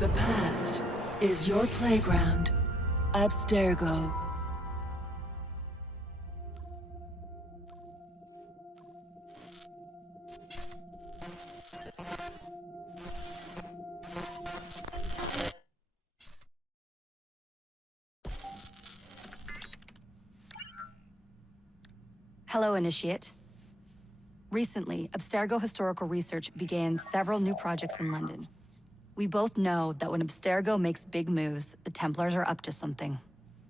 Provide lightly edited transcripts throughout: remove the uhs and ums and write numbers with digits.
The past is your playground. Abstergo. Hello, Initiate. Recently, Abstergo Historical Research began several new projects in London. We both know that when Abstergo makes big moves, the Templars are up to something.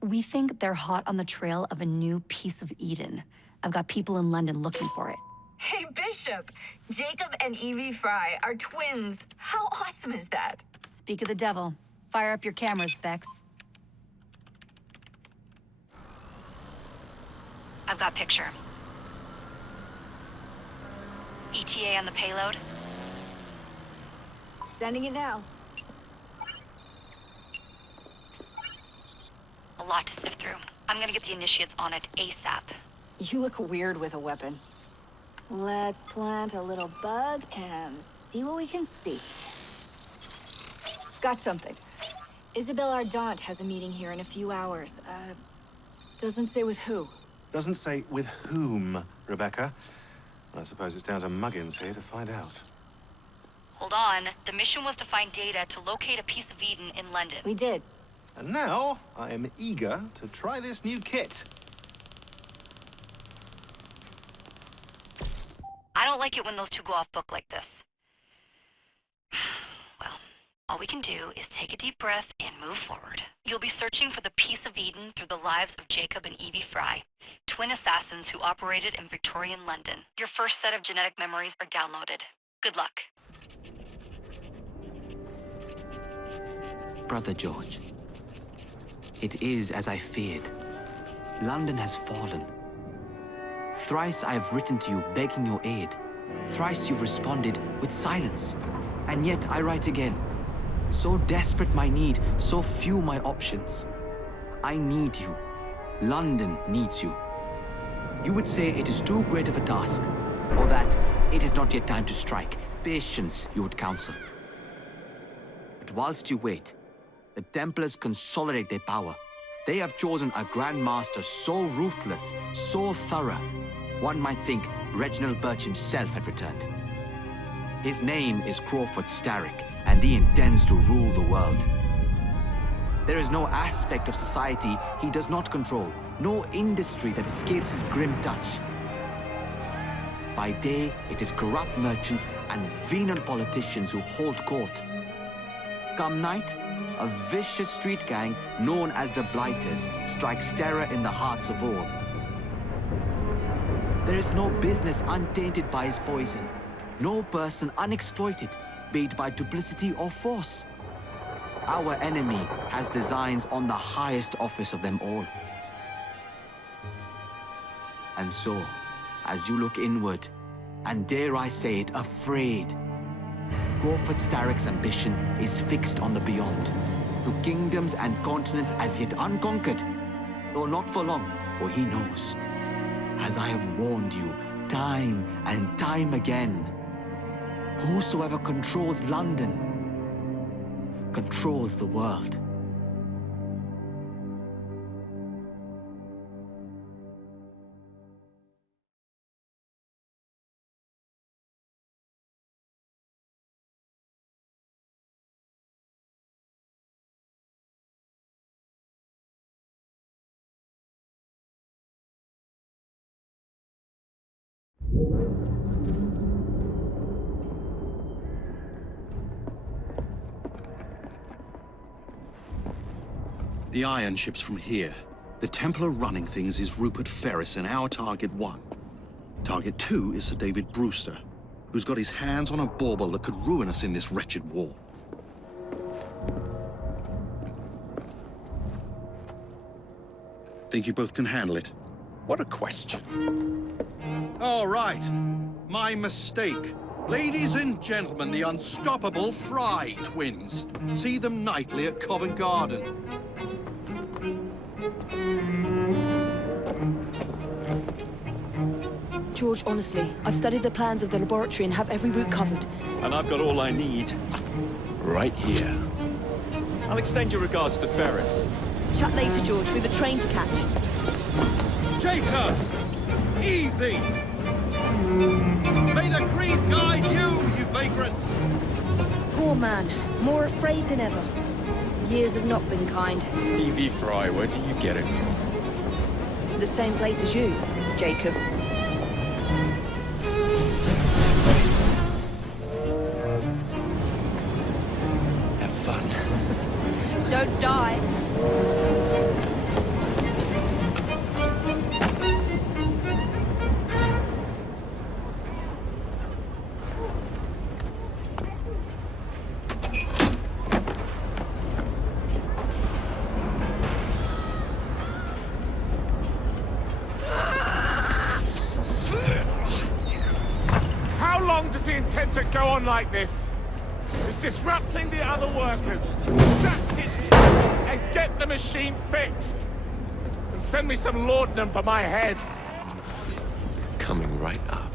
We think they're hot on the trail of a new piece of Eden. I've got people in London looking for it. Hey, Bishop! Jacob and Evie Fry are twins. How awesome is that? Speak of the devil. Fire up your cameras, Bex. I've got picture. ETA on the payload? Sending it now. A lot to sift through. I'm gonna get the Initiates on it ASAP. You look weird with a weapon. Let's plant a little bug and see what we can see. Got something. Isabel Ardant has a meeting here in a few hours. Doesn't say with who. Doesn't say with whom, Rebecca. I suppose it's down to Muggins here to find out. Hold on. The mission was to find data to locate a piece of Eden in London. We did. And now, I am eager to try this new kit. I don't like it when those two go off book like this. Well, all we can do is take a deep breath and move forward. You'll be searching for the piece of Eden through the lives of Jacob and Evie Fry, twin assassins who operated in Victorian London. Your first set of genetic memories are downloaded. Good luck. Brother George, it is as I feared. London has fallen. Thrice I have written to you begging your aid. Thrice you've responded with silence. And yet I write again. So desperate my need, so few my options. I need you. London needs you. You would say it is too great of a task, or that it is not yet time to strike. Patience, you would counsel. But whilst you wait, the Templars consolidate their power. They have chosen a Grand Master so ruthless, so thorough, one might think Reginald Birch himself had returned. His name is Crawford Starrick, and he intends to rule the world. There is no aspect of society he does not control, no industry that escapes his grim touch. By day, it is corrupt merchants and venal politicians who hold court. Come night, a vicious street gang known as the Blighters strikes terror in the hearts of all. There is no business untainted by his poison, no person unexploited, be it by duplicity or force. Our enemy has designs on the highest office of them all. And so, as you look inward, and dare I say it, afraid, Crawford Starrick's ambition is fixed on the beyond, to kingdoms and continents as yet unconquered, though not for long, for he knows, as I have warned you time and time again, whosoever controls London controls the world. The iron ship's from here. The Templar running things is Rupert Ferris and our target 1. Target 2 is Sir David Brewster, who's got his hands on a bauble that could ruin us in this wretched war. Think you both can handle it? What a question. All right. My mistake. Ladies and gentlemen, the unstoppable Fry twins. See them nightly at Covent Garden. George, honestly, I've studied the plans of the laboratory and have every route covered. And I've got all I need right here. I'll extend your regards to Ferris. Chat later, George. We've a train to catch. Jacob! Evie! May the creed guide you, you vagrants! Poor man. More afraid than ever. Years have not been kind. Evie Fry, where do you get it from? The same place as you, Jacob. Have fun. Don't die. How long does he intend to go on like this? He's disrupting the other workers. That's his job. And get the machine fixed. And send me some laudanum for my head. Coming right up.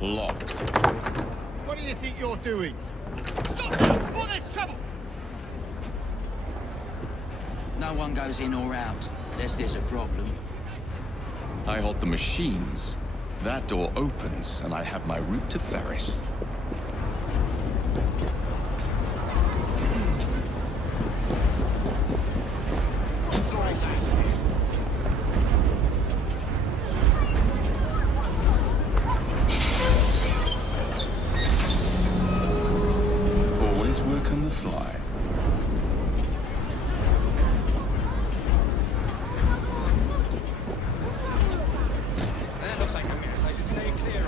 Locked. What do you think you're doing? No one goes in or out, unless there's a problem. I hold the machines. That door opens, and I have my route to Ferris. Always work on the fly. That looks like a mess I should stay clear of.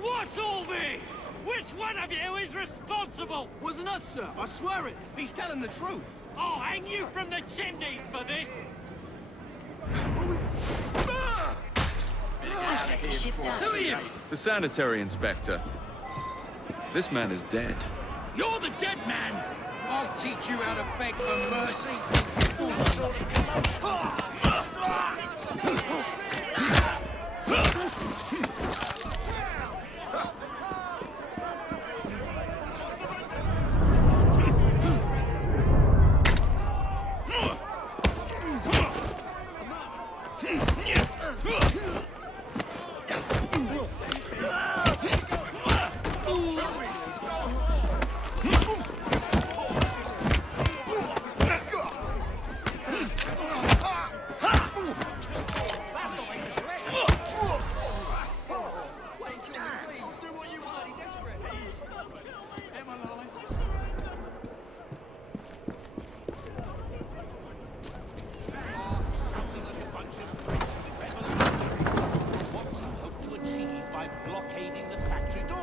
What's all this? Which one of you is responsible? Wasn't us, sir. I swear it. He's telling the truth. I'll hang you from the chimneys for this. Who are you? The sanitary inspector. This man is dead. You're the dead man. I'll teach you how to beg for mercy.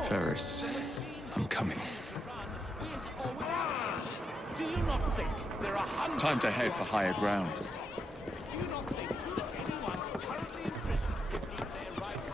Ferris, I'm coming. Do you not think there are hundreds? Time to head for higher ground. Do you not think that anyone currently imprisoned would give their right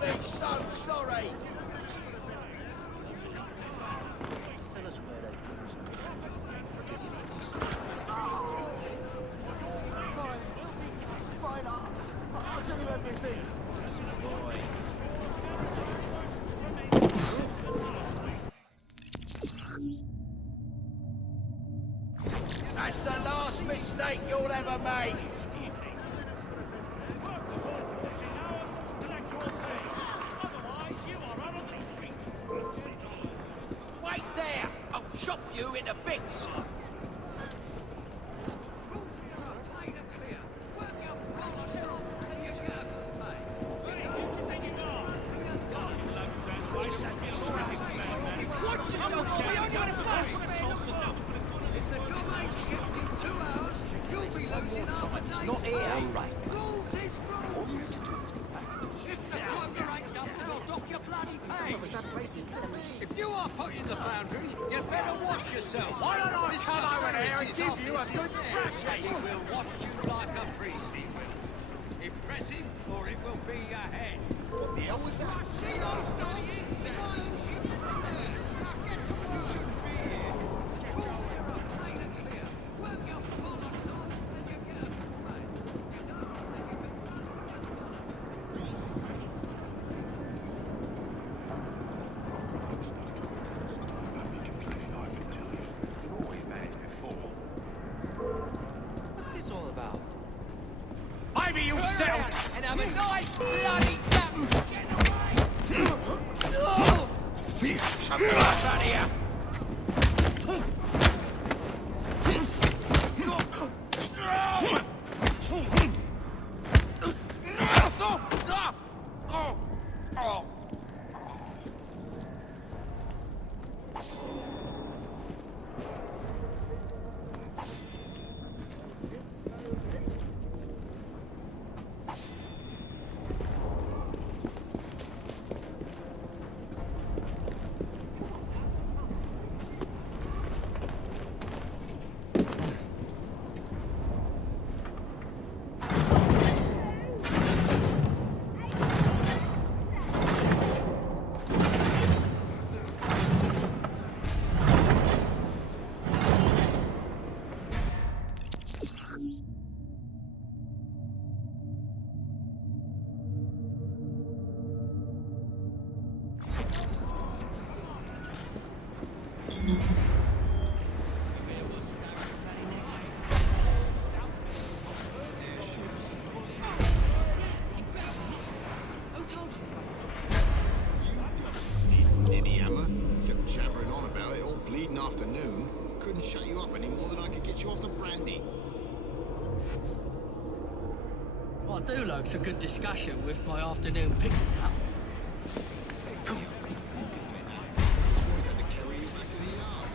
to be so sorry. Tell us where they've got to. Fine, I'll tell you everything. Boy. That's the last mistake you'll ever make. Wait there! I'll chop you into bits! Watch yourself, boy! I got a flash! If the job ain't shipped in 2 hours, you'll be losing half a day. Not here, right? Rules is rules! If the thunder ain't up, then I'll dock your bloody pay! If you are put in the foundry, you'd better watch yourself. Why don't I come over here and give you a good thrashing? He will watch you like a priest, he will. Impress him, or it will be your head. What the hell was that? See those bloody insects? You shouldn't be here. What's this all about? Maybe you'll settle. And have a nice bloody nap. Get away! I'm going out of here. Afternoon, couldn't shut you up any more than I could get you off the brandy. Well, I do like a good discussion with my afternoon pick up. Always had to carry you back to the yard.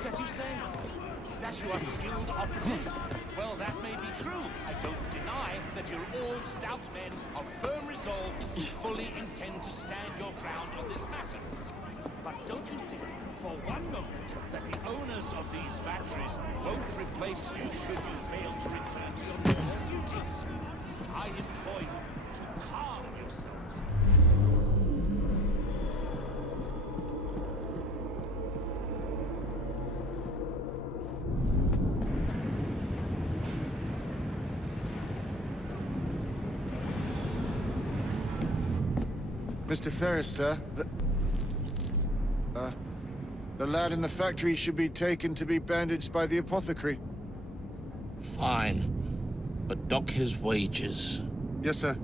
What's that you say? That you are skilled operatives? Well, that may be true. I don't deny that you're all stout men of firm resolve who fully intend to stand your ground on this matter. But don't you think, for one moment, that the owners of these factories won't replace you should you fail to return to your normal duties? I implore you to calm yourselves. Mr. Ferris, sir, the lad in the factory should be taken to be bandaged by the apothecary. Fine. But dock his wages. Yes, sir.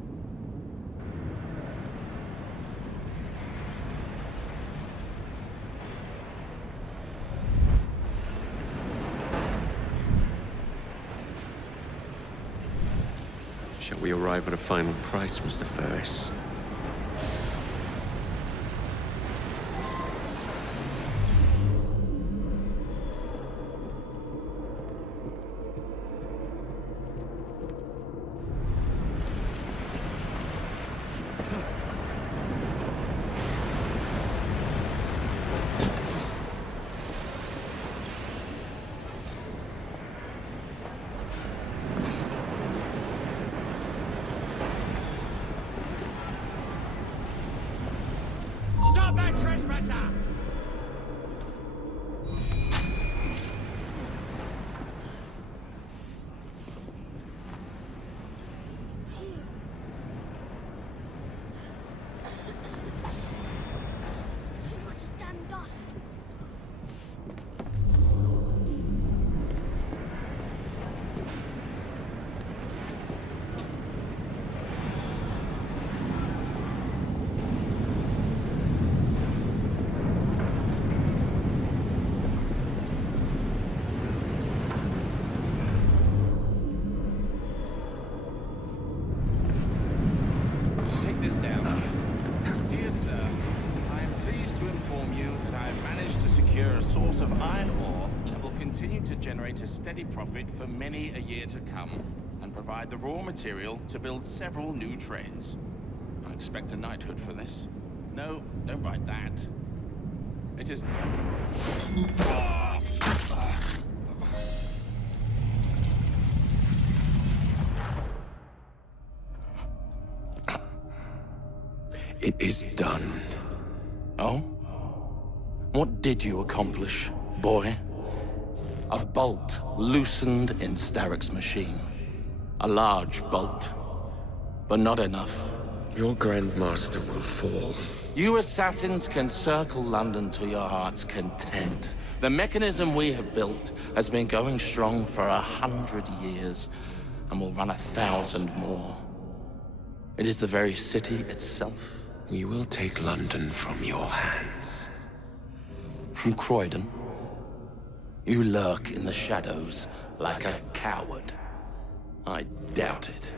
Shall we arrive at a final price, Mr. Ferris? Stop that trespasser! Too much damn dust. Take this down. Dear sir, I am pleased to inform you that I have managed to secure a source of iron ore that will continue to generate a steady profit for many a year to come, and provide the raw material to build several new trains. I expect a knighthood for this. No, don't write that. It is... It is done. Oh? What did you accomplish, boy? A bolt loosened in Starrick's machine. A large bolt, but not enough. Your Grandmaster will fall. You assassins can circle London to your heart's content. The mechanism we have built has been going strong for 100 years, and will run 1,000 more. It is the very city itself. We will take London from your hands. From Croydon? You lurk in the shadows like a coward. I doubt it.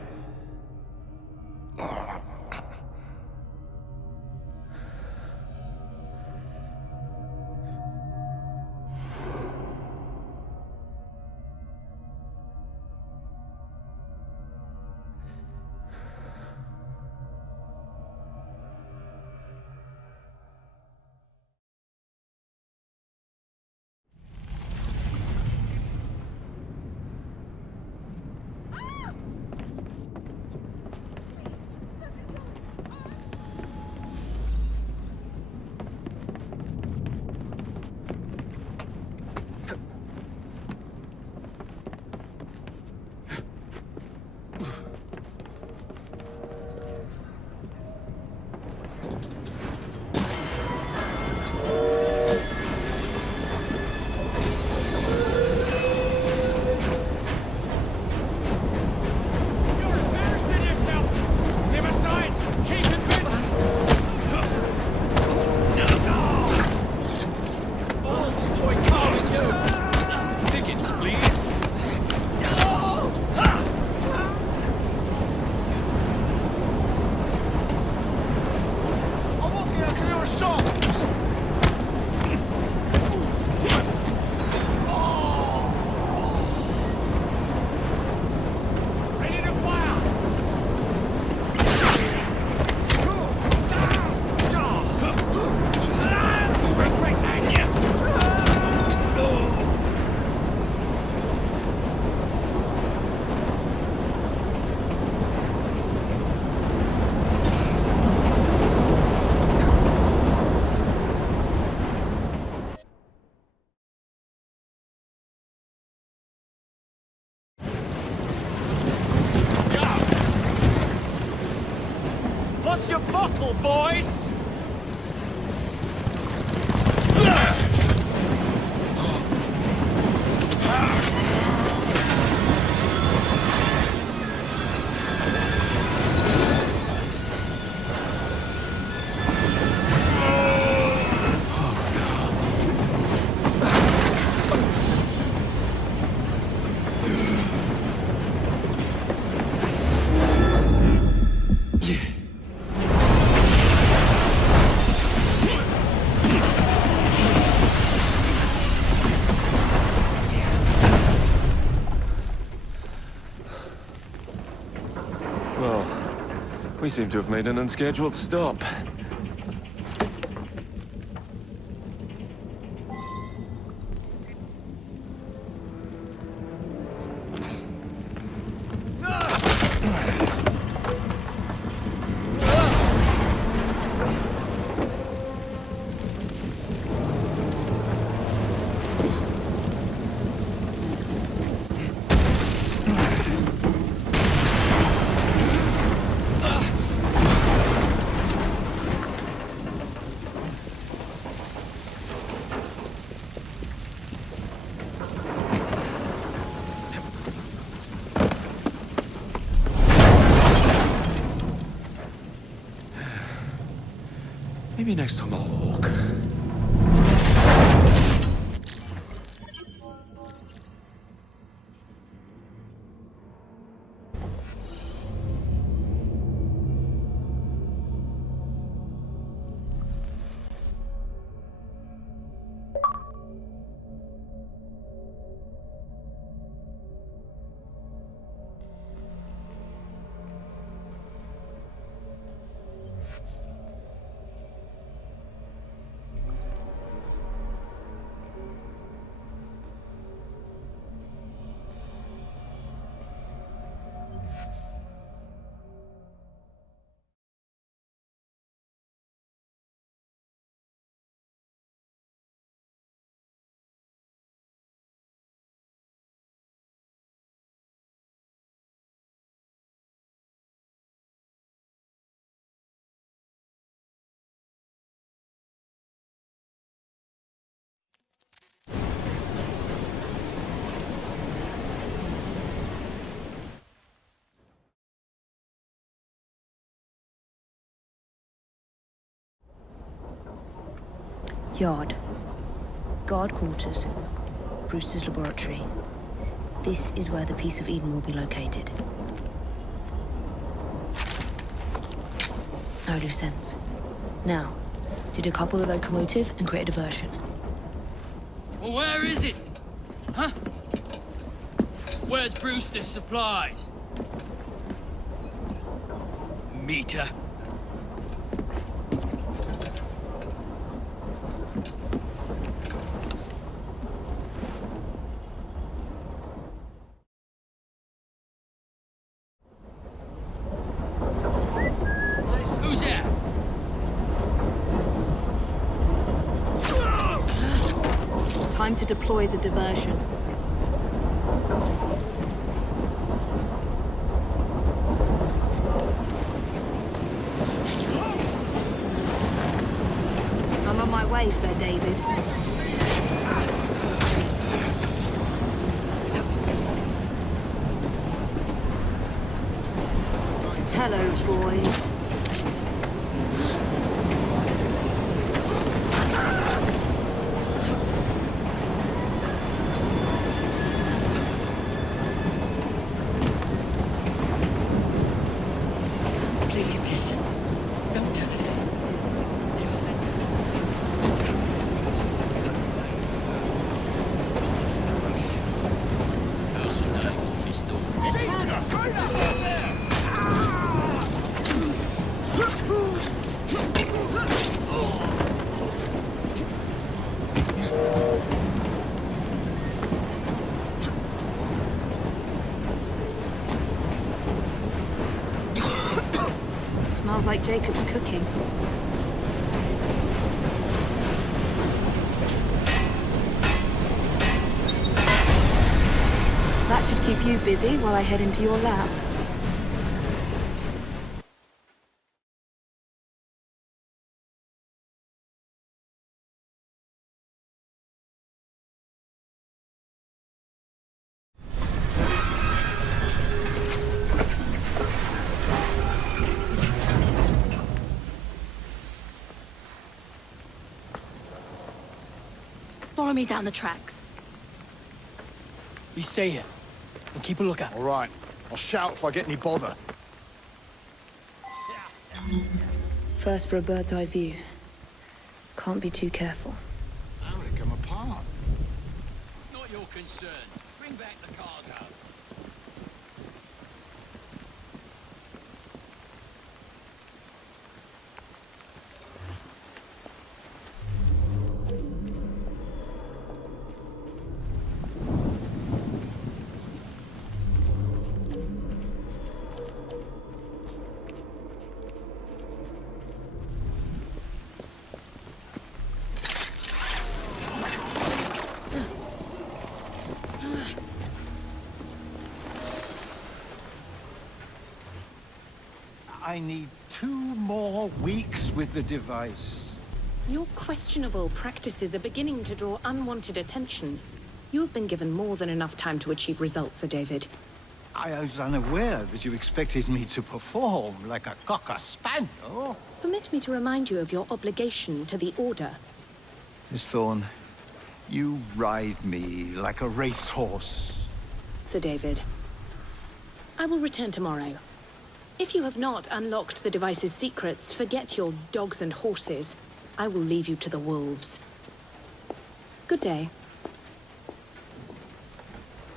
Pass your bottle, boys! Well, we seem to have made an unscheduled stop. Maybe next time I'll walk. Yard. Guard quarters. Brewster's laboratory. This is where the piece of Eden will be located. No loose ends. Now, to decouple the locomotive and create a diversion. Well, where is it? Huh? Where's Brewster's supplies? Meter. Who's there? Time to deploy the diversion. I'm on my way, Sir David. Hello, boys. Please, miss. Don't tell us. They'll send us. Smells like Jacob's cooking. That should keep you busy while I head into your lab. Follow me down the tracks. You stay here. We'll keep a lookout. All right. I'll shout if I get any bother. First for a bird's eye view. Can't be too careful. How did it come apart? Not your concern. Bring back the cargo. I need 2 more weeks with the device. Your questionable practices are beginning to draw unwanted attention. You have been given more than enough time to achieve results, Sir David. I was unaware that you expected me to perform like a cocker spaniel. Permit me to remind you of your obligation to the Order. Miss Thorne, you ride me like a racehorse. Sir David, I will return tomorrow. If you have not unlocked the device's secrets, forget your dogs and horses. I will leave you to the wolves. Good day.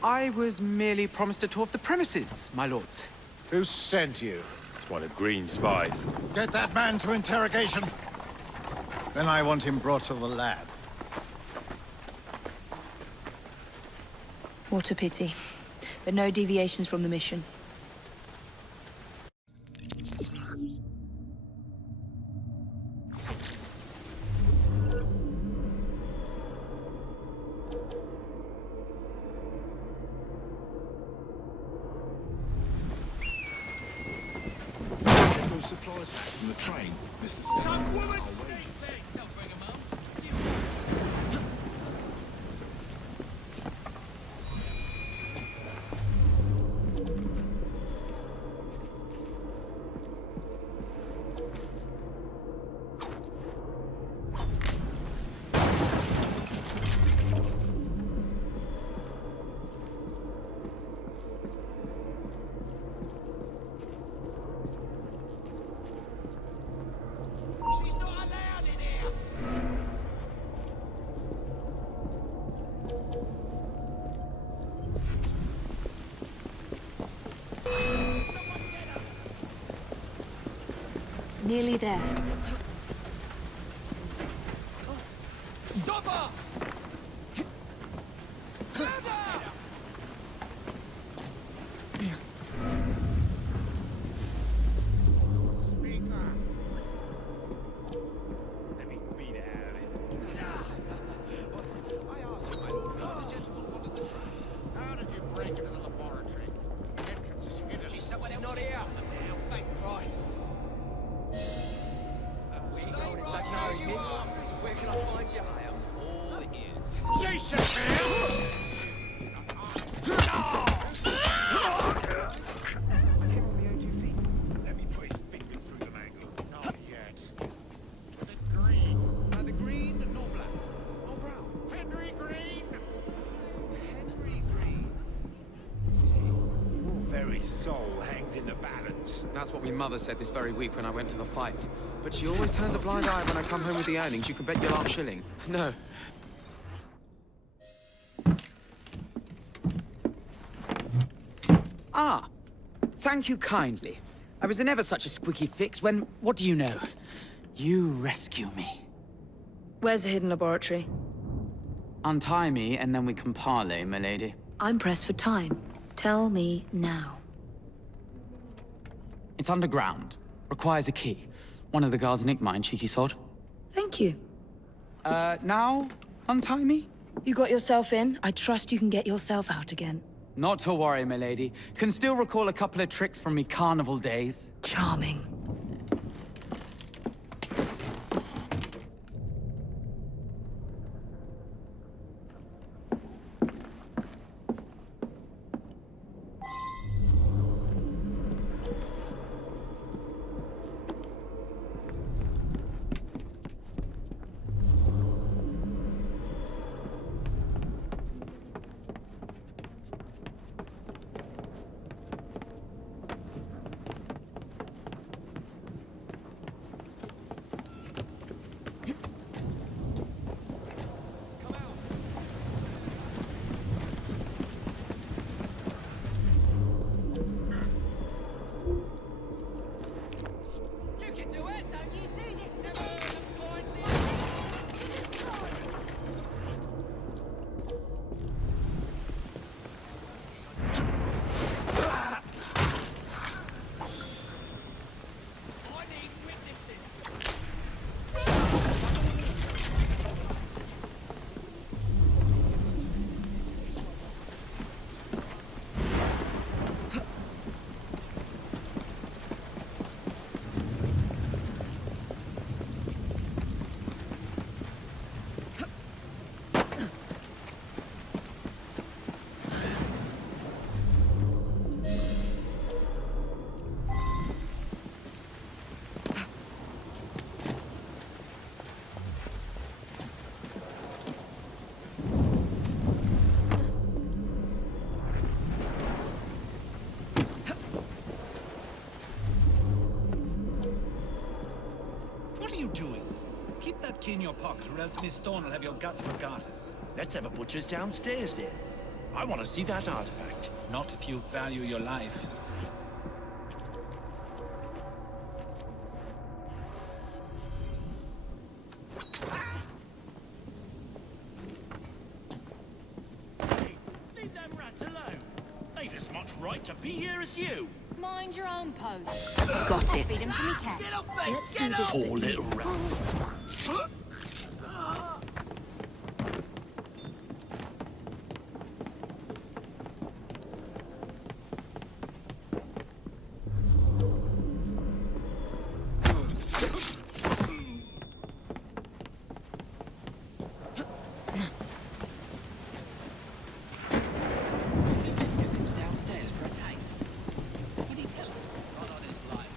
I was merely promised a tour of the premises, my lords. Who sent you? It's one of Green's spies. Get that man to interrogation. Then I want him brought to the lab. What a pity. But no deviations from the mission. Supplies back from the train, Mr. Some woman Nearly there. Stop her! How did you break into the laboratory? The entrance is hidden. She's not here. Thank Christ. Where can I find you, Ham? All ears. Jason, man! Let me put his fingers through the mangle. Not yet. Is it green? Neither green nor black. Nor brown. Henry Green! Henry Green. Your very soul hangs in the balance. That's what my mother said this very week when I went to the fight. But she always turns a blind eye when I come home with the earnings. You can bet your last shilling. No. Ah, thank you kindly. I was in ever such a squeaky fix when, what do you know? You rescue me. Where's the hidden laboratory? Untie me, and then we can parley, milady. I'm pressed for time. Tell me now. It's underground. Requires a key. One of the guards nicked mine, cheeky sod. Thank you. Now? Untie me? You got yourself in. I trust you can get yourself out again. Not to worry, milady. Can still recall a couple of tricks from me carnival days. Charming. key in your pocket, or else Miss Thorne will have your guts for garters. Let's have a butcher's downstairs then. I want to see that artifact. Not if you value your life. Leave them rats alone. They've as much right to be here as you. Mind your own post. Got it. Feed him till he can. Get off me! Let's do Get this. off! Poor little rat. Downstairs for a taste. What did he tell us? Not on his life.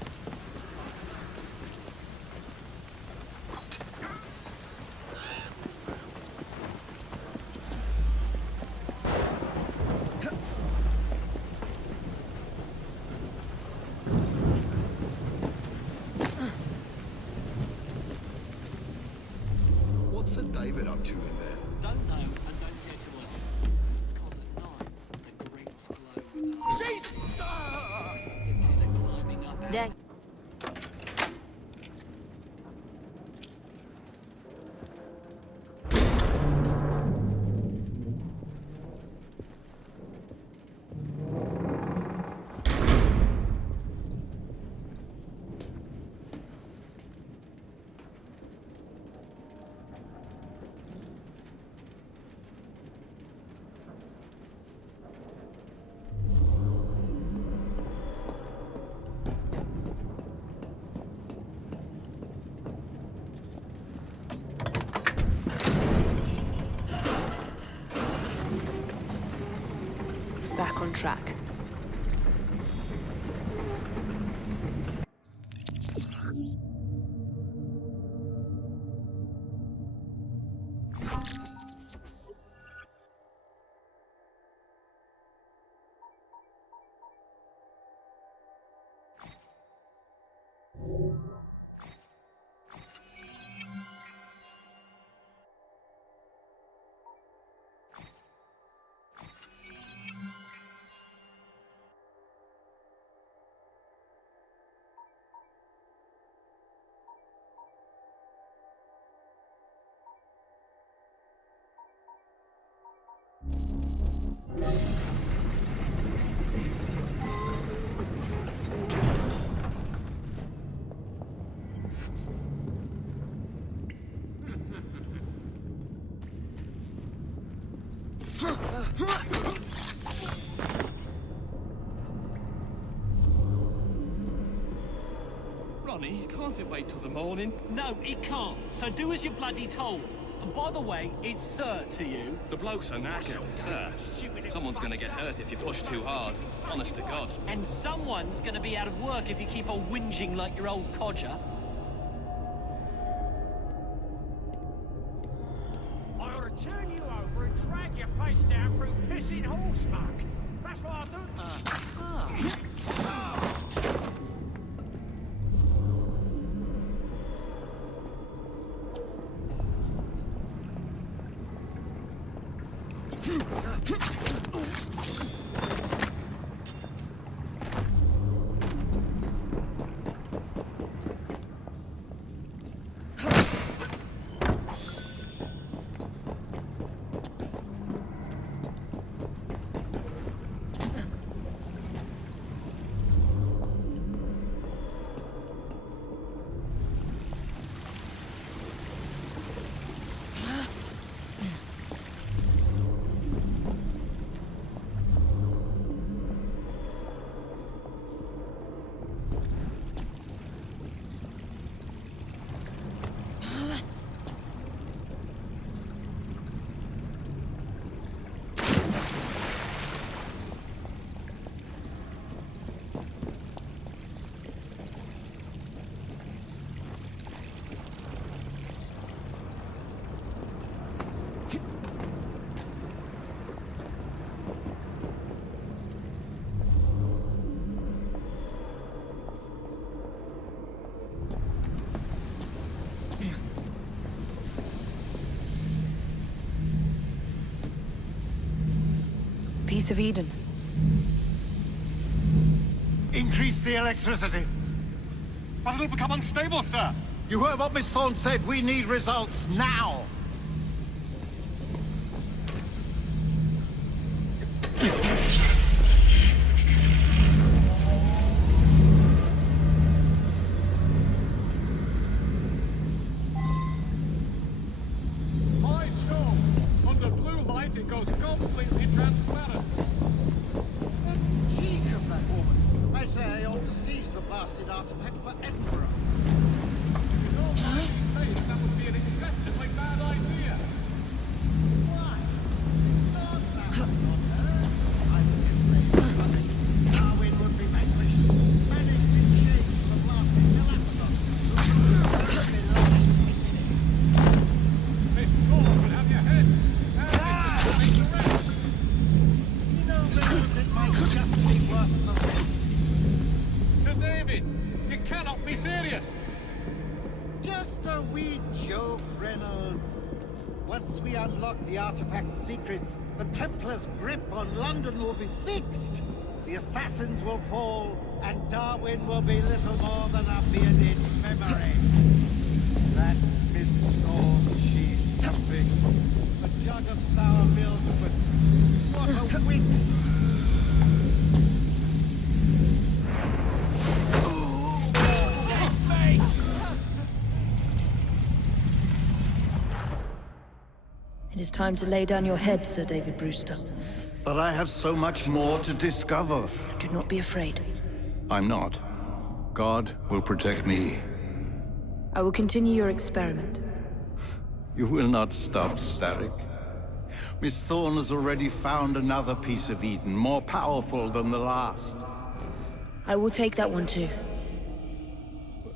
What's Sir David up to in there? Don't know and don't care to learn. Because at night, the grapes glow with a... She's... climbing up There. Back on track. Ronnie, can't it wait till the morning? No, it can't. So do as you're bloody told. And by the way, it's sir to you. The blokes are knackered, sir. Someone's gonna get hurt if you push too hard. Honest to God. And someone's gonna be out of work if you keep on whinging like your old codger. I ought to turn you over and drag your face down through pissing horse muck. That's what I'll do. Piece of Eden. Increase the electricity. But it'll become unstable, sir. You heard what Miss Thorne said. We need results now. By Jove! Under blue light, it goes completely transparent. The cheek of that woman. I say I ought to seize the blasted artifact for Edinburgh. You don't mind me saying that would be an exceptionally bad idea. Why? Not that on Earth. I would get ready to run it. Darwin would be vanquished. Banished in shame to the blasted Galapagos. Miss Thorne will have your head. And the rest. You know, Reynolds, it might just be worth the risk. Sir David, you cannot be serious. Just a wee joke, Reynolds. Once we unlock the artifact's secrets, the Templars' grip on London will be fixed. The assassins will fall, and Darwin will be little more than a bearded memory. That Miss Thorne, she's something. A jug of sour milk, but what a wit! It is time to lay down your head, Sir David Brewster. But I have so much more to discover. Do not be afraid. I'm not. God will protect me. I will continue your experiment. You will not stop, Starrick. Miss Thorne has already found another piece of Eden, more powerful than the last. I will take that one too.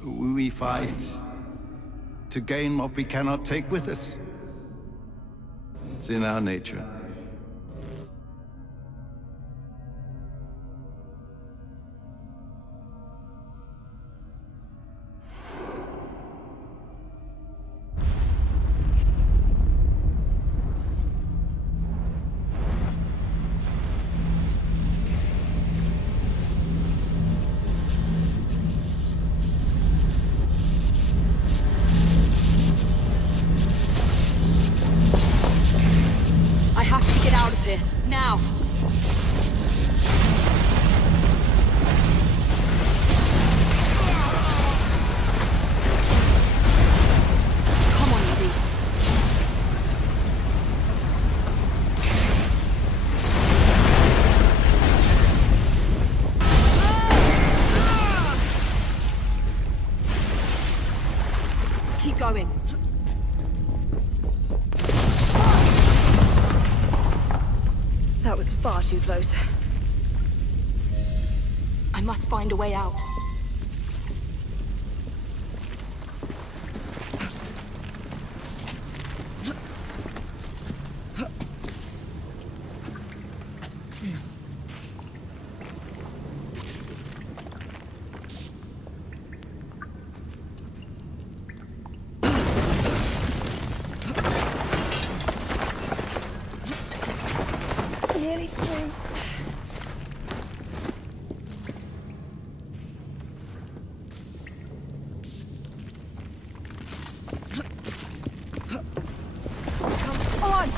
We fight to gain what we cannot take with us. It's in our nature. I have to get out of here, now! Come on, Evie. Keep going. That was far too close. I must find a way out. Nearly through. Come on!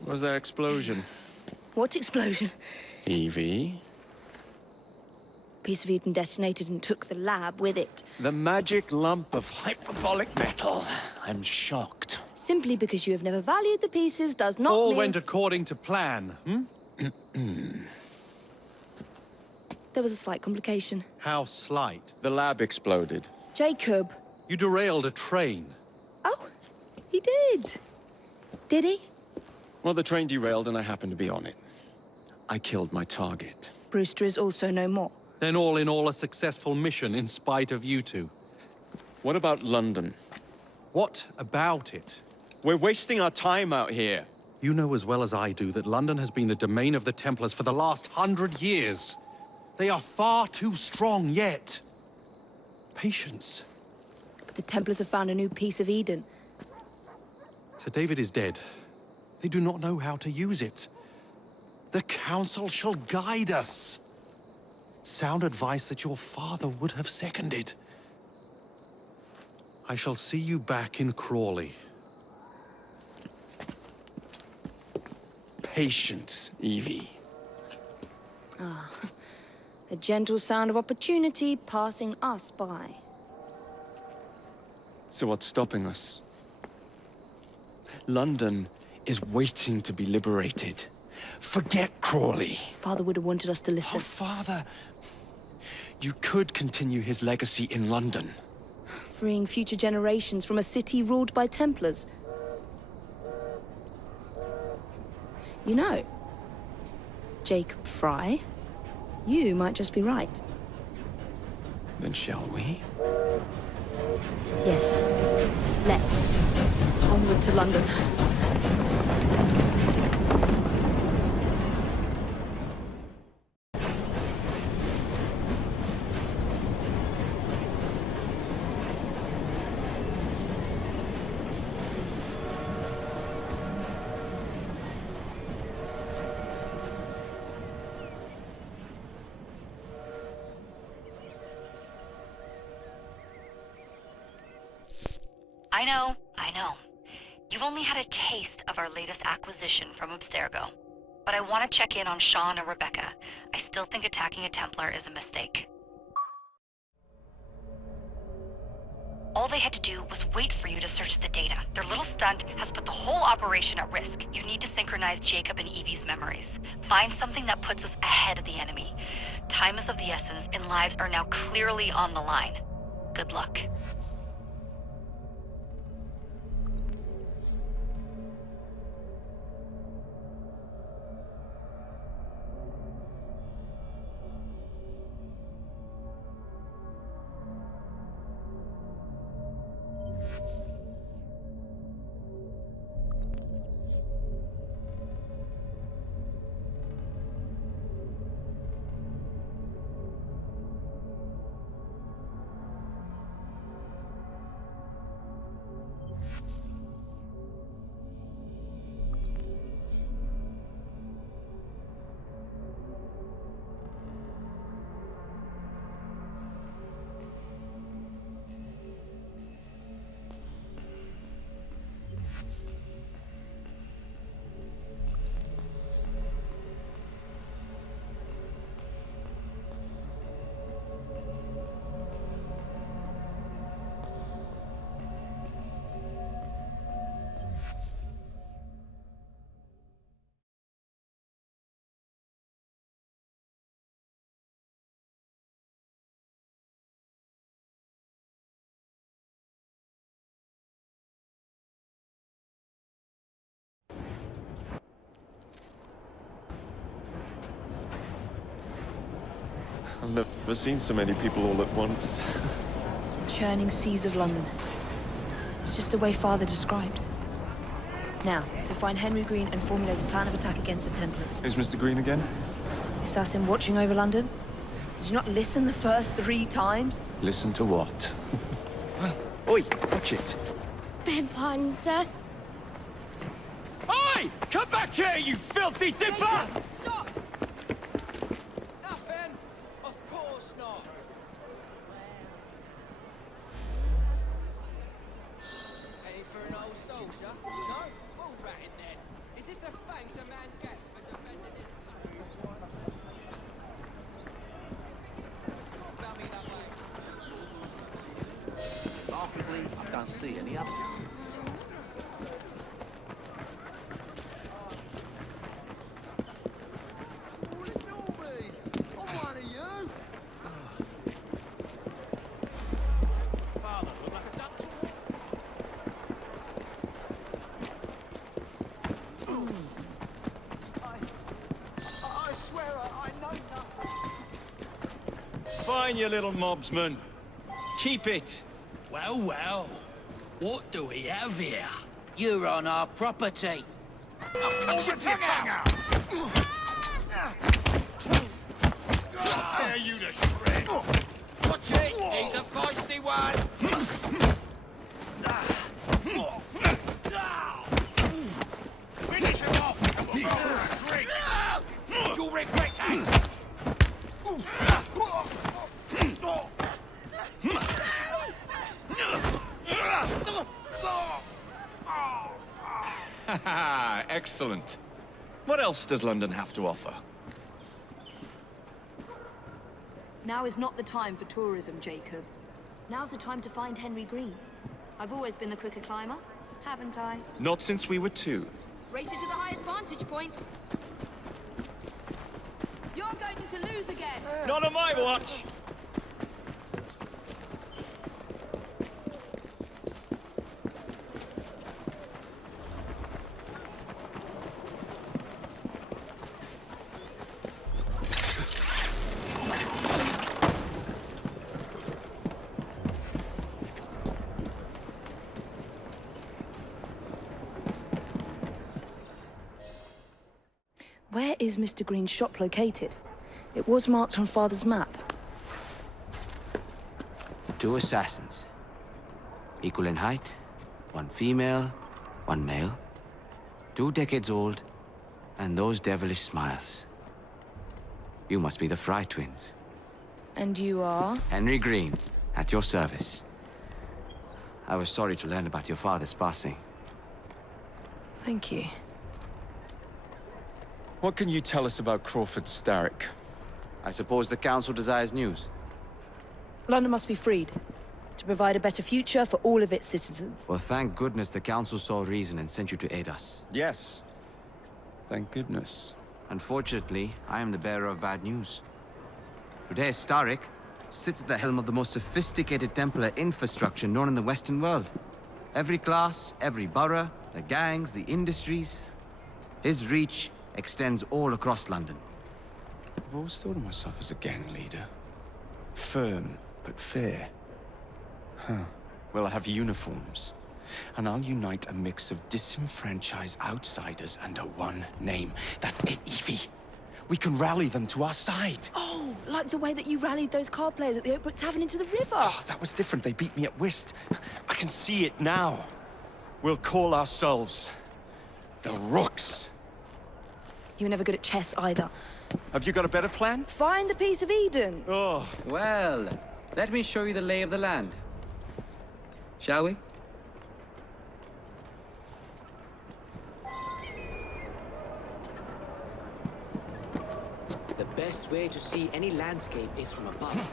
What was that explosion? What explosion? Evie? Piece of Eden detonated and took the lab with it. The magic lump of hyperbolic metal. I'm shocked. Simply because you have never valued the pieces does not All mean... went according to plan, There was a slight complication. How slight? The lab exploded. Jacob. You derailed a train. Oh, he did. Did he? Well, the train derailed and I happened to be on it. I killed my target. Brewster is also no more. Then all in all, a successful mission in spite of you two. What about London? What about it? We're wasting our time out here. You know as well as I do that London has been the domain of the Templars for the last 100 years. They are far too strong yet. Patience. But the Templars have found a new piece of Eden. Sir David is dead. They do not know how to use it. The Council shall guide us. Sound advice that your father would have seconded. I shall see you back in Crawley. Patience, Evie. Ah, the gentle sound of opportunity passing us by. So what's stopping us? London is waiting to be liberated. Forget Crawley. Father would have wanted us to listen. Oh, Father! You could continue his legacy in London. Freeing future generations from a city ruled by Templars. You know, Jacob Fry, you might just be right. Then shall we? Yes. Let's. Onward to London. I know. You've only had a taste of our latest acquisition from Abstergo. But I want to check in on Sean and Rebecca. I still think attacking a Templar is a mistake. All they had to do was wait for you to search the data. Their little stunt has put the whole operation at risk. You need to synchronize Jacob and Evie's memories. Find something that puts us ahead of the enemy. Time is of the essence, and lives are now clearly on the line. Good luck. I've never seen so many people all at once. Churning seas of London. It's just the way Father described. Now, to find Henry Green and formulate a plan of attack against the Templars. Is Mr. Green again? Assassin watching over London? Did you not listen the first 3 times? Listen to what? Oi, watch it. Beg pardon, sir. Oi! Come back here, you filthy dipper! Stop! Nothing. Of course not. Any for an old soldier? No? All ratting then. Is this a thanks a man gets for defending his country? Tell me that way. Remarkably, I don't see any others. Fine, you little mobsman. Keep it. Well, well. What do we have here? You're on our property. I'll cut your tongue out! I'll tear you to shreds! Watch it! He's a feisty one! Finish him off! And we'll go for a drink! You'll regret that! Excellent. What else does London have to offer? Now is not the time for tourism, Jacob. Now's the time to find Henry Green. I've always been the quicker climber, haven't I? Not since we were 2. Race you to the highest vantage point. You're going to lose again. Not on my watch! Where is Mr. Green's shop located? It was marked on Father's map. 2 assassins. Equal in height, 1 female, 1 male. 2 decades old, and those devilish smiles. You must be the Fry twins. And you are? Henry Green, at your service. I was sorry to learn about your father's passing. Thank you. What can you tell us about Crawford Starrick? I suppose the Council desires news. London must be freed, to provide a better future for all of its citizens. Well, thank goodness the Council saw reason and sent you to aid us. Yes. Thank goodness. Unfortunately, I am the bearer of bad news. Today, Starrick sits at the helm of the most sophisticated Templar infrastructure known in the Western world. Every class, every borough, the gangs, the industries. His reach extends all across London. I've always thought of myself as a gang leader. Firm, but fair. Huh. Well, I have uniforms. And I'll unite a mix of disenfranchised outsiders under one name. That's it, Evie. We can rally them to our side. Oh, like the way that you rallied those card players at the Oakbrook Tavern into the river. Oh, that was different. They beat me at whist. I can see it now. We'll call ourselves the Rooks. You were never good at chess either. Have you got a better plan? Find the piece of Eden. Oh. Well, let me show you the lay of the land. Shall we? The best way to see any landscape is from above.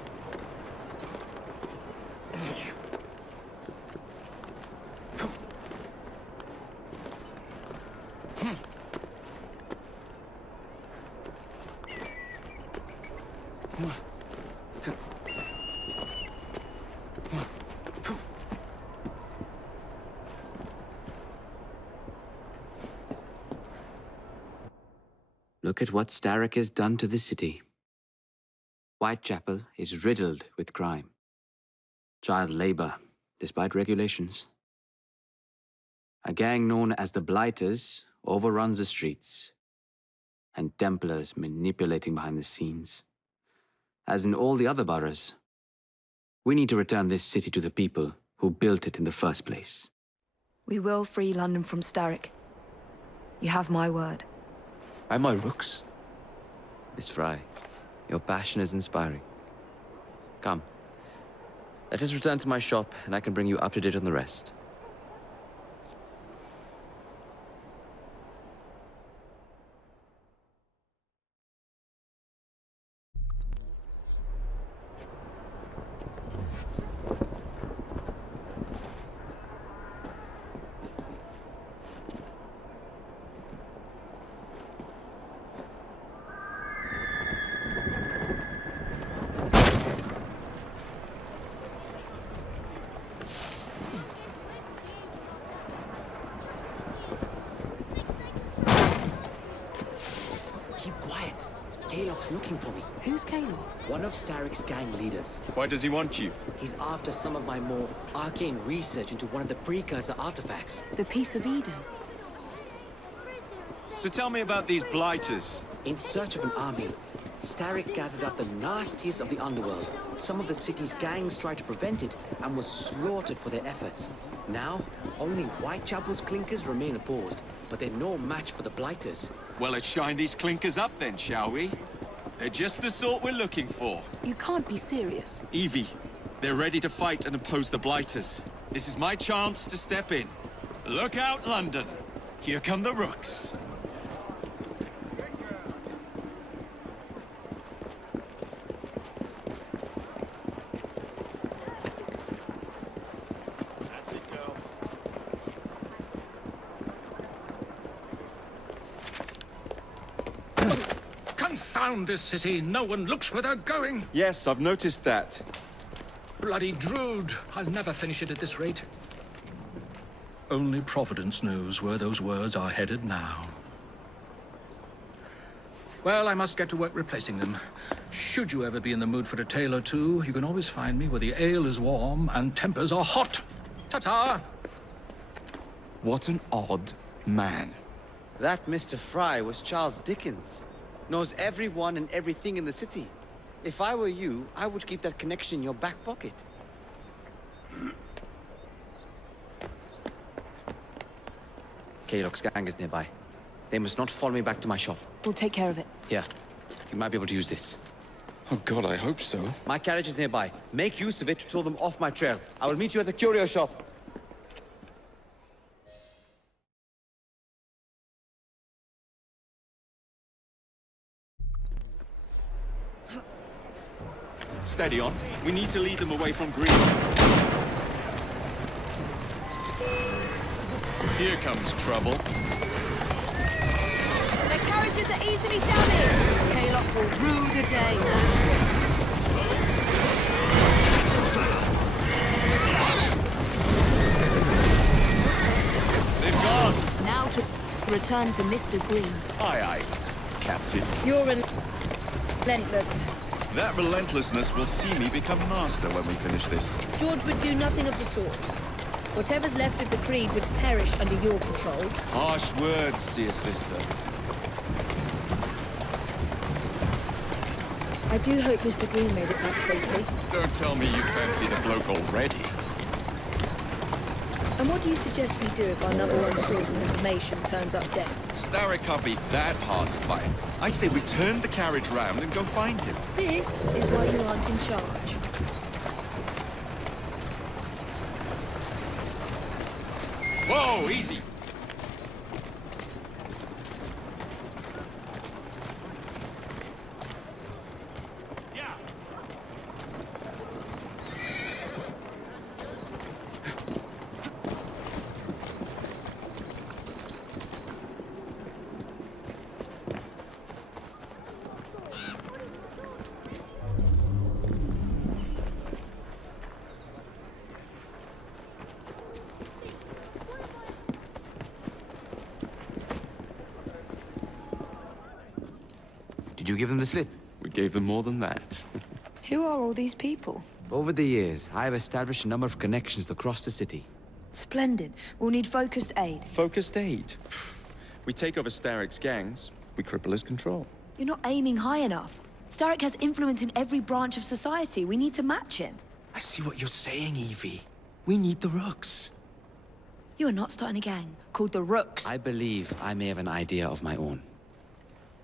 Look at what Starrick has done to the city. Whitechapel is riddled with crime. Child labor, despite regulations. A gang known as the Blighters overruns the streets, and Templars manipulating behind the scenes. As in all the other boroughs, we need to return this city to the people who built it in the first place. We will free London from Starrick. You have my word. And my Rooks. Miss Fry, your passion is inspiring. Come, let us return to my shop, and I can bring you up to date on the rest. Kalok's looking for me. Who's Kalok? One of Starrick's gang leaders. Why does he want you? He's after some of my more arcane research into one of the precursor artifacts. The Piece of Eden. So tell me about these blighters. In search of an army, Starrick gathered up the nastiest of the underworld. Some of the city's gangs tried to prevent it and were slaughtered for their efforts. Now, only Whitechapel's clinkers remain opposed, but they're no match for the blighters. Well, let's shine these clinkers up then, shall we? They're just the sort we're looking for. You can't be serious. Evie, they're ready to fight and oppose the blighters. This is my chance to step in. Look out, London. Here come the rooks. Confound this city! No one looks where they're going! Yes, I've noticed that. Bloody Drood! I'll never finish it at this rate. Only Providence knows where those words are headed now. Well, I must get to work replacing them. Should you ever be in the mood for a tale or two, you can always find me where the ale is warm and tempers are hot. Ta-ta! What an odd man. That Mr. Fry was Charles Dickens. Knows everyone and everything in the city. If I were you, I would keep that connection in your back pocket. Kalok's gang is nearby. They must not follow me back to my shop. We'll take care of it. Here, you might be able to use this. Oh God, I hope so. My carriage is nearby. Make use of it to throw them off my trail. I will meet you at the curio shop. Steady on. We need to lead them away from Green. Here comes trouble. Their carriages are easily damaged. Kalok will rue the day. They've gone. Now to return to Mr. Green. Aye, aye, Captain. You're relentless. That relentlessness will see me become master when we finish this. George would do nothing of the sort. Whatever's left of the Creed would perish under your control. Harsh words, dear sister. I do hope Mr. Green made it back safely. Don't tell me you fancy the bloke already. And what do you suggest we do if our number one source of information turns up dead? Starrick can't be that hard to find. I say we turn the carriage round and go find him. This is why you aren't in charge. Whoa, easy. Did you give them the slip? We gave them more than that. Who are all these people? Over the years, I have established a number of connections across the city. Splendid. We'll need focused aid. Focused aid. We take over Starrick's gangs, we cripple his control. You're not aiming high enough. Starrick has influence in every branch of society. We need to match him. I see what you're saying, Evie. We need the rooks. You are not starting a gang called the Rooks. I believe I may have an idea of my own.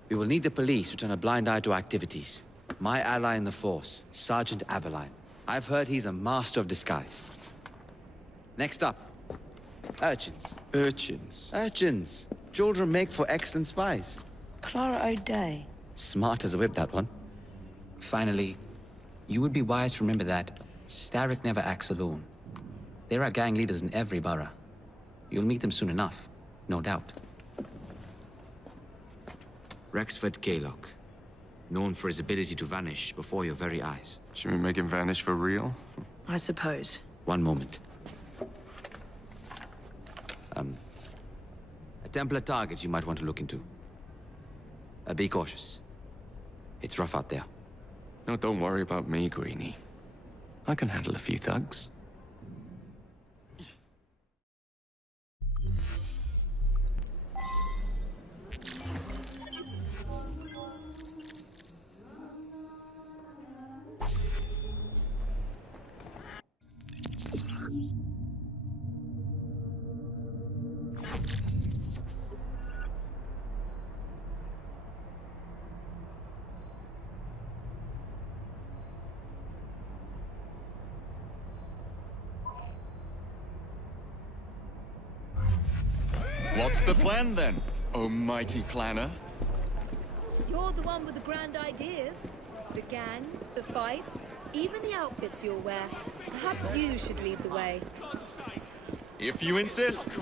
We will need the police to turn a blind eye to activities. My ally in the force, Sergeant Aberline. I've heard he's a master of disguise. Next up, urchins. Urchins? Urchins. Children make for excellent spies. Clara O'Day. Smart as a whip, that one. Finally, you would be wise to remember that Starrick never acts alone. There are gang leaders in every borough. You'll meet them soon enough, no doubt. Rexford Kalok, known for his ability to vanish before your very eyes. Should we make him vanish for real? I suppose. One moment. A Templar target you might want to look into. Be cautious. It's rough out there. No, don't worry about me, Greenie. I can handle a few thugs. What's the plan then, oh mighty planner? You're the one with the grand ideas. The gangs, the fights, even the outfits you'll wear. Perhaps you should lead the way. If you insist.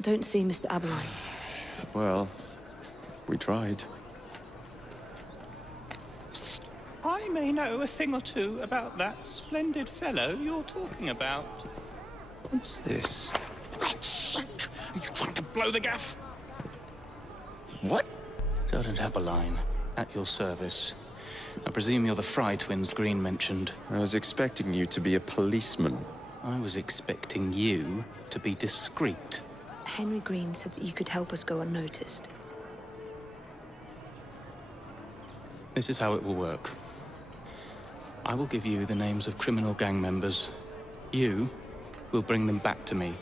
I don't see Mr. Aberline. Well, we tried. I may know a thing or two about that splendid fellow you're talking about. What's this? God's sake! Are you trying to blow the gaff? What? Sergeant Aberline, at your service. I presume you're the Fry twins Green mentioned. I was expecting you to be a policeman. I was expecting you to be discreet. Henry Green said that you could help us go unnoticed. This is how it will work. I will give you the names of criminal gang members. You will bring them back to me.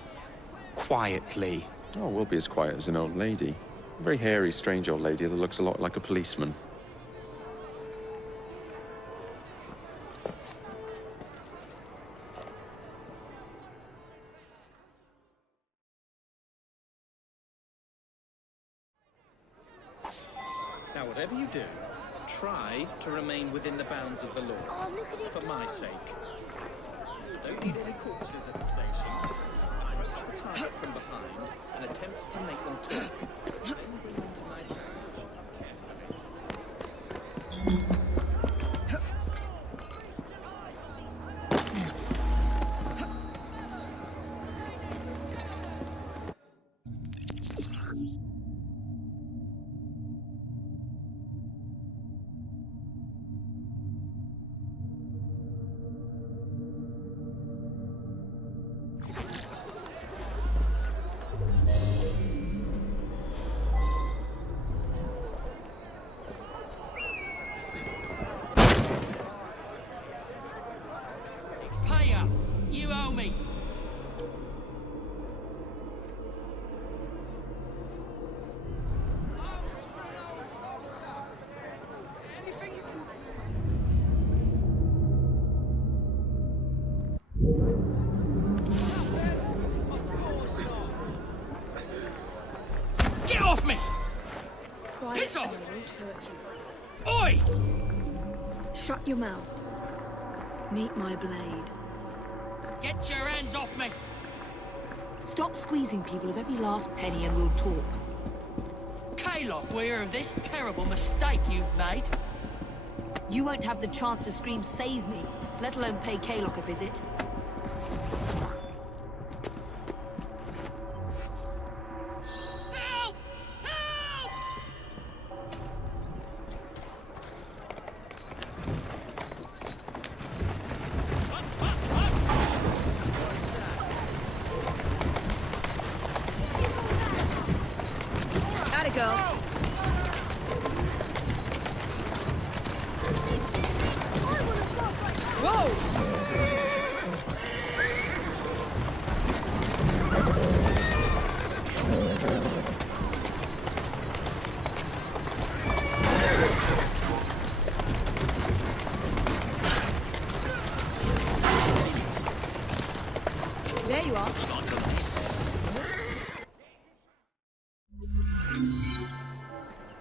Quietly. Oh, we'll be as quiet as an old lady. A very hairy, strange old lady that looks a lot like a policeman. Now, whatever you do, try to remain within the bounds of the law. Oh, look at it for my go. sake. Don't need any corpses at the station. Rush the target from behind and attempt to make them talk. Then bring them to my Try Piss it off! and I won't hurt you. Oi! Shut your mouth. Meet my blade. Get your hands off me! Stop squeezing people of every last penny and we'll talk. Kaylock, we hear of this terrible mistake you've made. You won't have the chance to scream, "Save me," let alone pay Kaylock a visit. Help! Help! Atta girl. There you are.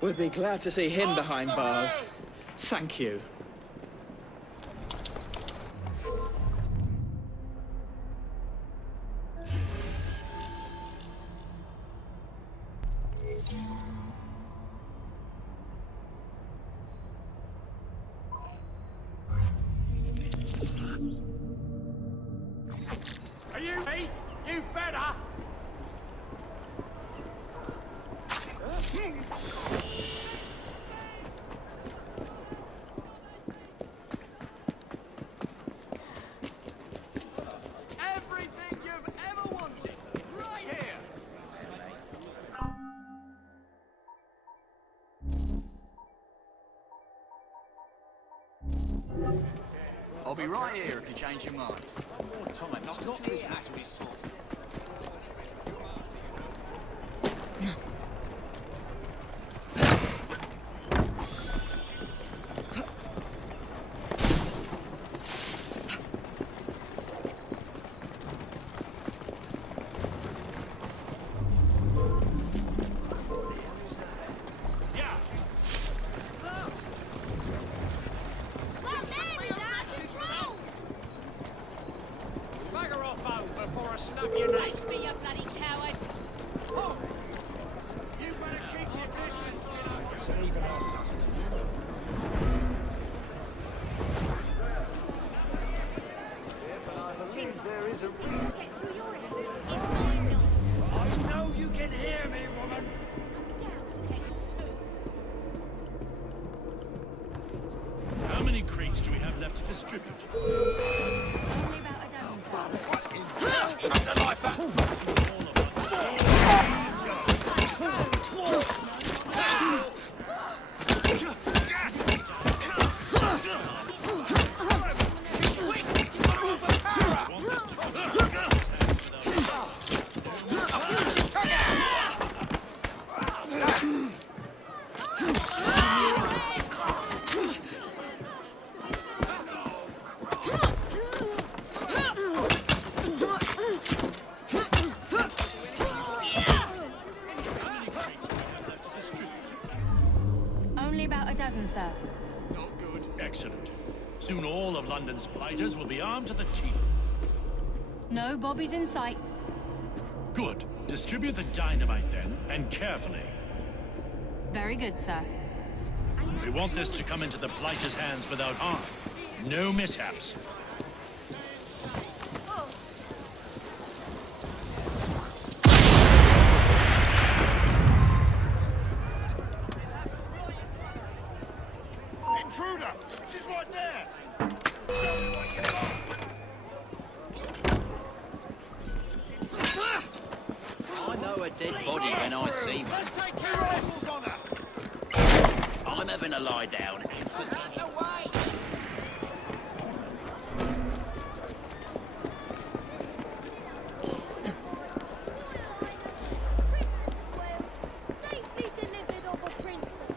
We'd be glad to see him behind bars. Thank you. Are you me? You better! Everything you've ever wanted, right here! I'll be right here if you change your mind. One more time, not this matter is sorted. Bagger off out before I snap your neck! Face me, you bloody coward! Oh. You better keep your distance! But I believe there is a reason. I know you can hear me, woman! How many crates do we have left to distribute? Only about a dozen, sir. Shut the knife Only about a dozen, sir. Not good. Excellent. Soon all of London's blighters will be armed to the teeth. No bobbies in sight. Good. Distribute the dynamite then, and carefully. Very good, sir. We want this to come into the blighters' hands without harm. No mishaps. Intruder! She's right there! Show me what you got! I know a dead body when I see one. Let's take your rifles on her! I'm having a lie down and forget it. Safely delivered of a princess.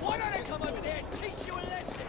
Why don't I come over there and teach you a lesson?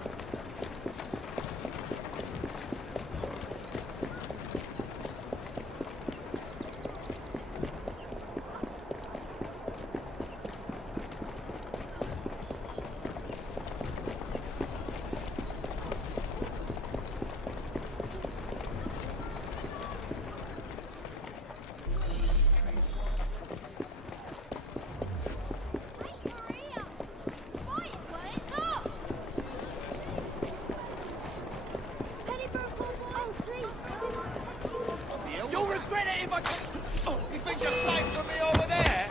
You'll regret it if I... You think you're safe from me over there?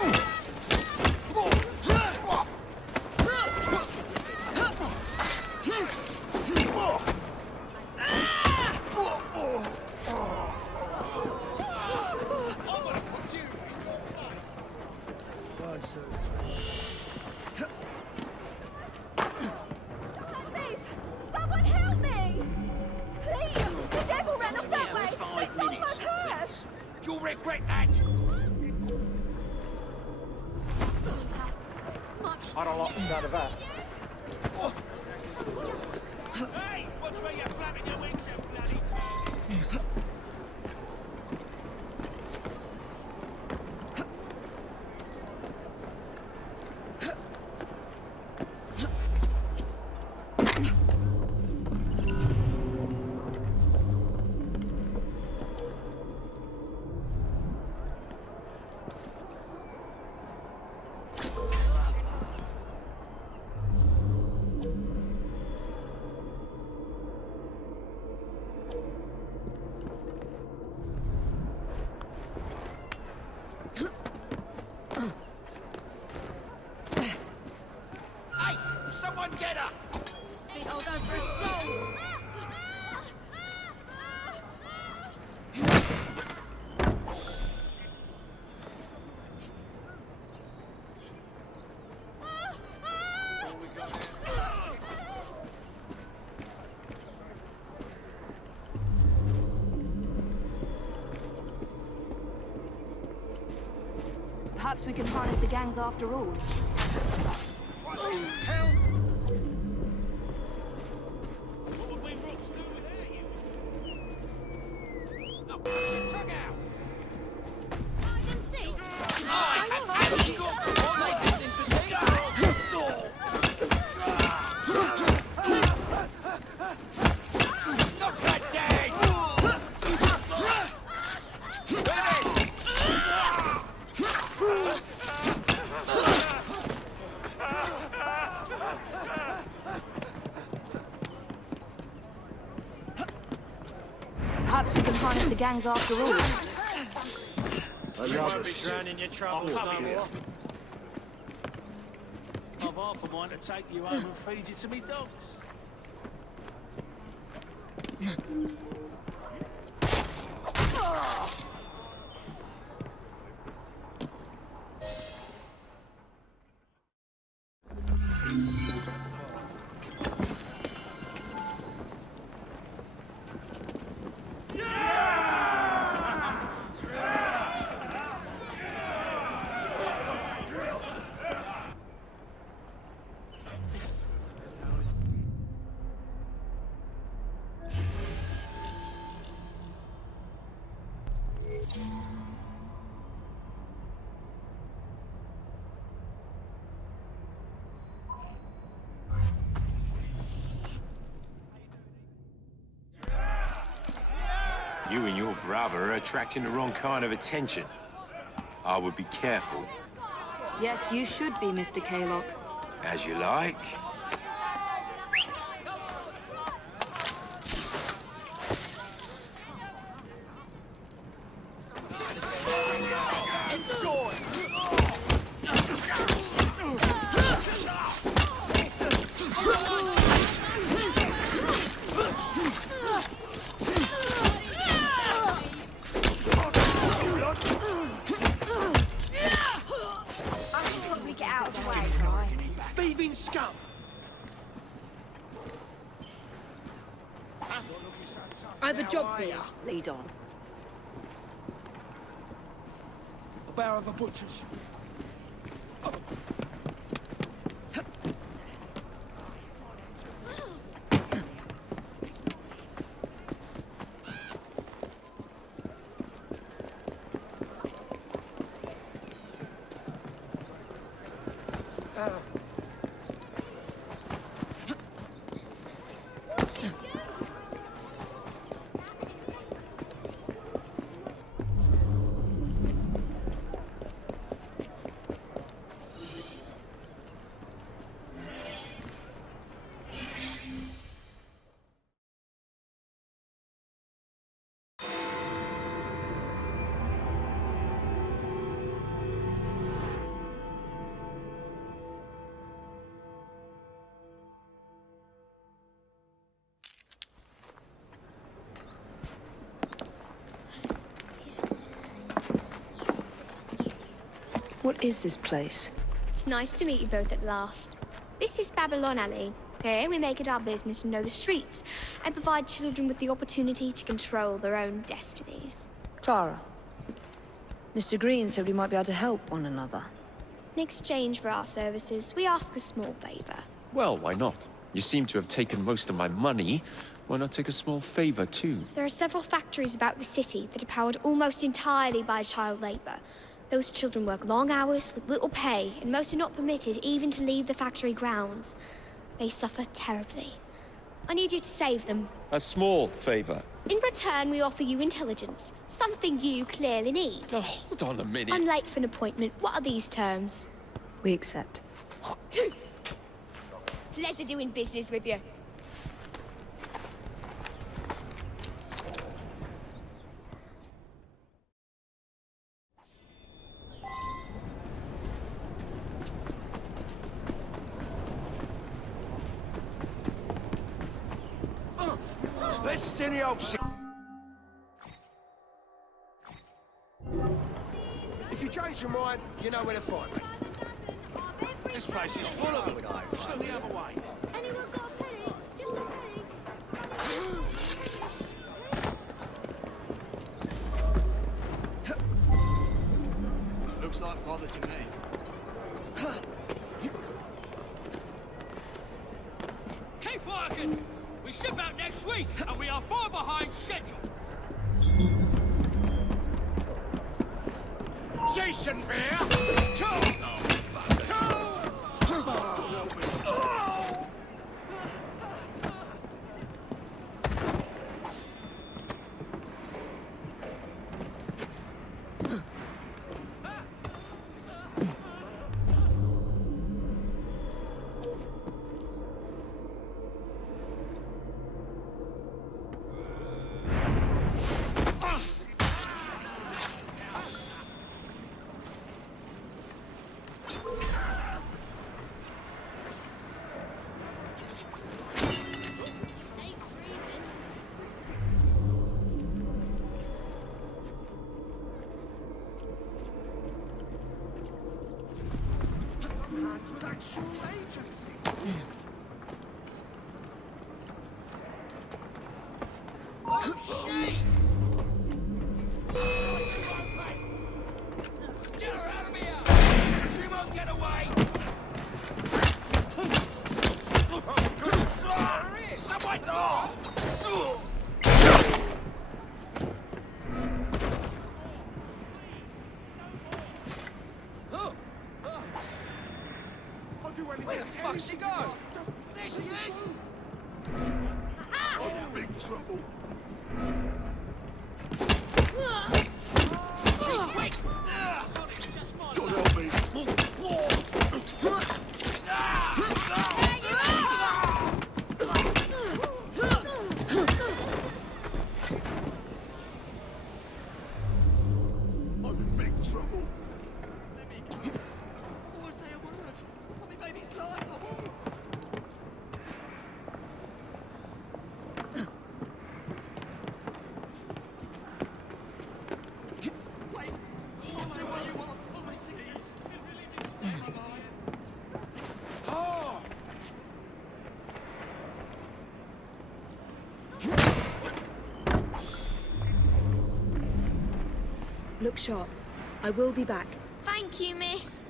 Someone help me! Please! The devil ran off that way! 5 minutes, please. You'll regret that. I don't like the sound of that. Hey! Watch where you're flapping your wings, you bloody... Hey! Someone get her! Think I'll go for a stroll. Perhaps we can harness the gangs after all. What the hell? What would we rooks do without you? Oh, put your tongue out! I can see. I'll make this interesting. Not that dead! Perhaps we can harness the gangs after all. You won't be drowning your troubles no more. I've half a mind to take you home and feed you to me dogs. You and your brother are attracting the wrong kind of attention. I would be careful. Yes, you should be, Mr. Kaylock. As you like. I have a job for you. Lead on. A barrow of a butcher's. What is this place? It's nice to meet you both at last. This is Babylon Alley. Here we make it our business to know the streets and provide children with the opportunity to control their own destinies. Clara. Mr. Green said we might be able to help one another. In exchange for our services, we ask a small favor. Well, why not? You seem to have taken most of my money. Why not take a small favor, too? There are several factories about the city that are powered almost entirely by child labor. Those children work long hours with little pay, and most are not permitted even to leave the factory grounds. They suffer terribly. I need you to save them. A small favor. In return, we offer you intelligence, something you clearly need. Now, hold on a minute. I'm late for an appointment. What are these terms? We accept. Pleasure doing business with you. Let's steal the old shit. If you change your mind, you know where to find me. This place is full of them. Just look the other way. Anyone got a penny? Just a penny. Looks like bother to me. Keep working! We ship out next week, and we are far behind schedule. Jason Bear! Where the fuck's she gone? There she is! I'm in big trouble. She's quick! God help me. I'm in big trouble. Let me go. Or say a word. Want me baby's life, I won't. Look sharp. I will be back. Thank you, miss.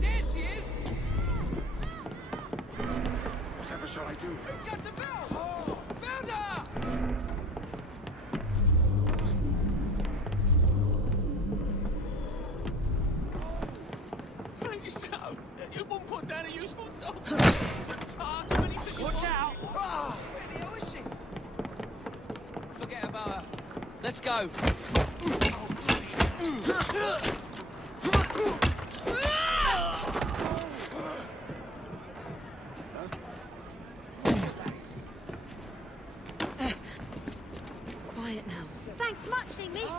There she is! Whatever shall I do? Who got the bell? Found her! Please, so. You won't put down a useful dog. Watch out! Where the hell is she? Forget about her. Let's go. Quiet now. Thanks muchly, miss.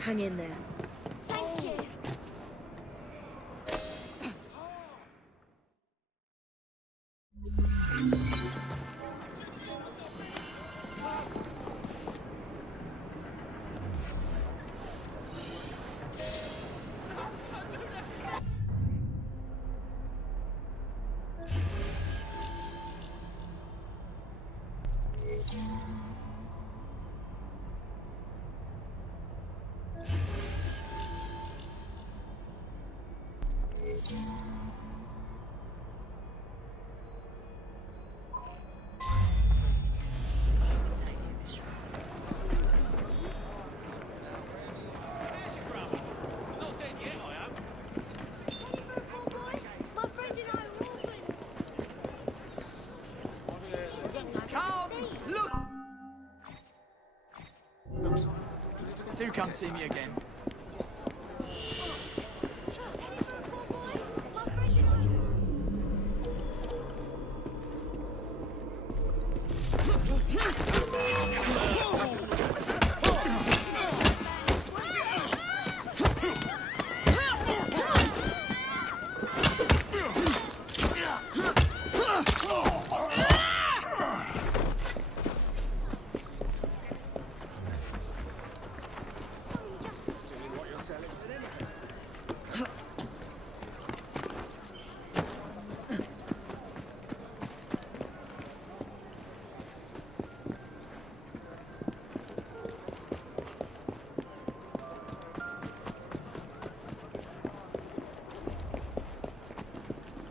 Hang in there. Thank you. My friend and I are orphans. Come! Look! Do come see me again.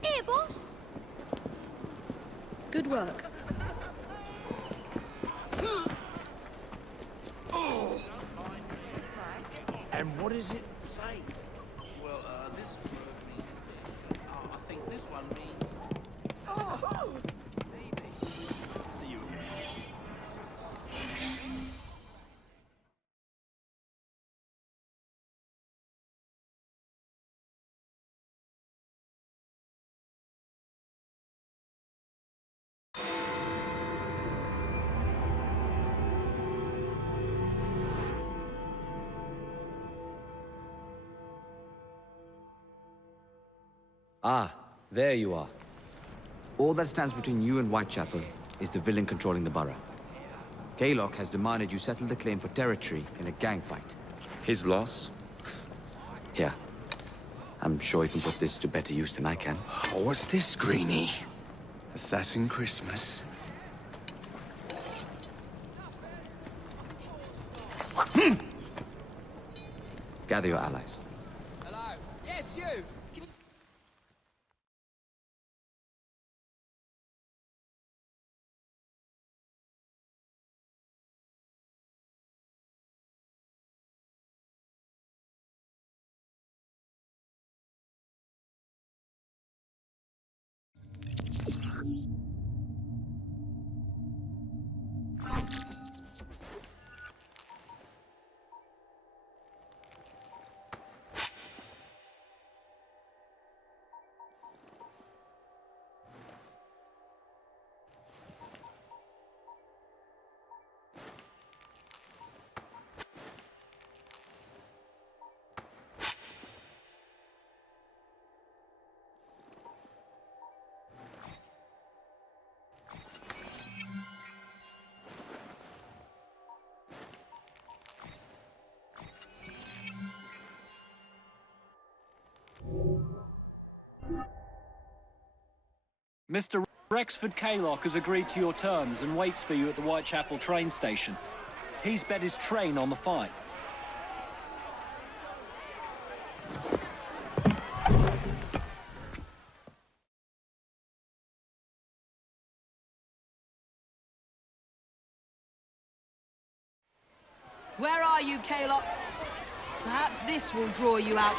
Here, boss. Good work. And what does it say? Well, this word means fish. I think this one means... Oh! Maybe. Nice to see you again. Ah, there you are. All that stands between you and Whitechapel is the villain controlling the borough. Kaylock has demanded you settle the claim for territory in a gang fight. His loss? Yeah. I'm sure he can put this to better use than I can. Oh, what's this, Greenie? Assassin Christmas? Gather your allies. Hello? Yes, you! Can you... Mr. Rexford Kaylock has agreed to your terms and waits for you at the Whitechapel train station. He's bet his train on the fight. Where are you, Kaylock? Perhaps this will draw you out.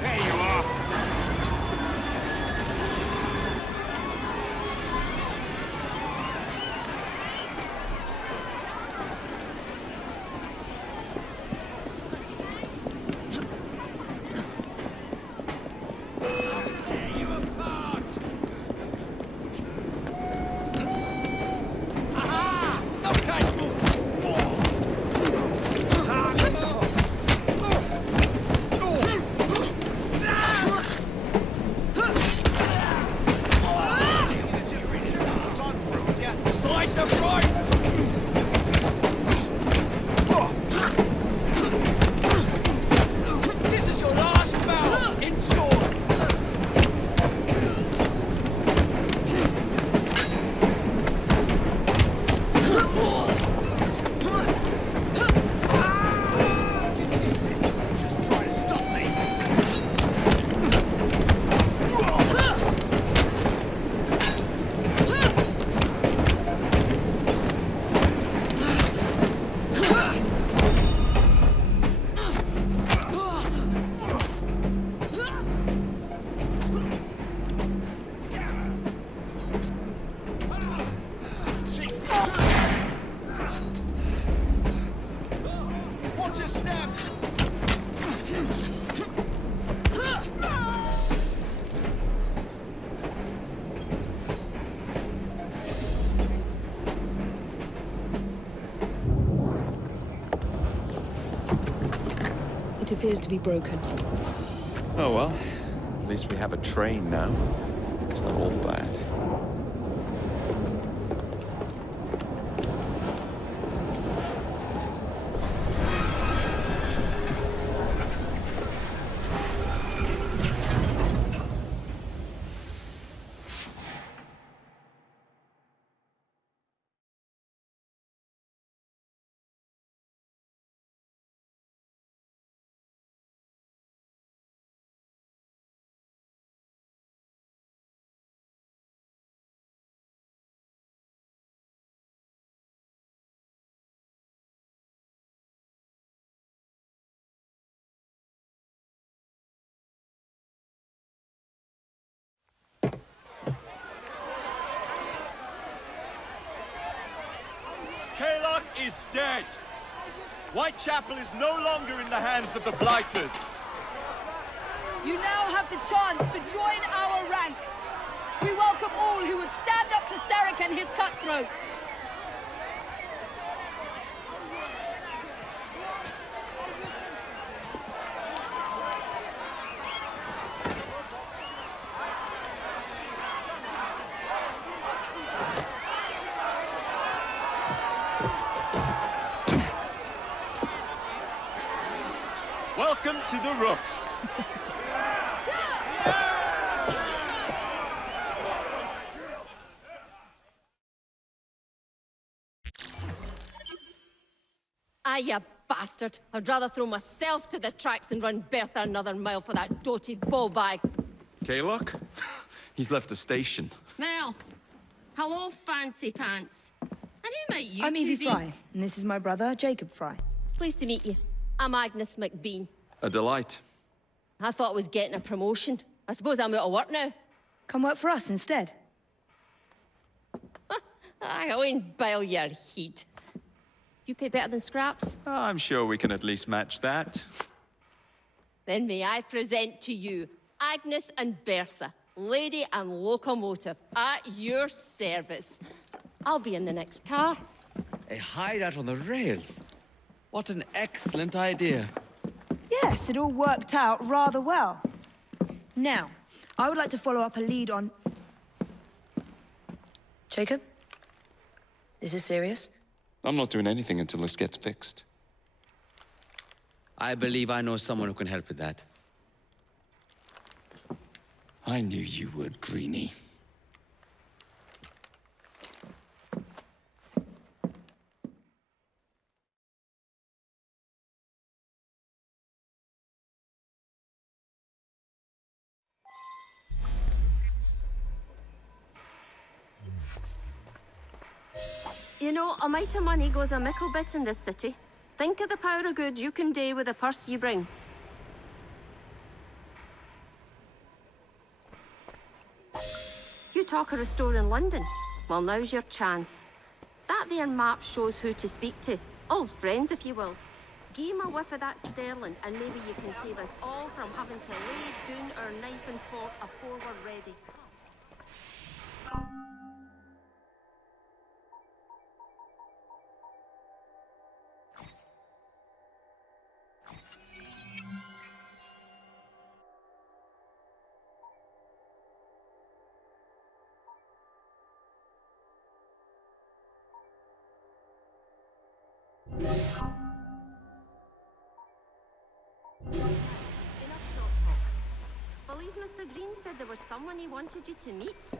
There you are. Slice of right! This is your last bout! Enjoy! Just try to stop me. Watch your step! It appears to be broken. Oh well, at least we have a train now. It's not all bad. Kaylock is dead! Whitechapel is no longer in the hands of the Blighters! You now have the chance to join our ranks. We welcome all who would stand up to Starrick and his cutthroats. Welcome to the Rooks! Ah, you bastard! I'd rather throw myself to the tracks than run Bertha another mile for that doty ball-bag. Kaylock? He's left the station. Well, hello, fancy pants. And who might you I'm two Evie be? Fry, and this is my brother, Jacob Fry. Pleased to meet you. I'm Agnes McBean. A delight. I thought I was getting a promotion. I suppose I'm out of work now. Come work for us instead. I won't bile your heat. You pay better than scraps? I'm sure we can at least match that. Then may I present to you Agnes and Bertha, lady and locomotive, at your service. I'll be in the next car. A hideout on the rails. What an excellent idea. Yes, it all worked out rather well. Now, I would like to follow up a lead on... Jacob? Is this serious? I'm not doing anything until this gets fixed. I believe I know someone who can help with that. I knew you would, Greenie. You know, a mite of money goes a mickle bit in this city. Think of the power of good you can do with the purse you bring. You talk of a store in London. Well, now's your chance. That there map shows who to speak to. Old friends, if you will. Give 'em a whiff of that sterling, and maybe you can save us all from having to lay down our knife and fork afore we're ready. Enough short talk. Believe Mr. Green said there was someone he wanted you to meet.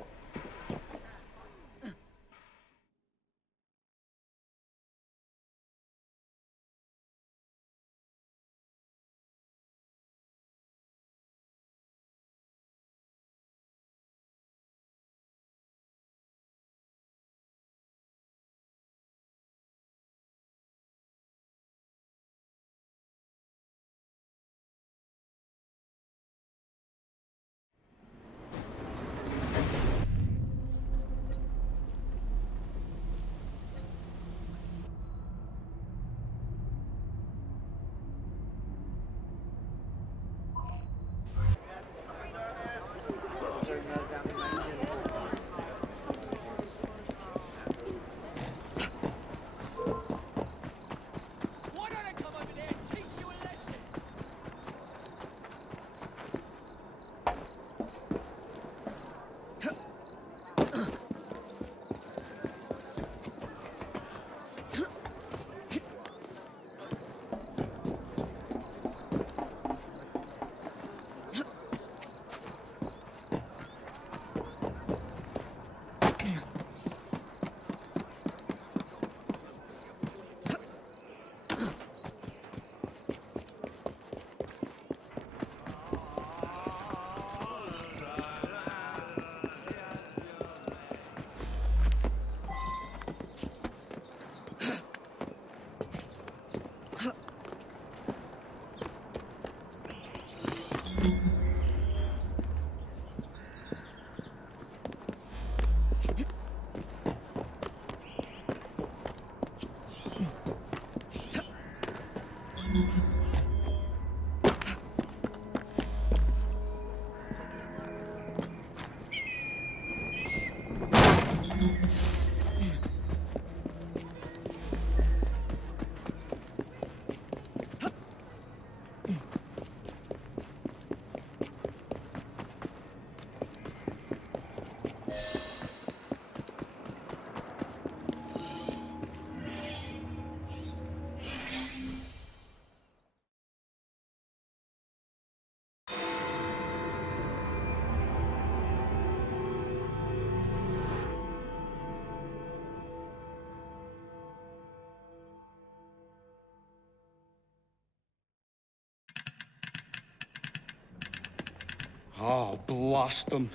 Oh, blast them.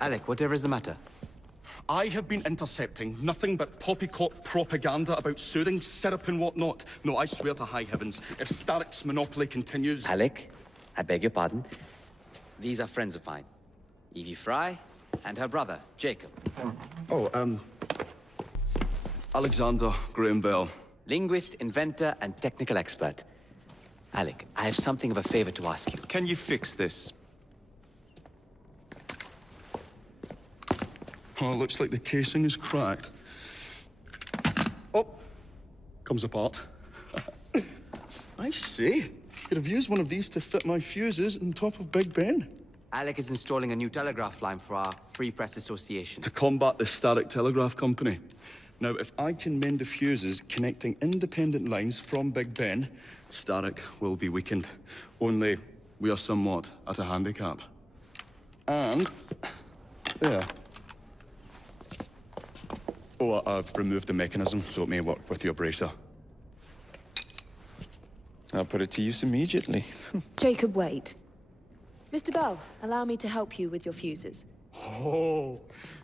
Alec, whatever is the matter? I have been intercepting nothing but poppycock propaganda about soothing syrup and whatnot. No, I swear to high heavens, if Starrick's monopoly continues... Alec, I beg your pardon. These are friends of mine. Evie Fry and her brother, Jacob. Oh, Alexander Graham Bell. Linguist, inventor, and technical expert. Alec, I have something of a favor to ask you. Can you fix this? Oh, looks like the casing is cracked. Oh, comes apart. I see. Could have used one of these to fit my fuses on top of Big Ben. Alec is installing a new telegraph line for our Free Press Association. To combat the Static Telegraph Company. Now, if I can mend the fuses connecting independent lines from Big Ben, Static will be weakened. Only we are somewhat at a handicap. And... there. Oh, I've removed the mechanism so it may work with your bracer. I'll put it to use immediately. Jacob, wait. Mr. Bell, allow me to help you with your fuses. Oh,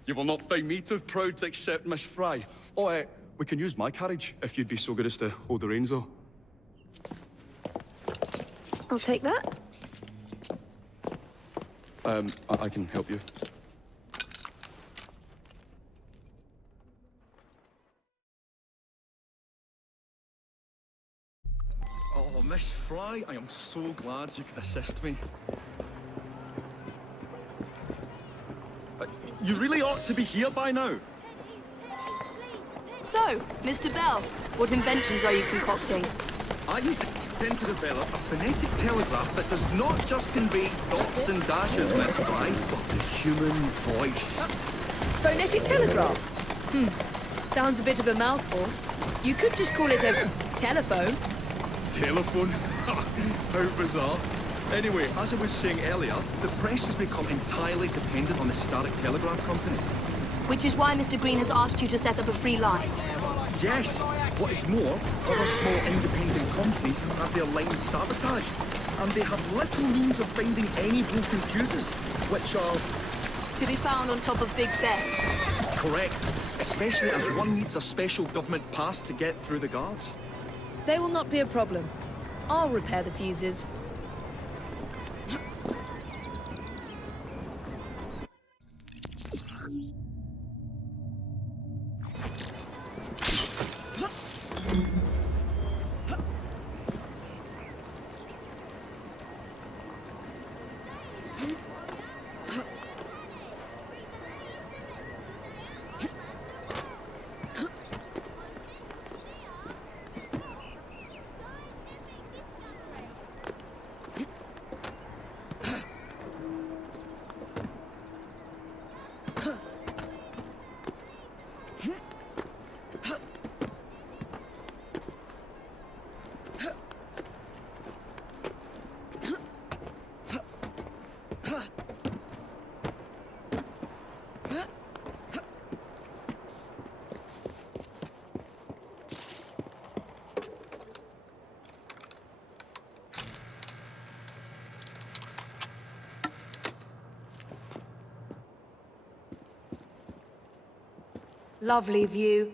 you will not find me too proud to accept Miss Fry. Oh, we can use my carriage, if you'd be so good as to hold the reins, though. I'll take that. I can help you. Oh, Miss Fry, I am so glad you could assist me. You really ought to be here by now. So, Mr. Bell, what inventions are you concocting? I intend to develop a phonetic telegraph that does not just convey dots and dashes, Miss Fry, but the human voice. Phonetic telegraph? Sounds a bit of a mouthful. You could just call it a telephone. Telephone? How bizarre. Anyway, as I was saying earlier, the press has become entirely dependent on the Static Telegraph Company. Which is why Mr. Green has asked you to set up a free line. Yes! What is more, other small independent companies have had their lines sabotaged, and they have little means of finding any broken fuses, which are... To be found on top of Big Ben. Correct. Especially as one needs a special government pass to get through the guards. They will not be a problem. I'll repair the fuses. Lovely view.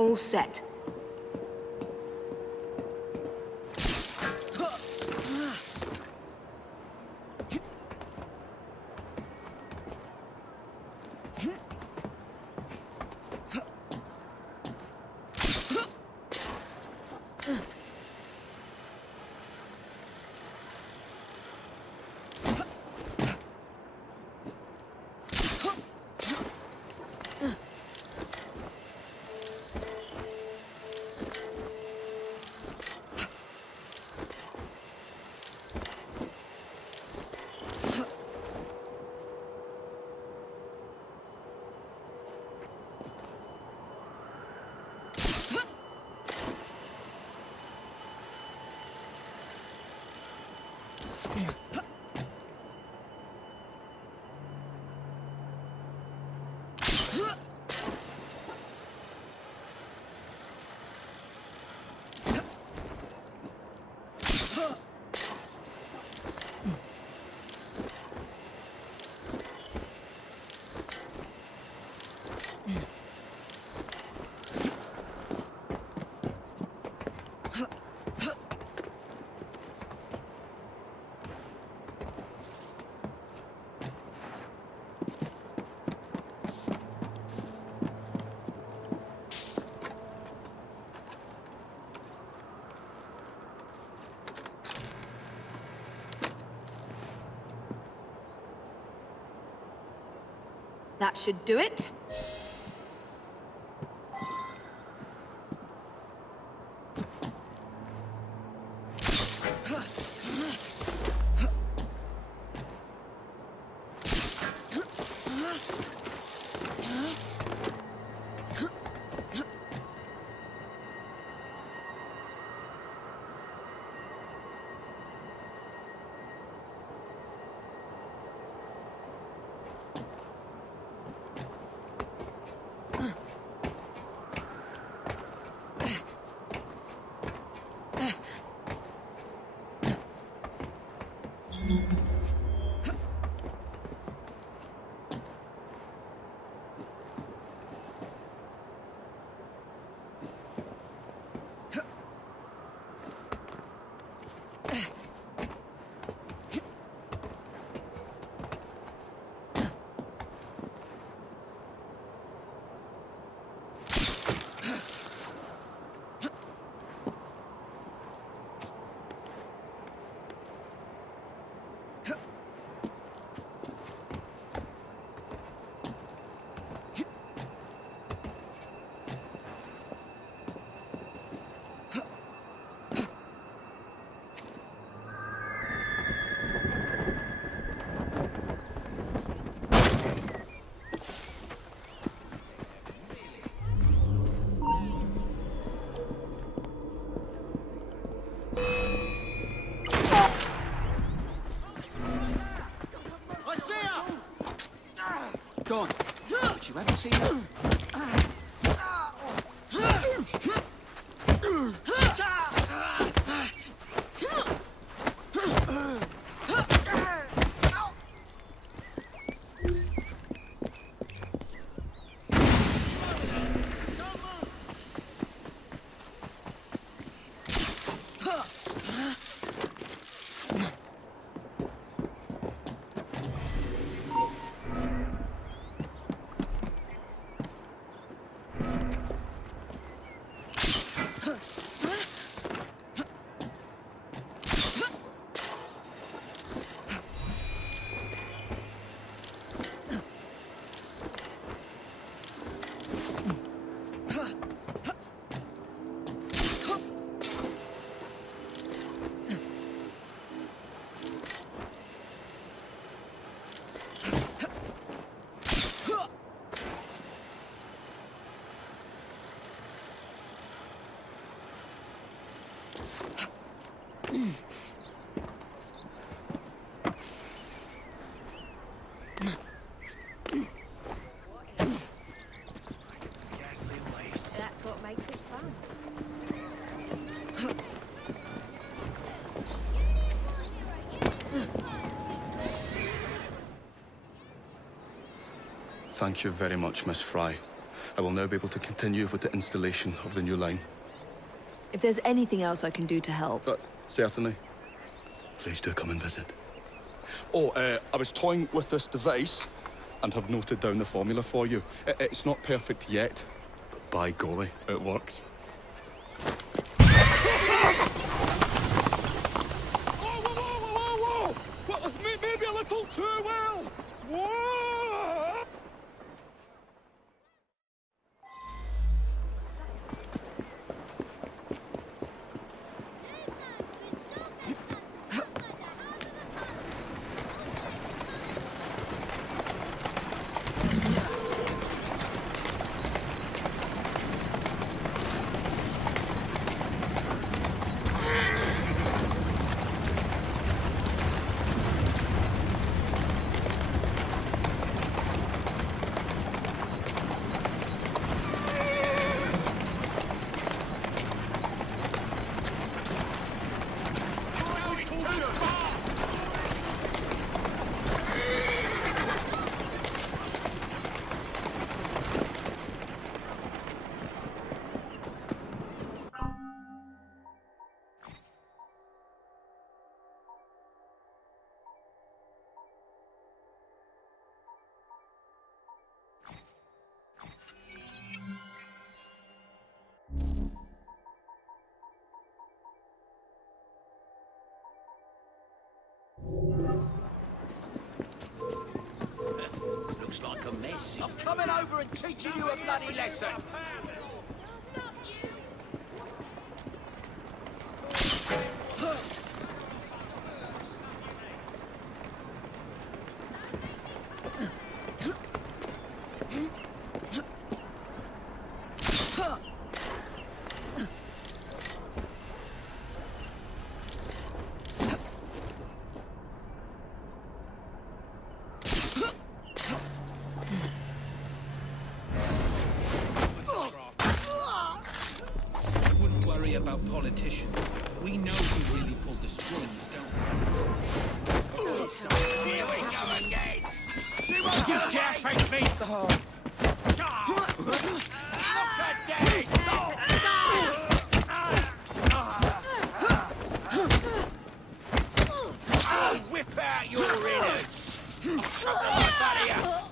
All set. That should do it. Don, did you ever see that? That's what makes it fun. Thank you very much, Miss Fry. I will now be able to continue with the installation of the new line. If there's anything else I can do to help... Certainly. Please do come and visit. Oh, I was toying with this device and have noted down the formula for you. It's not perfect yet, but by golly, it works. Whoa! Maybe a little too well! Whoa! Looks like a mess. I'm coming over and teaching you a bloody lesson. About politicians. We know who really pulled the strings, don't we? Here we go again. She won't You get dare away. face me! Look at Daddy! I'll whip out your innards. I'll chop the life out of you.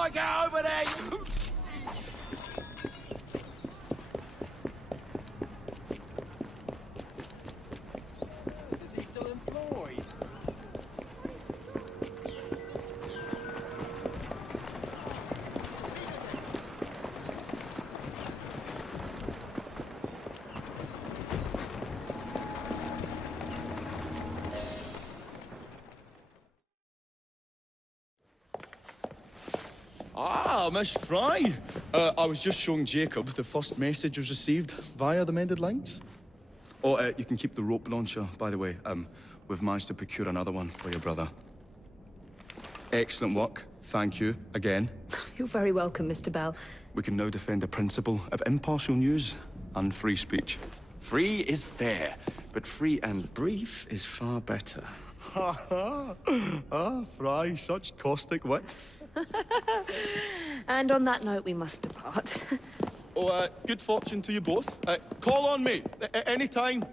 how I get over there! Is he still employed? Ah, Miss Fry. I was just showing Jacob the first message was received via the mended lines. Oh, you can keep the rope launcher, by the way. We've managed to procure another one for your brother. Excellent work. Thank you, again. You're very welcome, Mr. Bell. We can now defend the principle of impartial news and free speech. Free is fair, but free and brief is far better. Ha ha! Ah, Fry, such caustic wit. And on that note, we must depart. Oh, good fortune to you both. Call on me, anytime.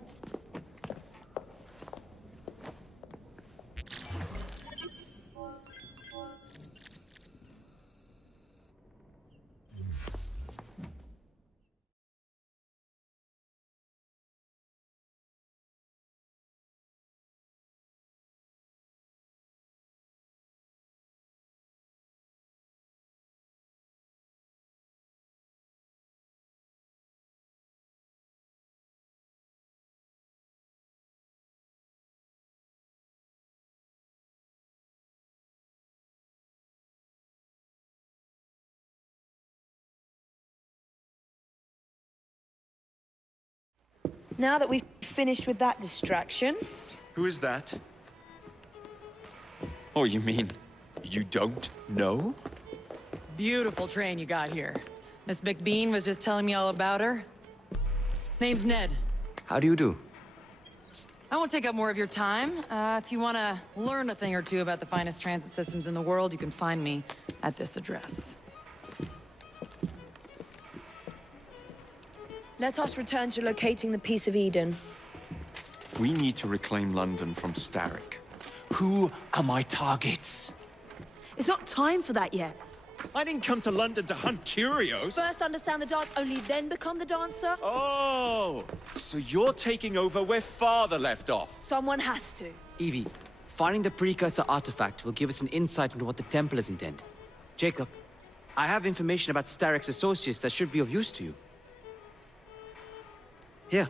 Now that we've finished with that distraction... Who is that? Oh, you mean you don't know? Beautiful train you got here. Miss McBean was just telling me all about her. Name's Ned. How do you do? I won't take up more of your time. If you want to learn a thing or two about the finest transit systems in the world, you can find me at this address. Let us return to locating the Piece of Eden. We need to reclaim London from Starrick. Who are my targets? It's not time for that yet. I didn't come to London to hunt curios. First understand the dance, only then become the dancer. Oh, so you're taking over where Father left off. Someone has to. Evie, finding the precursor artifact will give us an insight into what the Templars intend. Jacob, I have information about Starrick's associates that should be of use to you. Here.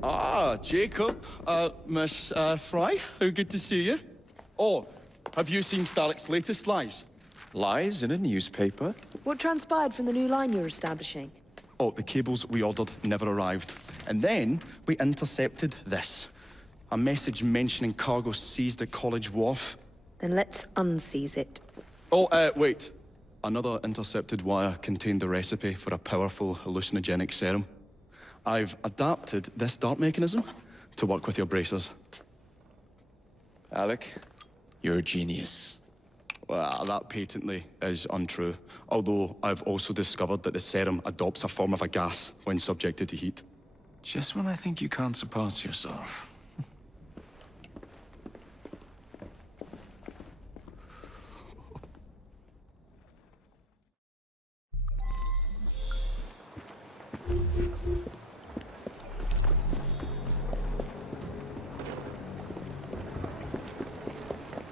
Ah, Jacob, Miss Fry, how good to see you. Oh, have you seen Starrick's latest lies? Lies in a newspaper? What transpired from the new line you're establishing? Oh, the cables we ordered never arrived. And then we intercepted this. A message mentioning cargo seized at College Wharf. Then let's unseize it. Oh, wait. Another intercepted wire contained the recipe for a powerful hallucinogenic serum. I've adapted this dart mechanism to work with your bracers. Alec, you're a genius. Well, that patently is untrue. Although I've also discovered that the serum adopts a form of a gas when subjected to heat. Just when I think you can't surpass yourself.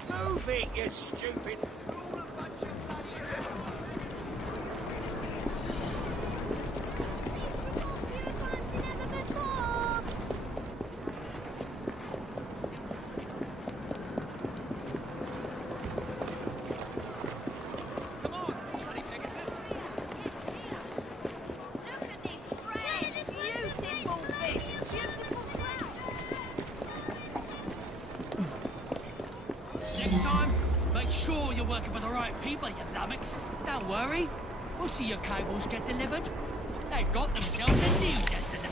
Move it, you stupid! Next time, make sure you're working for the right people, you lummox. Don't worry. We'll see your cables get delivered. They've got themselves a new destiny.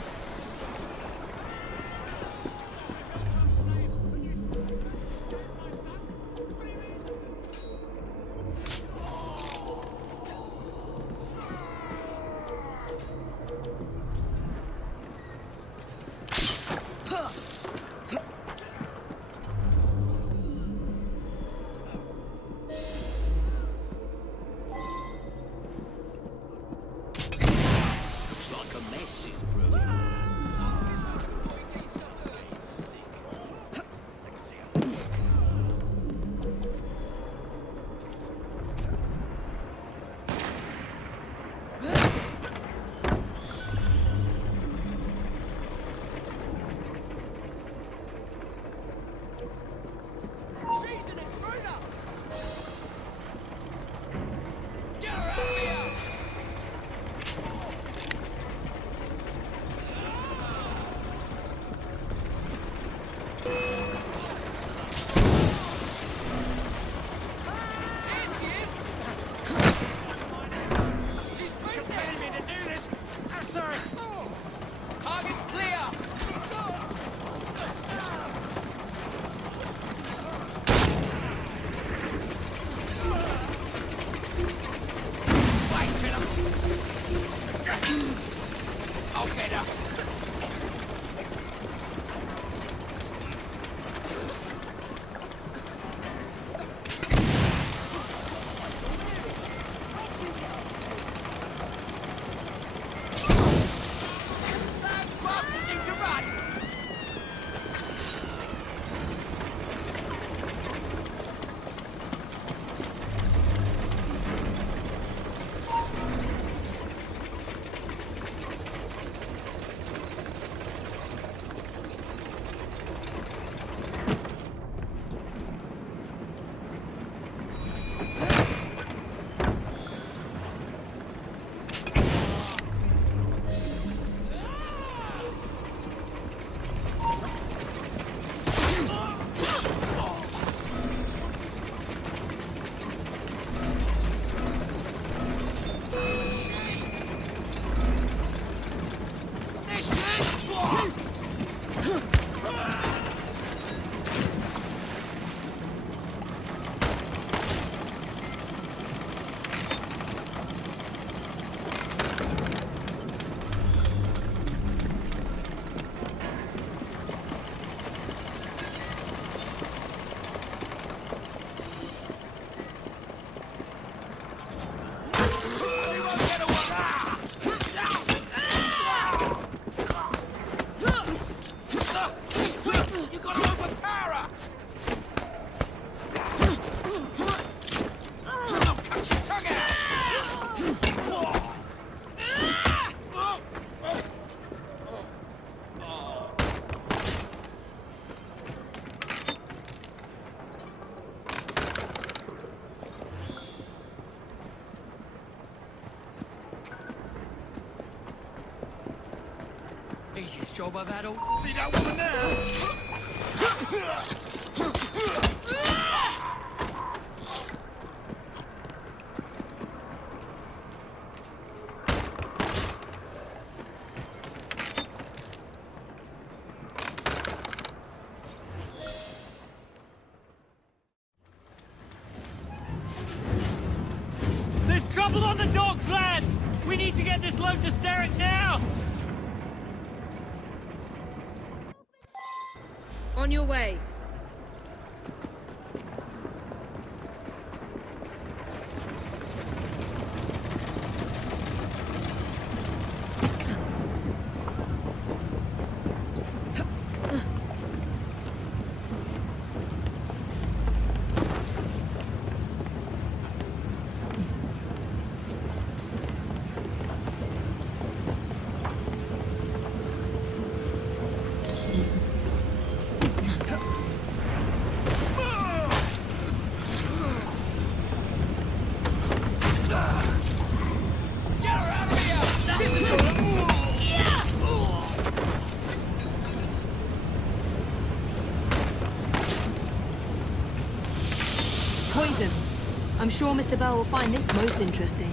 Easiest job I've had all. See that woman there? Trouble on the docks, lads! We need to get this load to Sterrick now! On your way. Poison. I'm sure Mr. Bell will find this most interesting.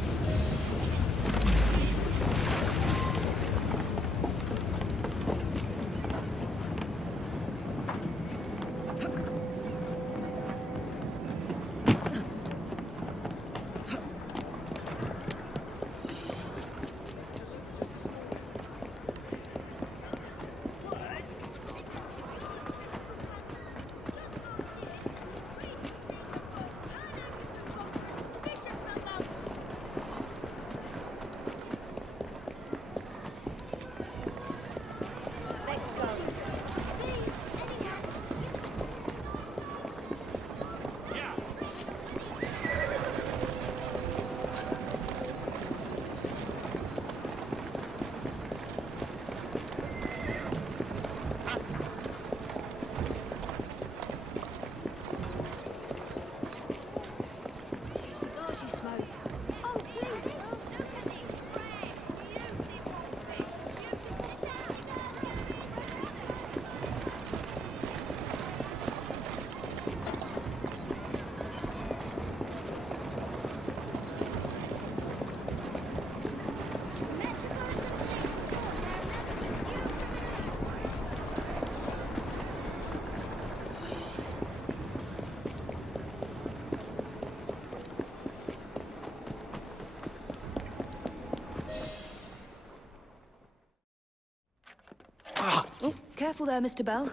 Careful there, Mr. Bell.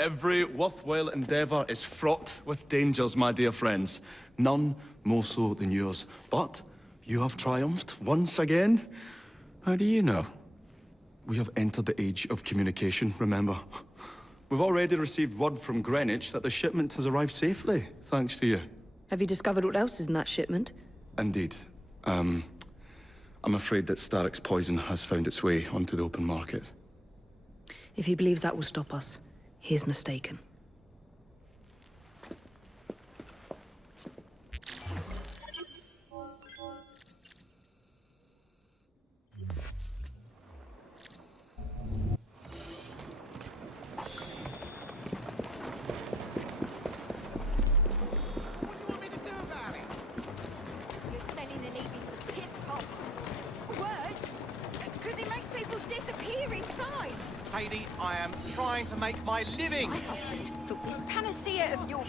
Every worthwhile endeavour is fraught with dangers, my dear friends. None more so than yours. But you have triumphed once again. How do you know? We have entered the age of communication, remember. We've already received word from Greenwich that the shipment has arrived safely, thanks to you. Have you discovered what else is in that shipment? Indeed. I'm afraid that Starrick's poison has found its way onto the open market. If he believes that will stop us, he is mistaken. Lady, I am trying to make my living! My husband thought this panacea of yours...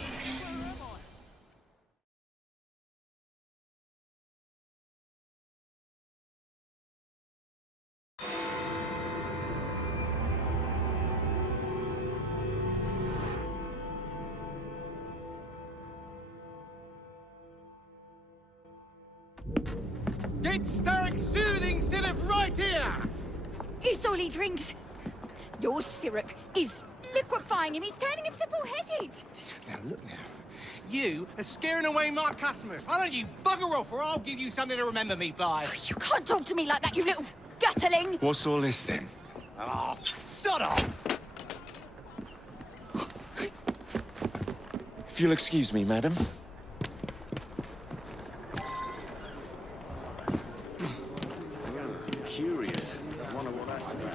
Get Starrick's soothing syrup right here! It's all he drinks. Your syrup is liquefying him. He's turning him simple-headed. Now, look now. You are scaring away my customers. Why don't you bugger off, or I'll give you something to remember me by. You can't talk to me like that, you little gutterling. What's all this, then? Oh, sod off! If you'll excuse me, madam. Curious. I wonder what that's about.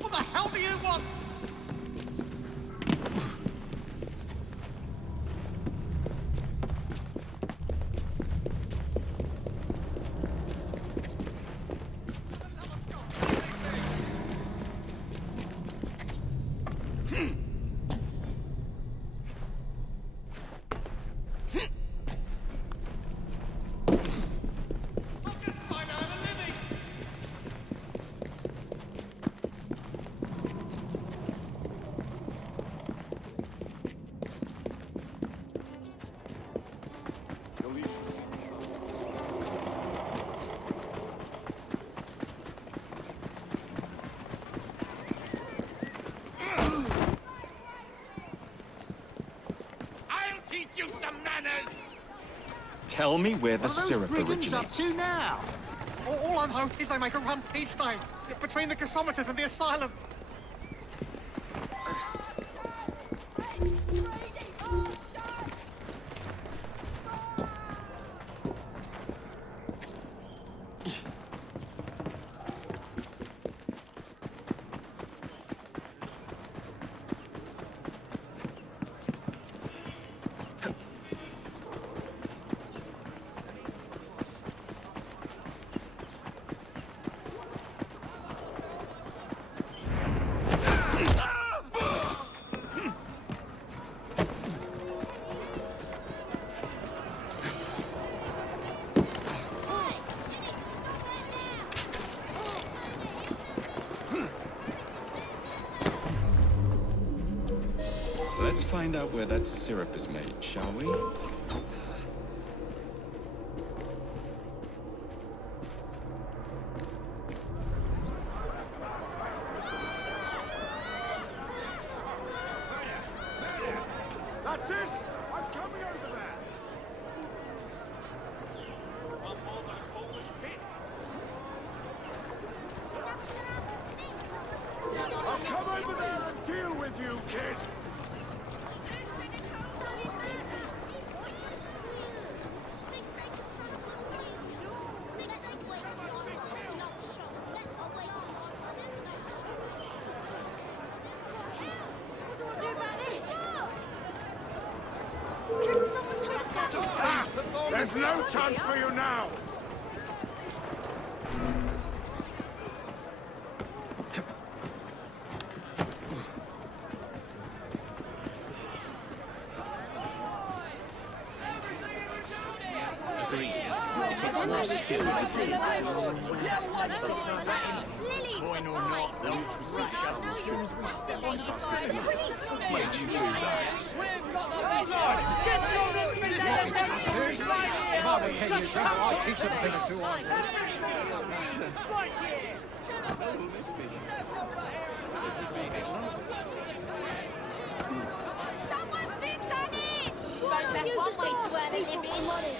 What the hell do you want? Tell me where the What are those syrup brigands up originates. to now? All I'm hoping is they make a run each time between the gasometers and the asylum. Let's find out where that syrup is made, shall we? That's it! I'm coming over there! I'll come over there and deal with you, kid! There's no chance for you now! Coin or not, they'll thrash us as soon as we step on top of them. Where'd you do that? Get your inventories right here! Father, tell you trouble, I'll teach them a thing or two on. Right here! Someone's been done in! Suppose that's one way to earn a living.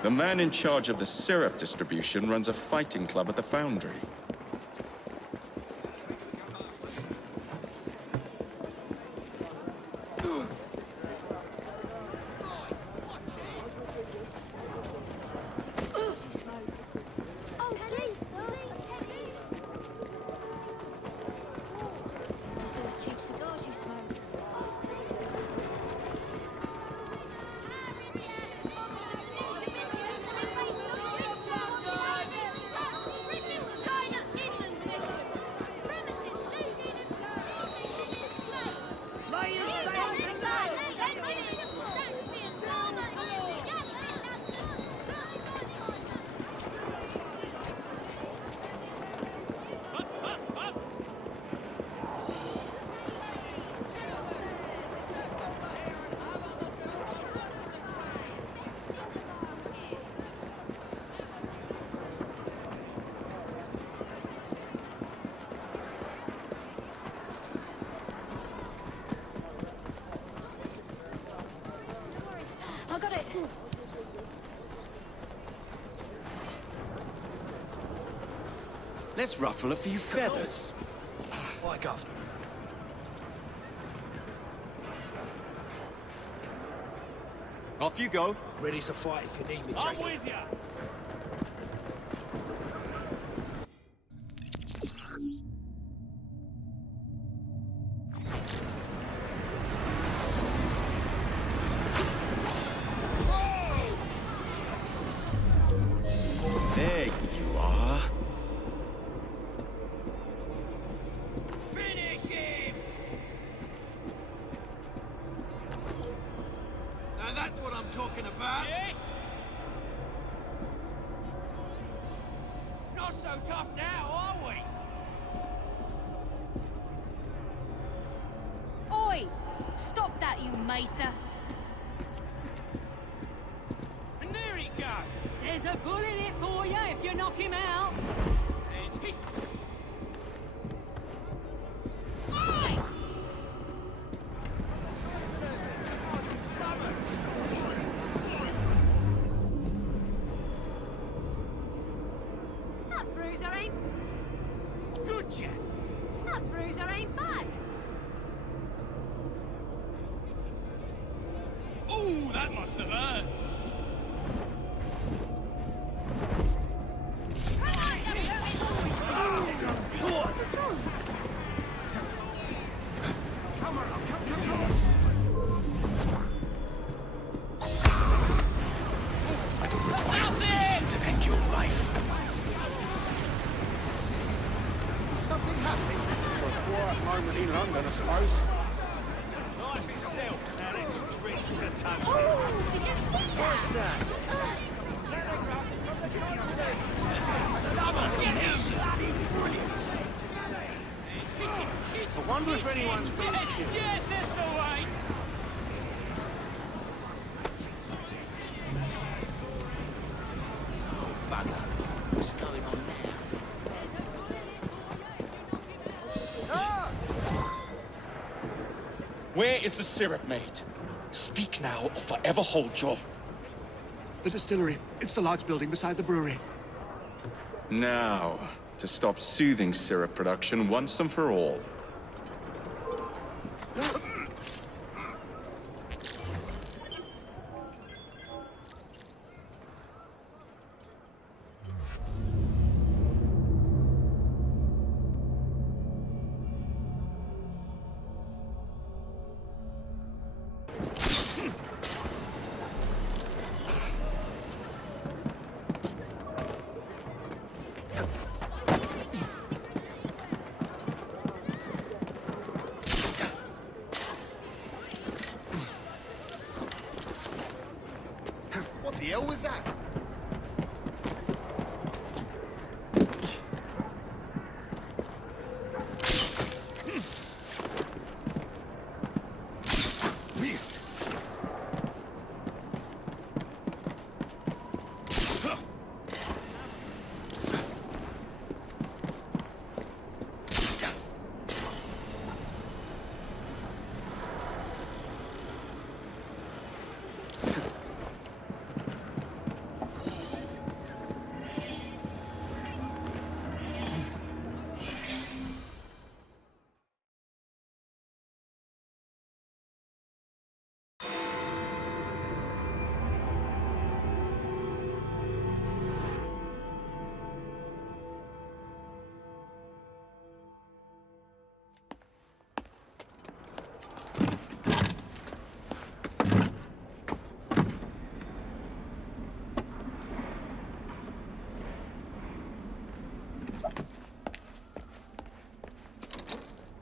The man in charge of the syrup distribution runs a fighting club at the foundry. I got it. Let's ruffle a few feathers. Like oven. Off you go. Ready to fight if you need me, I'm Jacob. with you! There you are. Finish him! Now that's what I'm talking about! Yes! Not so tough now, are we? Oi! Stop that, you macer! And there he goes! There's a bull in it for you if you knock him out! And he's... chap. That bruiser ain't bad. Ooh, that must have hurt. What's wrong? Come on, come. Assassin! To end your life. Something happening. For a quiet moment in London, I suppose. Life itself, now it's written to touch it. Oh, did you see What's that? This has been brilliant. I wonder if anyone's been killed. Yes, that's the way. Bugger. What's going on now? Where is the syrup made? Speak now or forever hold your... The distillery. It's the large building beside the brewery. Now, to stop soothing syrup production once and for all. What the hell was that?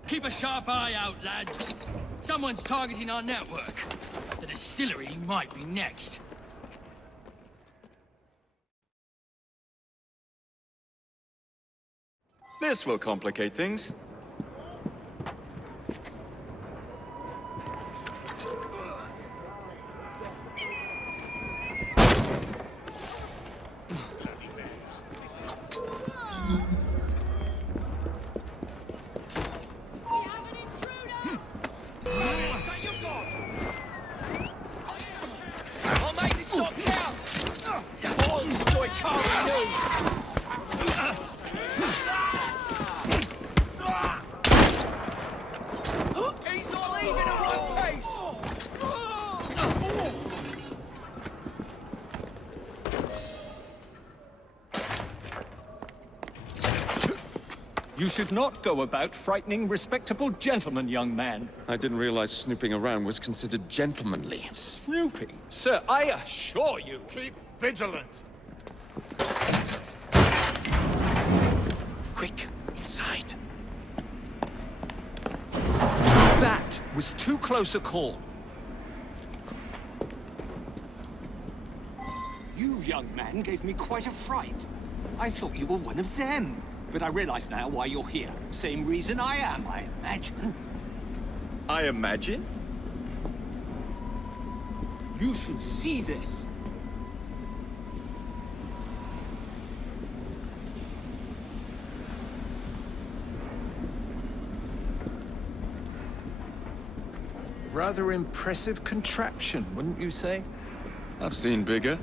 Keep a sharp eye out, lads. Someone's targeting our network. The distillery might be next. This will complicate things. I'll make this shot count! All enjoy carving you! He's not leaving at one pace! You should not go about frightening respectable gentlemen, young man. I didn't realize snooping around was considered gentlemanly. Snooping? Sir, I assure you... Keep vigilant. Quick, inside. That was too close a call. You, young man, gave me quite a fright. I thought you were one of them. But I realize now why you're here. Same reason I am, I imagine. I imagine? You should see this. Rather impressive contraption, wouldn't you say? I've seen bigger.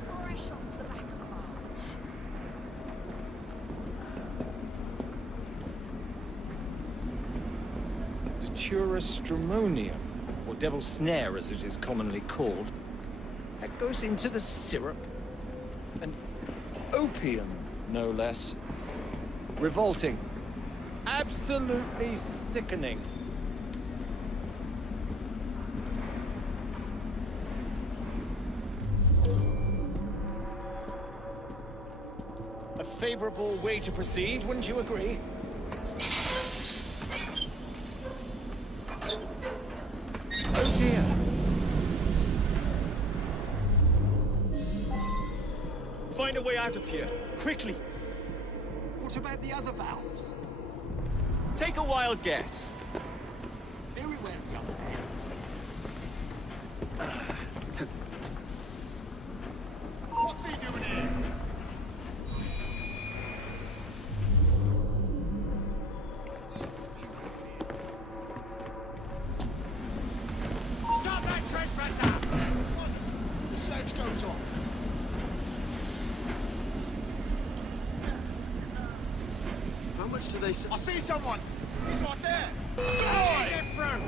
turistramonium, or devil's snare as it is commonly called. That goes into the syrup. And opium, no less. Revolting. Absolutely sickening. A favorable way to proceed, wouldn't you agree? Oh dear. Find a way out of here, quickly. What about the other valves? Take a wild guess. Very well, young man. What's he doing here? Stop that trespasser! The search goes on. How much do they say? I see someone! He's right there! Boy! Get through!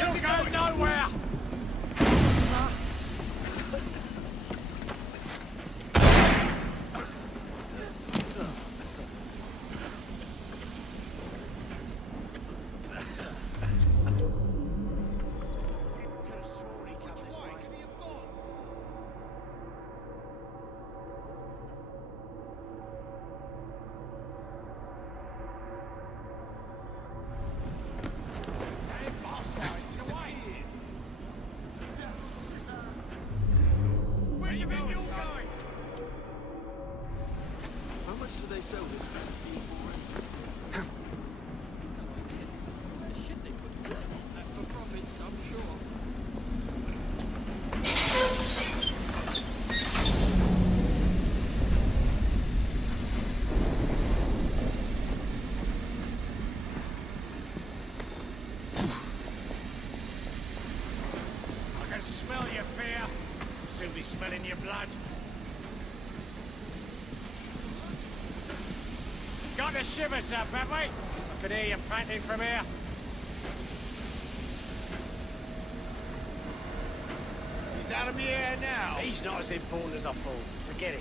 You'll go nowhere! Where you think you're going? How much do they sell this fantasy for? The shit they put in that for profits, I'm sure. I can smell your fear. Soon be smelling your blood. Got the shivers up, have we? I could hear you panting from here. He's out of the air now. He's not as important as I thought. Forget it.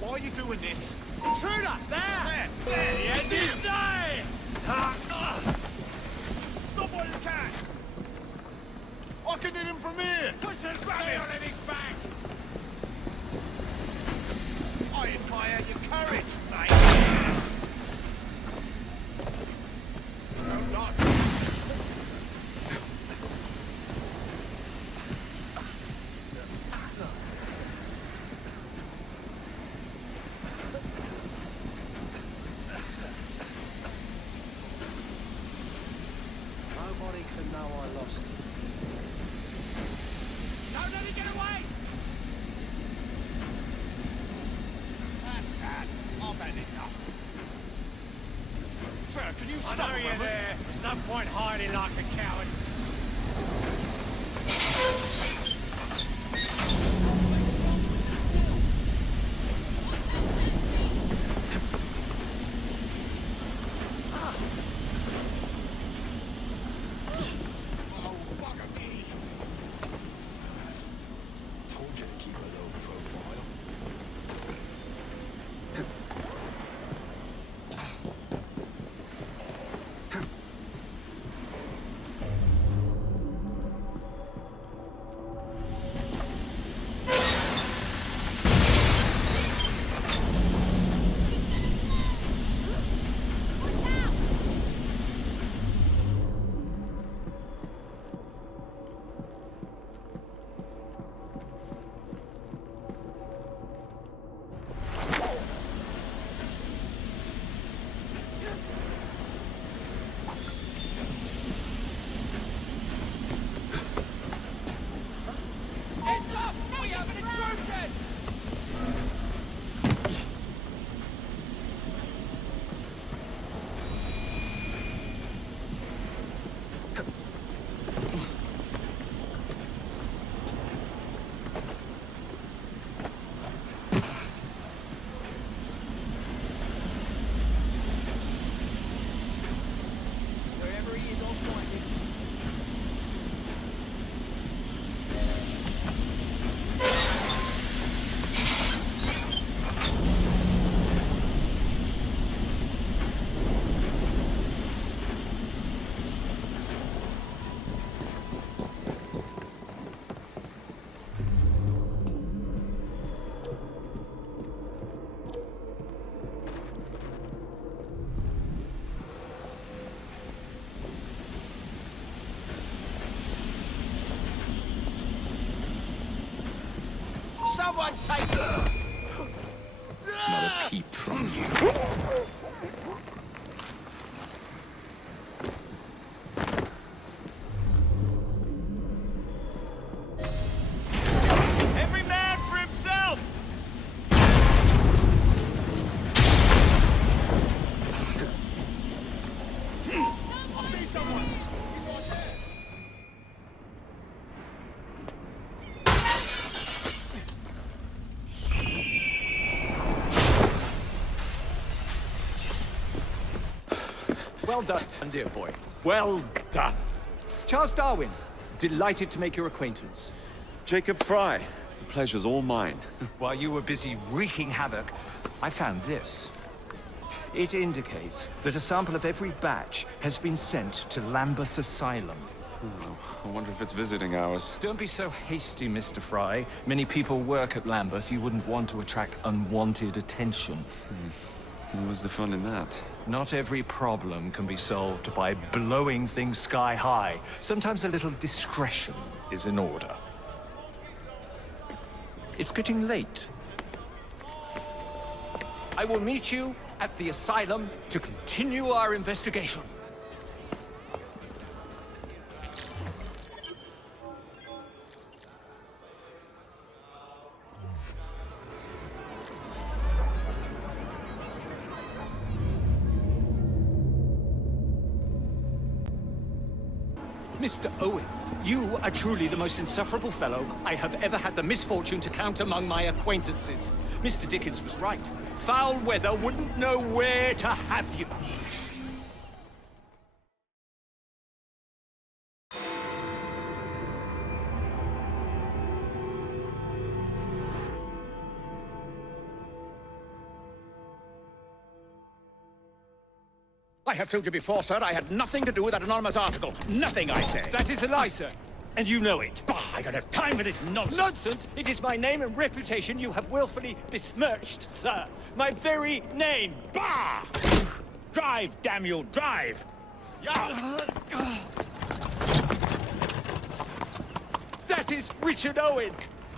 Why are you doing this? Intruder! There! There! The end is day! Stop while you can! I can hit him from here! Put some steel in his back! I admire your courage, mate! Don't knock. Nobody can know I lost. Don't let him get away! That's sad. I've had enough. Sir, can you I stop know a you're moment? there. There's no point hiding like a coward. Oh, bugger me. Told you to keep a low profile. someone take it? Not a peep from you. Every man for himself! I see someone! He's right there! Well done, dear boy. Well done. Charles Darwin, delighted to make your acquaintance. Jacob Fry, the pleasure's all mine. While you were busy wreaking havoc, I found this. It indicates that a sample of every batch has been sent to Lambeth Asylum. I wonder if it's visiting hours. Don't be so hasty, Mr. Fry. Many people work at Lambeth. You wouldn't want to attract unwanted attention. What's the fun in that? Not every problem can be solved by blowing things sky high. Sometimes a little discretion is in order. It's getting late. I will meet you at the asylum to continue our investigation. Mr. Owen, you are truly the most insufferable fellow I have ever had the misfortune to count among my acquaintances. Mr. Dickens was right. Foul weather wouldn't know where to have you. I have told you before, sir, I had nothing to do with that anonymous article. Nothing, I say. That is a lie, sir. And you know it. Bah, I don't have time for this nonsense. Nonsense? It is my name and reputation you have willfully besmirched, sir. My very name. Bah! Drive, damn you, drive! Yeah! That is Richard Owen,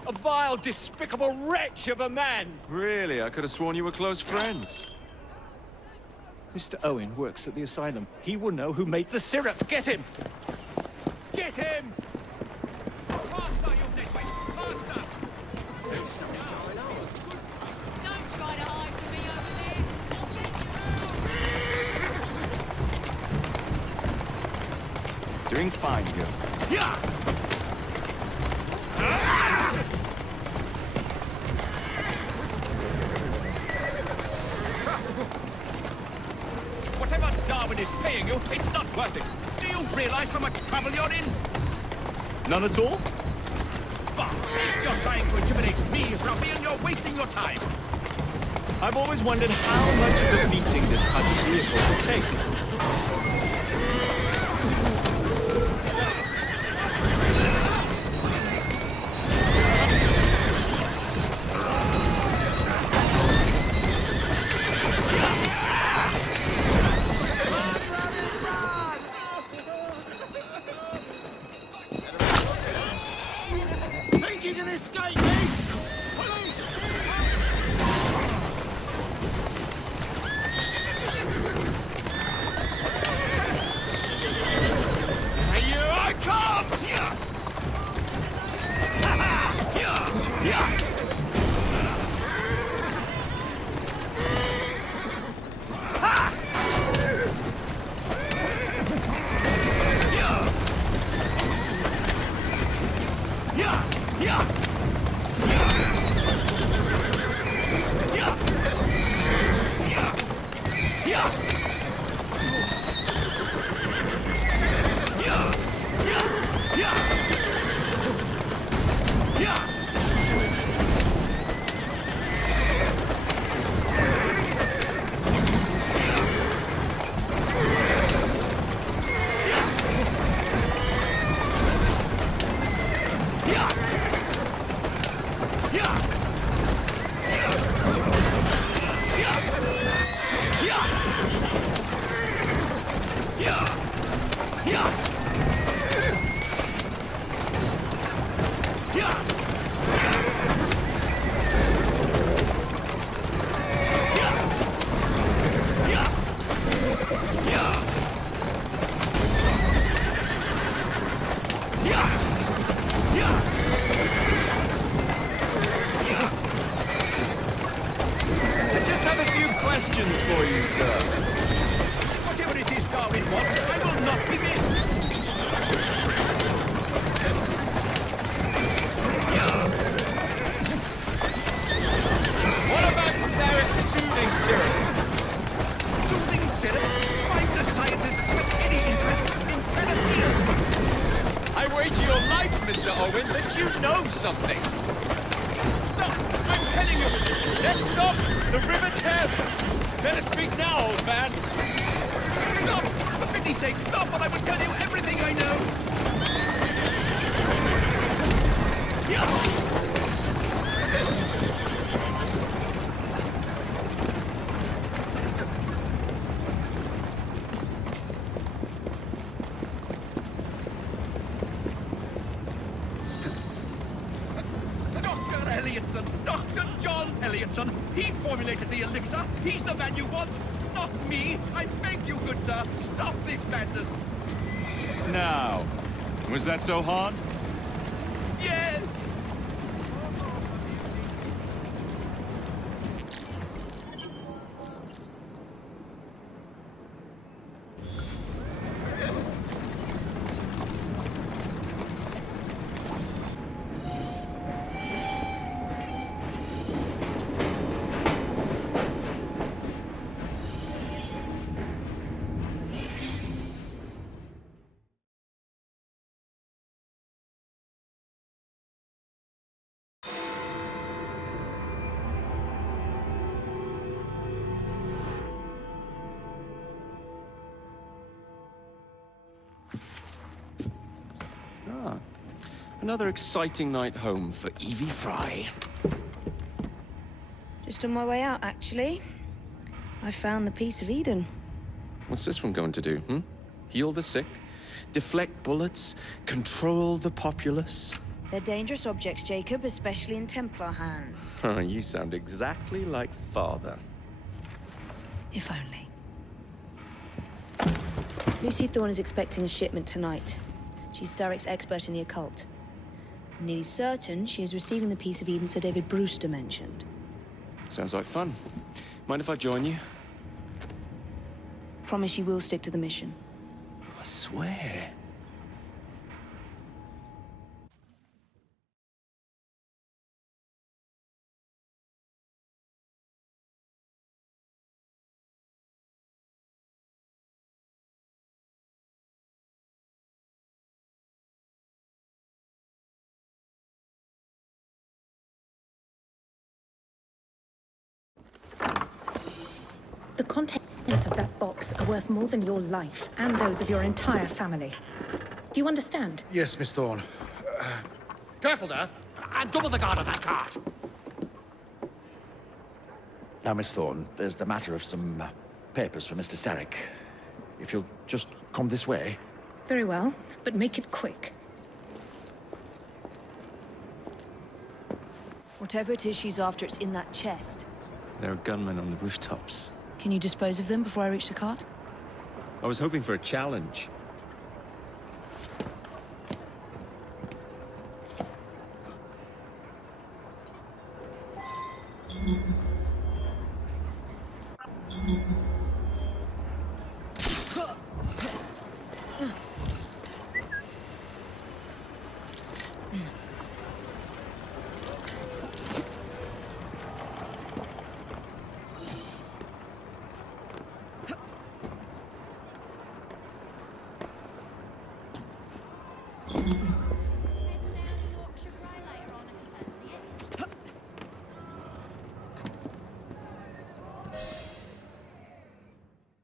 a vile, despicable wretch of a man. Really? I could have sworn you were close friends. Mr. Owen works at the asylum. He will know who made the syrup. Get him! Get him! Faster, you nitwit! Faster! There's something going on. Don't try to hide from me over there. Doing fine, girl. Yeah! Whatever Darwin is paying you, it's not worth it. Do you realize how much trouble you're in? None at all? Bah! If you're trying to intimidate me, ruffian, you're wasting your time. I've always wondered how much of a beating this type of vehicle will take. Think you can escape me? Here I come! I just have a few questions for you, sir. Whatever it is Darwin wants, I will not be missed. What about Starrick's soothing syrup? Soothing syrup? Find the scientist with any interest in pedophilia. I wager your life, Mr. Owen, that you know something. Stop! I'm telling you! Next stop, the River Thames. Better speak now, old man. Stop! For pity's sake, stop, or I will tell you everything I know! Dr. Elliotson! Dr. John Elliotson! He formulated the elixir! He's the man you want! Not me! I beg you, good sir! Stop this madness! Now, was that so hard? Yes! Ah, another exciting night home for Evie Fry. Just on my way out, actually. I found the Piece of Eden. What's this one going to do, hmm? Heal the sick, deflect bullets, control the populace? They're dangerous objects, Jacob, especially in Templar hands. You sound exactly like Father. If only. Lucy Thorne is expecting a shipment tonight. She's Starrick's expert in the occult. I'm nearly certain she is receiving the Piece of Eden Sir David Brewster mentioned. Sounds like fun. Mind if I join you? Promise you will stick to the mission. I swear. The contents of that box are worth more than your life and those of your entire family. Do you understand? Yes, Miss Thorne. Careful there! And double the guard on that cart! Now, Miss Thorne, there's the matter of some papers for Mr. Starrick. If you'll just come this way. Very well, but make it quick. Whatever it is she's after, it's in that chest. There are gunmen on the rooftops. Can you dispose of them before I reach the cart? I was hoping for a challenge.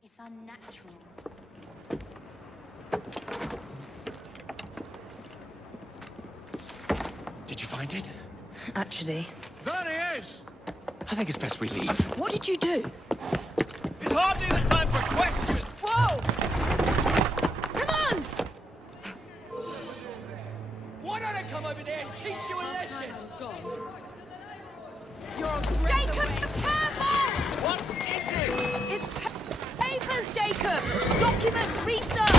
It's unnatural. Did you find it? Actually. There he is! I think it's best we leave. What did you do? It's hardly the time for questions! Whoa! Come on! Why don't I come over there and teach you a lesson? Jacob, the purple! What is it? It's papers, Jacob! Documents, research!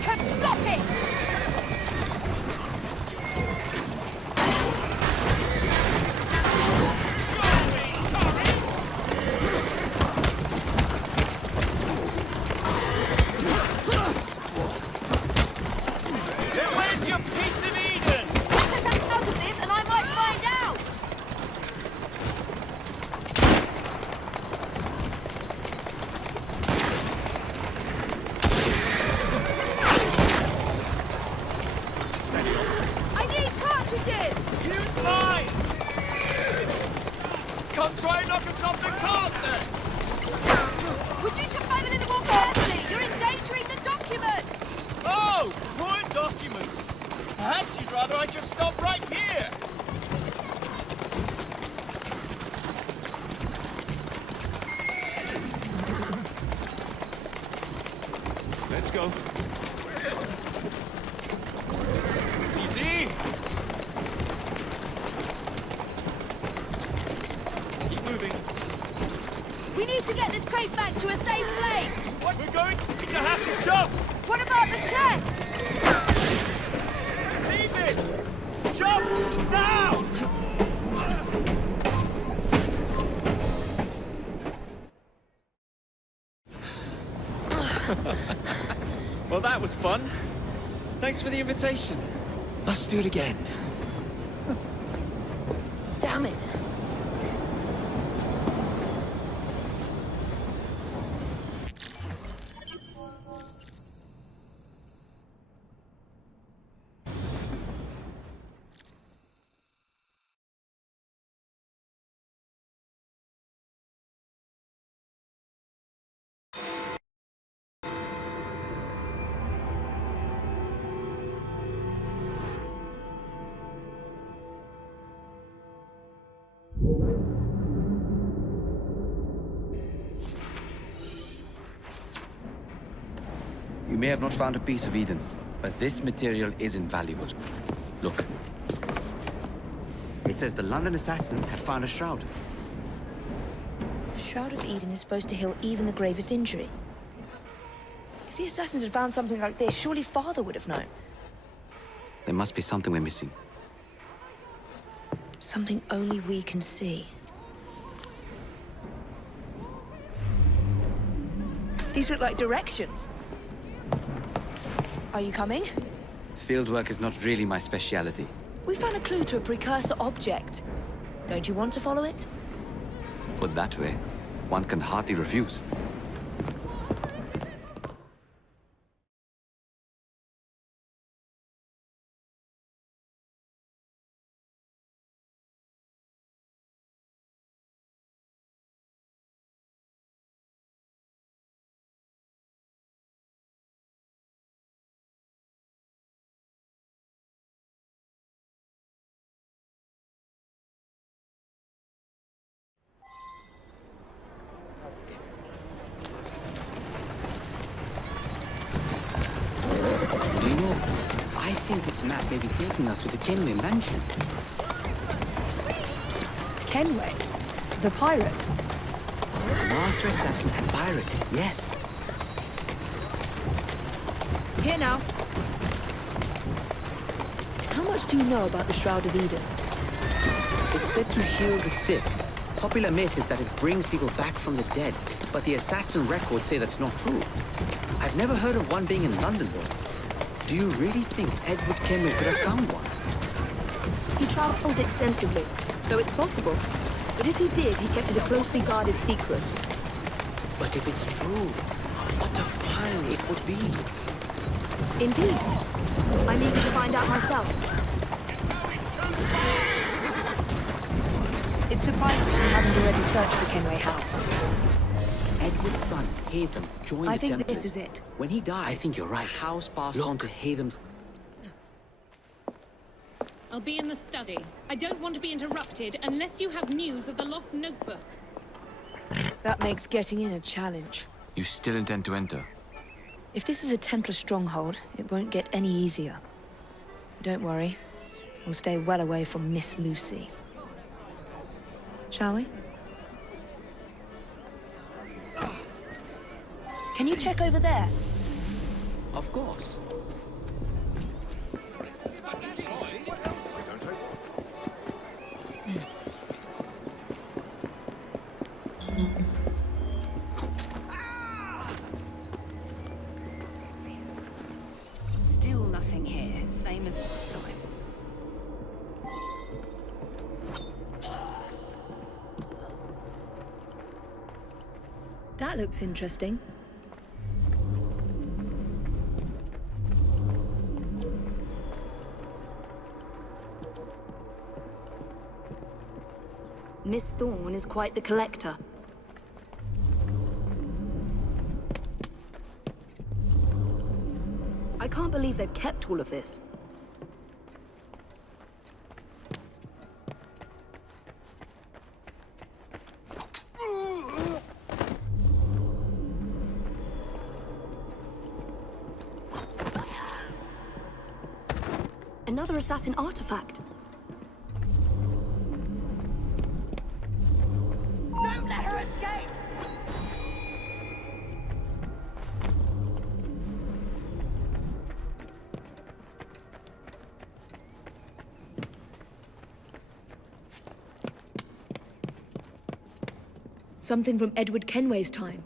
Jacob, stop it! Where's your piece of Eden? Let us out of this and I might find out! Steady on. I need cartridges! Use mine! Come try and knock us off the cart then! Would you drive a little more carefully? You're endangering the documents! Oh, poor documents. Perhaps you'd rather I just stop right here. Let's go. Easy. Keep moving. We need to get this crate back to a safe place! What? We're going to have to jump! What about the chest? Leave it! Jump! Now! Well, that was fun. Thanks for the invitation. Let's do it again. Damn it. You may have not found a piece of Eden, but this material is invaluable. Look. It says the London assassins had found a shroud. The Shroud of Eden is supposed to heal even the gravest injury. If the assassins had found something like this, surely Father would have known. There must be something we're missing. Something only we can see. These look like directions. Are you coming? Fieldwork is not really my speciality. We found a clue to a precursor object. Don't you want to follow it? Put that way, one can hardly refuse. Do you know, I think this map may be taking us to the Kenway mansion. Kenway? The pirate? The master assassin and pirate, yes. Here now. How much do you know about the Shroud of Eden? It's said to heal the sick. Popular myth is that it brings people back from the dead, but the assassin records say that's not true. I've never heard of one being in London, though. Do you really think Edward Kenway could have found one? He travelled extensively, so it's possible. But if he did, he kept it a closely guarded secret. But if it's true, what a find it would be. Indeed. I'm eager to find out myself. It's surprising that you haven't already searched the Kenway house. Edward's son, Hatham, joined I the think Templars. this is it. When he died, I think you're right. The house passed on to Hatham's. I'll be in the study. I don't want to be interrupted unless you have news of the lost notebook. That makes getting in a challenge. You still intend to enter? If this is a Templar stronghold, it won't get any easier. Don't worry. We'll stay well away from Miss Lucy. Shall we? Can you check over there? Of course. nothing here. Same as last time. That looks interesting. Miss Thorne is quite the collector. I can't believe they've kept all of this. Another assassin artifact. Don't let her escape! Something from Edward Kenway's time.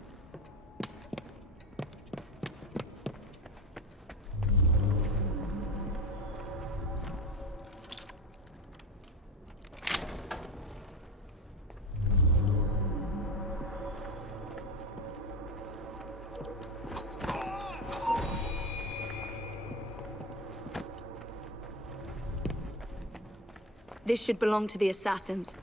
This should belong to the assassins.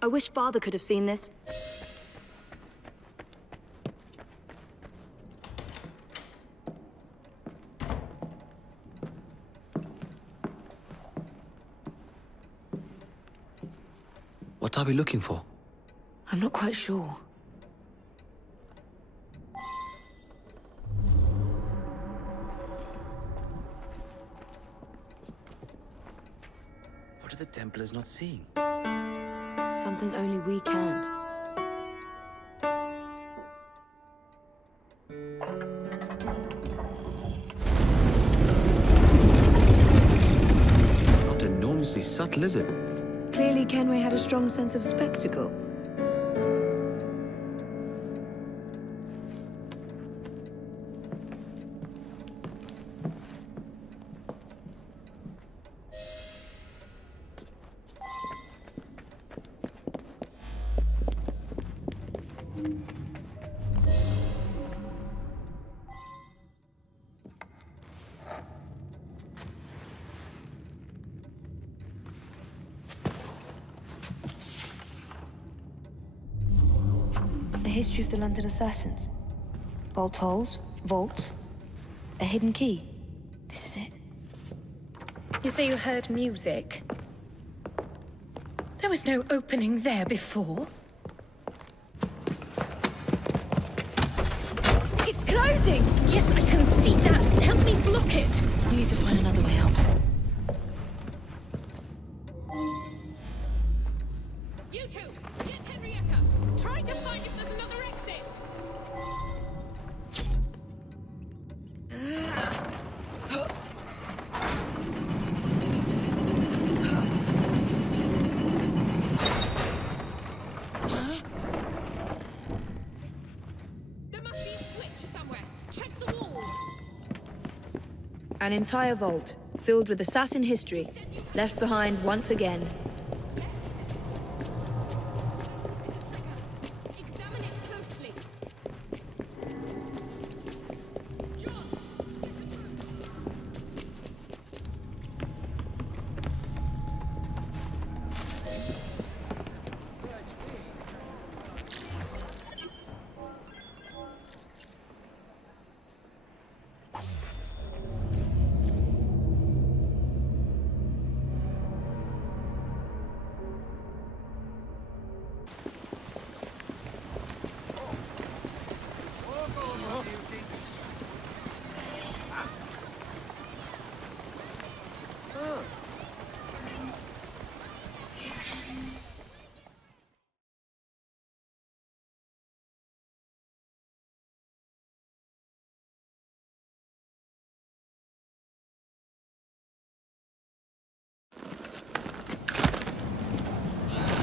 I wish Father could have seen this. What are we looking for? I'm not quite sure. What are the Templars not seeing? Something only we can. Not enormously subtle, is it? Clearly Kenway had a strong sense of spectacle. The history of the London assassins. Bolt holes, vaults, a hidden key. This is it. You say you heard music? There was no opening there before. It's closing! Yes, I can see that. Help me block it. We need to find another way out. You two, get Henrietta. Try to find if there's another exit. There must be a switch somewhere. Check the walls. An entire vault, filled with assassin history, left behind once again. Examine it closely.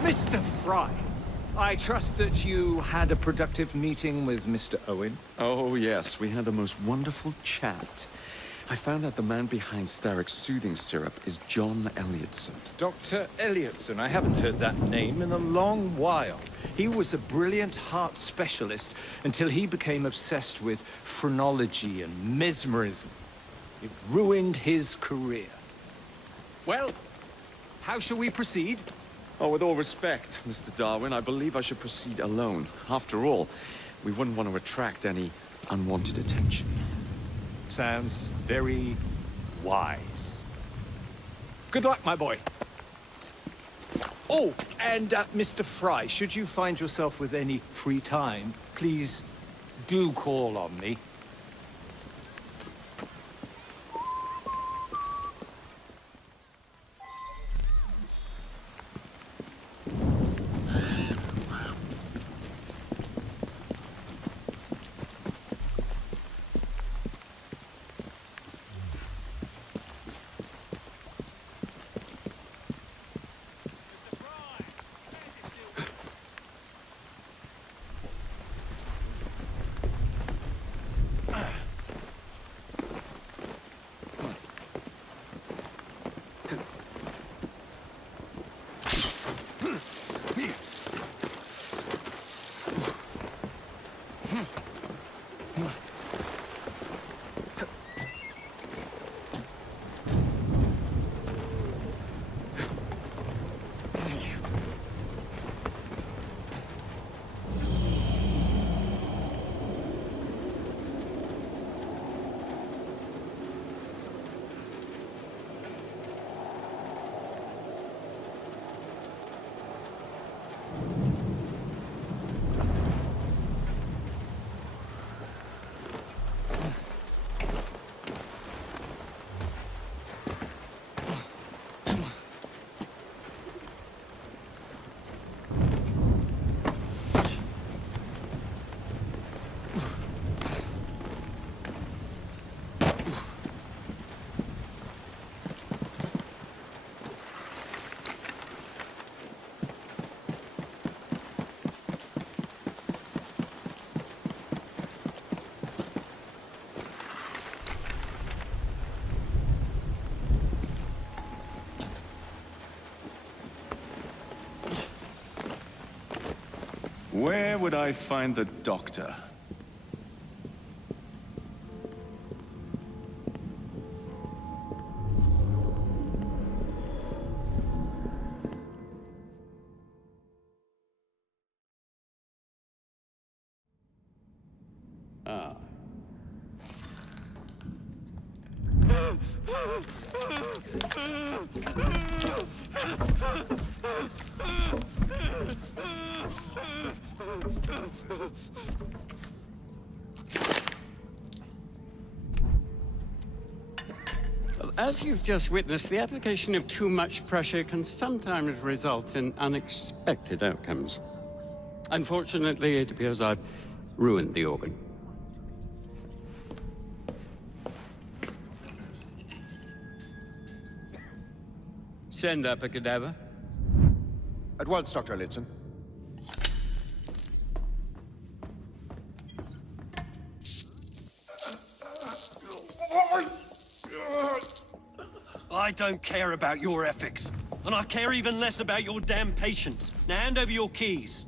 Mr. Fry, I trust that you had a productive meeting with Mr. Owen. Oh, yes. We had the most wonderful chat. I found out the man behind Starrick's soothing syrup is John Elliotson. Dr. Elliotson, I haven't heard that name in a long while. He was a brilliant heart specialist until he became obsessed with phrenology and mesmerism. It ruined his career. Well, how shall we proceed? Oh, with all respect, Mr. Darwin, I believe I should proceed alone. After all, we wouldn't want to attract any unwanted attention. Sounds very wise. Good luck, my boy. Oh, and Mr. Fry, should you find yourself with any free time, please do call on me. Where would I find the doctor? Ah. As you've just witnessed, the application of too much pressure can sometimes result in unexpected outcomes. Unfortunately, it appears I've ruined the organ. Send up a cadaver. At once, Dr. Elliotson. I don't care about your ethics, and I care even less about your damn patience. Now hand over your keys.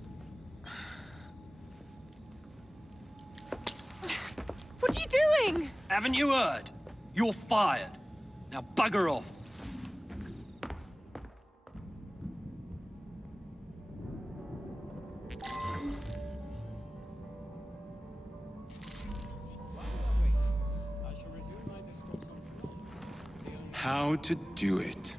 What are you doing? Haven't you heard? You're fired. Now bugger off. How to do it.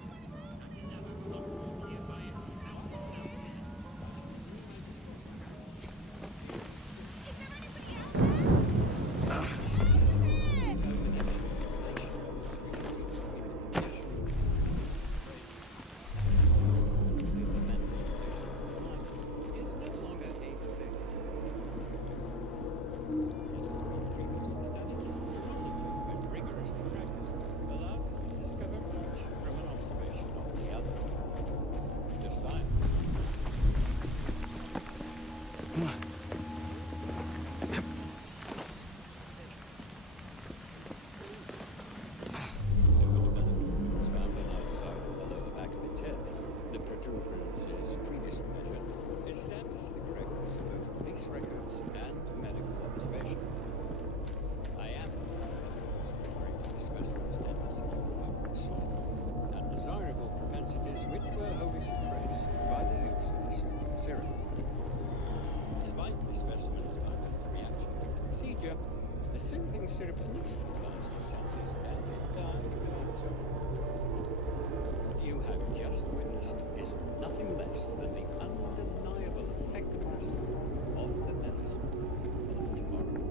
procedure, the soothing syrup anesthetises the senses and it died within What you have just witnessed is nothing less than the undeniable effectiveness of the medicine of tomorrow.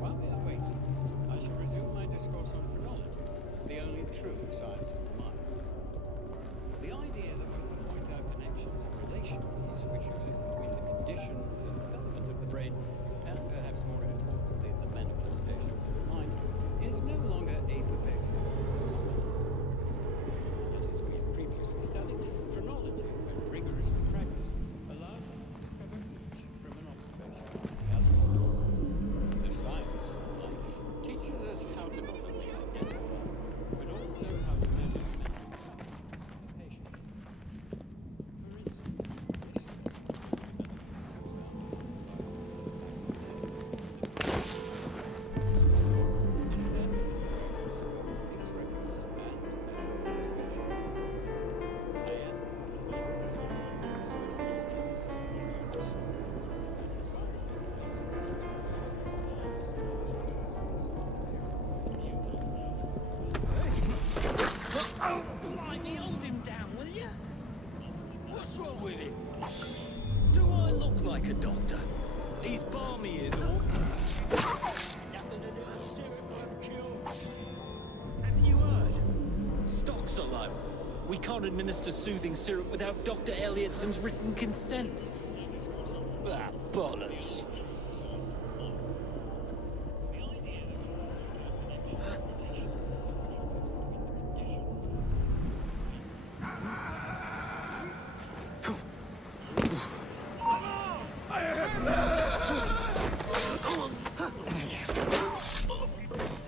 While we are waiting, I shall resume my discourse on phrenology, the only true science of the mind. The idea that one can point out connections and relations which exist between the conditions and development of the brain, and perhaps more importantly, the manifestations of the mind, is no longer a pervasive phenomenon. Yet, as we have previously studied, phrenology, when rigorously practiced, allows us to discover each from an observation of the other. The science of mind teaches us how to not only identify, but also how to measure the mental power of a patient. For instance, this Oh, blimey, hold him down, will you? What's wrong with him? Do I look like a doctor? He's balmy, is all. Nothing a little syrup won't cure. Have you heard? Stocks are low. We can't administer soothing syrup without Dr. Elliotson's written consent. Ah, bollocks.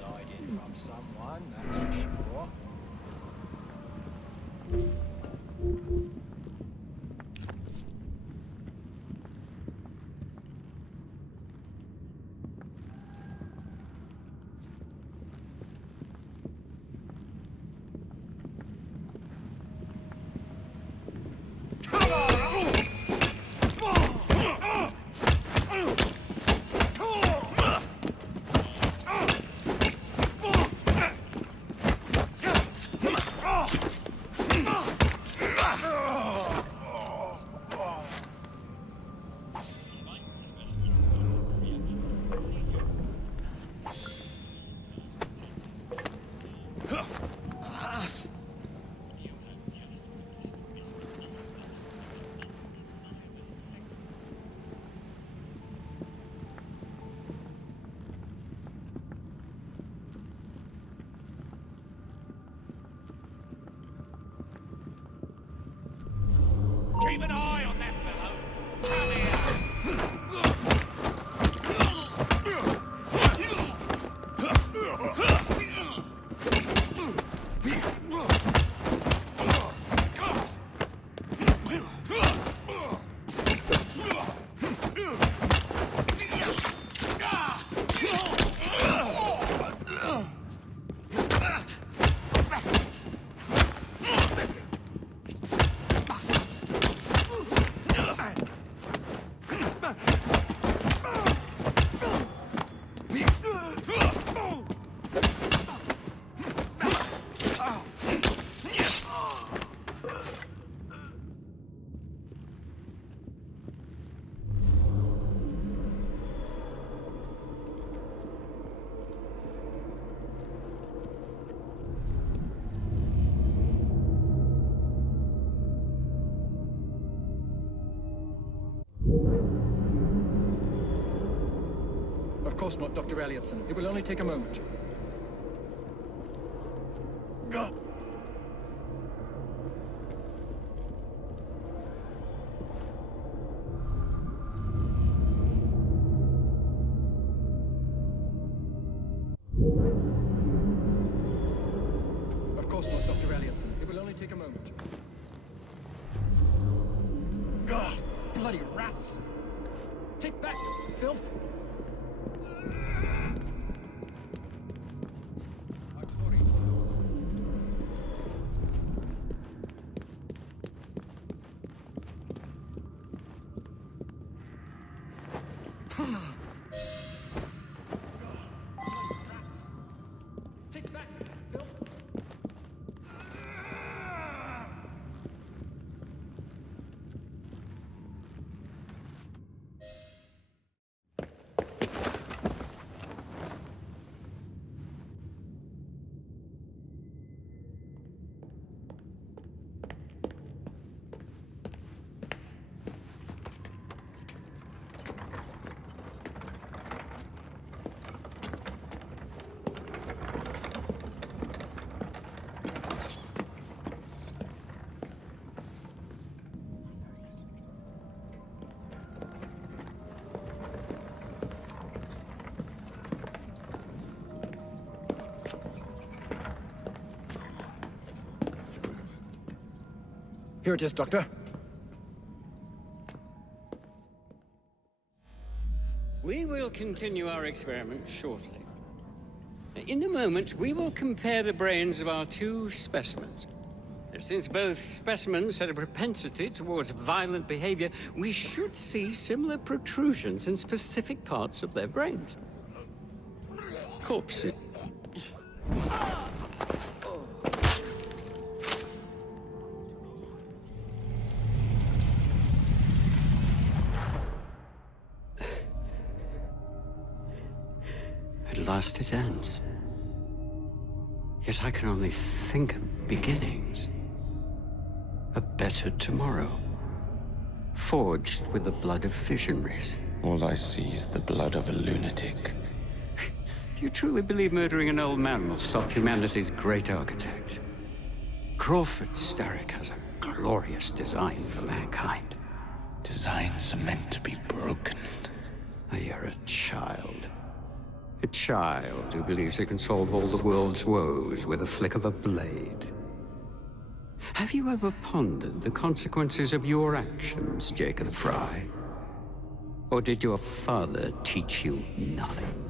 Hiding from someone, that's for sure. Keep an eye on that fellow. Come here. Of course not, Dr. Elliotson. It will only take a moment. Of course not, Dr. Elliotson. It will only take a moment. Ugh, bloody rats! Take that, you filth! Here it is, Doctor. We will continue our experiment shortly. In a moment, we will compare the brains of our two specimens. Since both specimens had a propensity towards violent behavior, we should see similar protrusions in specific parts of their brains. Corpses. At last it ends. Yet I can only think of beginnings. A better tomorrow. Forged with the blood of visionaries. All I see is the blood of a lunatic. Do you truly believe murdering an old man will stop humanity's great architect? Crawford Starrick has a glorious design for mankind. Designs are meant to be broken. Oh, you're a child. A child who believes it can solve all the world's woes with a flick of a blade. Have you ever pondered the consequences of your actions, Jacob Fry? Or did your father teach you nothing?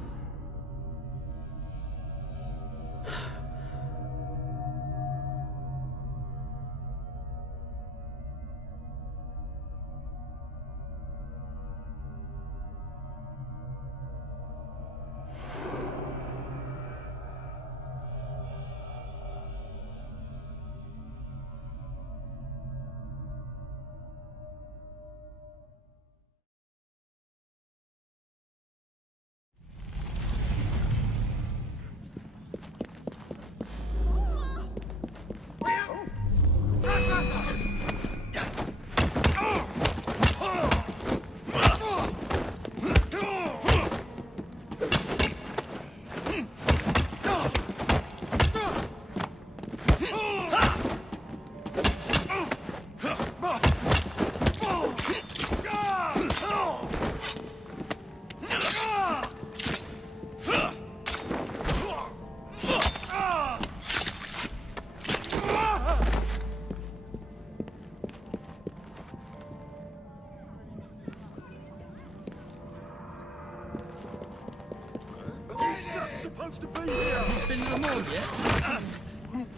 Supposed to be here. Been no more yet.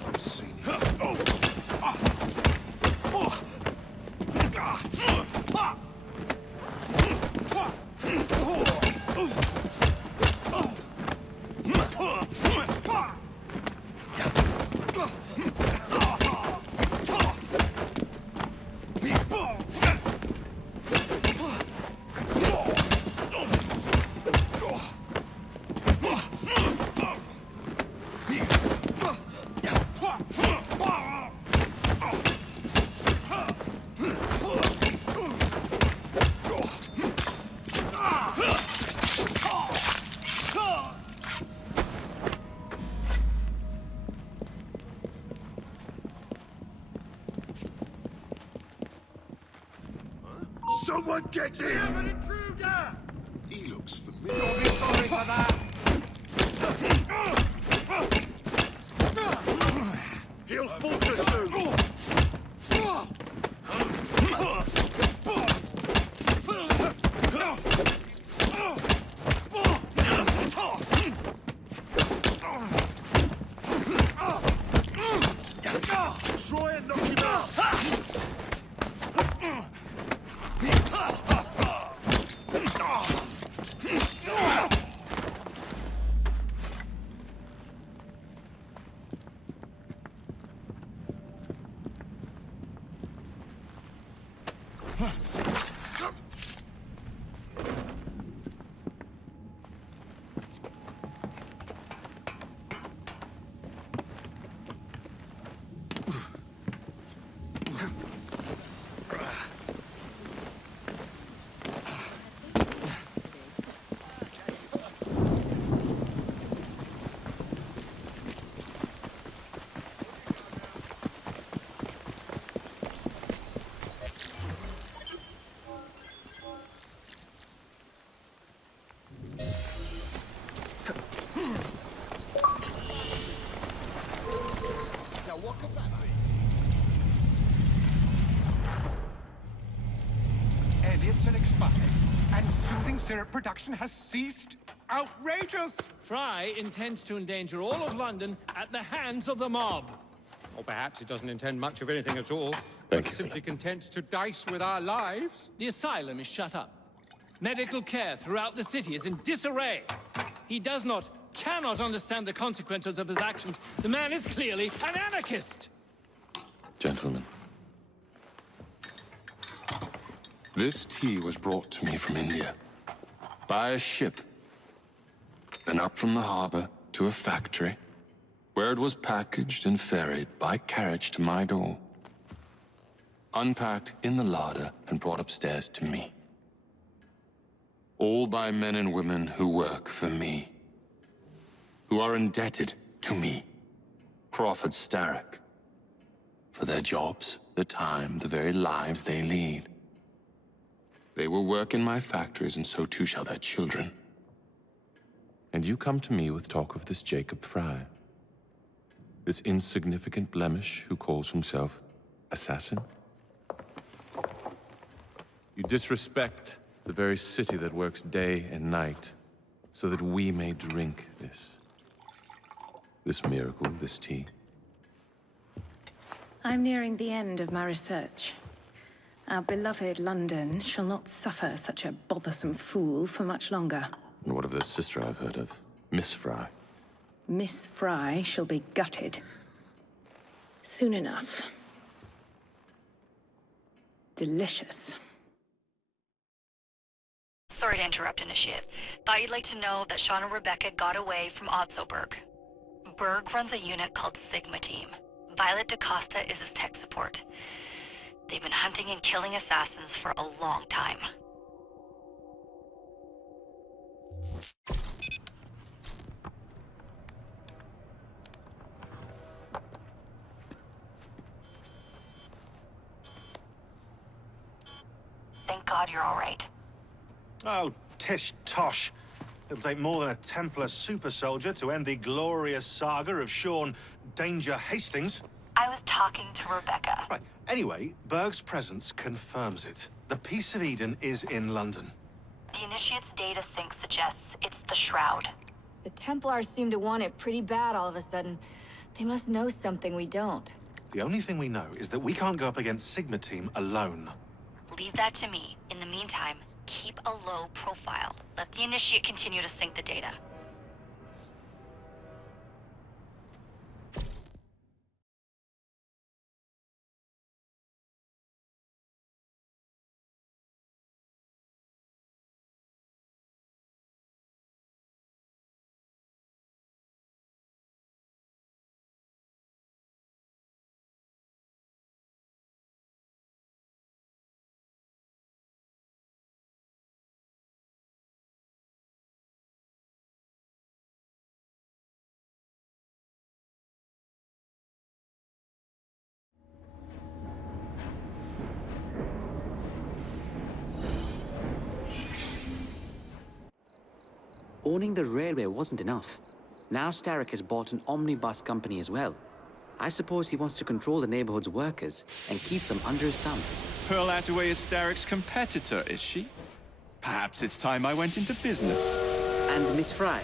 I've seen it. Someone get in! We have an intruder! He looks familiar. You'll be sorry for that! He'll falter soon! Try and knock him out! syrup production has ceased. Outrageous! Fry intends to endanger all of London at the hands of the mob. Or perhaps it doesn't intend much of anything at all. Thank but you, simply content to dice with our lives. The asylum is shut up. Medical care throughout the city is in disarray. He cannot understand the consequences of his actions. The man is clearly an anarchist! Gentlemen. This tea was brought to me from India. By a ship. Then up from the harbor to a factory, where it was packaged and ferried by carriage to my door. Unpacked in the larder and brought upstairs to me. All by men and women who work for me. Who are indebted to me, Crawford Starrick, for their jobs, the time, the very lives they lead. They will work in my factories, and so too shall their children. And you come to me with talk of this Jacob Fry. This insignificant blemish who calls himself assassin? You disrespect the very city that works day and night so that we may drink this miracle, this tea. I'm nearing the end of my research. Our beloved London shall not suffer such a bothersome fool for much longer. And what of this sister I've heard of, Miss Fry? Miss Fry shall be gutted. Soon enough. Delicious. Sorry to interrupt, Initiate. Thought you'd like to know that Sean and Rebecca got away from Otzoberg. Berg runs a unit called Sigma Team. Violet DaCosta is his tech support. They've been hunting and killing assassins for a long time. Thank God you're all right. Oh, tish tosh. It'll take more than a Templar super soldier to end the glorious saga of Sean Danger Hastings. I was talking to Rebecca. Right. Anyway, Berg's presence confirms it. The Peace of Eden is in London. The Initiate's data sync suggests it's the Shroud. The Templars seem to want it pretty bad all of a sudden. They must know something we don't. The only thing we know is that we can't go up against Sigma Team alone. Leave that to me. In the meantime, keep a low profile. Let the Initiate continue to sync the data. Owning the railway wasn't enough. Now Starrick has bought an omnibus company as well. I suppose he wants to control the neighborhood's workers and keep them under his thumb. Pearl Attaway is Starrick's competitor, is she? Perhaps it's time I went into business. And Miss Fry,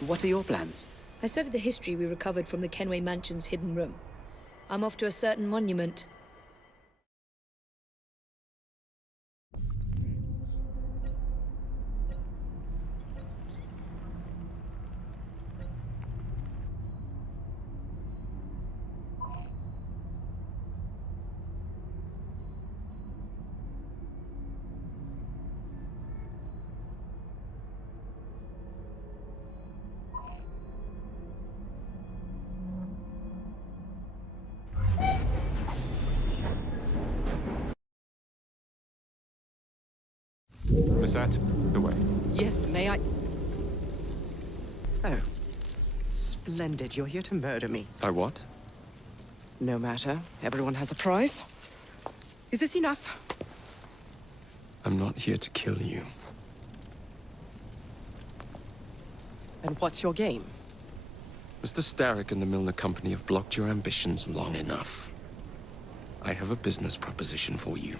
what are your plans? I studied the history we recovered from the Kenway Mansion's hidden room. I'm off to a certain monument. Miss Attaway. Yes, may I? Oh. Splendid. You're here to murder me. I what? No matter. Everyone has a price. Is this enough? I'm not here to kill you. And what's your game? Mr. Starrick and the Milner Company have blocked your ambitions long enough. I have a business proposition for you.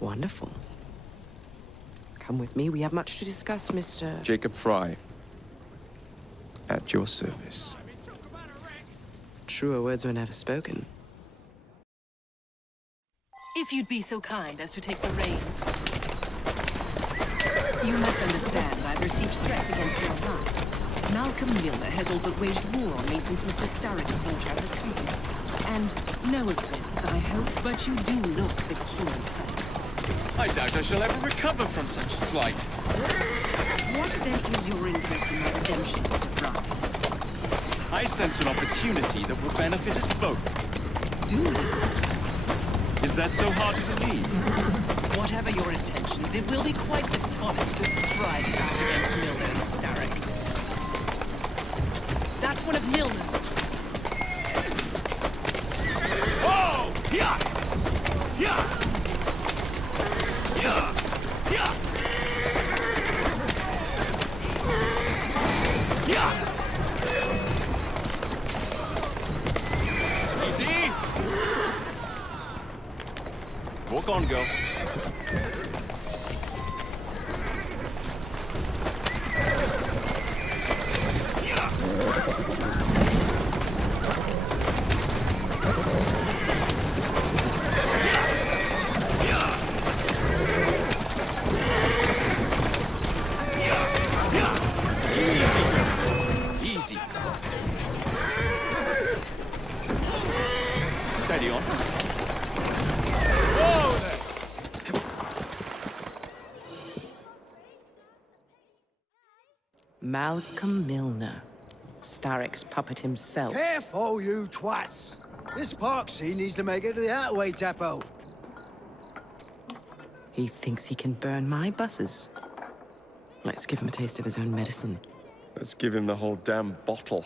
Wonderful. Come with me. We have much to discuss, Mr. Jacob Fry. At your service. Truer words were never spoken. If you'd be so kind as to take the reins. You must understand I've received threats against your life. Malcolm Milner has all but waged war on me since Mr. Starrick bought out his company. And no offense, I hope, but you do look the killing type. I doubt I shall ever recover from such a slight. What then is your interest in my redemption, Mr. Fry? I sense an opportunity that will benefit us both. Do you? Is that so hard to believe? Whatever your intentions, it will be quite the tonic to stride back against Milner and Starrick. That's one of Milner's. Oh! Yeah! Yeah! Yeah! Yeah! Yeah! Easy! Walk on, girl. Easy. Steady on. Whoa there. Malcolm Milner. Starrick's puppet himself. Careful, you twats! This Parksy needs to make it to the Outway depot. He thinks he can burn my buses. Let's give him a taste of his own medicine. Let's give him the whole damn bottle.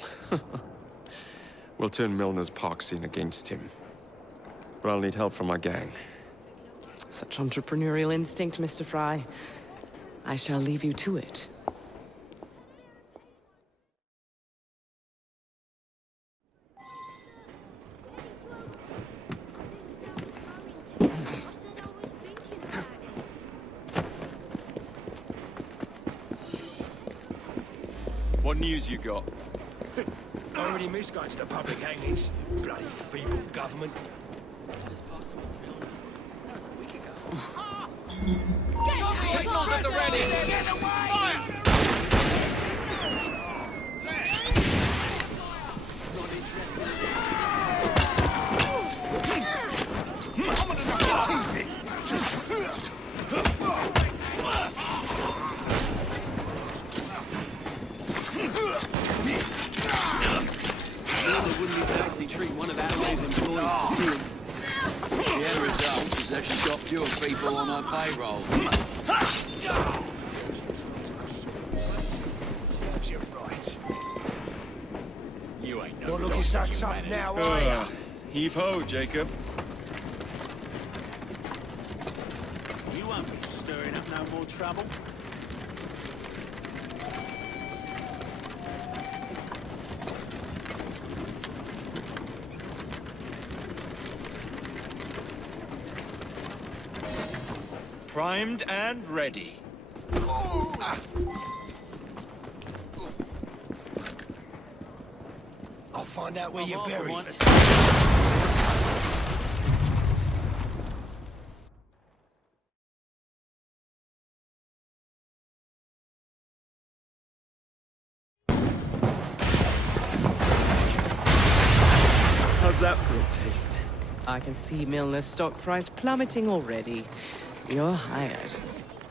We'll turn Milner's park scene against him. But I'll need help from our gang. Such entrepreneurial instinct, Mr. Fry. I shall leave you to it. What news you got? Already missed going to the public hangings. Bloody feeble government. Pistols at the ready! Fire! They wouldn't exactly treat one of Adela's employees to see him. The end result is that she's got fewer people on her payroll. Serves you right. You ain't no Not looking so tough now, are ya? Heave-ho, Jacob. You won't be stirring up no more trouble. Primed and ready. I'll find out where you're buried. How's that for a taste? I can see Milner's stock price plummeting already. You're hired.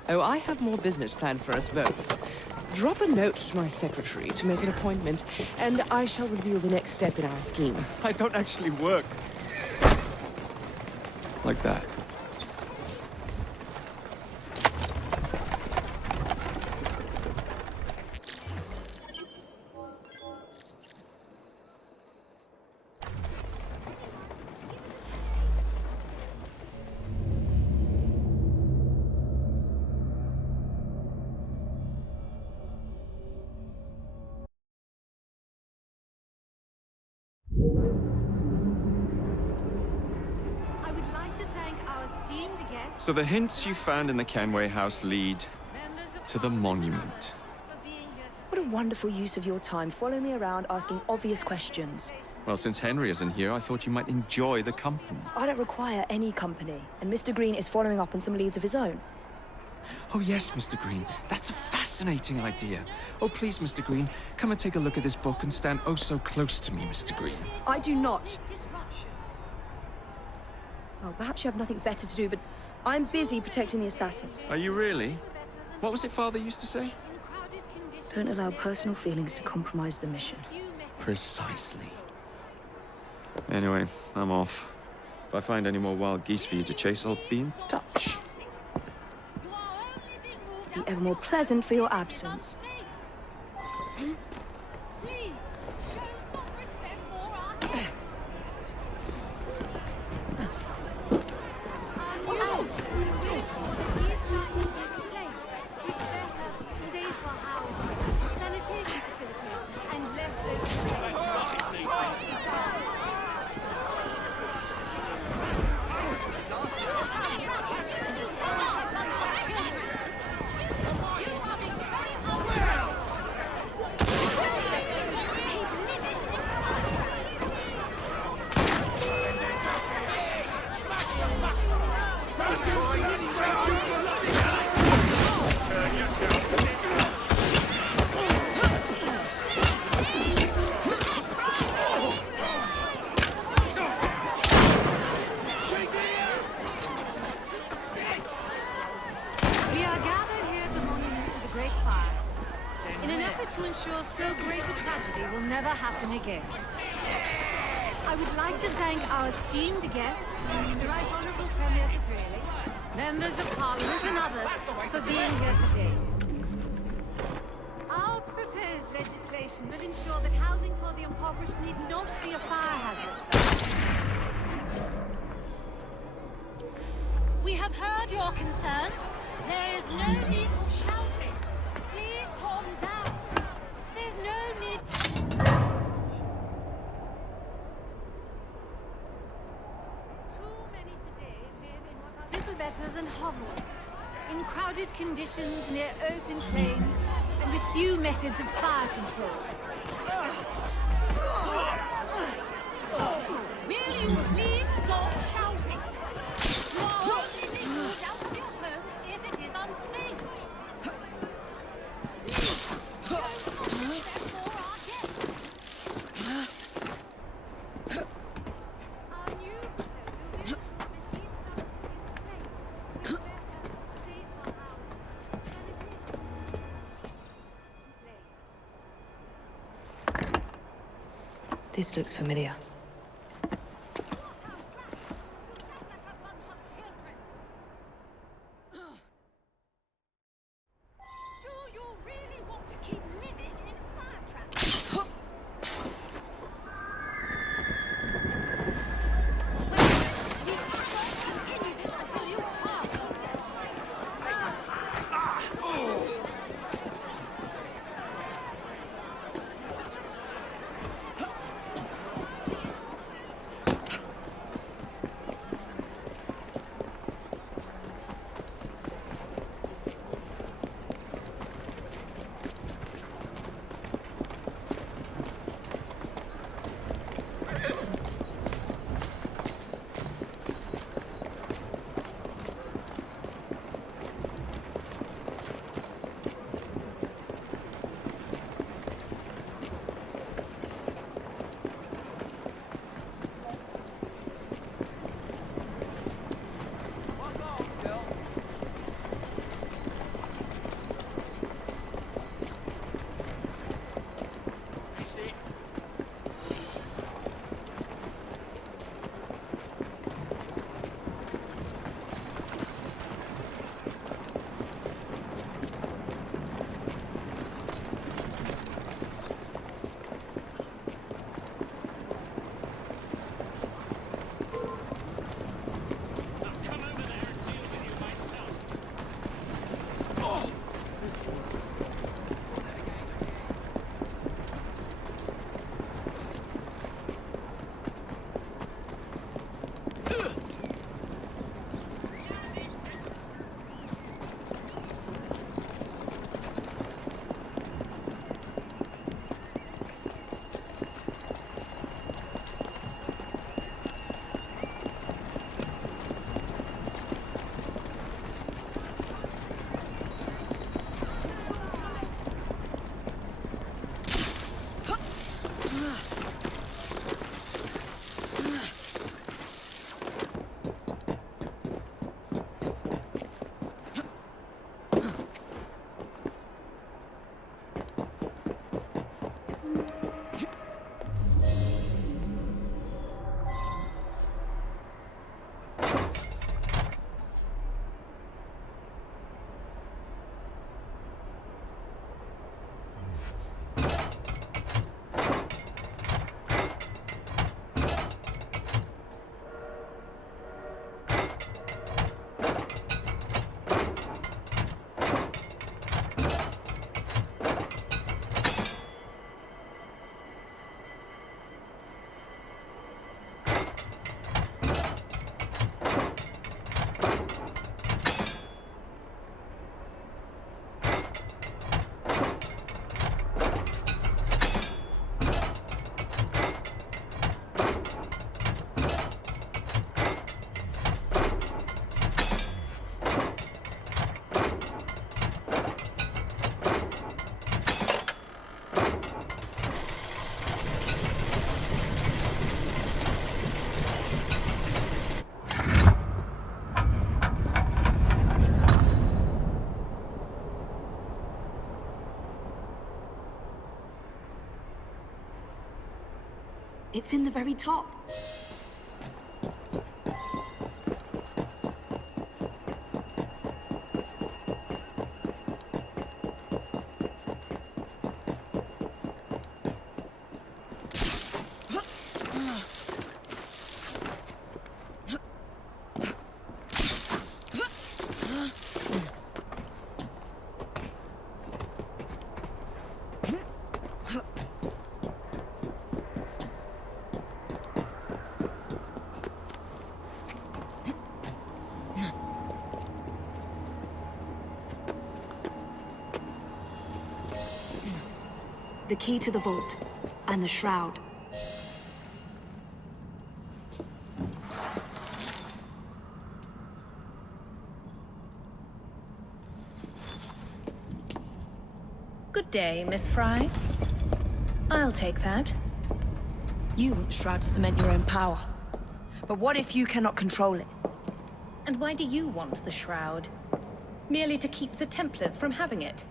Oh, I have more business planned for us both. Drop a note to my secretary to make an appointment, and I shall reveal the next step in our scheme. I don't actually work. Like that. I would like to thank our esteemed guests. So the hints you found in the Kenway house lead to the monument. What a wonderful use of your time, following me around asking obvious questions. Well, since Henry isn't here, I thought you might enjoy the company. I don't require any company, and Mr. Green is following up on some leads of his own. Oh yes, Mr. Green. That's a fascinating idea. Oh please, Mr. Green, come and take a look at this book and stand oh so close to me, Mr. Green. I do not. Well, perhaps you have nothing better to do, but I'm busy protecting the assassins. Are you really? What was it Father used to say? Don't allow personal feelings to compromise the mission. Precisely. Anyway, I'm off. If I find any more wild geese for you to chase, I'll be in touch. Be ever more pleasant for your absence. To ensure so great a tragedy will never happen again. I would like to thank our esteemed guests, the Right Honourable Premier Disraeli, members of Parliament and others for being here today. Our proposed legislation will ensure that housing for the impoverished need not be a fire hazard. We have heard your concerns. There is no need for shouting. Please calm down. There's no need. Too many today live in what are little better than hovels, in crowded conditions near open flames, and with few methods of fire control. Will you please stop shouting? You are only being moved out of your homes if it is unsafe. This looks familiar. It's in the very top. The key to the vault, and the shroud. Good day, Miss Fry. I'll take that. You want the shroud to cement your own power. But what if you cannot control it? And why do you want the shroud? Merely to keep the Templars from having it?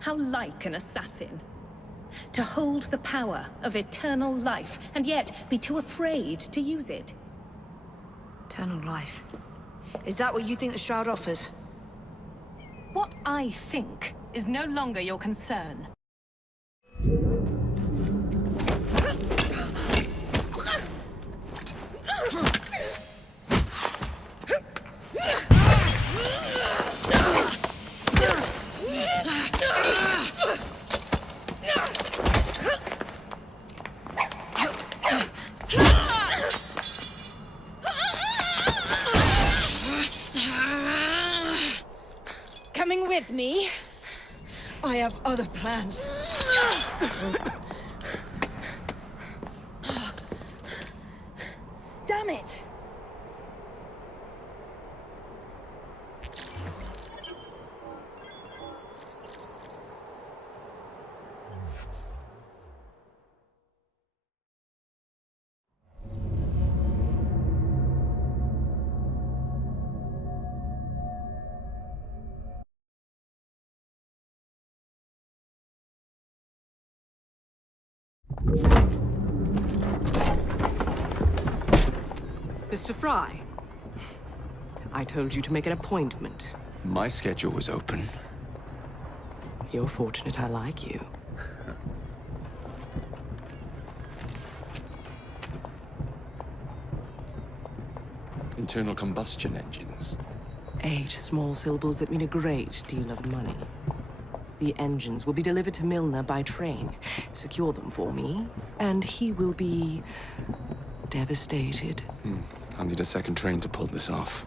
How like an assassin. To hold the power of eternal life, and yet be too afraid to use it. Eternal life. Is that what you think the shroud offers? What I think is no longer your concern. Coming with me? I have other plans. Damn it! Mr. Fry, I told you to make an appointment. My schedule was open. You're fortunate I like you. Internal combustion engines. 8 small syllables that mean a great deal of money. The engines will be delivered to Milner by train. Secure them for me, and he will be devastated. I'll need a second train to pull this off.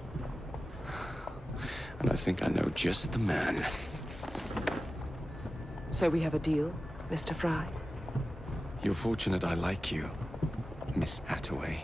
And I think I know just the man. So we have a deal, Mr. Fry? You're fortunate I like you, Miss Attaway.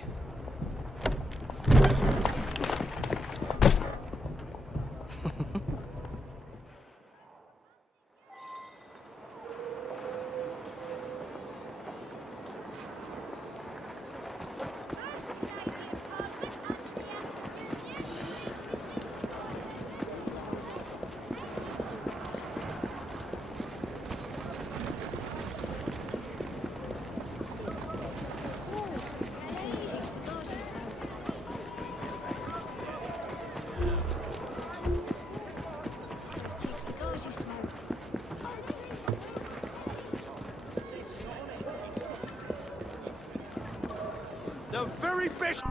The very best.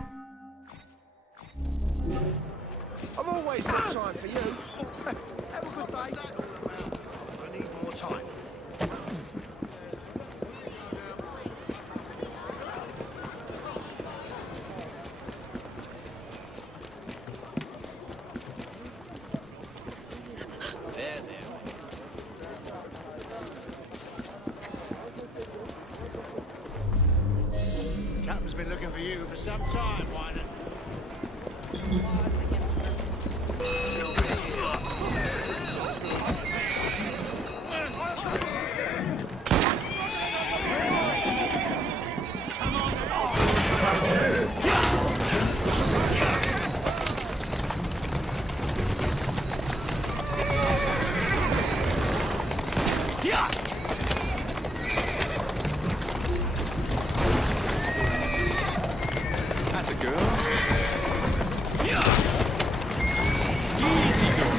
I've always got time for you. Have a good day. I need more time. Captain's been looking for you for some time, Wyman. girl. Easy, girl.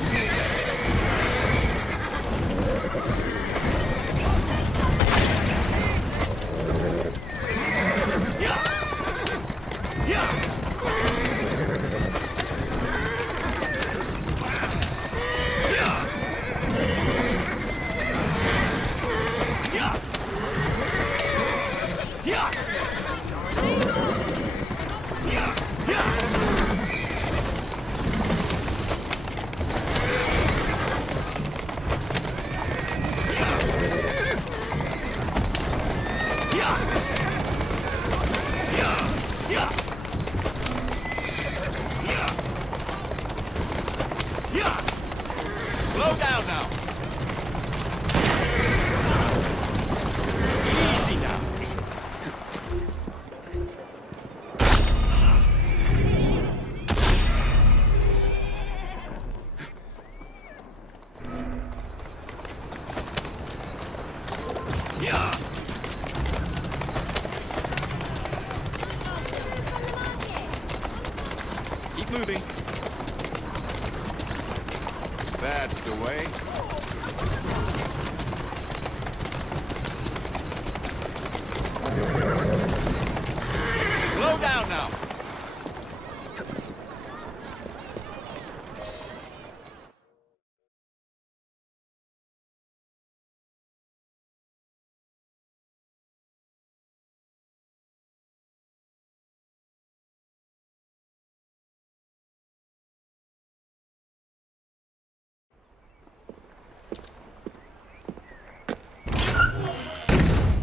Slow down now. Easy now. Keep moving. That's the way. Slow down now.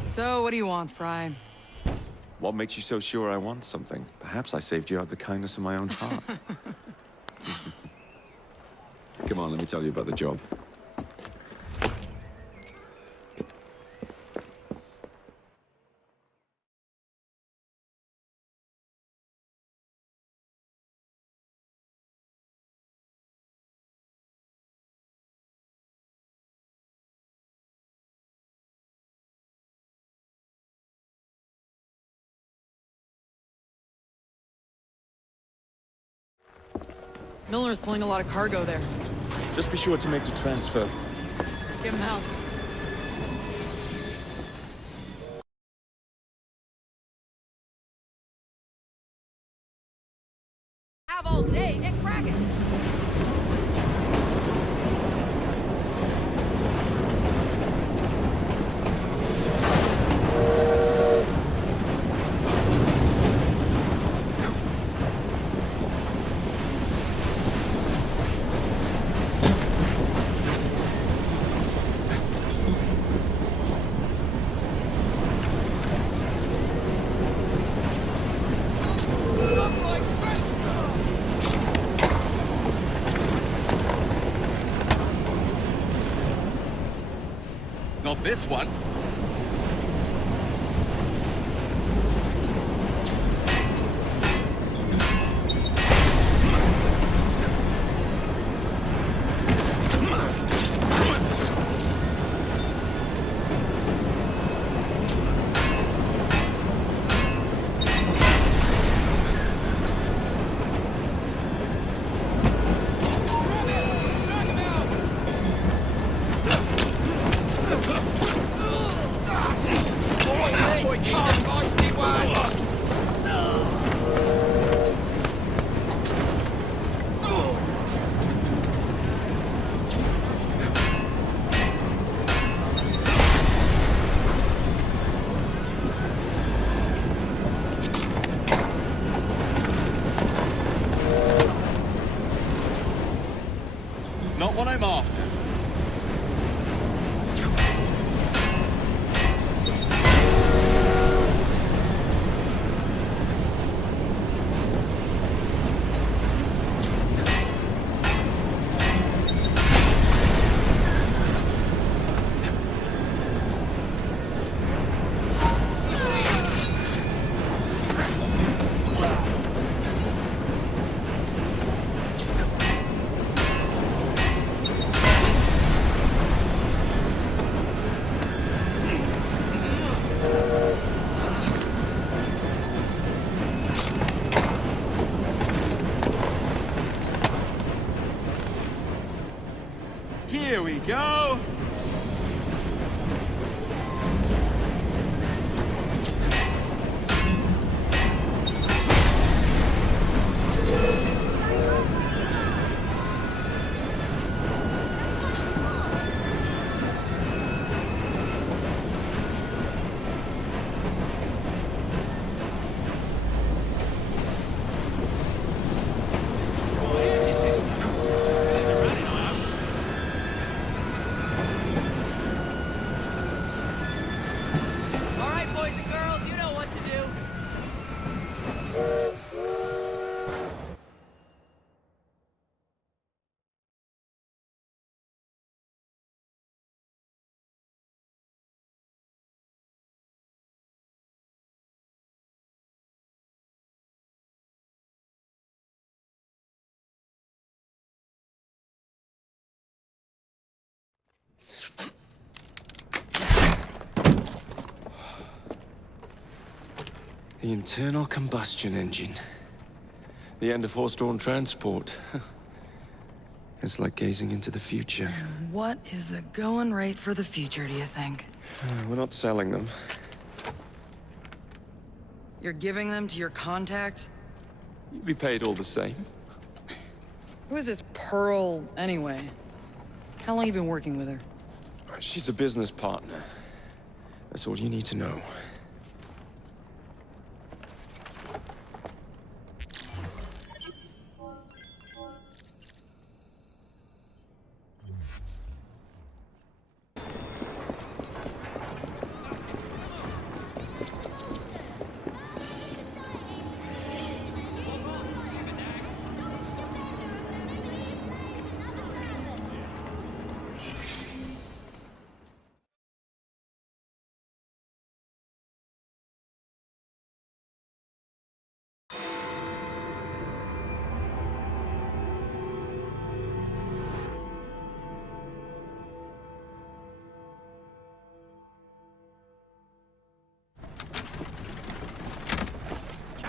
So, what do you want, Fry? What makes you so sure I want something? Perhaps I saved you out of the kindness of my own heart. Come on, let me tell you about the job. Milner's pulling a lot of cargo there. Just be sure to make the transfer. Give him hell. Have all day, get cracking! Not this one. Go! All right, boys and girls, you know what to do. The internal combustion engine. The end of horse-drawn transport. It's like gazing into the future. What is the going rate for the future, do you think? We're not selling them. You're giving them to your contact? You'd be paid all the same. Who is this Pearl, anyway? How long you been working with her? She's a business partner. That's all you need to know.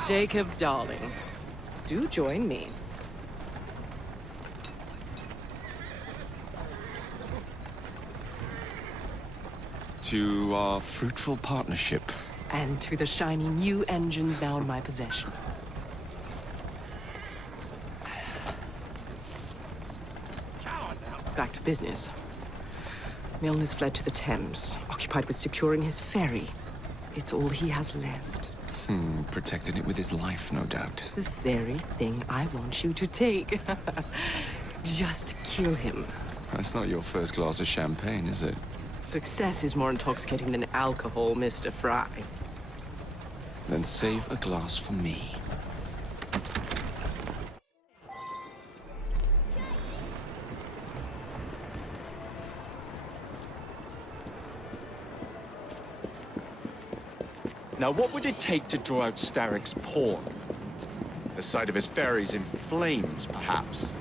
Jacob, darling, do join me. To our fruitful partnership. And to the shiny new engines now in my possession. Back to business. Milner's fled to the Thames, occupied with securing his ferry. It's all he has left. Protected it with his life, no doubt. The very thing I want you to take. Just kill him. That's not your first glass of champagne, is it? Success is more intoxicating than alcohol, Mr. Fry. Then save a glass for me. Now, what would it take to draw out Starrick's pawn? The sight of his ferries in flames, perhaps?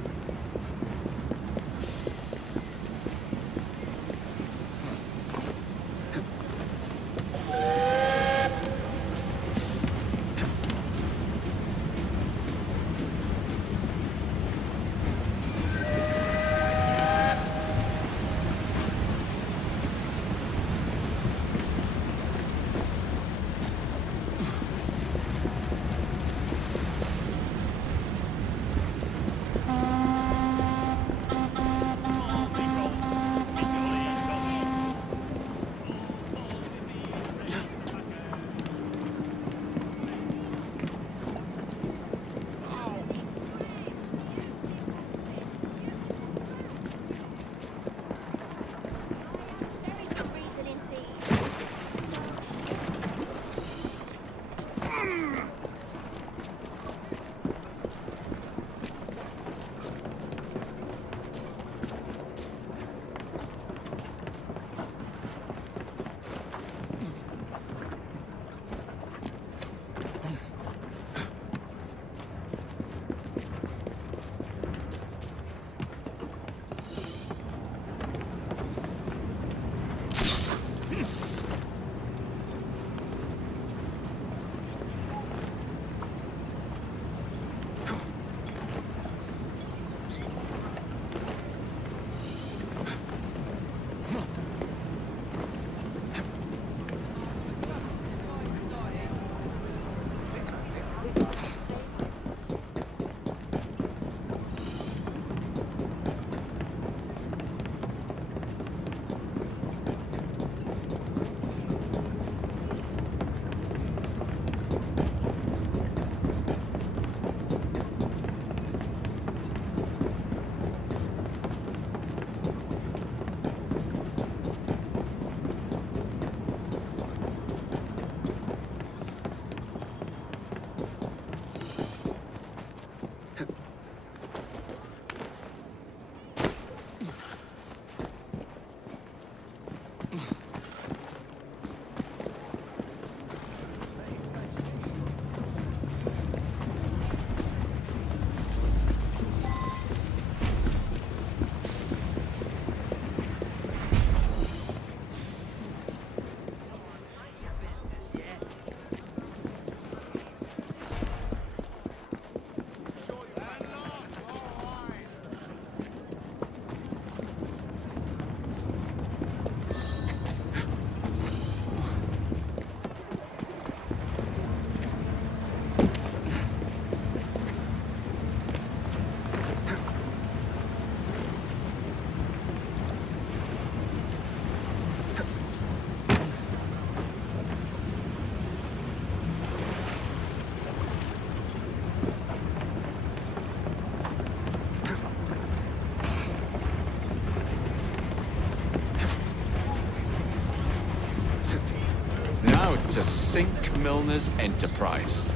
About to sink Milner's enterprise.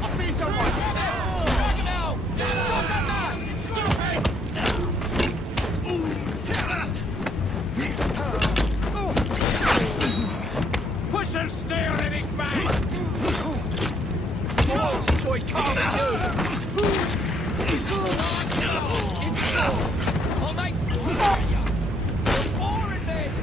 I see someone! Drag him out! Stop that man! Put some steel in his back! Oh, so he can't be Oh, mate! You're boring this!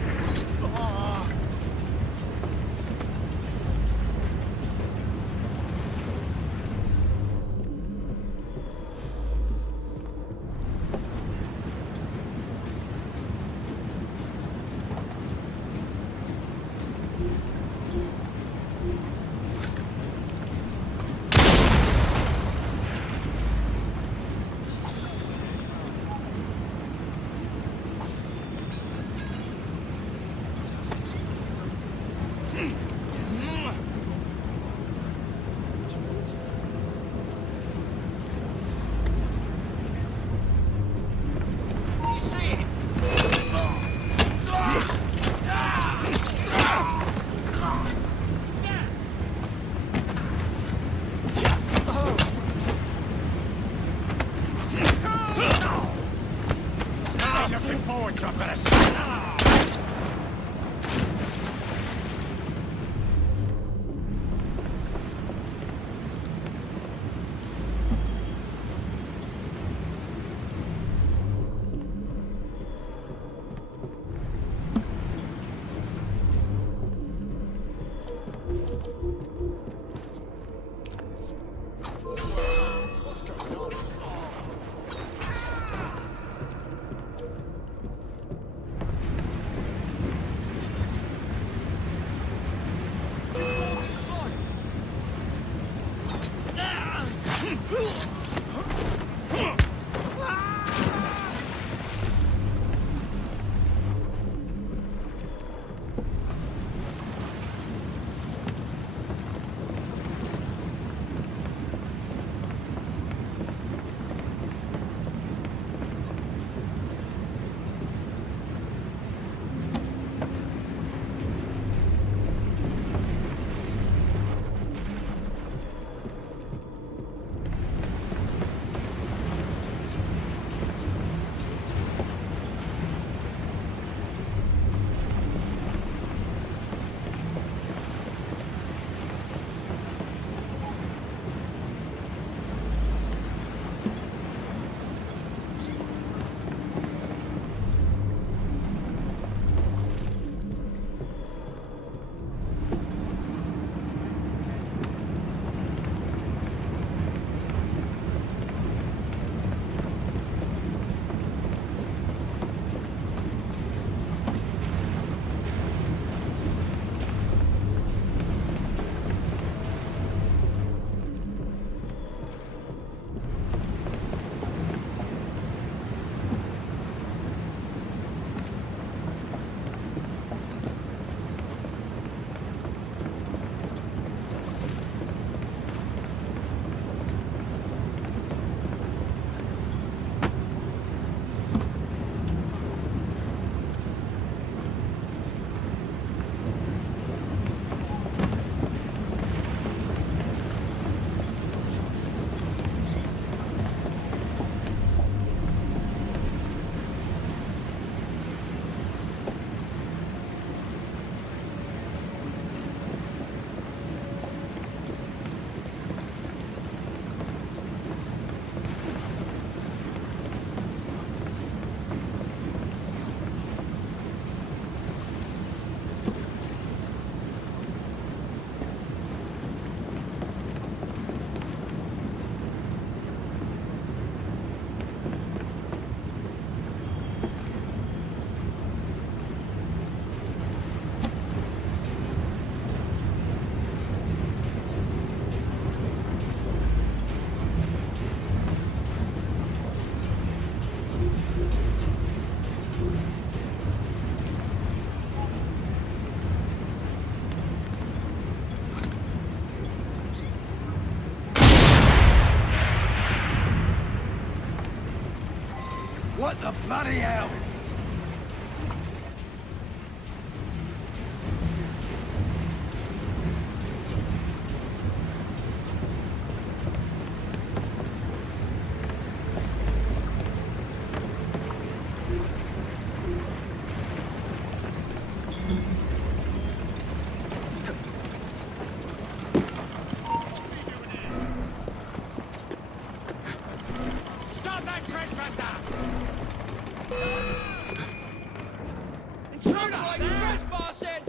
Intruder! Trespassing!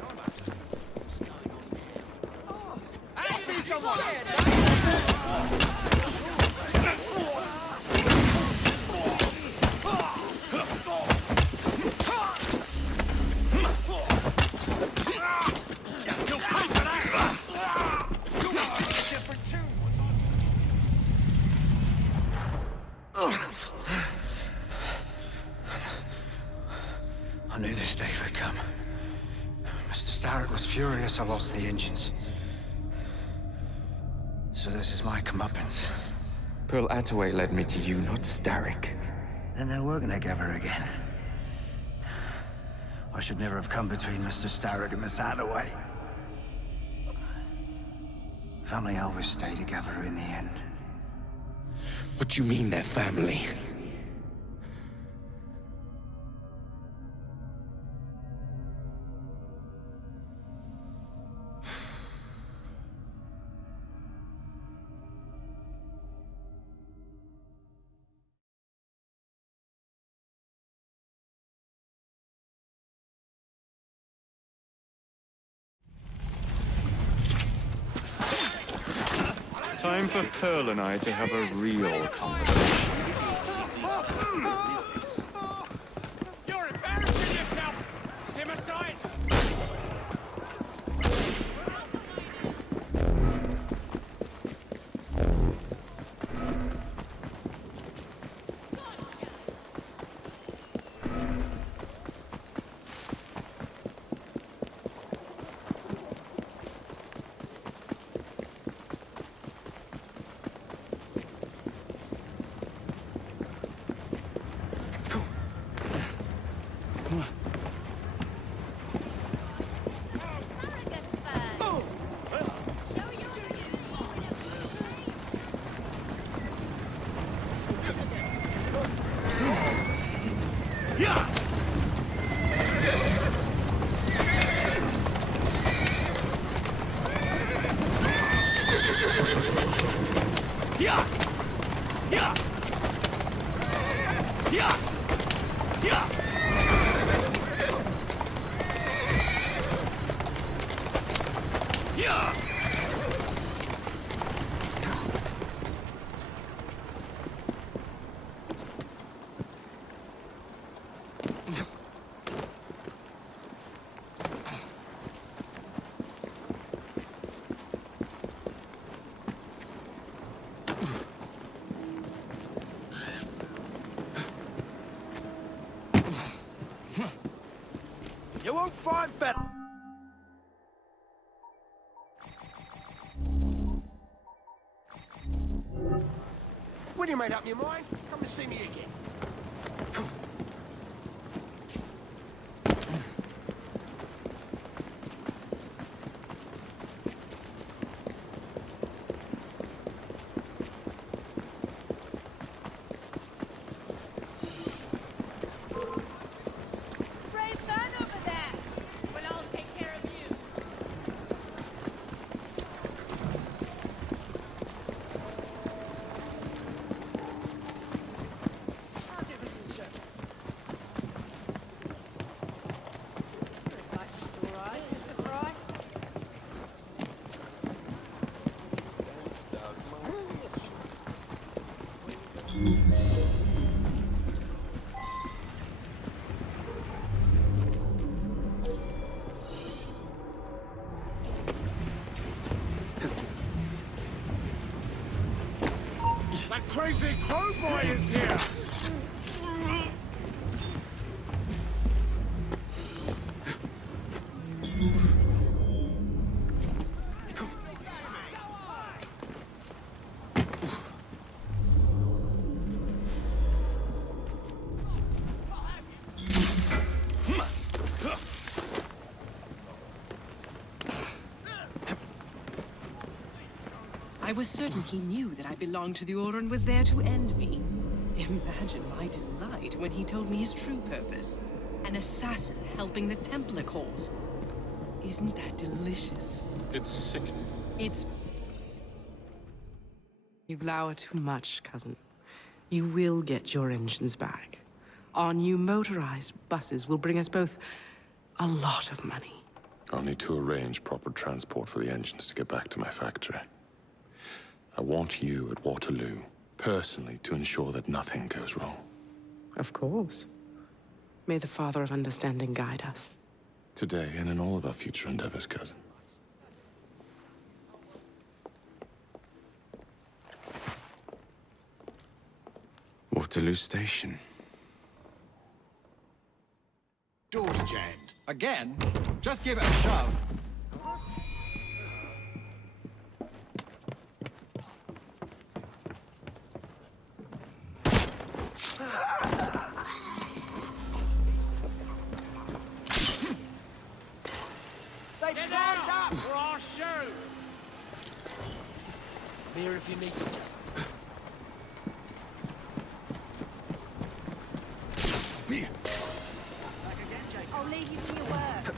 I see someone! You'll pay for that! You'll sing a different tune. I knew this day would come. Mr. Starrett was furious I lost the engines. So this is my comeuppance. Pearl Attaway led me to you, not Starrick. Then they're working together again. I should never have come between Mr. Starrett and Miss Attaway. Family always stay together in the end. What do you mean they're family? Time for Pearl and I to have a real conversation. You're embarrassing yourself! See my signs? You won't find better. When you made up your mind, come and see me again. Brave man over there! Well, I'll take care of you. How's everything, sir? Breakfast all right, Mr. Fry? That crazy crow boy is here! I was certain he knew that I belonged to the Order and was there to end me. Imagine my delight when he told me his true purpose. An assassin helping the Templar cause. Isn't that delicious? It's sickening. It's... You glower too much, cousin. You will get your engines back. Our new motorized buses will bring us both A lot of money. I'll need to arrange proper transport for the engines to get back to my factory. I want you at Waterloo, personally, to ensure that nothing goes wrong. Of course. May the Father of Understanding guide us. Today and in all of our future endeavors, cousin. Waterloo Station. Door's jammed. Again? Just give it a shove. They Get climbed out, up! or I'll shoot! I'm here if you need me. I'll leave you to your work.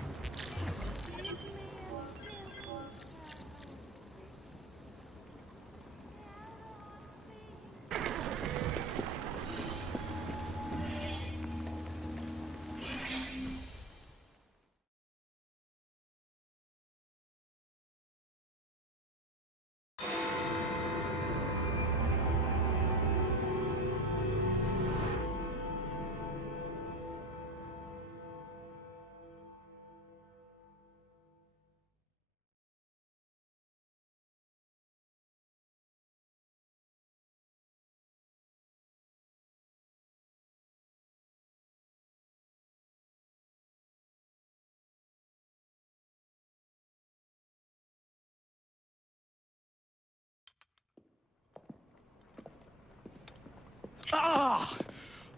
Ah!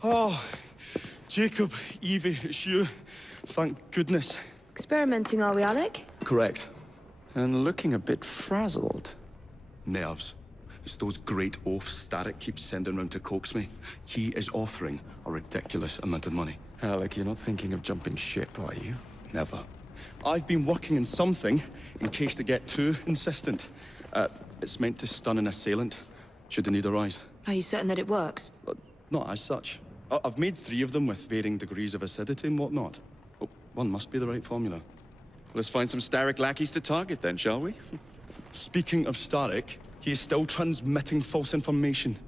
Oh, Jacob, Evie, it's you. Thank goodness. Experimenting, are we, Alec? Correct. And looking a bit frazzled. Nerves. It's those great oafs Starrick keeps sending round to coax me. He is offering a ridiculous amount of money. Alec, you're not thinking of jumping ship, are you? Never. I've been working on something in case they get too insistent. It's meant to stun an assailant, should the need arise. Are you certain that it works? Not as such. I've made 3 of them with varying degrees of acidity and whatnot. Oh, one must be the right formula. Let's find some Starrick lackeys to target then, shall we? Speaking of Starrick, he is still transmitting false information.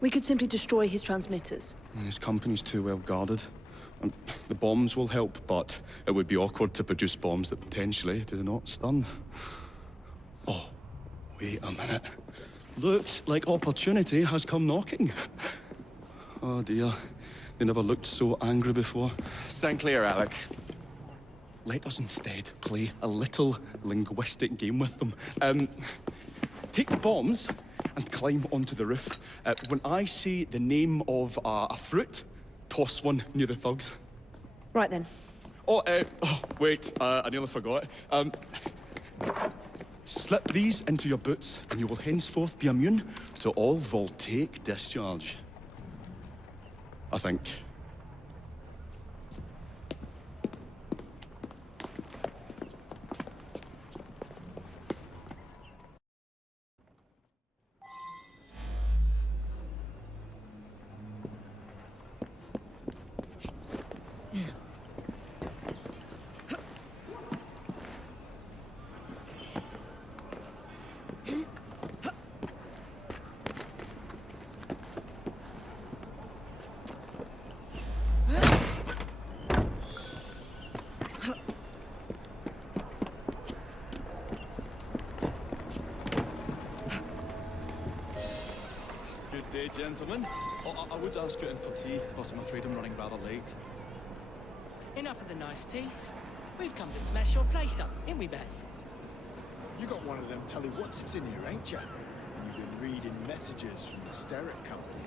We could simply destroy his transmitters. His company's too well guarded. The bombs will help, but it would be awkward to produce bombs that potentially do not stun. Oh, wait a minute. Looks like opportunity has come knocking. Oh dear, they never looked so angry before. Stand clear, Alec. Let us instead play a little linguistic game with them. Take the bombs and climb onto the roof. When I say the name of a fruit, toss one near the thugs. Right then. Wait, I nearly forgot. Slip these into your boots, and you will henceforth be immune to all voltaic discharge. I think. Good day, gentlemen. I would ask you in for tea, but I'm afraid I'm running rather late. Enough of the niceties. We've come to smash your place up, ain't we, Bess? You got one of them telly what's in here, ain't ya? You've been reading messages from the Starrick Company.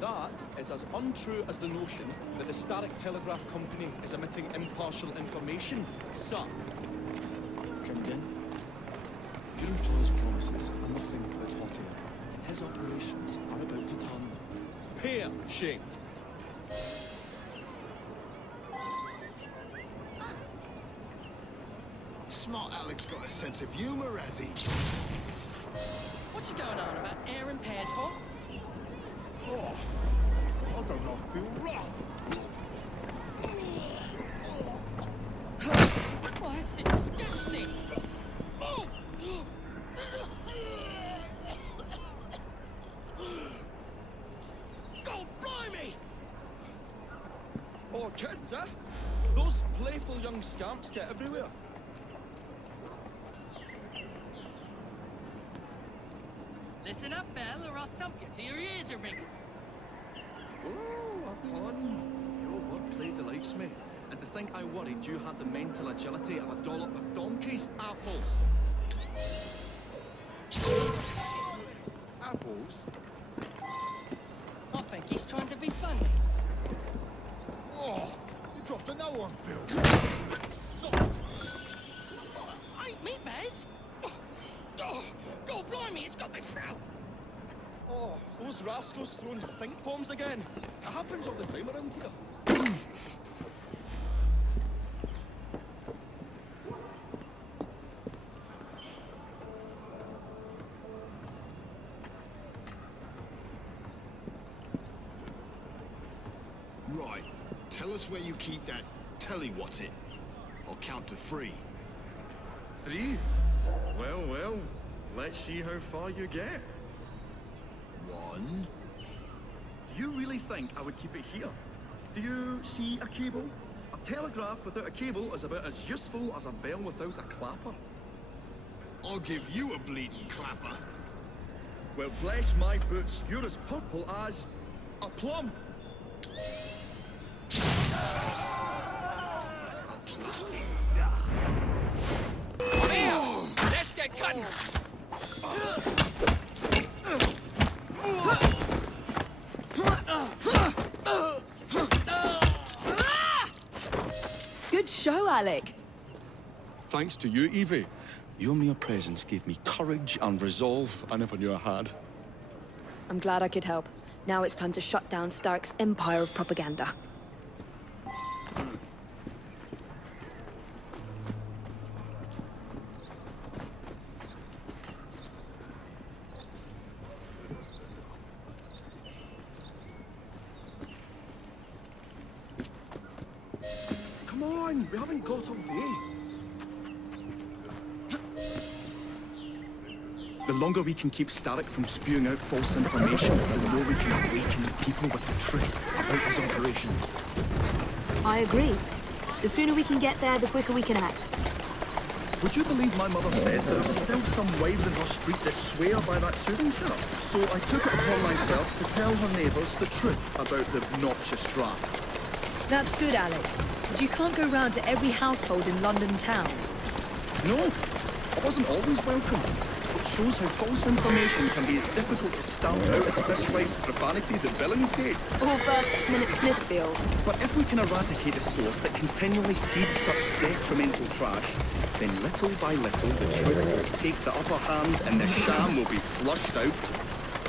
That is as untrue as the notion that the Starrick Telegraph Company is emitting impartial information, sir. Come in. Your employer's promises are nothing but hot air. His operations are about to turn pear-shaped. Smart Alec's got a sense of humor, has he? What's you going on about air and pears for? Oh, I don't know, I feel rough. beautiful young scamps get everywhere. Listen up, Belle, or I'll thump you till your ears are ringing. Oh, a pun. Your wordplay delights me. And to think I worried you had the mental agility of a dollop of donkey's apples. Apples? I think he's trying to be funny. Oh, you dropped another one, Bill. Sod. Ain't me, Bez. Oh, God blimey, it's got me throat. Oh, those rascals throwing stink bombs again. It happens all the time around here. Right. Tell us where you keep that telly-what's-it. I'll count to 3. 3? Well, well. Let's see how far you get. 1. Do you really think I would keep it here? Do you see a cable? A telegraph without a cable is about as useful as a bell without a clapper. I'll give you a bleeding clapper. Well, bless my boots, you're as purple as a plum. Come here! Let's get cutting! Good show, Alec. Thanks to you, Evie. Your mere presence gave me courage and resolve I never knew I had. I'm glad I could help. Now it's time to shut down Starrick's empire of propaganda. Come on, we haven't got all day. The longer we can keep Starrick from spewing out false information, the more we can awaken the people with the truth about his operations. I agree. The sooner we can get there, the quicker we can act. Would you believe my mother says there are still some wives in her street that swear by that soothing syrup? So I took it upon myself to tell her neighbours the truth about the obnoxious draft. That's good, Alec. But you can't go round to every household in London town. No, I wasn't always welcome. It shows how false information can be as difficult to stamp out as fishwives' profanities at Billingsgate. Or for Minute Smithfield. But if we can eradicate a source that continually feeds such detrimental trash, then little by little the truth will take the upper hand and the sham will be flushed out.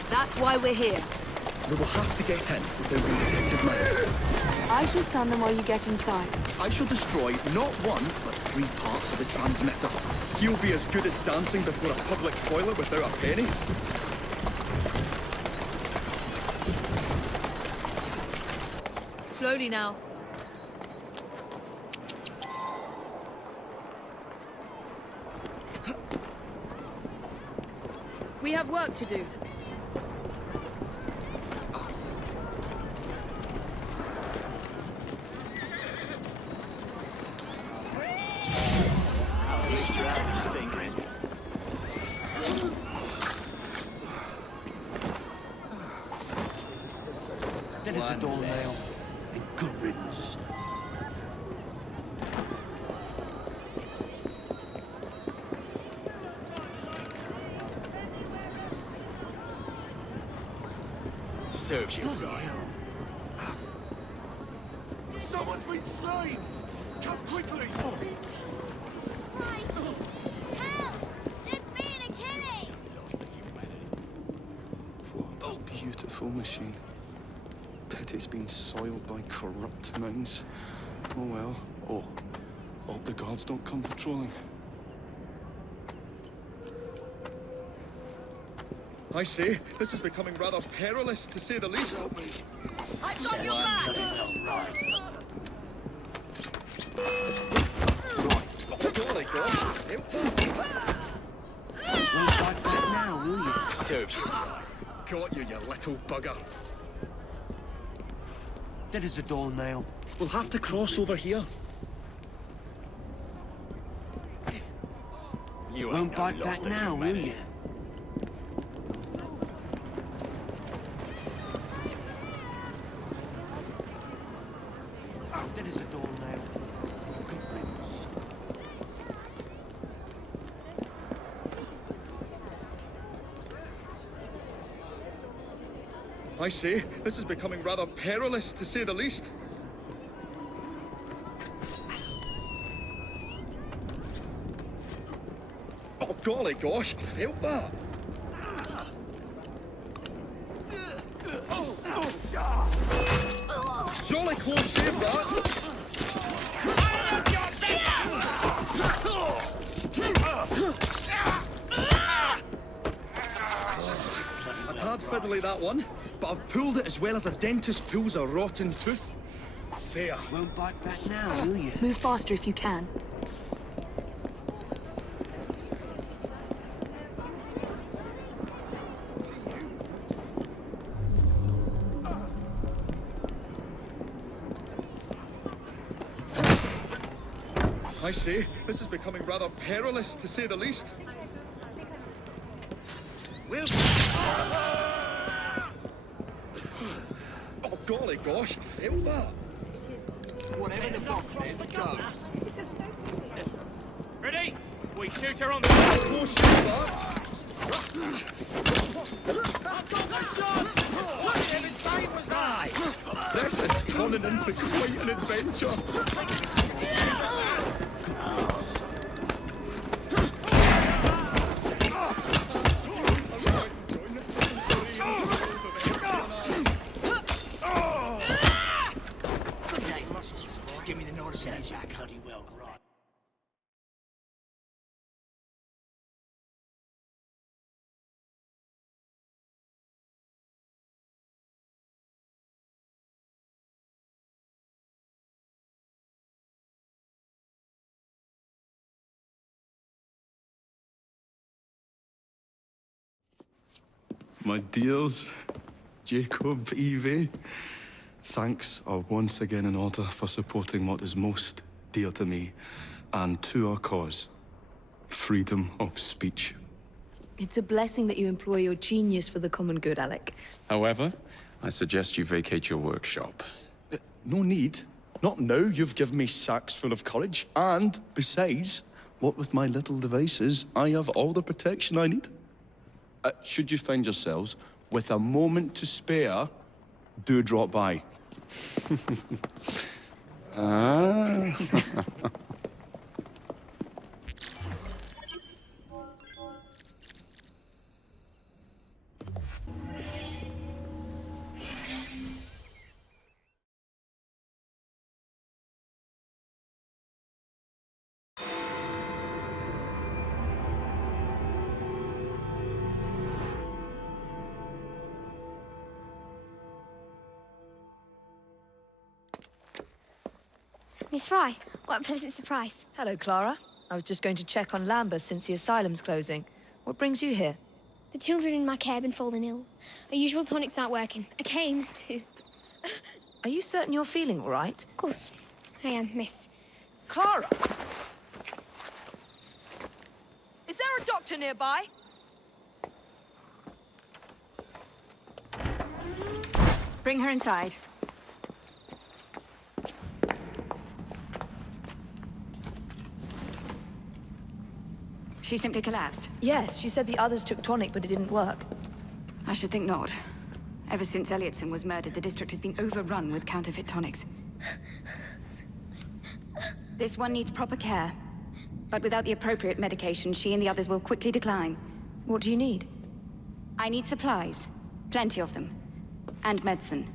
That's why we're here. We will have to get in without being detected now. I shall stand them while you get inside. I shall destroy not 1, but 3 parts of the transmitter. He'll be as good as dancing before a public toilet without a penny. Slowly now. We have work to do. That is a doornail, and good riddance. Serves you right. Someone's been slain! Come quickly! Right! Help! There's been a killing! What a beautiful machine. Pity it's been soiled by corrupt minds. Oh well. Oh, hope the guards don't come patrolling. I say, this is becoming rather perilous, to say the least. I've got your back! Golly gosh! Won't like that now, will you? Serves you right. Got you, you little bugger. That is a doornail. We'll have to cross over here. You won't bite back now, will you? There is a door now. Good riddance. I say, this is becoming rather perilous, to say the least. Oh, golly gosh, I felt that. Jolly close shave, that. A tad fiddly, that one, but I've pulled it as well as a dentist pulls a rotten tooth. There. Won't bite back now, will you? Move faster if you can. I say, this is becoming rather perilous, to say the least. Will. Oh, golly gosh, I felt that. Whatever the boss says goes. Ready? We shoot her on the... Close shave, that. This is turning into quite an adventure. Just give me the nod and back bloody well, right? My dears, Jacob, Evie, thanks are once again in order for supporting what is most dear to me and to our cause, freedom of speech. It's a blessing that you employ your genius for the common good, Alec. However, I suggest you vacate your workshop. No need. Not now. You've given me sacks full of courage. And besides, what with my little devices, I have all the protection I need. Should you find yourselves with a moment to spare, do drop by. Ah. Miss Fry, what a pleasant surprise. Hello, Clara. I was just going to check on Lambeth since the asylum's closing. What brings you here? The children in my care have been falling ill. Our usual tonics aren't working. I came to... Are you certain you're feeling all right? Of course, I am, miss. Clara! Is there a doctor nearby? Bring her inside. She simply collapsed? Yes, she said the others took tonic, but it didn't work. I should think not. Ever since Elliotson was murdered, the district has been overrun with counterfeit tonics. This one needs proper care. But without the appropriate medication, she and the others will quickly decline. What do you need? I need supplies. Plenty of them. And medicine.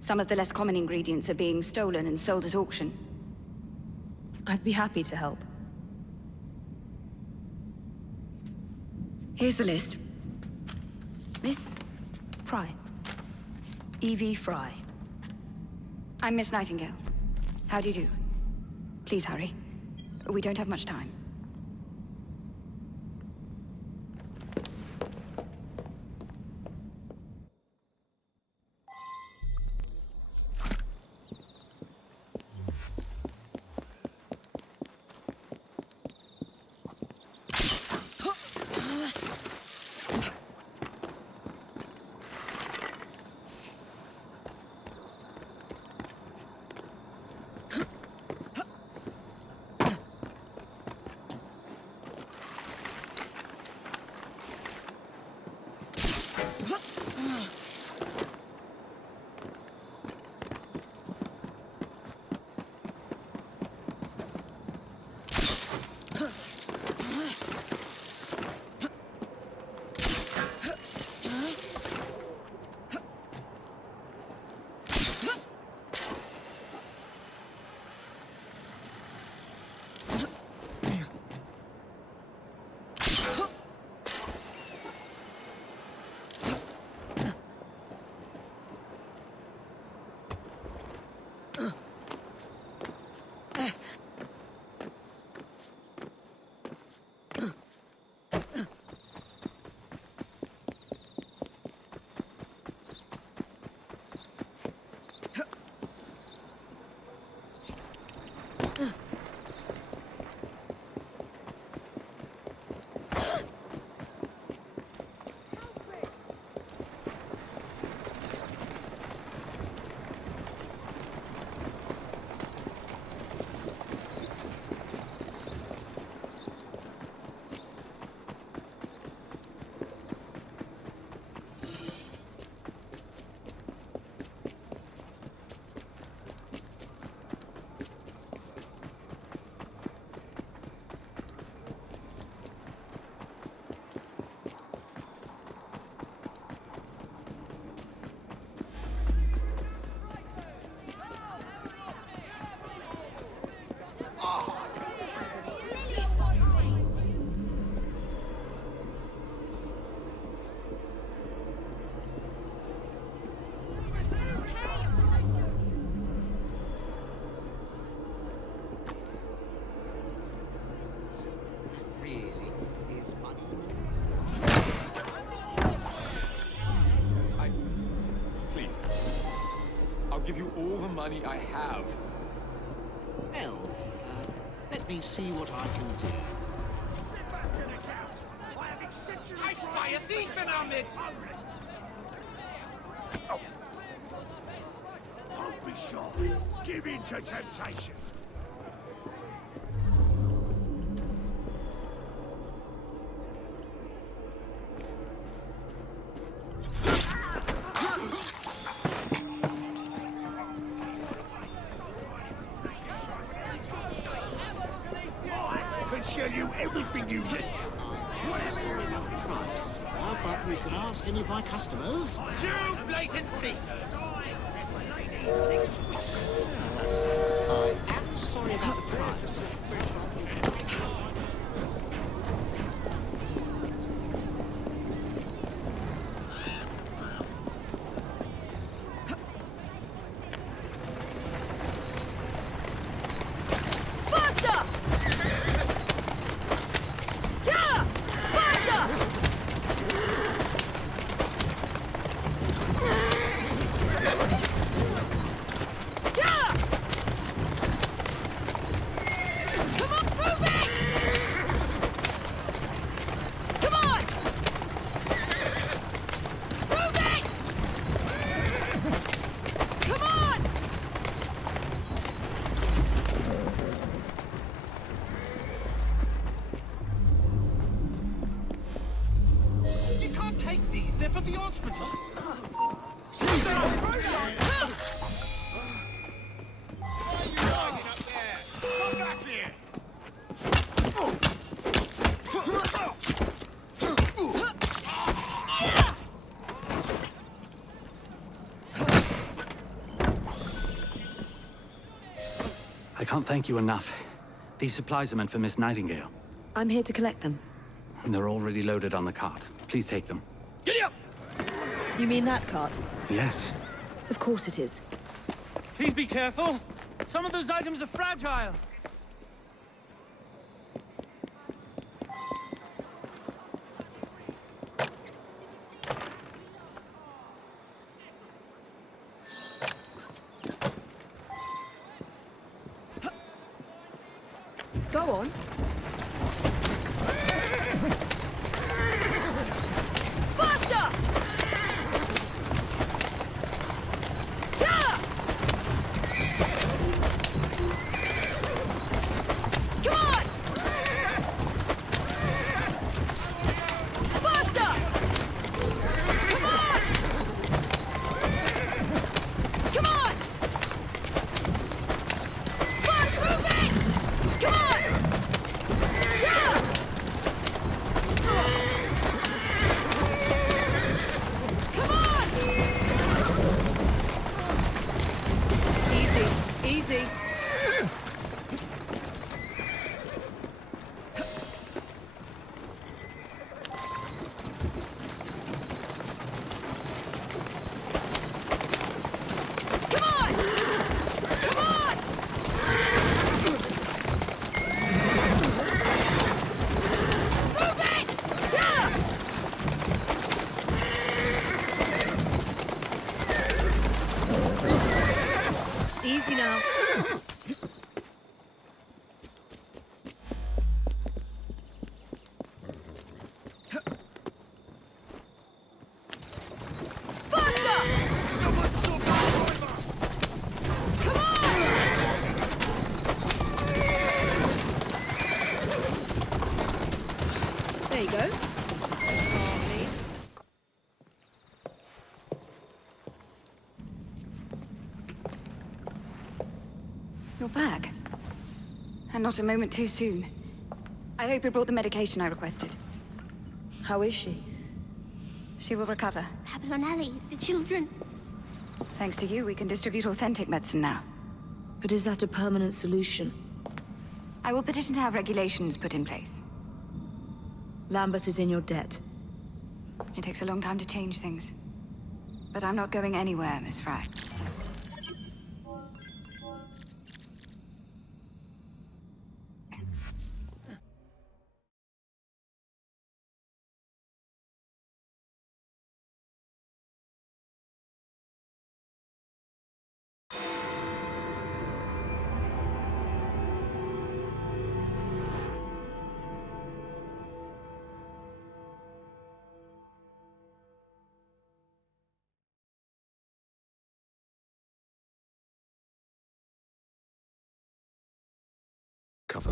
Some of the less common ingredients are being stolen and sold at auction. I'd be happy to help. Here's the list. Miss? Fry. Evie Fry. I'm Miss Nightingale. How do you do? Please hurry. We don't have much time. money I have. Well, let me see what I can do. I spy a thief in our midst! Don't be shy. Give in to temptation. I can sell you everything you need. Sorry about the price, but we can ask any of my customers. You blatant thief! That's right. I am sorry about the price. Faster! Yeah! Faster! Yeah! Come on, move it! Come on! Move it! Come on! You can't take these, they're for the hospital. Come back here. I can't thank you enough. These supplies are meant for Miss Nightingale. I'm here to collect them. They're already loaded on the cart. Please take them. Giddy up! You mean that cart? Yes. Of course it is. Please be careful. Some of those items are fragile. Go on. Faster! Yeah! Come on! Faster! Come on! Come on! Fuck, move it! Come on! Yeah! Come on! Easy, easy. Come on! Come on! Move it! Yeah! Easy now. Faster! Come on! There you go. Lovely. You're back. And not a moment too soon. I hope you brought the medication I requested. How is she? She will recover. Babylon Alley, the children. Thanks to you, we can distribute authentic medicine now. But is that a permanent solution? I will petition to have regulations put in place. Lambeth is in your debt. It takes a long time to change things. But I'm not going anywhere, Miss Fry. Cover.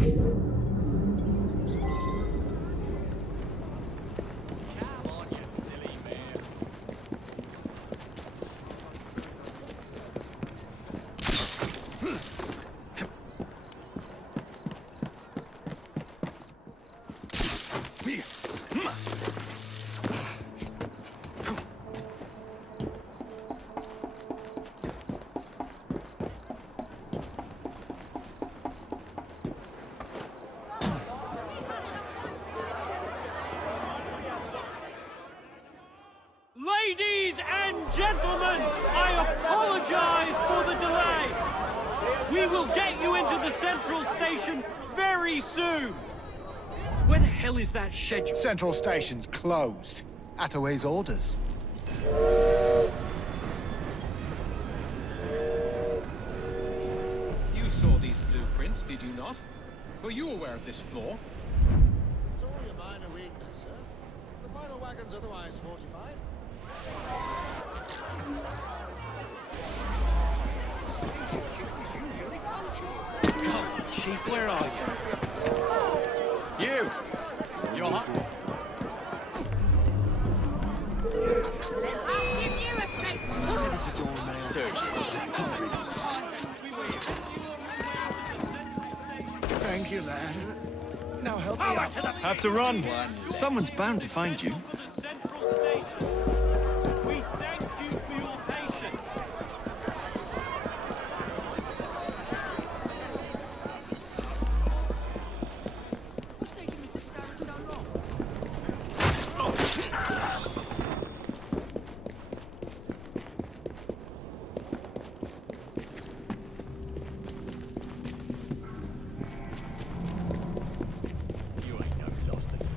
Ladies and gentlemen, I apologize for the delay. We will get you into the central station very soon. Where the hell is that schedule? Central Station's closed. Attaway's orders. You saw these blueprints, did you not? Were you aware of this flaw? It's only a minor weakness, sir. The final wagon's otherwise fortified. Chief, where are you? You! You're hot. Thank you, lad. Now help me out. Have to run. Someone's bound to find you. We thank you for your patience. What's taking Mrs. Starrett so long? You ain't no lost thing.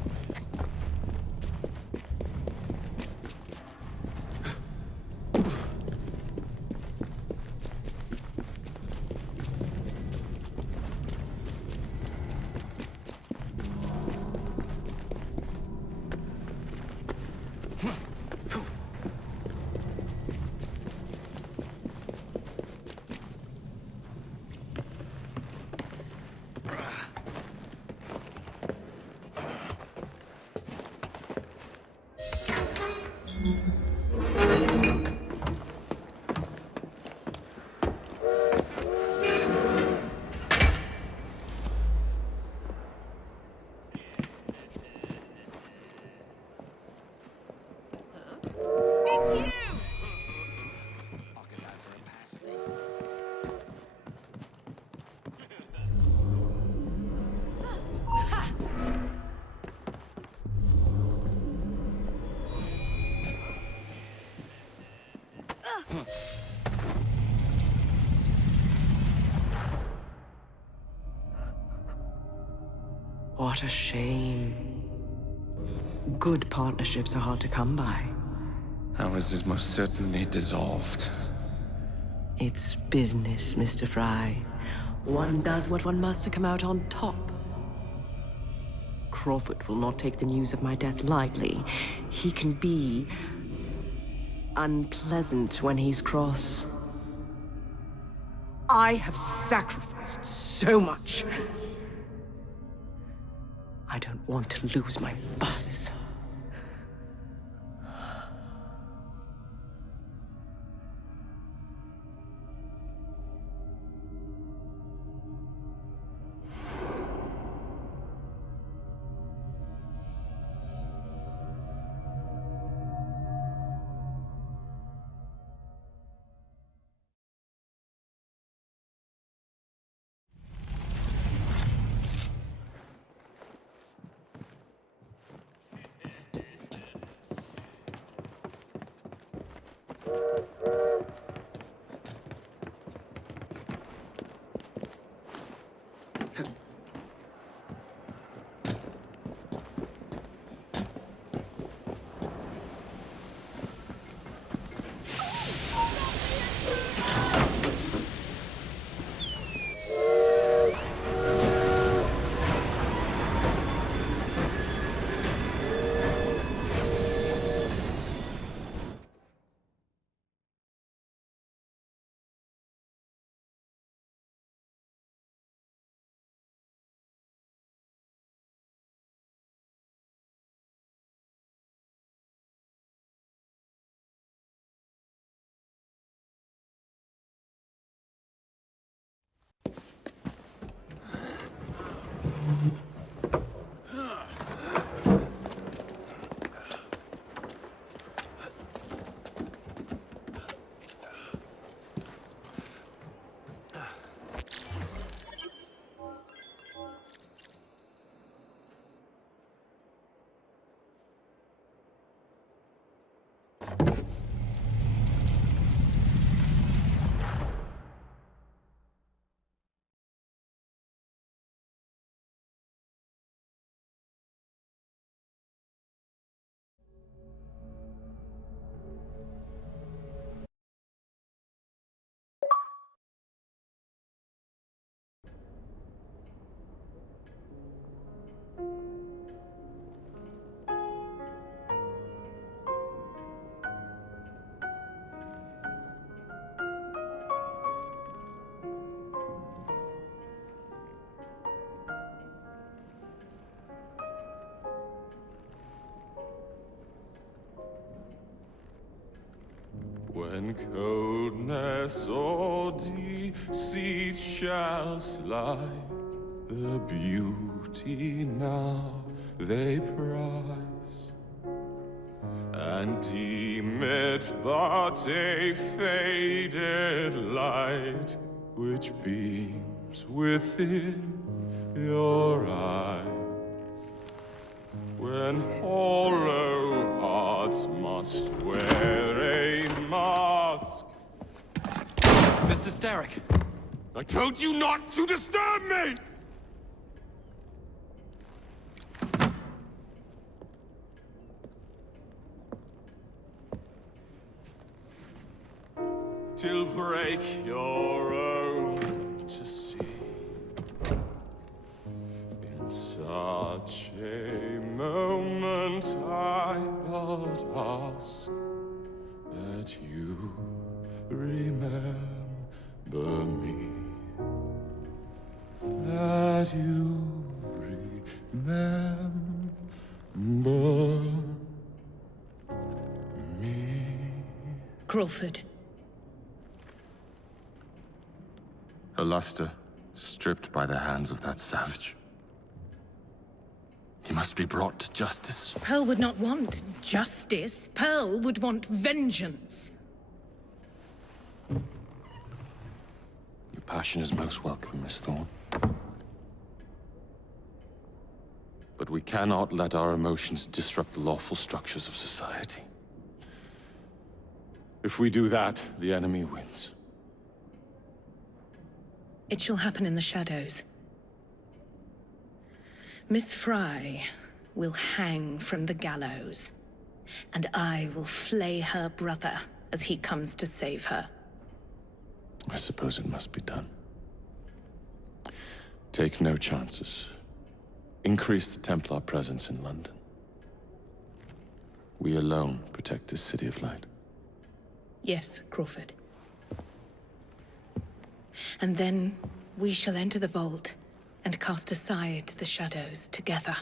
What a shame. Good partnerships are hard to come by. Ours is most certainly dissolved. It's business, Mr. Fry. One does what one must to come out on top. Crawford will not take the news of my death lightly. He can be unpleasant when he's cross. I have sacrificed so much. I don't want to lose my bosses. When coldness or deceit shall slide, the beauty now they prize, and deem it but a faded light which beams within your eyes. When hollow hearts must wear a mask. Mr. Starrick! I told you not to disturb me! Till break your own to see. In such a moment I but ask that you remember me. That you remember me. Crawford. Her luster stripped by the hands of that savage. He must be brought to justice. Pearl would not want justice. Pearl would want vengeance. Your passion is most welcome, Miss Thorne. But we cannot let our emotions disrupt the lawful structures of society. If we do that, the enemy wins. It shall happen in the shadows. Miss Fry will hang from the gallows, and I will flay her brother as he comes to save her. I suppose it must be done. Take no chances. Increase the Templar presence in London. We alone protect this city of light. Yes, Crawford. And then we shall enter the vault and cast aside the shadows together.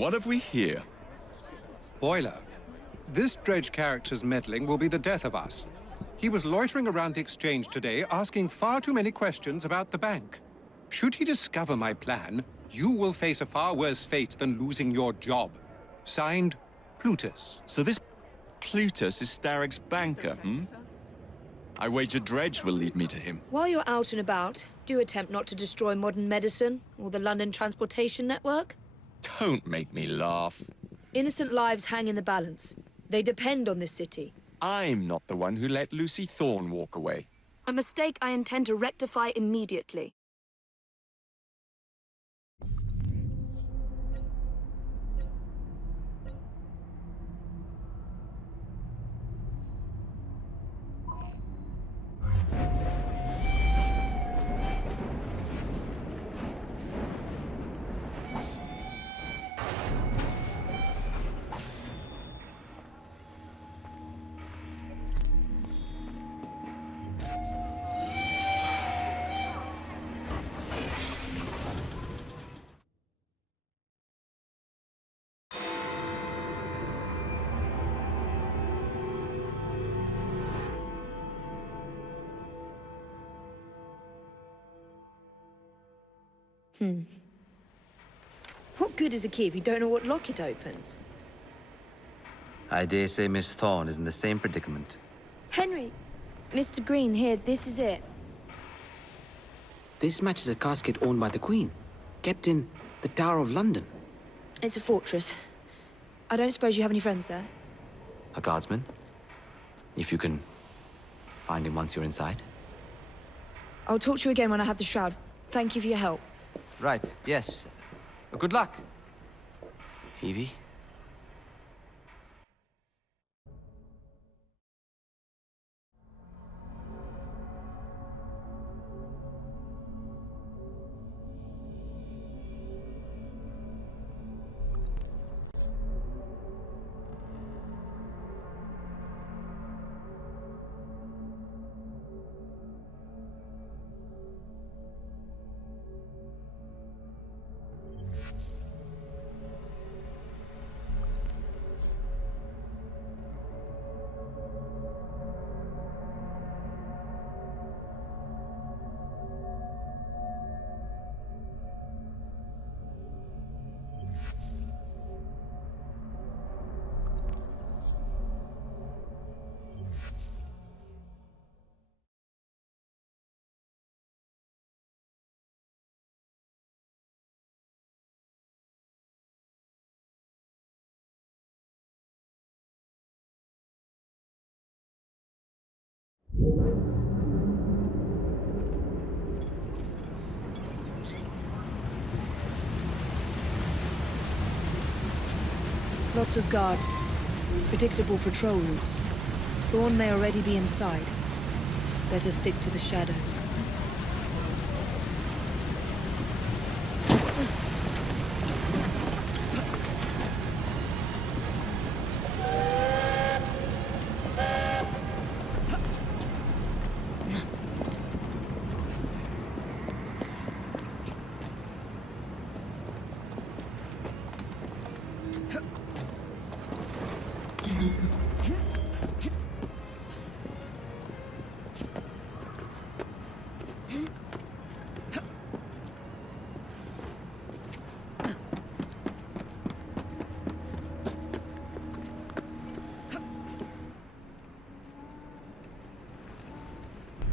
What have we here? Boiler. This Dredge character's meddling will be the death of us. He was loitering around the exchange today, asking far too many questions about the bank. Should he discover my plan, you will face a far worse fate than losing your job. Signed, Plutus. So this Plutus is Starrick's banker, hmm? I wager Dredge will lead me to him. While you're out and about, do attempt not to destroy modern medicine or the London transportation network. Don't make me laugh. Innocent lives hang in the balance. They depend on this city. I'm not the one who let Lucy Thorne walk away. A mistake I intend to rectify immediately. What good is a key if you don't know what lock it opens? I dare say Miss Thorne is in the same predicament. Henry! Mr. Green, here, this is it. This matches a casket owned by the Queen, kept in the Tower of London. It's a fortress. I don't suppose you have any friends there? A guardsman? If you can find him once you're inside. I'll talk to you again when I have the shroud. Thank you for your help. Right, yes. Good luck. Evie? Lots of guards. Predictable patrol routes. Thorne may already be inside. Better stick to the shadows.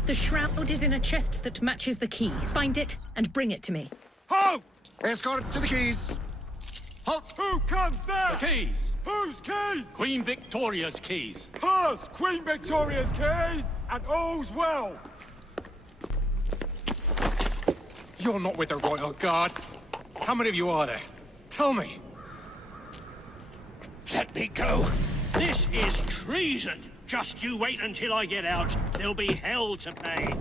The shroud is in a chest that matches the key. Find it and bring it to me. Halt! Escort to the keys. Halt! Who comes there? The keys. Whose keys? Queen Victoria's keys. Hers! Queen Victoria's keys! And all's well! You're not with the Royal Guard. How many of you are there? Tell me. Let me go! This is treason! Just you wait until I get out. There'll be hell to pay.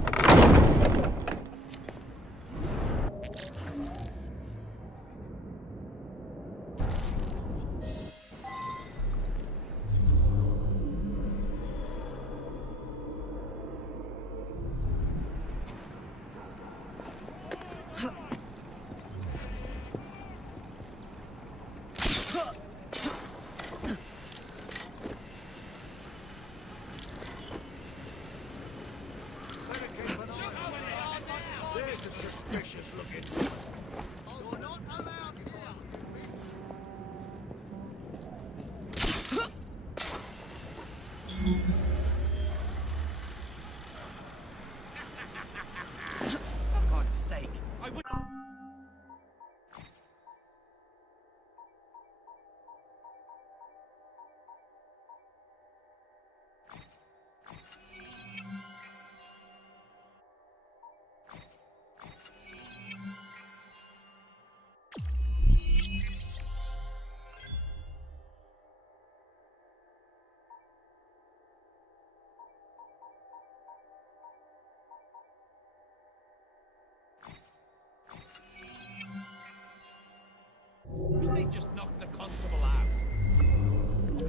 They just knocked the constable out.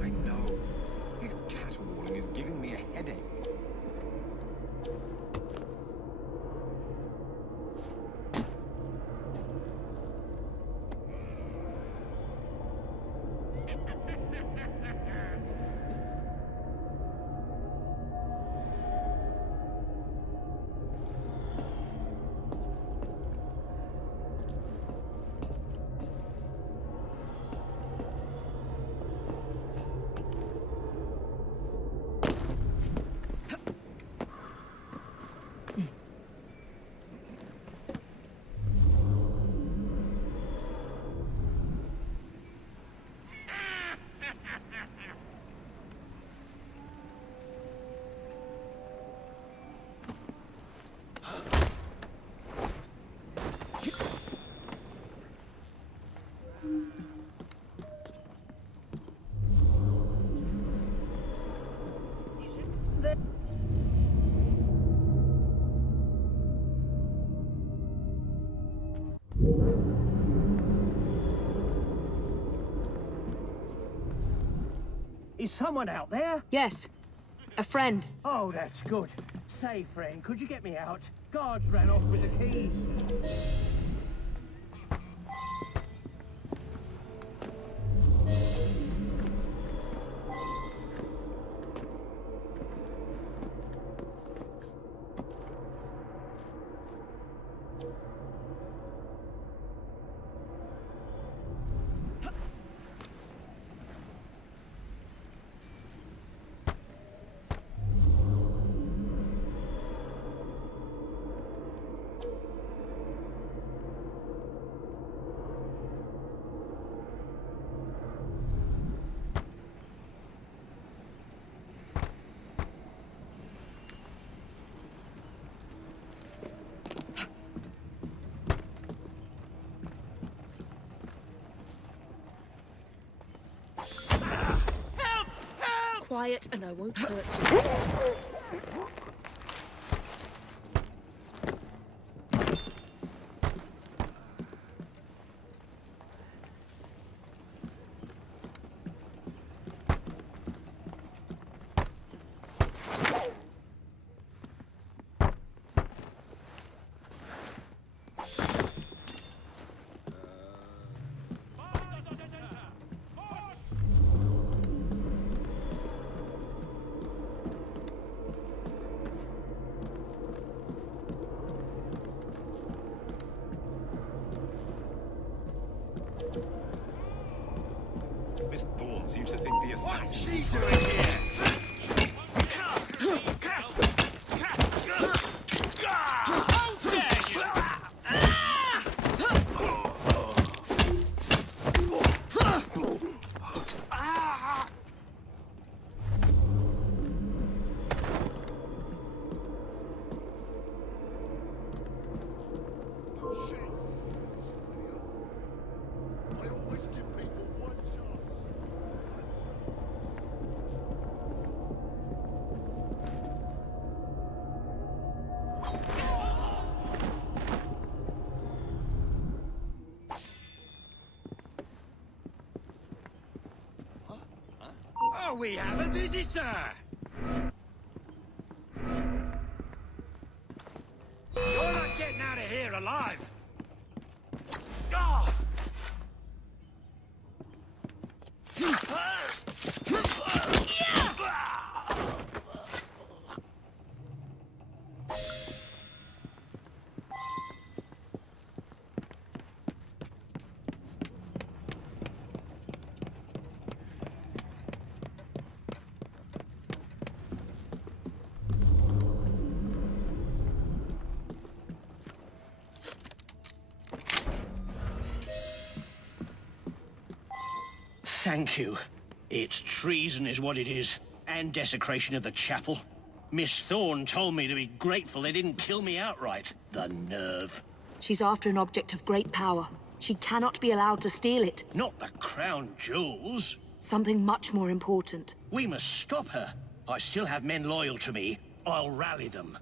I know. His caterwauling is giving me a headache. Is someone out there? Yes. A friend. Oh, that's good. Say, friend, could you get me out? Guards ran off with the keys. Quiet and I won't hurt you. Miss Thorne seems to think the assassin... What's she doing here? How dare you! I always give people one chance. Oh, we have a visitor! You're not getting out of here alive! Ah! Thank you. It's treason is what it is, and desecration of the chapel. Miss Thorne told me to be grateful they didn't kill me outright. The nerve. She's after an object of great power. She cannot be allowed to steal it. Not the crown jewels. Something much more important. We must stop her. I still have men loyal to me. I'll rally them.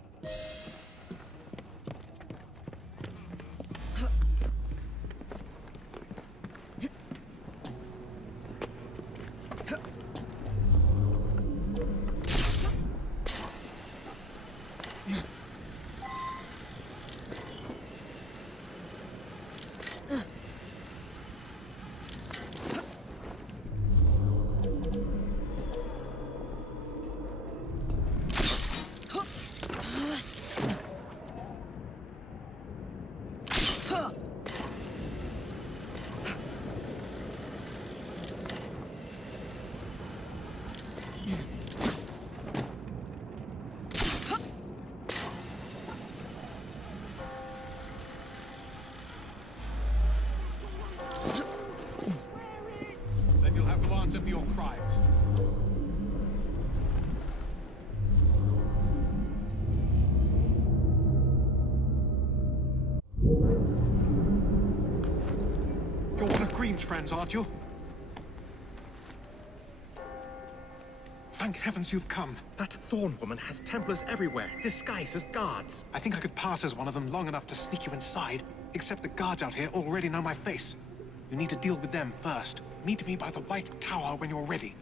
Then you'll have to answer for your crimes. You're one of Green's friends, aren't you? Thank heavens you've come. That Thorne woman has Templars everywhere, disguised as guards. I think I could pass as one of them long enough to sneak you inside, except the guards out here already know my face. You need to deal with them first. Meet me by the White Tower when you're ready.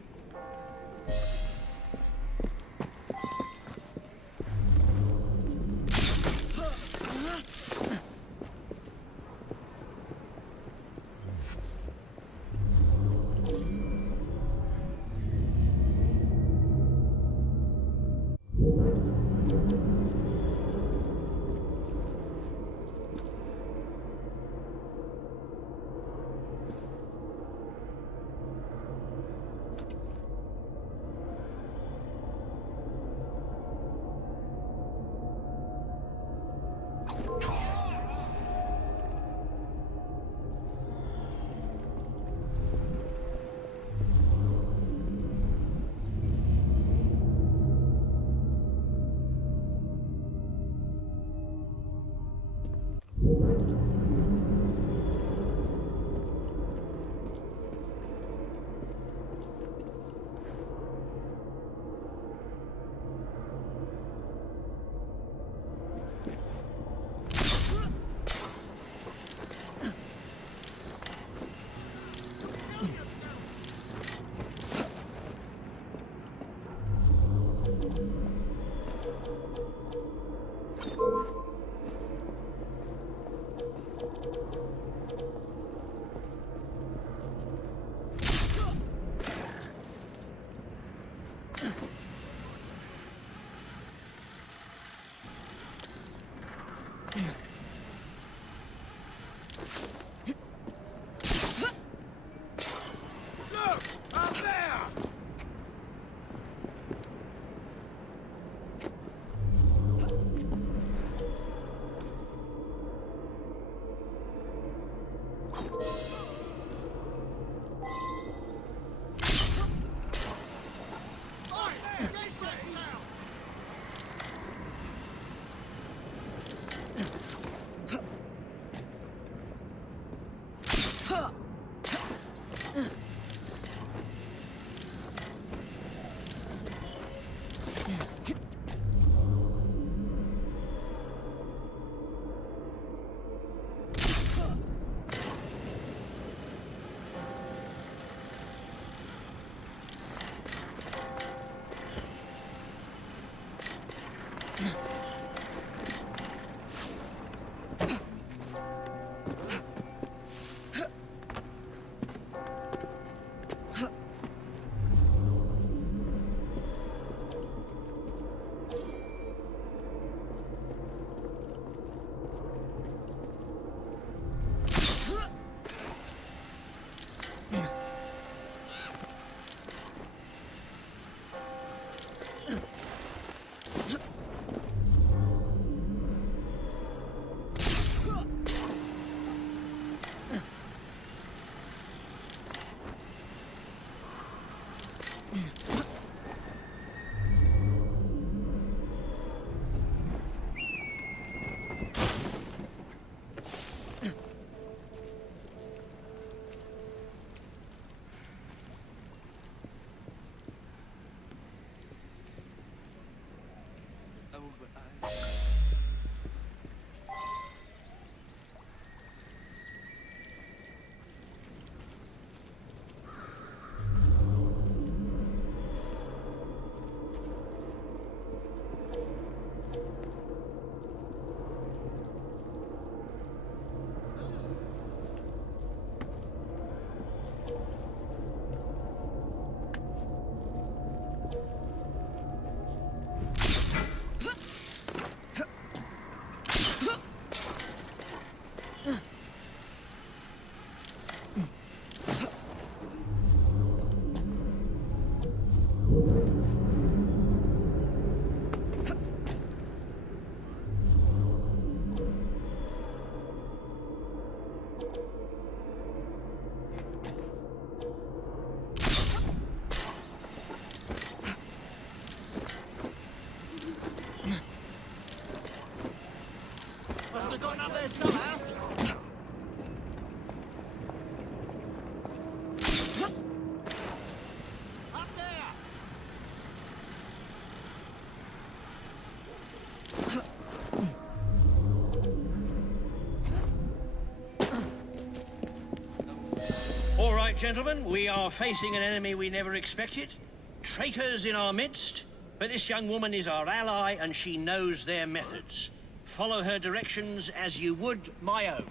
All right, gentlemen, we are facing an enemy we never expected. Traitors in our midst. But this young woman is our ally, and she knows their methods. Follow her directions as you would my own.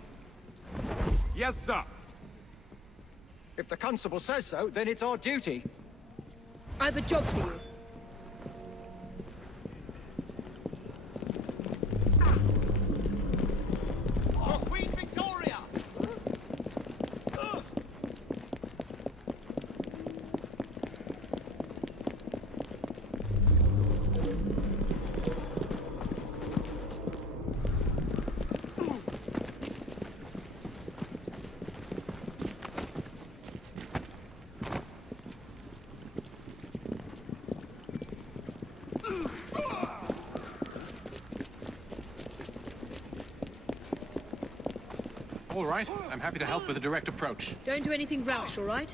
Yes, sir. If the constable says so, then it's our duty. I have a job for you. For Queen Victoria! All right, I'm happy to help with a direct approach. Don't do anything rash, all right?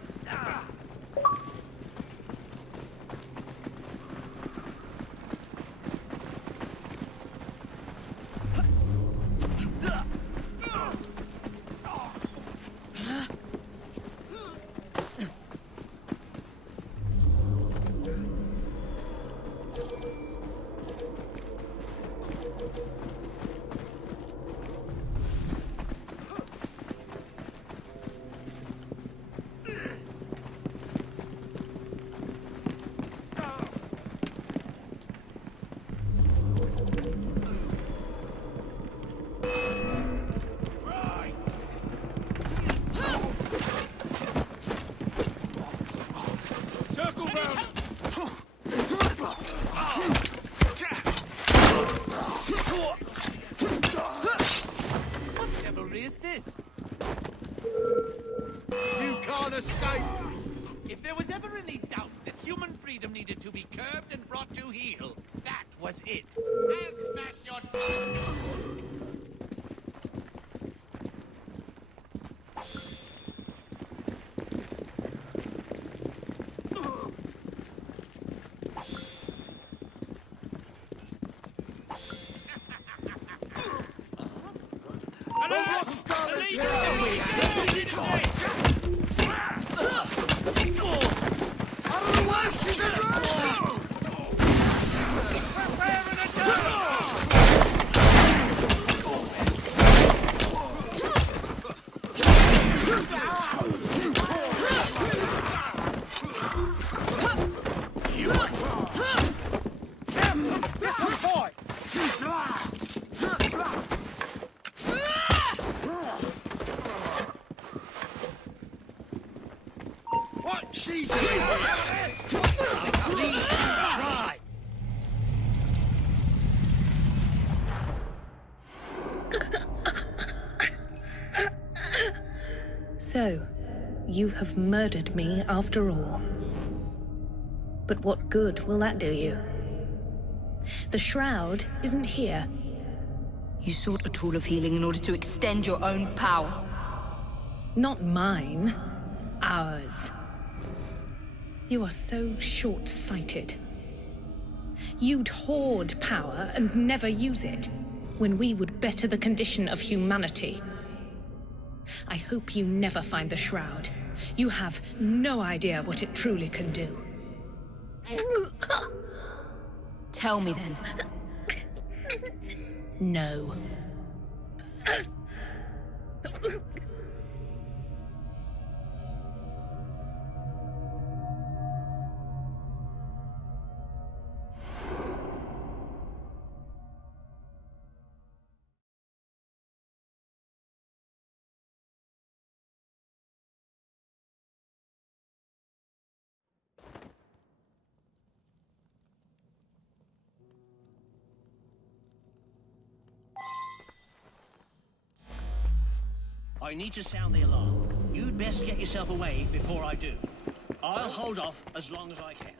Circle round! Whatever is this? You can't escape! If there was ever any doubt that human freedom needed to be curbed and brought to heel, that was it. I'll smash your tongue! What she's doing? Please try. So, you have murdered me after all. But what good will that do you? The shroud isn't here. You sought a tool of healing in order to extend your own power. Not mine. Ours. You are so short-sighted. You'd hoard power and never use it, when we would better the condition of humanity. I hope you never find the shroud. You have no idea what it truly can do. Tell me then. No. I need to sound the alarm. You'd best get yourself away before I do. I'll hold off as long as I can.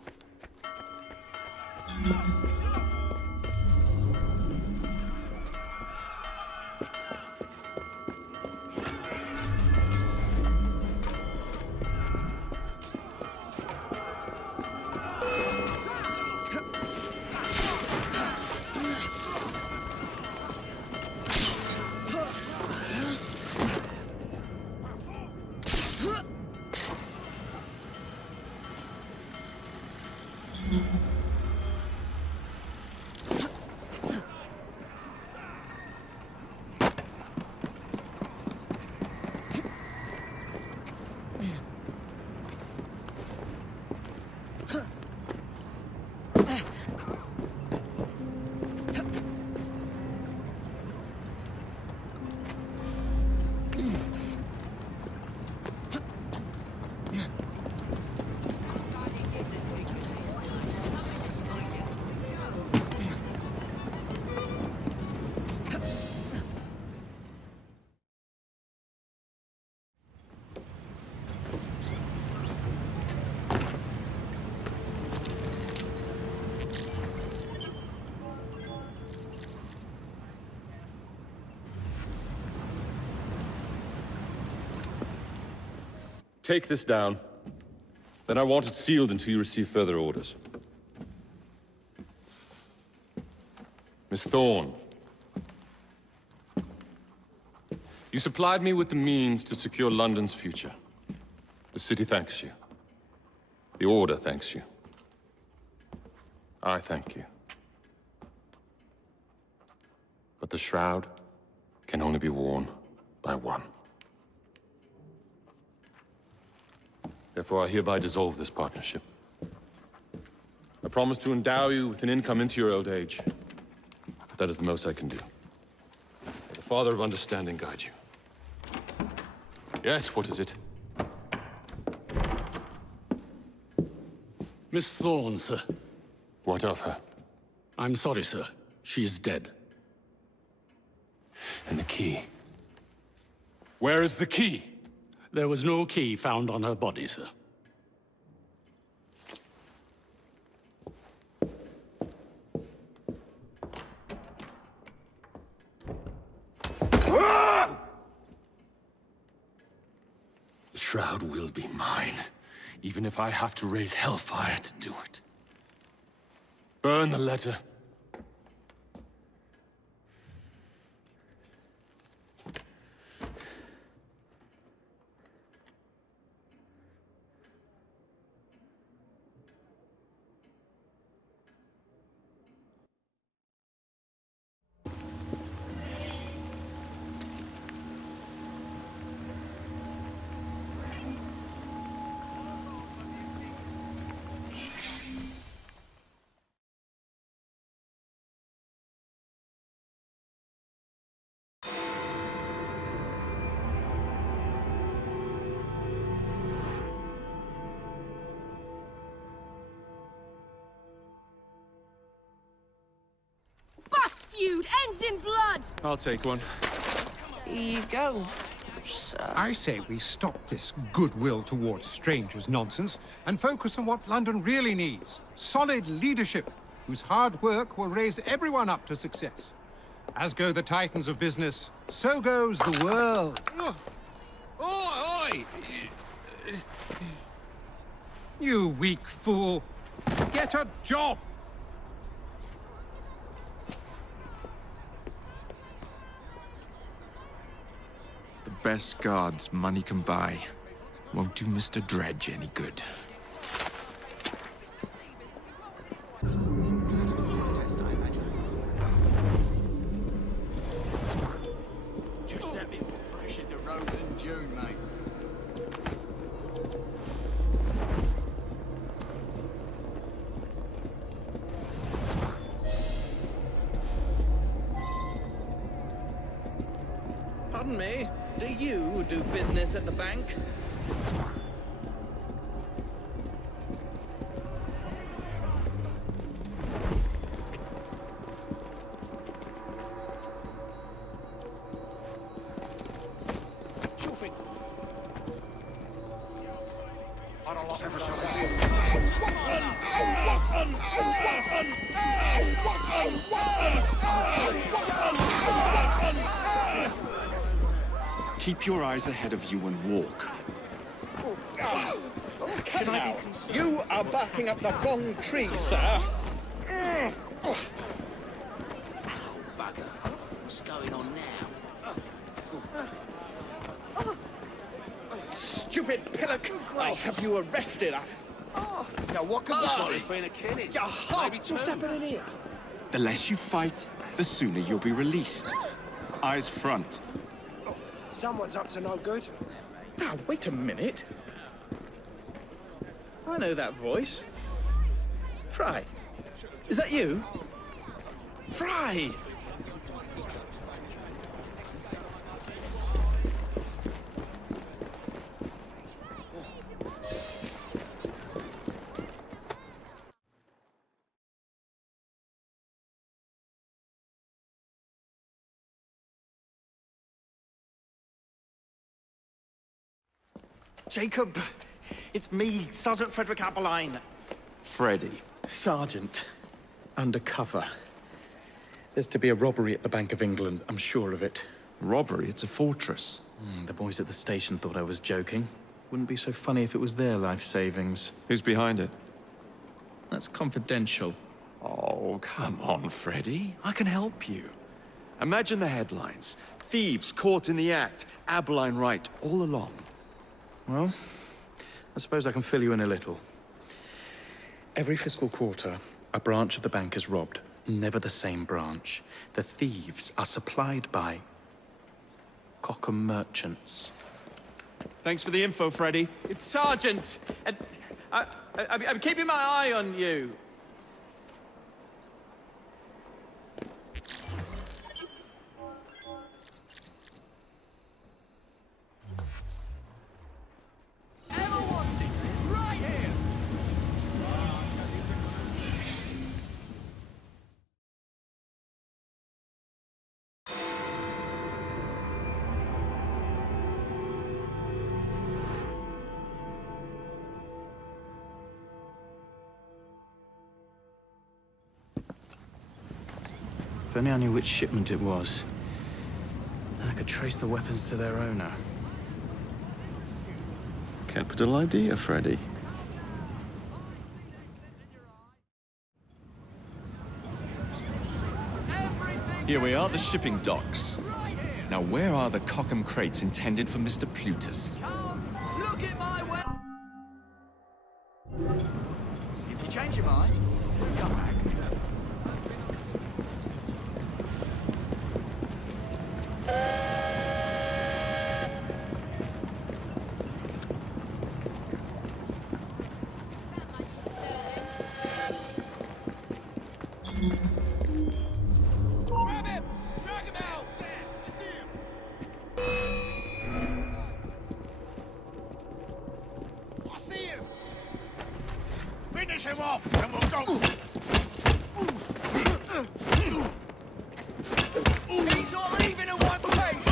Take this down. Then I want it sealed until you receive further orders. Miss Thorne. You supplied me with the means to secure London's future. The city thanks you. The Order thanks you. I thank you. But the shroud can only be worn by one. Therefore, I hereby dissolve this partnership. I promise to endow you with an income into your old age. That is the most I can do. May the Father of Understanding guide you. Yes, what is it? Miss Thorne, sir. What of her? I'm sorry, sir. She is dead. And the key? Where is the key? There was no key found on her body, sir. The shroud will be mine, even if I have to raise hellfire to do it. Burn the letter. Feud ends in blood! I'll take one. Here you go, sir. I say we stop this goodwill towards strangers nonsense and focus on what London really needs. Solid leadership, whose hard work will raise everyone up to success. As go the titans of business, so goes the world. Oi! You weak fool. Get a job! The best guards money can buy won't do Mr. Dredge any good. Just that bit fresh as a rose in June, mate. Pardon me, do you do business at the bank? Keep your eyes ahead of you and walk. Now, you are barking up the wrong tree, sir. Ow, bugger. What's going on now? Stupid pillock! I'll have you arrested. Now, what could this There's be? been a killing. What's happening here? The less you fight, the sooner you'll be released. Eyes front. Someone's up to no good. Now, wait a minute. I know that voice. Fry. Is that you? Fry! Jacob, it's me, Sergeant Frederick Aberline. Freddy. Sergeant, undercover. There's to be a robbery at the Bank of England, I'm sure of it. Robbery? It's a fortress. The boys at the station thought I was joking. Wouldn't be so funny if it was their life savings. Who's behind it? That's confidential. Oh, come on, Freddy. I can help you. Imagine the headlines. Thieves caught in the act. Abeline Wright, all along. Well, I suppose I can fill you in a little. Every fiscal quarter, a branch of the bank is robbed. Never the same branch. The thieves are supplied by Cockham merchants. Thanks for the info, Freddy. It's Sergeant, and I'm keeping my eye on you. If only I knew which shipment it was. Then I could trace the weapons to their owner. Capital idea, Freddy. Here we are, the shipping docks. Now, where are the Cockham crates intended for Mr. Plutus? Look at my way. If you change your mind, come back. Grab him! Drag him out! There! To see him! I see him! Finish him off, and we'll go! He's not leaving in one place!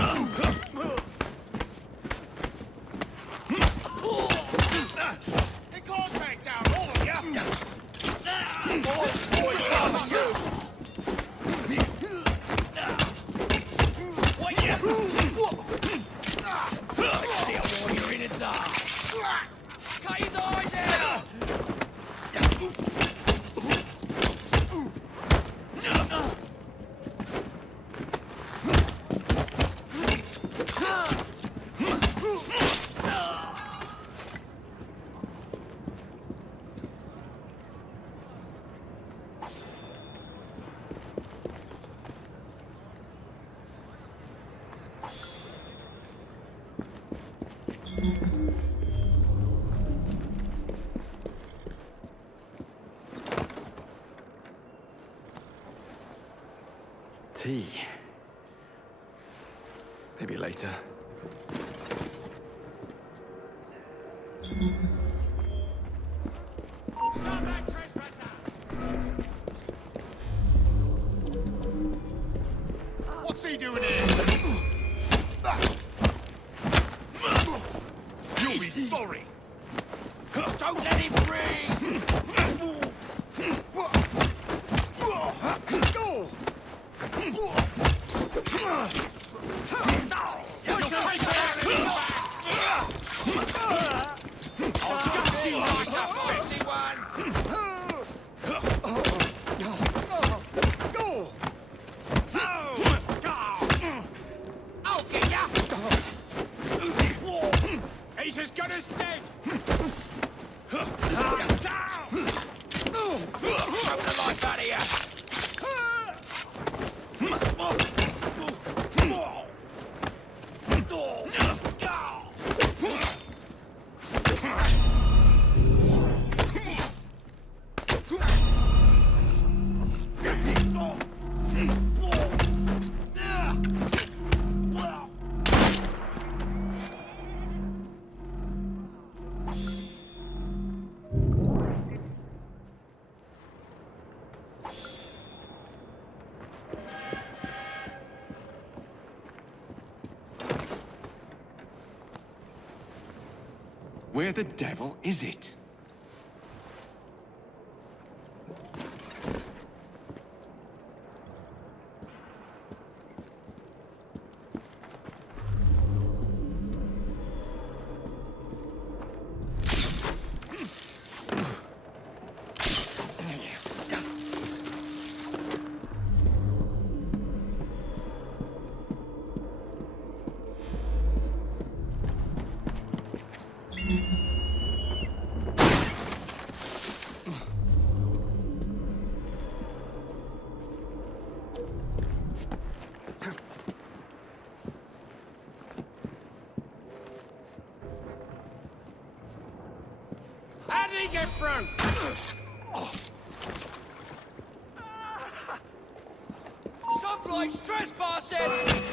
He can't take down all of you! Boy, come you! What you? See a warrior in its eyes! Cut his eyes out! Tea. Maybe later. Stop that trespasser! What's he doing here? You'll be sorry! Don't let him breathe! He's as good as dead! Throw the life out of you! Where the devil is it? likes trespassing!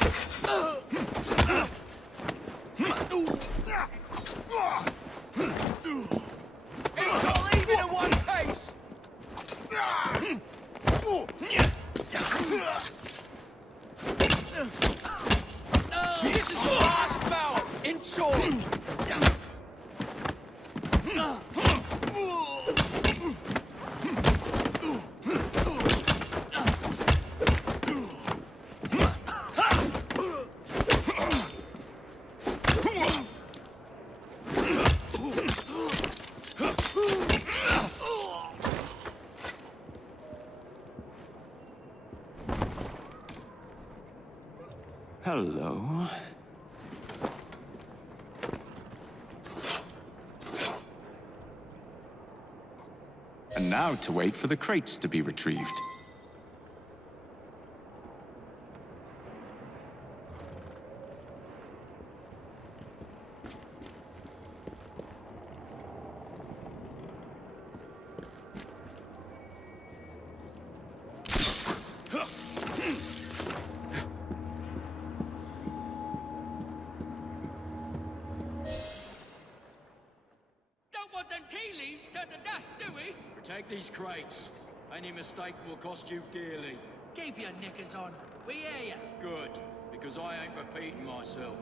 It's not leaving in one piece! This is fast power! In short! Hello. And now to wait for the crates to be retrieved. Don't want them tea leaves turned to dust, do we? Protect these crates. Any mistake will cost you dearly. Keep your knickers on. We hear ya. Good, because I ain't repeating myself.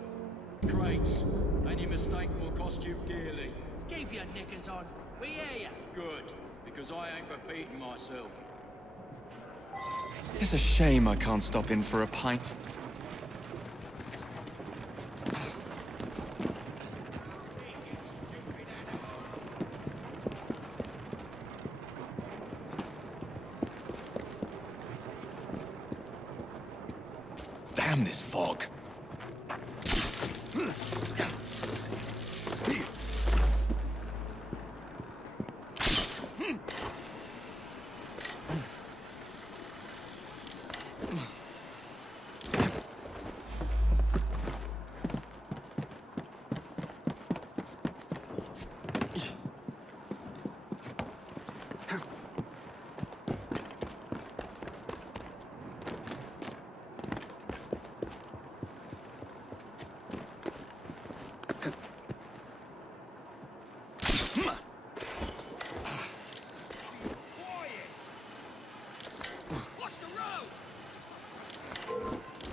Crates. Any mistake will cost you dearly. Keep your knickers on. We hear ya. Good, because I ain't repeating myself. It's a shame I can't stop in for a pint. Damn this fog.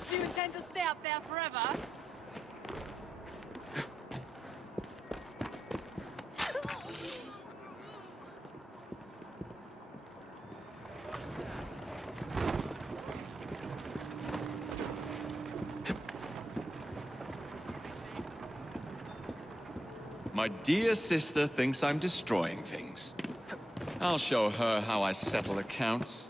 Do you intend to stay up there forever? My dear sister thinks I'm destroying things. I'll show her how I settle accounts.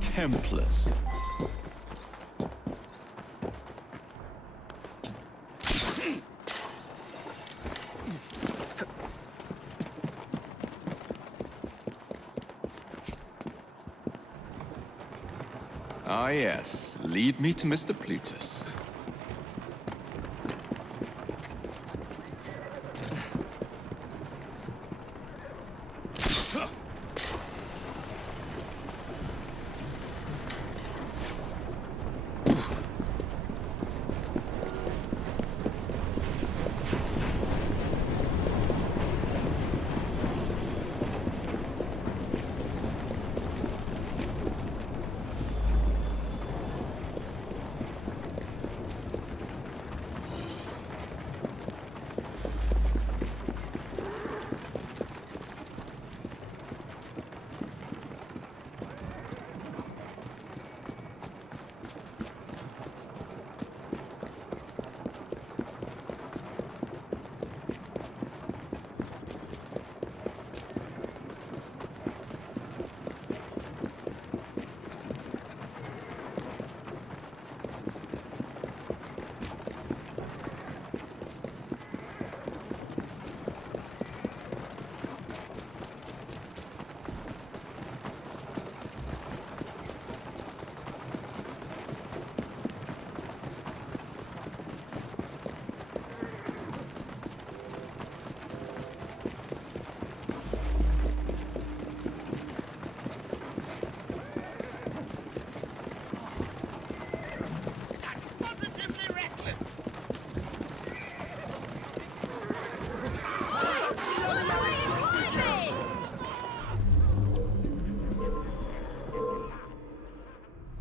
Templars. Ah, yes. Lead me to Mr. Plutus.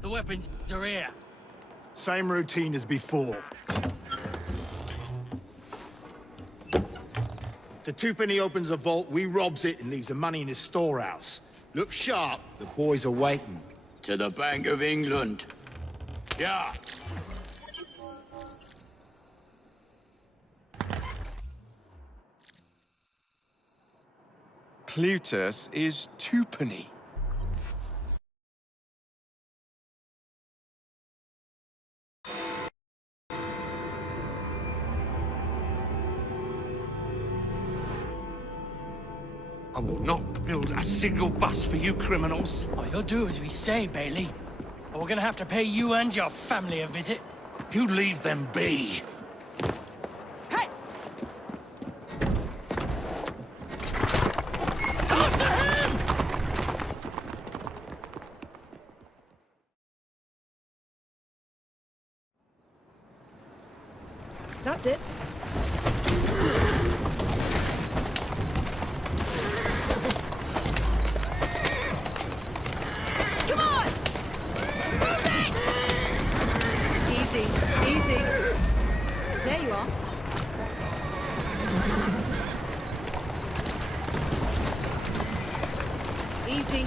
The weapons are here. Same routine as before. The twopenny opens a vault, we robs it and leaves the money in his storehouse. Look sharp, the boys are waiting. To the Bank of England. Yeah. Plutus is twopenny. I will not build a single bus for you criminals. Oh, you'll do as we say, Bailey. Or we're gonna have to pay you and your family a visit. You leave them be. Hey! After him! That's it. Come on! Move it! Easy, easy. There you are. Easy.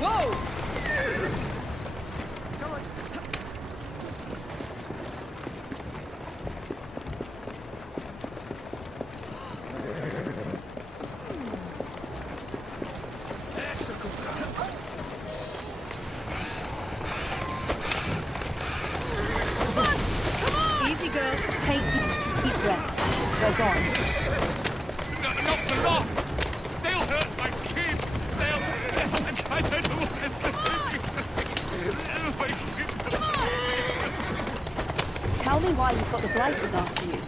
Whoa! Easy, girl. Take deep breaths. They're gone. Not the lot! They'll hurt my kids! They'll... I don't know what they're doing. My kids Tell me why you've got the blighters after you.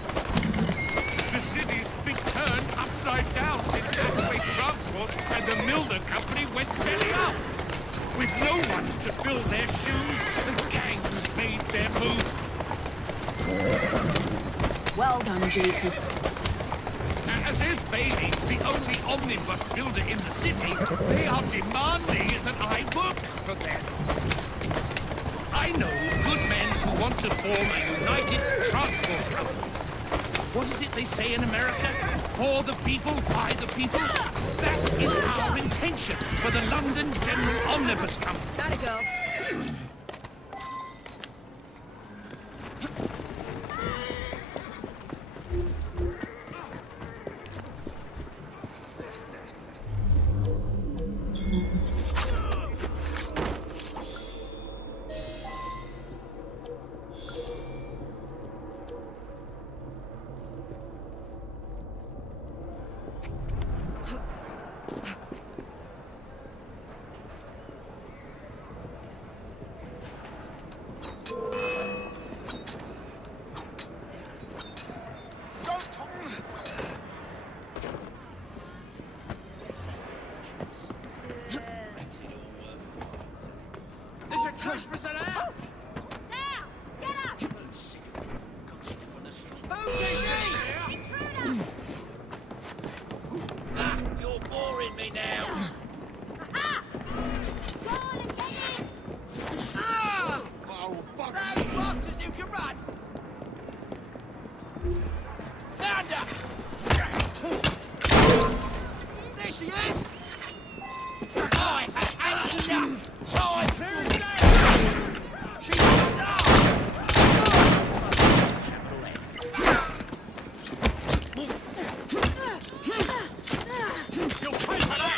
The city's been turned upside down since Axway Transport and the Milner Company went belly up. With no one to fill their shoes, the gangs made their move. Well done, Jacob. As is Bailey, the only omnibus builder in the city, they are demanding that I work for them. I know good men who want to form a united transport company. What is it they say in America? For the people, by the people? That is our intention for the London General Omnibus Company. Gotta go. There's a trespasser there! Now! Get up! Ah, you're boring me now. Aha! Go on and get in! Ah! Those bastards, you can run! Thunder! There she is! I have had enough! Time! She's enough! You'll pay for that!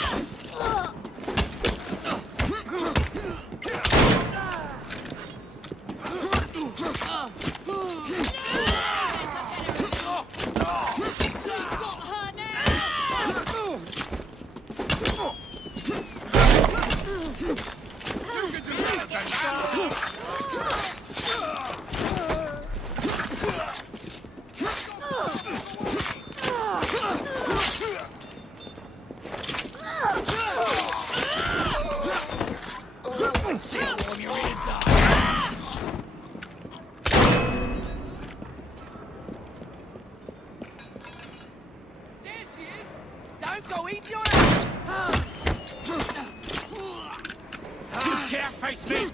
Can't face me!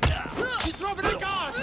She's dropping the guard!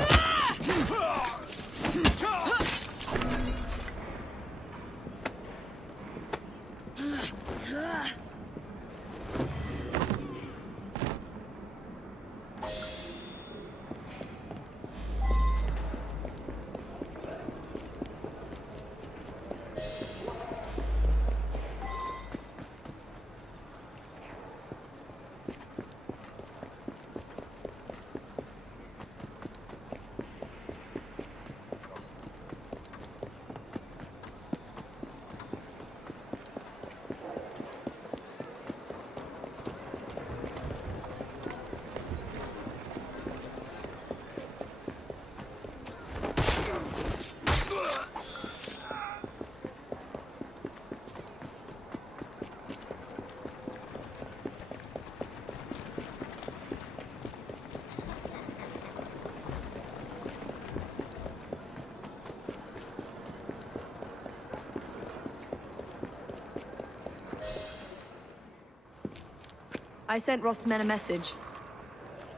I sent Roth's men a message.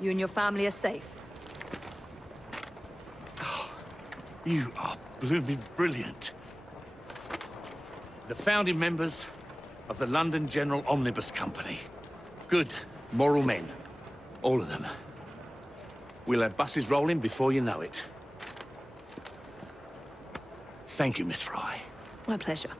You and your family are safe. You are blooming brilliant. The founding members of the London General Omnibus Company. Good, moral men. All of them. We'll have buses rolling before you know it. Thank you, Miss Fry. My pleasure.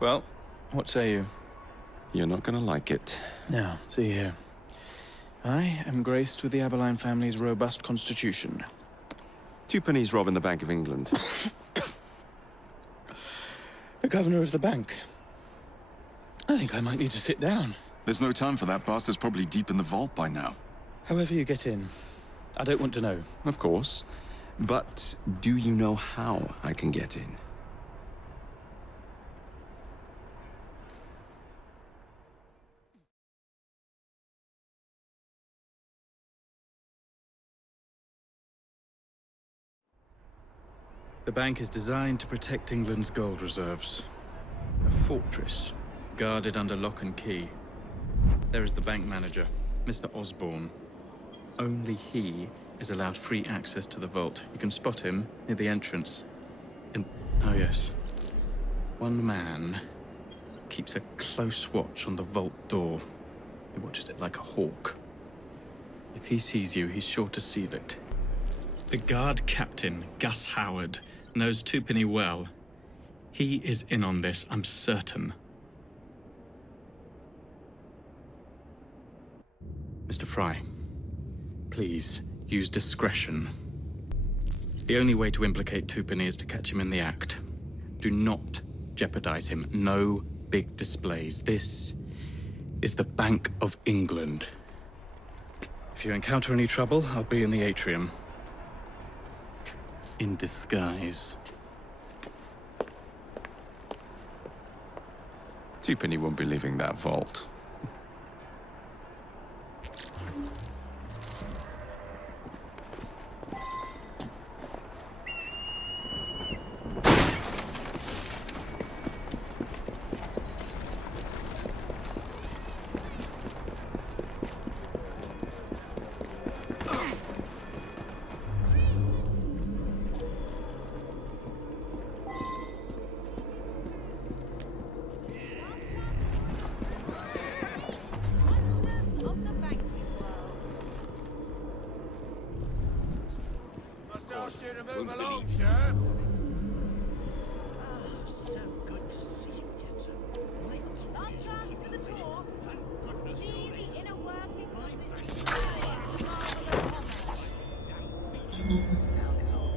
Well, what say you? You're not gonna like it. Now, see here. I am graced with the Aberline family's robust constitution. 2 pennies robbing the Bank of England. The governor of the bank. I think I might need to sit down. There's no time for that. Bastard's probably deep in the vault by now. However you get in, I don't want to know. Of course. But do you know how I can get in? The bank is designed to protect England's gold reserves. A fortress, guarded under lock and key. There is the bank manager, Mr. Osborne. Only he is allowed free access to the vault. You can spot him near the entrance. And, oh yes, one man keeps a close watch on the vault door. He watches it like a hawk. If he sees you, he's sure to seal it. The guard captain, Gus Howard, knows Twopenny well. He is in on this, I'm certain. Mr. Fry, please use discretion. The only way to implicate Twopenny is to catch him in the act. Do not jeopardize him. No big displays. This is the Bank of England. If you encounter any trouble, I'll be in the atrium. In disguise. 2penny won't be leaving that vault.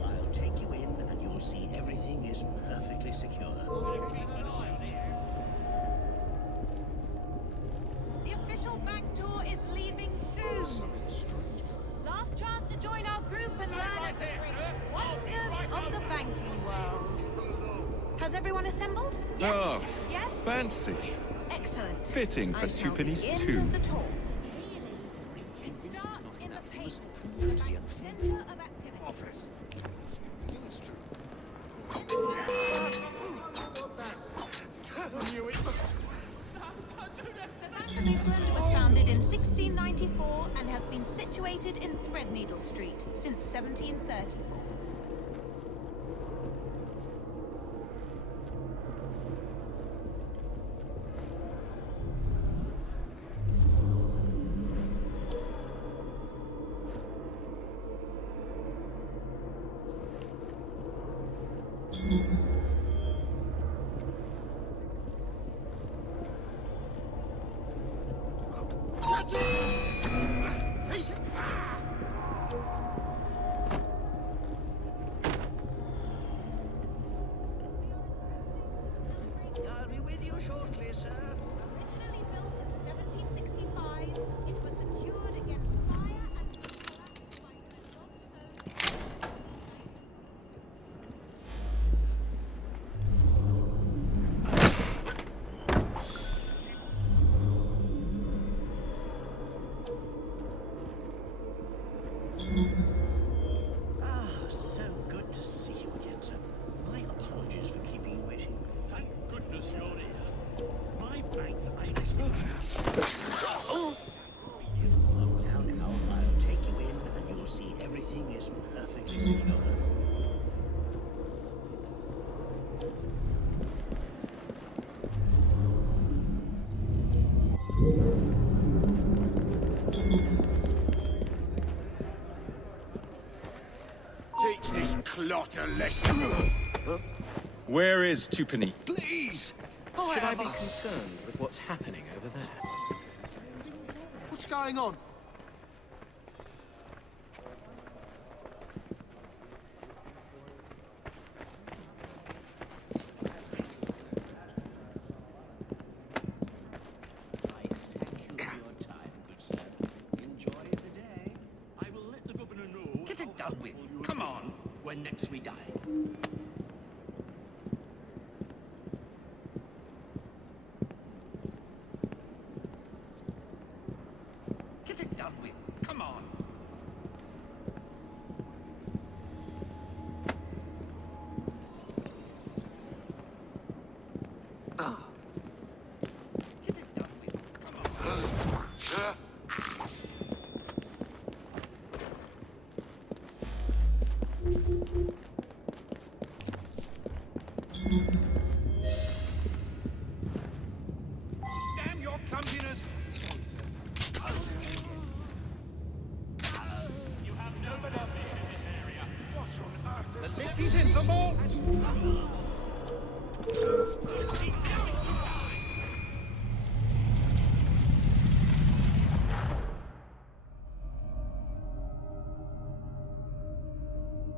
I'll take you in and you'll see everything is perfectly secure. The official bank tour is leaving soon. Last chance to join our group and banking world. Has everyone assembled? Oh, Yes? fancy. Excellent. Fitting for I shall Twopenny's begin too. the talk. We start in the pavement, the bank's center of activity. The Bank of England was founded in 1694 and has been situated in Threadneedle Street since 1734. I'll be with you shortly, sir. Originally built in 1765, it was secured against fire and collapsed by President. Ah, so good to see you again, sir. My apologies for keeping you waiting. Thank goodness you're here. My bank's Irish. Oh! Now, I'll take you in and you'll see everything is perfectly secure. Teach this clot a lesson. Where is Twopenny? Please! Should I be concerned with what's happening over there? What's going on? I will let the governor know. Get it done with. Come on, when next we dine. Get it done with. Come on. Get it done with. Come on. Damn your clumsiness! You have no business in this area. What on earth is The litty's in the malt!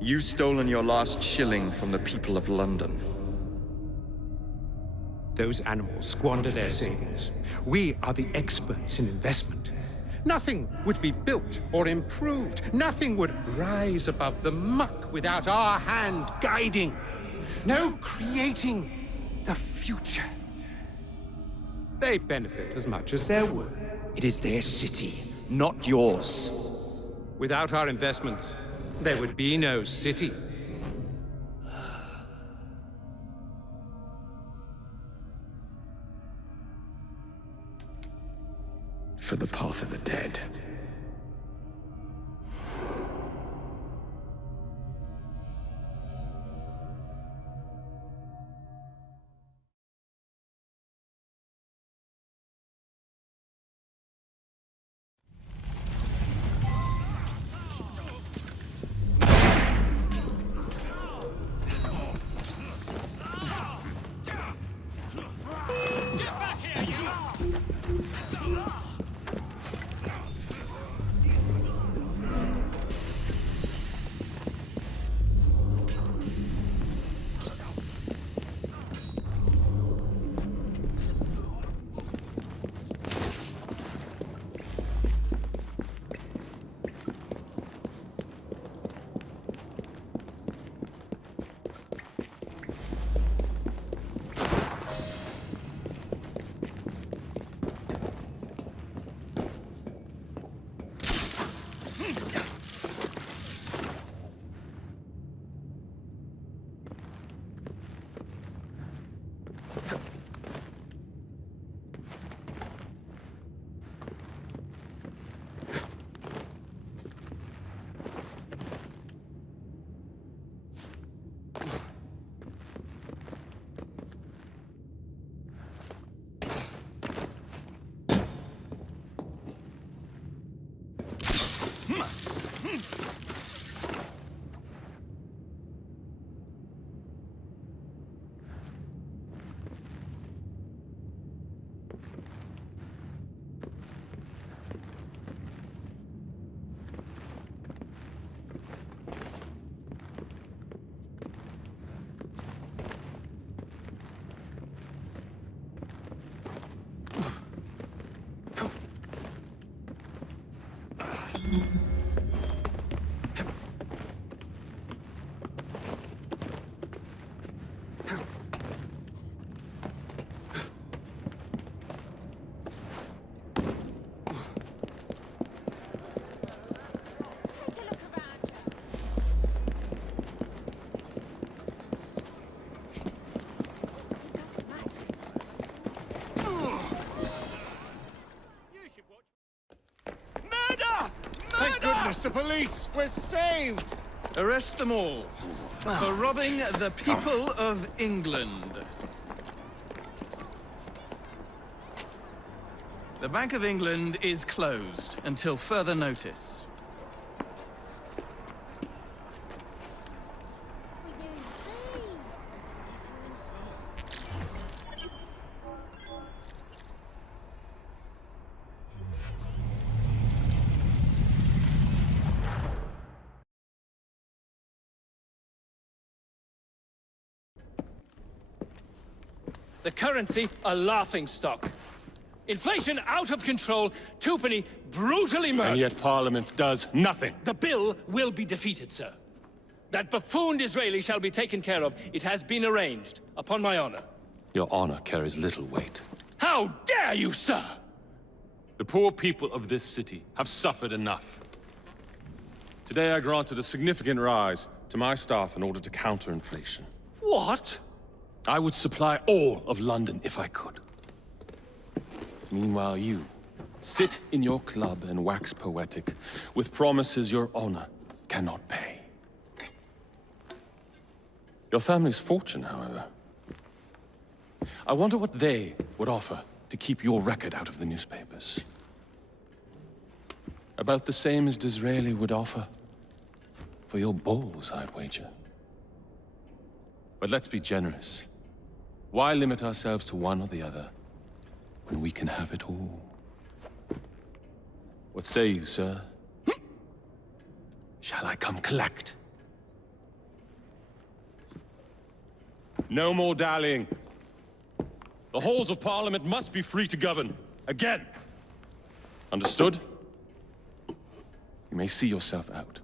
You've stolen your last shilling from the people of London. Those animals squander their savings. We are the experts in investment. Nothing would be built or improved. Nothing would rise above the muck without our hand guiding. No creating the future. They benefit as much as they're worth. It is their city, not yours. Without our investments, there would be no city. For the path of the dead. Get back here, you! the police! We're saved! Arrest them all for robbing the people of England. The Bank of England is closed until further notice. The currency, a laughingstock. Inflation out of control, twopenny brutally murdered. And yet Parliament does nothing. The bill will be defeated, sir. That buffoon Disraeli shall be taken care of. It has been arranged, upon my honor. Your honor carries little weight. How dare you, sir! The poor people of this city have suffered enough. Today I granted a significant rise to my staff in order to counter inflation. What? I would supply all of London if I could. Meanwhile, you sit in your club and wax poetic with promises your honor cannot pay. Your family's fortune, however. I wonder what they would offer to keep your record out of the newspapers. About the same as Disraeli would offer for your balls, I'd wager. But let's be generous. Why limit ourselves to one or the other, when we can have it all? What say you, sir? Shall I come collect? No more dallying. The halls of Parliament must be free to govern. Again. Understood? You may see yourself out.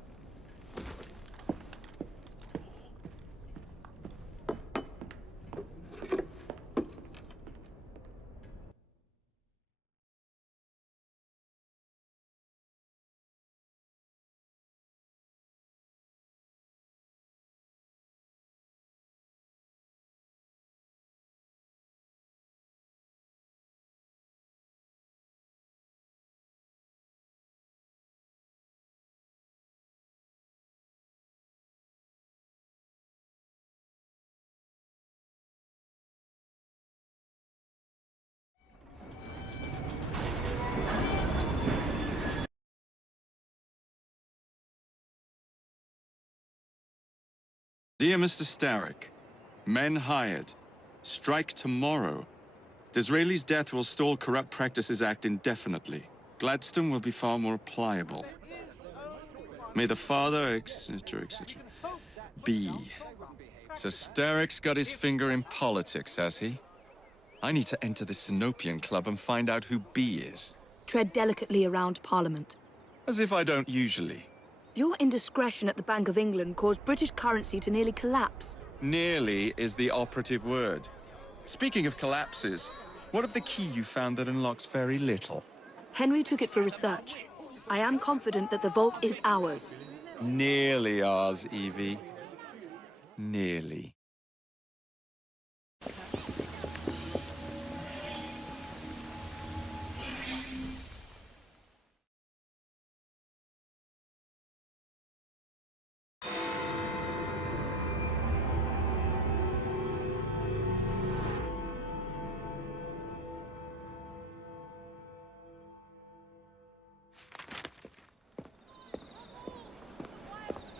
Dear Mr. Starrick, men hired. Strike tomorrow. Disraeli's death will stall Corrupt Practices Act indefinitely. Gladstone will be far more pliable. May the father, etc., etc. be. So Starrick's got his finger in politics, has he? I need to enter the Sinopian Club and find out who B is. Tread delicately around Parliament. As if I don't usually. Your indiscretion at the Bank of England caused British currency to nearly collapse. Nearly is the operative word. Speaking of collapses, what of the key you found that unlocks very little? Henry took it for research. I am confident that the vault is ours. Nearly ours, Evie. Nearly.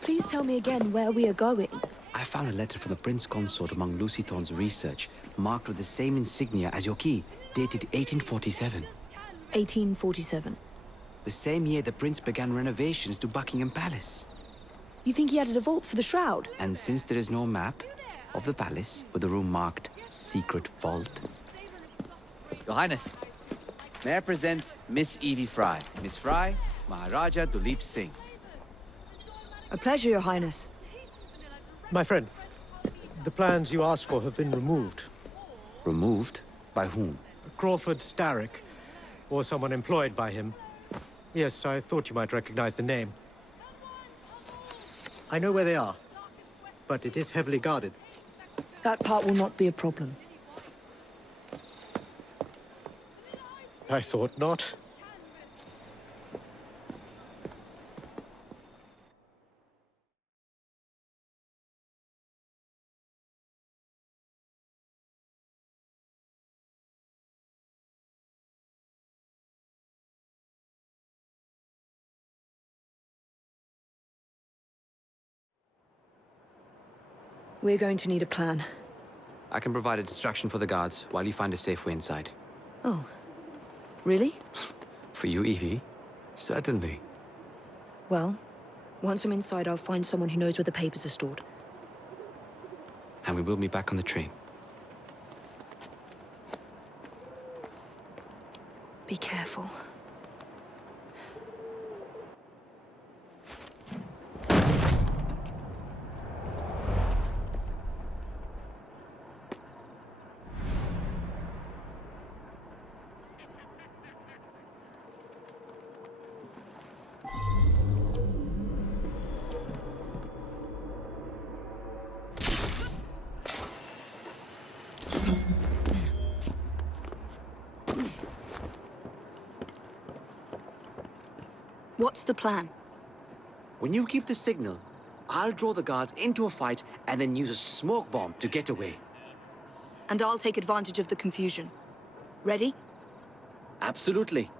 Please tell me again where we are going. I found a letter from the Prince Consort among Lucy Thorne's research, marked with the same insignia as your key, dated 1847. 1847. The same year the Prince began renovations to Buckingham Palace. You think he added a vault for the shroud? And since there is no map of the palace with a room marked Secret Vault... Your Highness, may I present Miss Evie Fry. Miss Fry, Maharaja Duleep Singh. A pleasure, Your Highness. My friend, the plans you asked for have been removed. Removed? By whom? Crawford Starrick, or someone employed by him. Yes, I thought you might recognize the name. I know where they are, but it is heavily guarded. That part will not be a problem. I thought not. We're going to need a plan. I can provide a distraction for the guards while you find a safe way inside. Oh. Really? For you, Evie? Certainly. Well, once I'm inside, I'll find someone who knows where the papers are stored. And we will meet back on the train. Be careful. What's the plan? When you give the signal, I'll draw the guards into a fight and then use a smoke bomb to get away. And I'll take advantage of the confusion. Ready? Absolutely.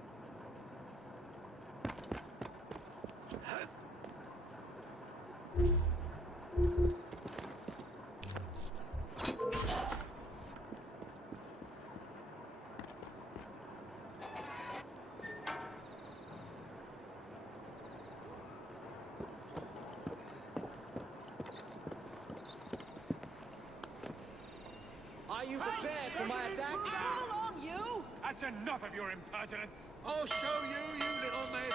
Are you prepared for my attack? Move along, you! That's enough of your impertinence! I'll show you, you little maid.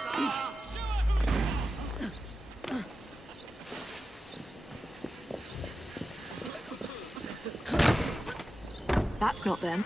That's not them.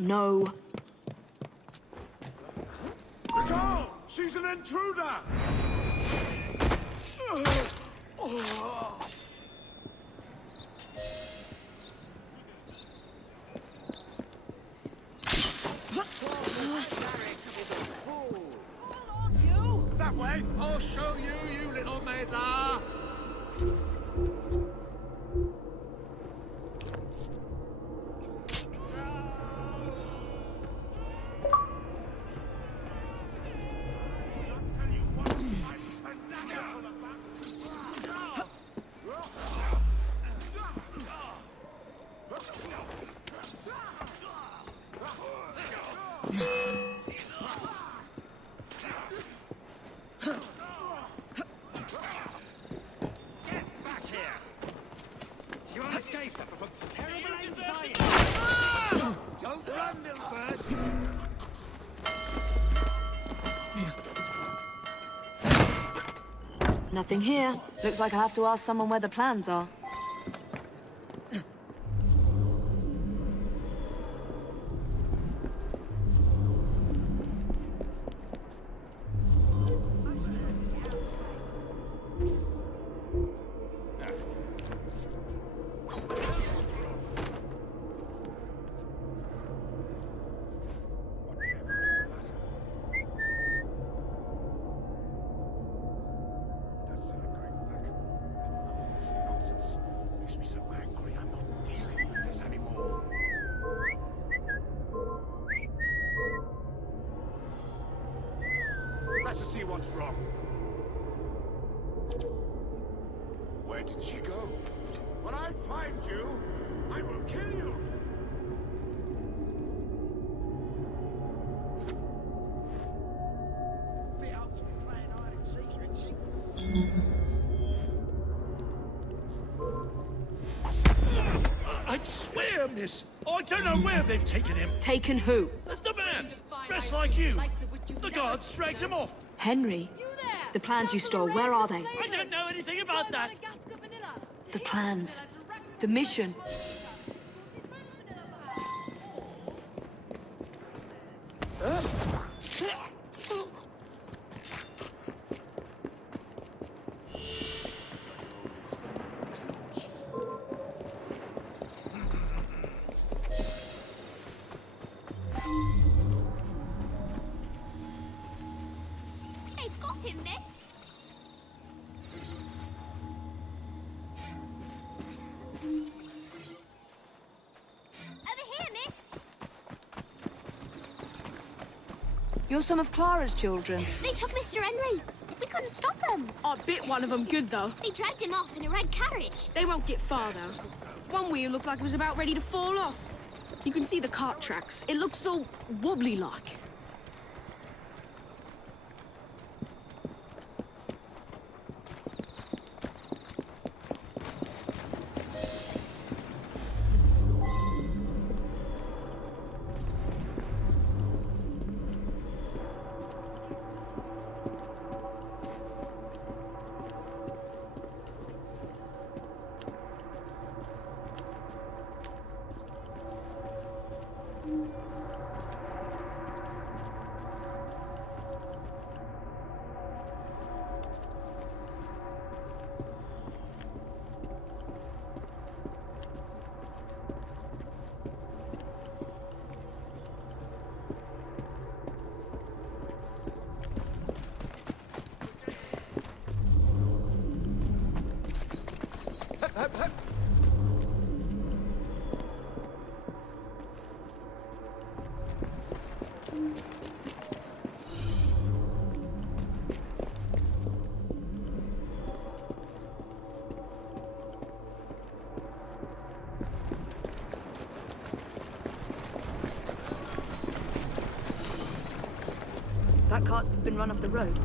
No. Nicole! She's an intruder! That way! I'll show you, you little maidler! Don't run, little bird! Nothing here. Looks like I have to ask someone where the plans are. Nonsense. Better see what's wrong. Where did she go? When I find you, I will kill you! Bit up to be playing hide and seek, isn't she? I swear, miss, I don't know where they've taken him. Taken who? The man, dressed like you. The guards dragged him off. Henry? The plans you stole, where are they? I don't know anything about that. The plans. The mission. They've got him, miss. Over here, miss. You're some of Clara's children. They took Mr. Henry. We couldn't stop them. I bit one of them good, though. They dragged him off in a red carriage. They won't get far, though. One wheel looked like it was about ready to fall off. You can see the cart tracks. It looks so wobbly-like. That cart's been run off the road.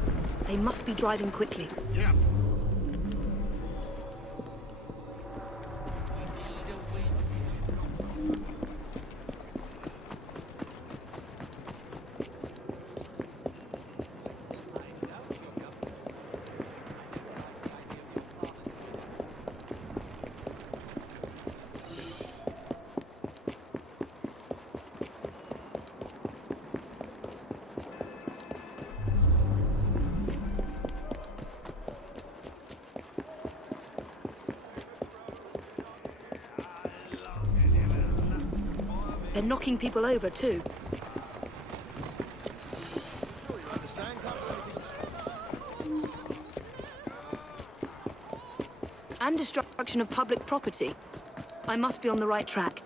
They must be driving quickly. Yeah. They're knocking people over, too. Sure you understand, can't you? And destruction of public property. I must be on the right track.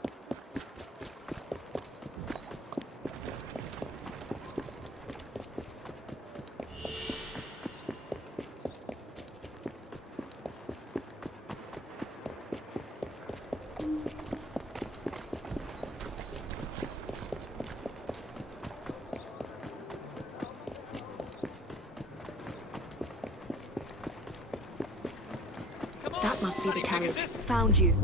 That must be the carriage. Found you.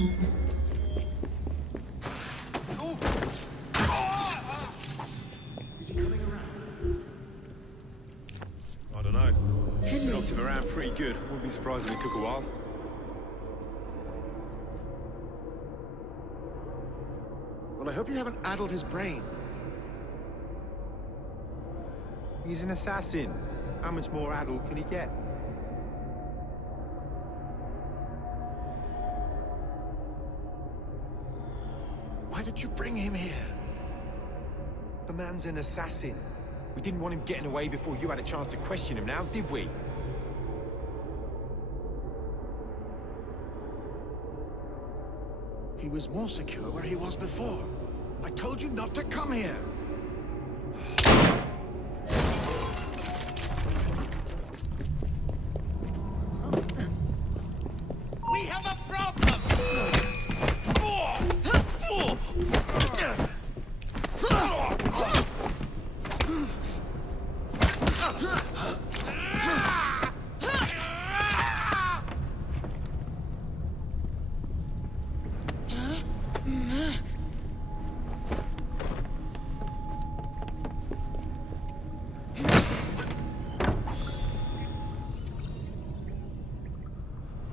I don't know. Knocked him around pretty good. Wouldn't be surprised if it took a while. Well, I hope you haven't addled his brain. He's an assassin. How much more addled can he get? Why did you bring him here? The man's an assassin. We didn't want him getting away before you had a chance to question him now, did we? He was more secure where he was before. I told you not to come here. We have a problem!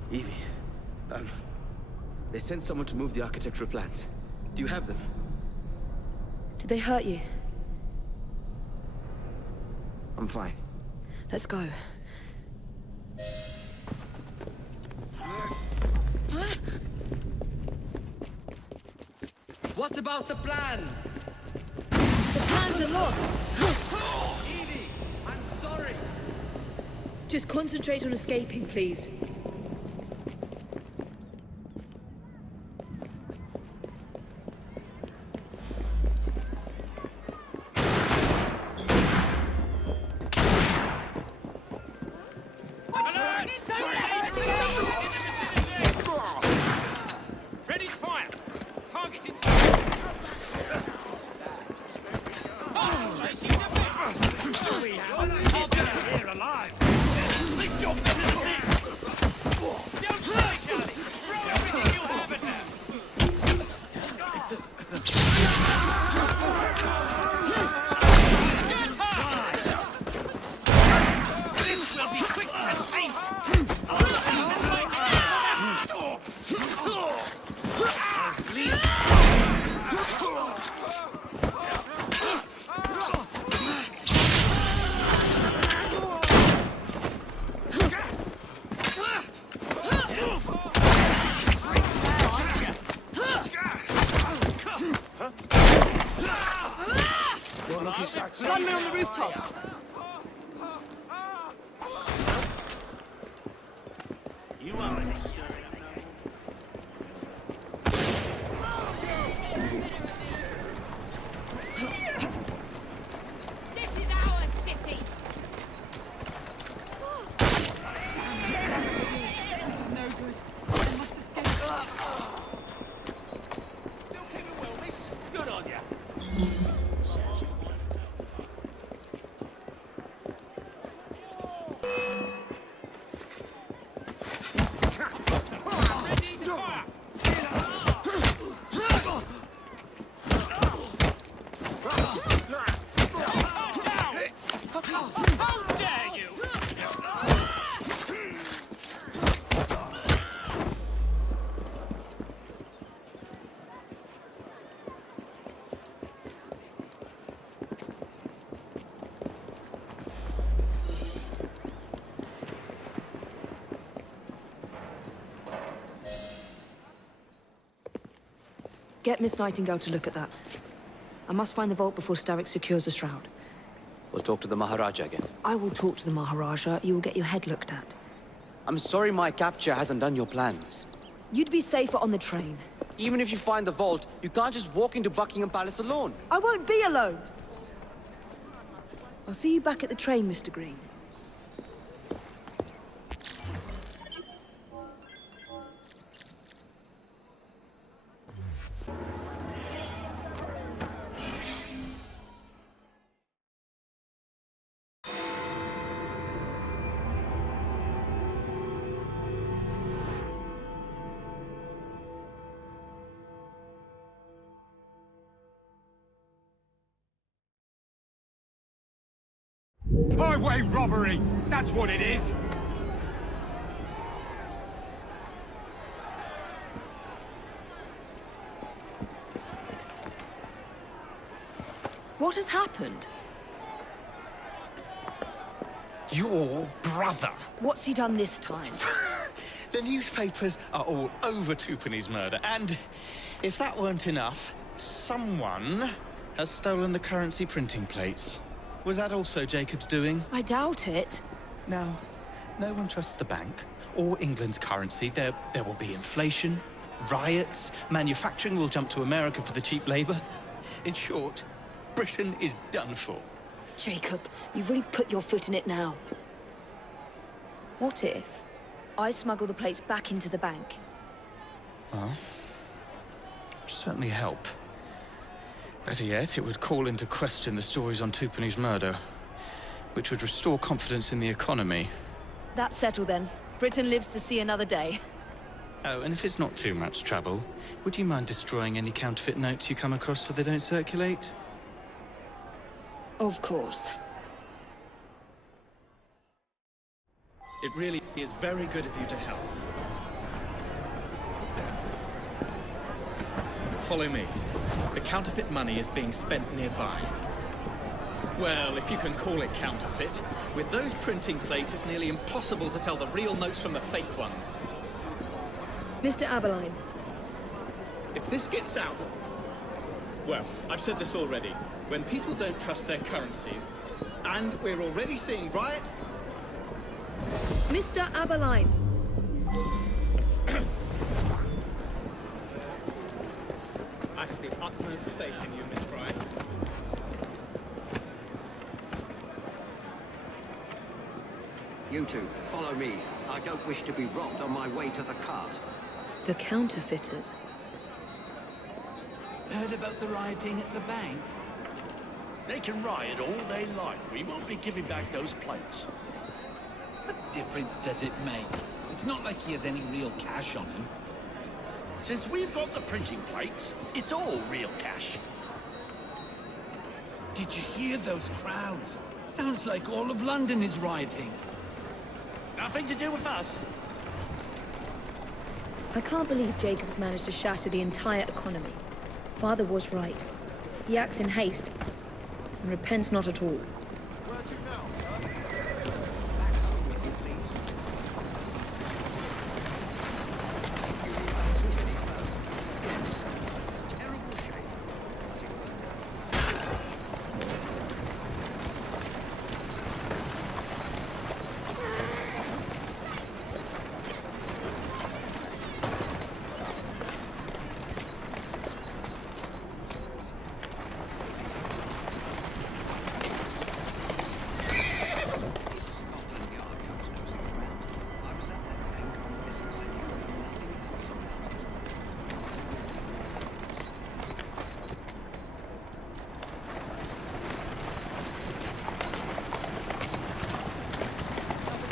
Evie, they sent someone to move the architectural plans. Do you have them? Did they hurt you? I'm fine. Let's go. What about the plans? The plans are lost! Evie, I'm sorry. Just concentrate on escaping, please. Ready to fire! Target inside! I'll get here alive! Lift your men in the pit! Don't try, Charlie! Throw everything you have at them! Good hard! This will be quick and painful! Gunmen on the rooftop! You are in This is our city! This is no good. I must escape. Still keeping well, miss. Good on ya. Ready to fire. How dare you! Get Miss Nightingale to look at that. I must find the vault before Starrick secures the shroud. We'll talk to the Maharaja again. I will talk to the Maharaja. You will get your head looked at. I'm sorry my capture hasn't done your plans. You'd be safer on the train. Even if you find the vault, you can't just walk into Buckingham Palace alone. I won't be alone! I'll see you back at the train, Mr. Green. Highway robbery! That's what it is! What has happened? Your brother! What's he done this time? The newspapers are all over Twopenny's murder, and if that weren't enough, someone has stolen the currency printing plates. Was that also Jacob's doing? I doubt it. Now, no one trusts the bank or England's currency. There will be inflation, riots, manufacturing will jump to America for the cheap labor. In short, Britain is done for. Jacob, you've really put your foot in it now. What if I smuggle the plates back into the bank? Well, it'd certainly help. Better yet, it would call into question the stories on Twopenny's murder, which would restore confidence in the economy. That's settled then. Britain lives to see another day. Oh, and if it's not too much trouble, would you mind destroying any counterfeit notes you come across so they don't circulate? Of course. It really is very good of you to help. Follow me. The counterfeit money is being spent nearby. Well, if you can call it counterfeit, with those printing plates, it's nearly impossible to tell the real notes from the fake ones. Mr. Aberline. If this gets out... Well, I've said this already. When people don't trust their currency, and we're already seeing riots... Mr. Aberline. I have the utmost faith in you, Miss Fry. You two, follow me. I don't wish to be robbed on my way to the cart. The counterfeiters. Heard about the rioting at the bank? They can riot all they like. We won't be giving back those plates. What difference does it make? It's not like he has any real cash on him. Since we've got the printing plates, it's all real cash. Did you hear those crowds? Sounds like all of London is rioting. Nothing to do with us. I can't believe Jacob's managed to shatter the entire economy. Father was right. He acts in haste and repents not at all. Where to now, sir? Back home, if you please. You have too many flowers. Yes. Terrible shame. But it was done. Scotland Yard comes nosing around. I was at that bank on business and you know nothing else about it. Nothing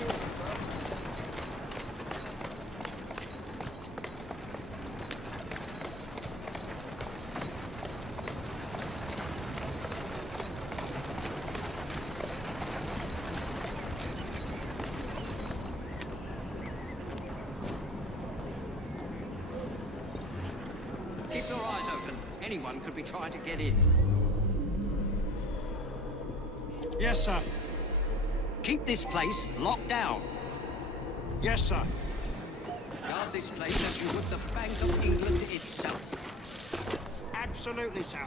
wrong, sir. Keep your eyes open. Anyone could be trying to get in. Yes, sir. Keep this place locked down. Yes, sir. Guard this place as you would the Bank of England itself. Absolutely, sir.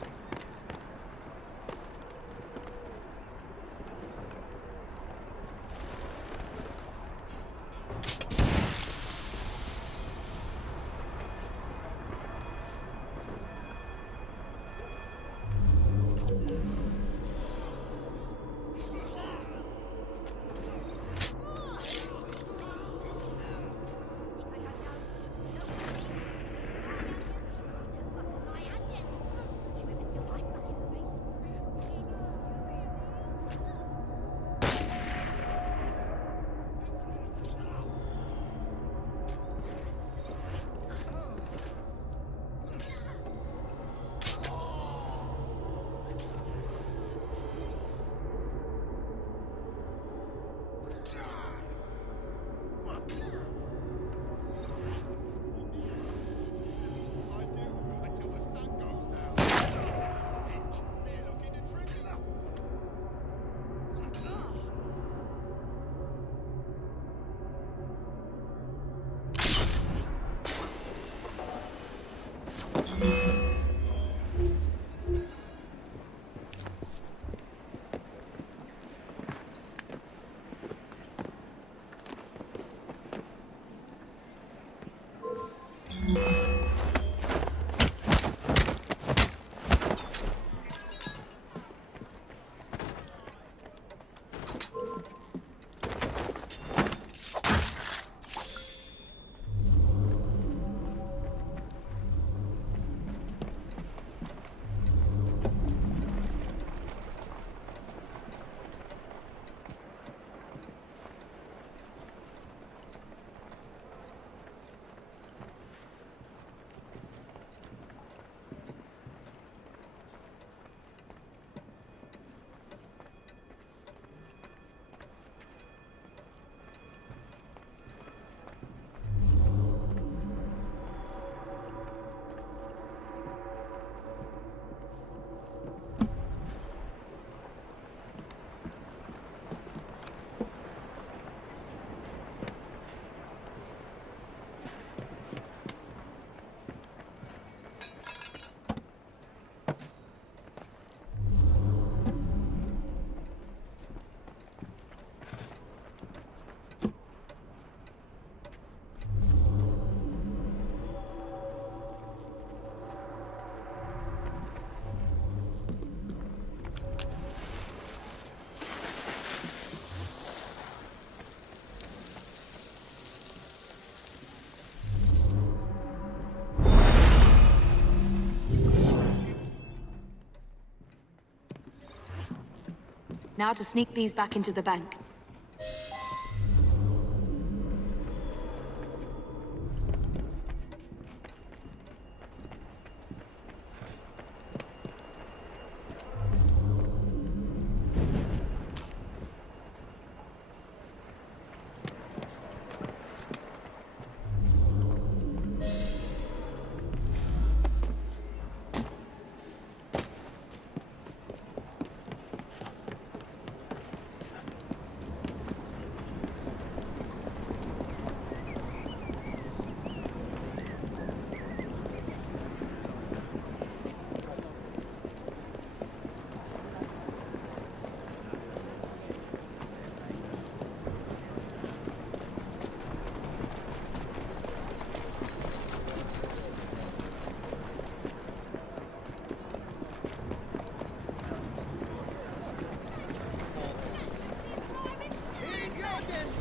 Now to sneak these back into the bank.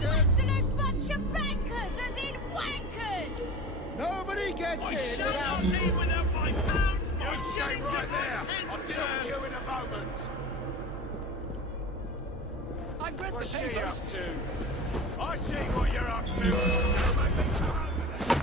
Absolute bunch of bankers, as in wankers! Nobody gets I in shall without... not leave without my phone! You stay right there! I'll deal with you in a moment! I've read What's the she papers. up to? I see what you're up to! Don't make me come over there.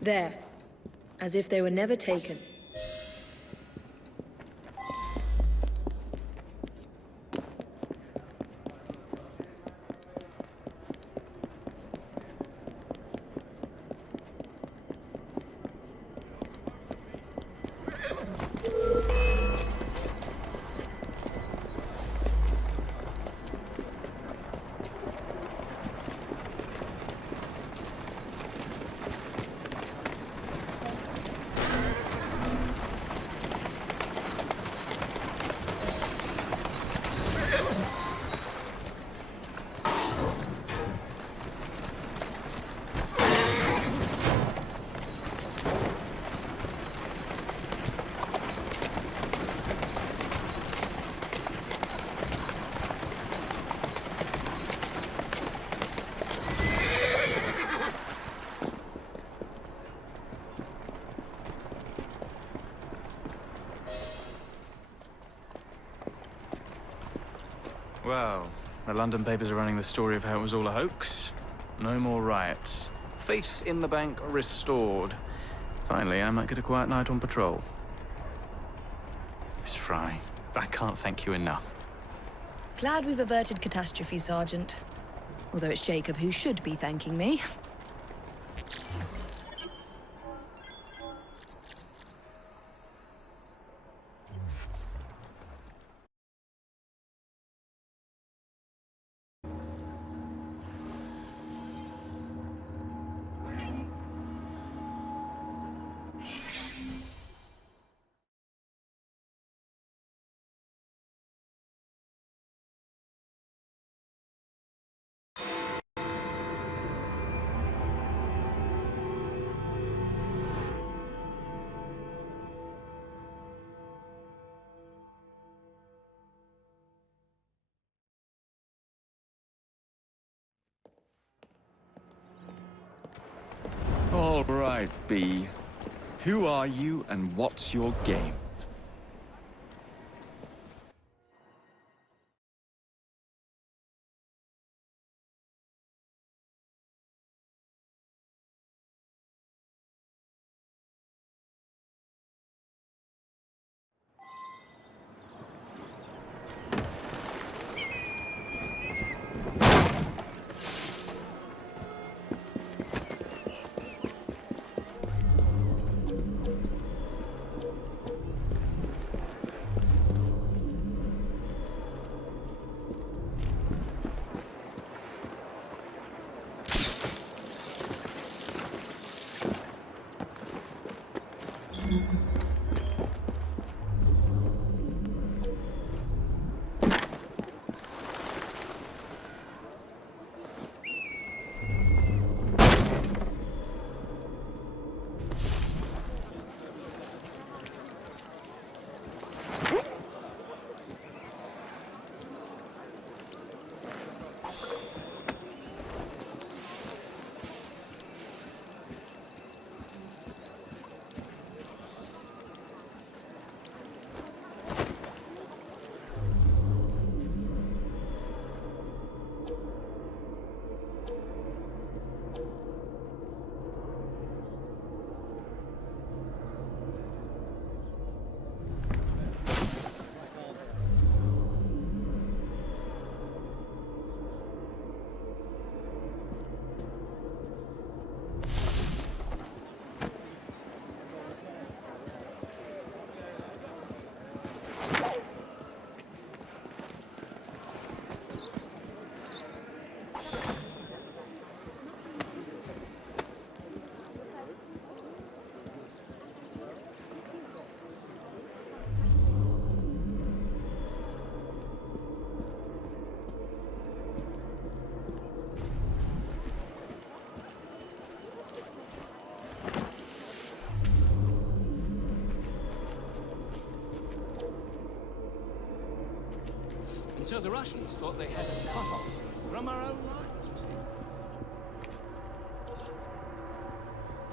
There. As if they were never taken. Well, the London papers are running the story of how it was all a hoax. No more riots. Faith in the bank restored. Finally, I might get a quiet night on patrol. Miss Fry, I can't thank you enough. Glad we've averted catastrophe, Sergeant. Although it's Jacob who should be thanking me. All right, B. Who are you and what's your game? And so the Russians thought they had us cut off from our own lines, you see.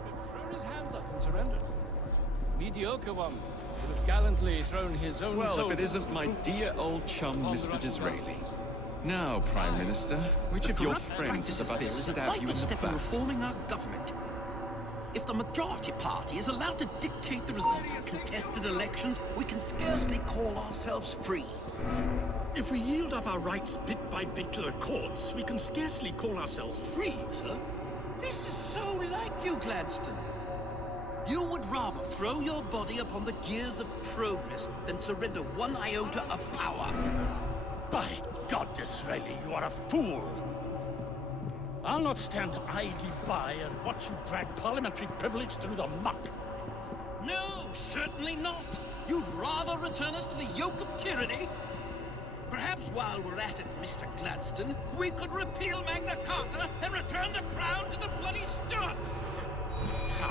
He would throw his hands up and surrender. Mediocre one would have gallantly thrown his own Well, if it soldiers isn't my dear old chum, Mr. Disraeli. Now, Prime Minister, which of your friends is about to stab you in the step in back? reforming our government. If the majority party is allowed to dictate the results of contested elections, we can scarcely call ourselves free. If we yield up our rights bit by bit to the courts, we can scarcely call ourselves free, sir. This is so like you, Gladstone. You would rather throw your body upon the gears of progress than surrender one iota of power. By God, Disraeli, you are a fool! I'll not stand idly by and watch you drag parliamentary privilege through the muck. No, certainly not. You'd rather return us to the yoke of tyranny? Perhaps while we're at it, Mr. Gladstone, we could repeal Magna Carta and return the crown to the bloody Stuarts! How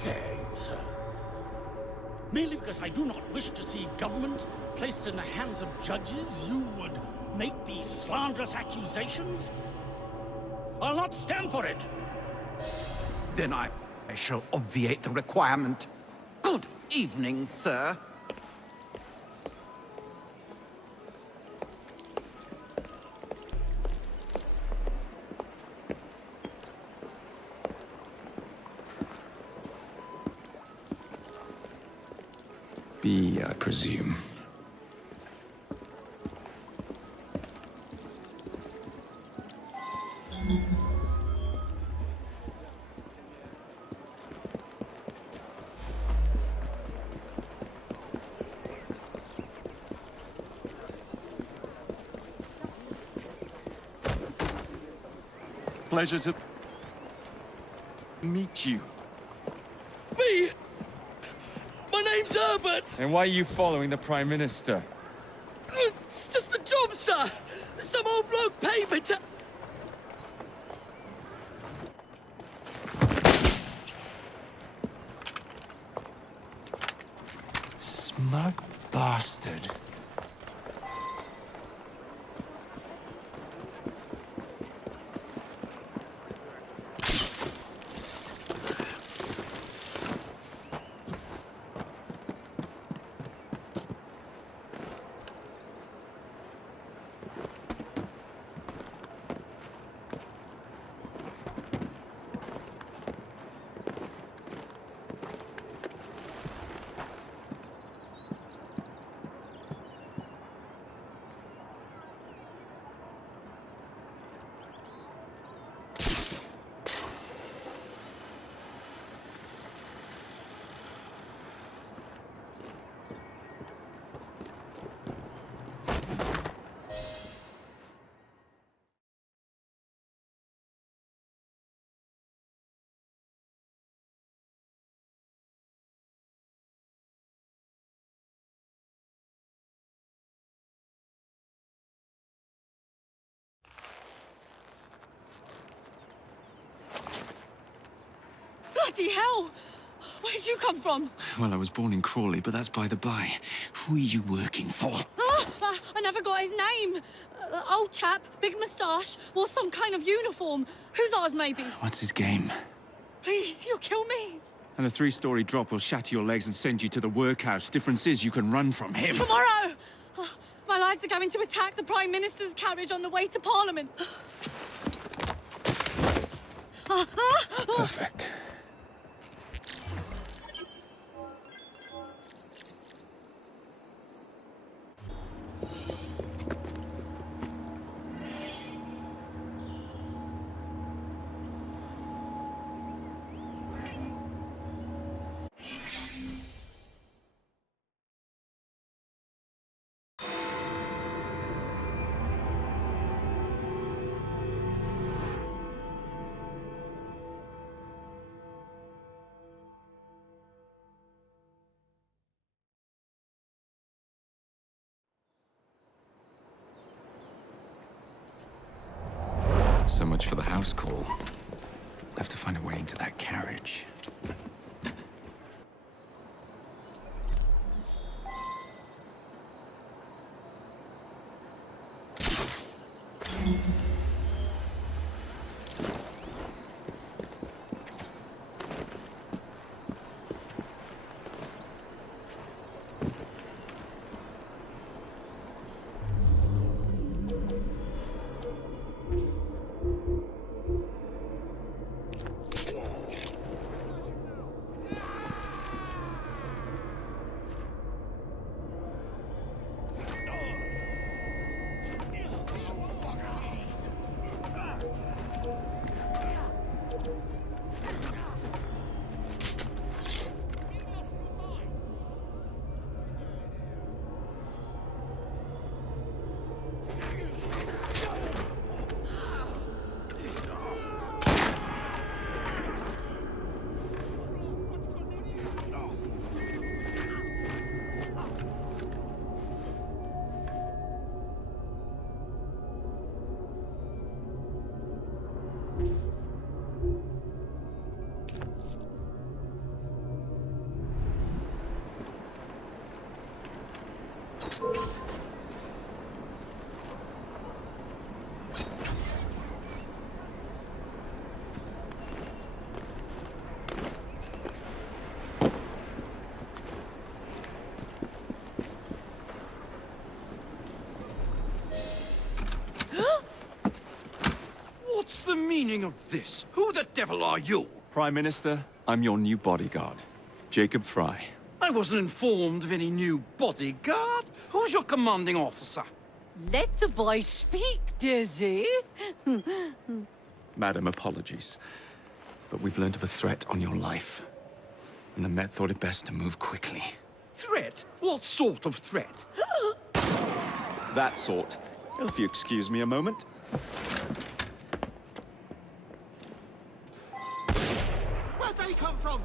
dare you, sir? Merely because I do not wish to see government placed in the hands of judges, you would make these slanderous accusations? I'll not stand for it! Then I shall obviate the requirement. Good evening, sir. be, I presume. Pleasure to meet you. Me! My name's Herbert! And why are you following the Prime Minister? It's just a job, sir! Some old bloke paid me to... Smug bastard. Bloody hell! Where'd you come from? Well, I was born in Crawley, but that's by the by. Who are you working for? I never got his name. Old chap, big moustache, wore some kind of uniform. Who's ours, maybe? What's his game? Please, you'll kill me. And a 3-story drop will shatter your legs and send you to the workhouse. Difference is you can run from him. Tomorrow! My lads are going to attack the Prime Minister's carriage on the way to Parliament. Perfect. So much for the house call. Have to find a way into that carriage. What's the meaning of this? Who the devil are you? Prime Minister, I'm your new bodyguard, Jacob Fry. I wasn't informed of any new bodyguard. Who's your commanding officer? Let the boy speak, Dizzy. Madam, apologies. But we've learned of a threat on your life. And the Met thought it best to move quickly. Threat? What sort of threat? That sort. If you excuse me a moment. Where'd they come from?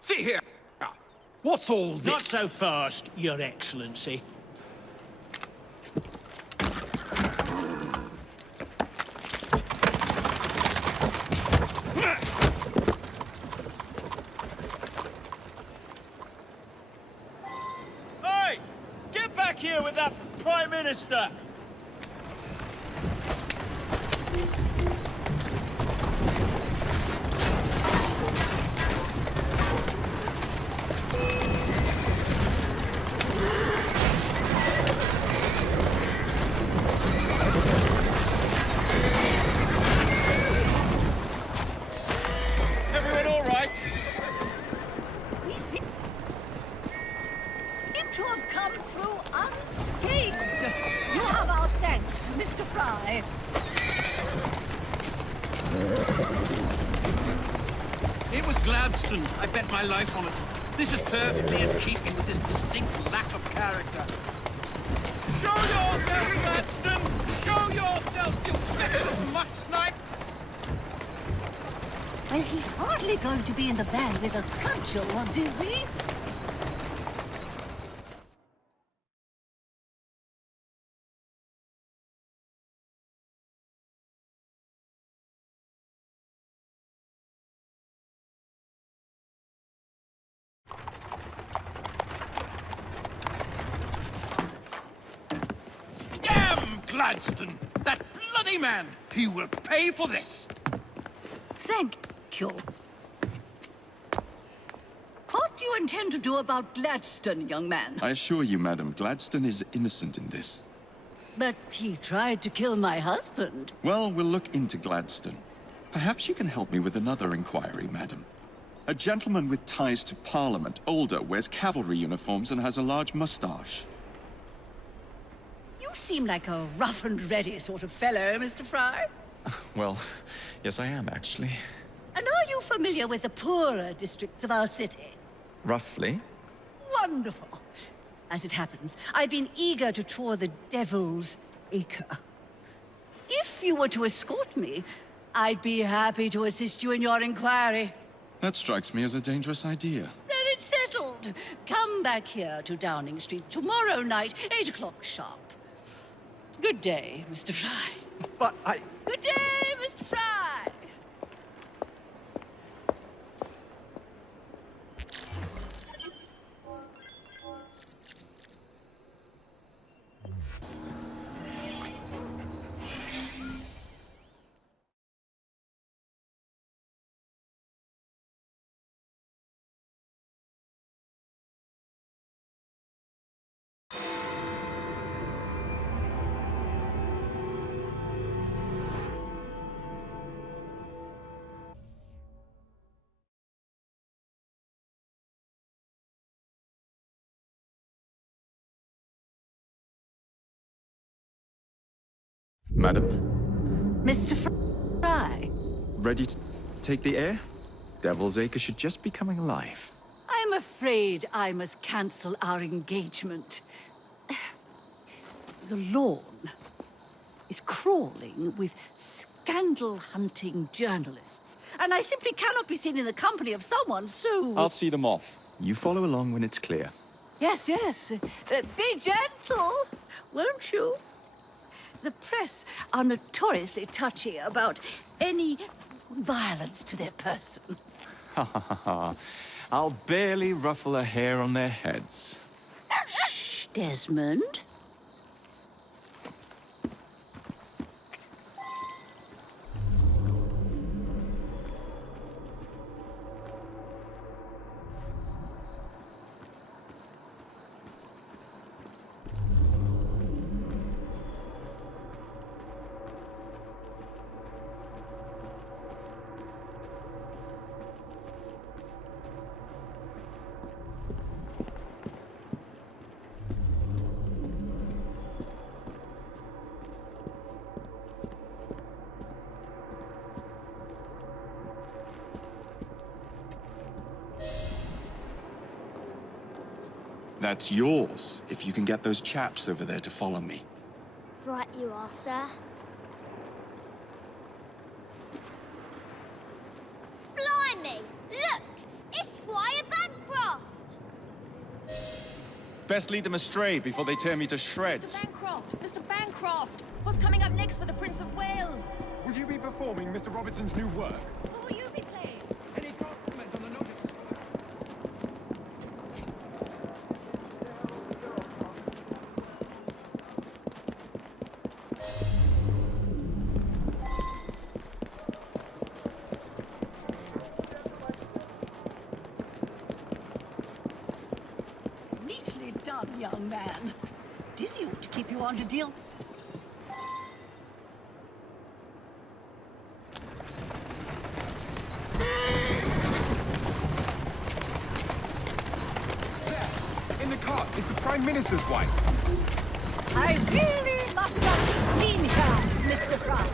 See here. What's all this? Not so fast, Your Excellency. Hey! Get back here with that Prime Minister! Everyone all right? We seem to have come through unscathed. You have our thanks, Mr. Fry. It was Gladstone. I bet my life on it. This is perfectly in keeping with his distinct lack of character. Show yourself, Gladstone! Show yourself, you feckless muck snipe! Well, he's hardly going to be in the van with a cudgel, is he? Damn Gladstone! That bloody man! He will pay for this! Thank you. What do you intend to do about Gladstone, young man? I assure you, Madam, Gladstone is innocent in this. But he tried to kill my husband. Well, we'll look into Gladstone. Perhaps you can help me with another inquiry, Madam. A gentleman with ties to Parliament, older, wears cavalry uniforms and has a large mustache. You seem like a rough and ready sort of fellow, Mr. Fry. Well, yes I am, actually. And are you familiar with the poorer districts of our city? Roughly. Wonderful. As it happens, I've been eager to tour the Devil's Acre. If you were to escort me, I'd be happy to assist you in your inquiry. That strikes me as a dangerous idea. Then it's settled. Come back here to Downing Street tomorrow night, 8 o'clock sharp. Good day, Mr. Fry. But I... Good day, Mr. Fry! Madam, Mr. Fry, ready to take the air? Devil's Acre should just be coming alive. I'm afraid I must cancel our engagement. The lawn is crawling with scandal-hunting journalists, and I simply cannot be seen in the company of someone so... I'll see them off. You follow along when it's clear. Yes, yes. Be gentle, won't you? The press are notoriously touchy about any violence to their person. Ha ha ha ha. I'll barely ruffle a hair on their heads. Shh, Desmond. That's yours, if you can get those chaps over there to follow me. Right you are, sir. Blimey! Look! It's Squire Bancroft! Best lead them astray before they tear me to shreds. Mr. Bancroft! Mr. Bancroft! What's coming up next for the Prince of Wales? Will you be performing Mr. Robertson's new work? Who will you be playing? Any comment on the notice? Neatly done, young man. Dizzy ought to keep you on to deal. In the cart, it's the Prime Minister's wife. I really must not be seen here, Mr. Fry.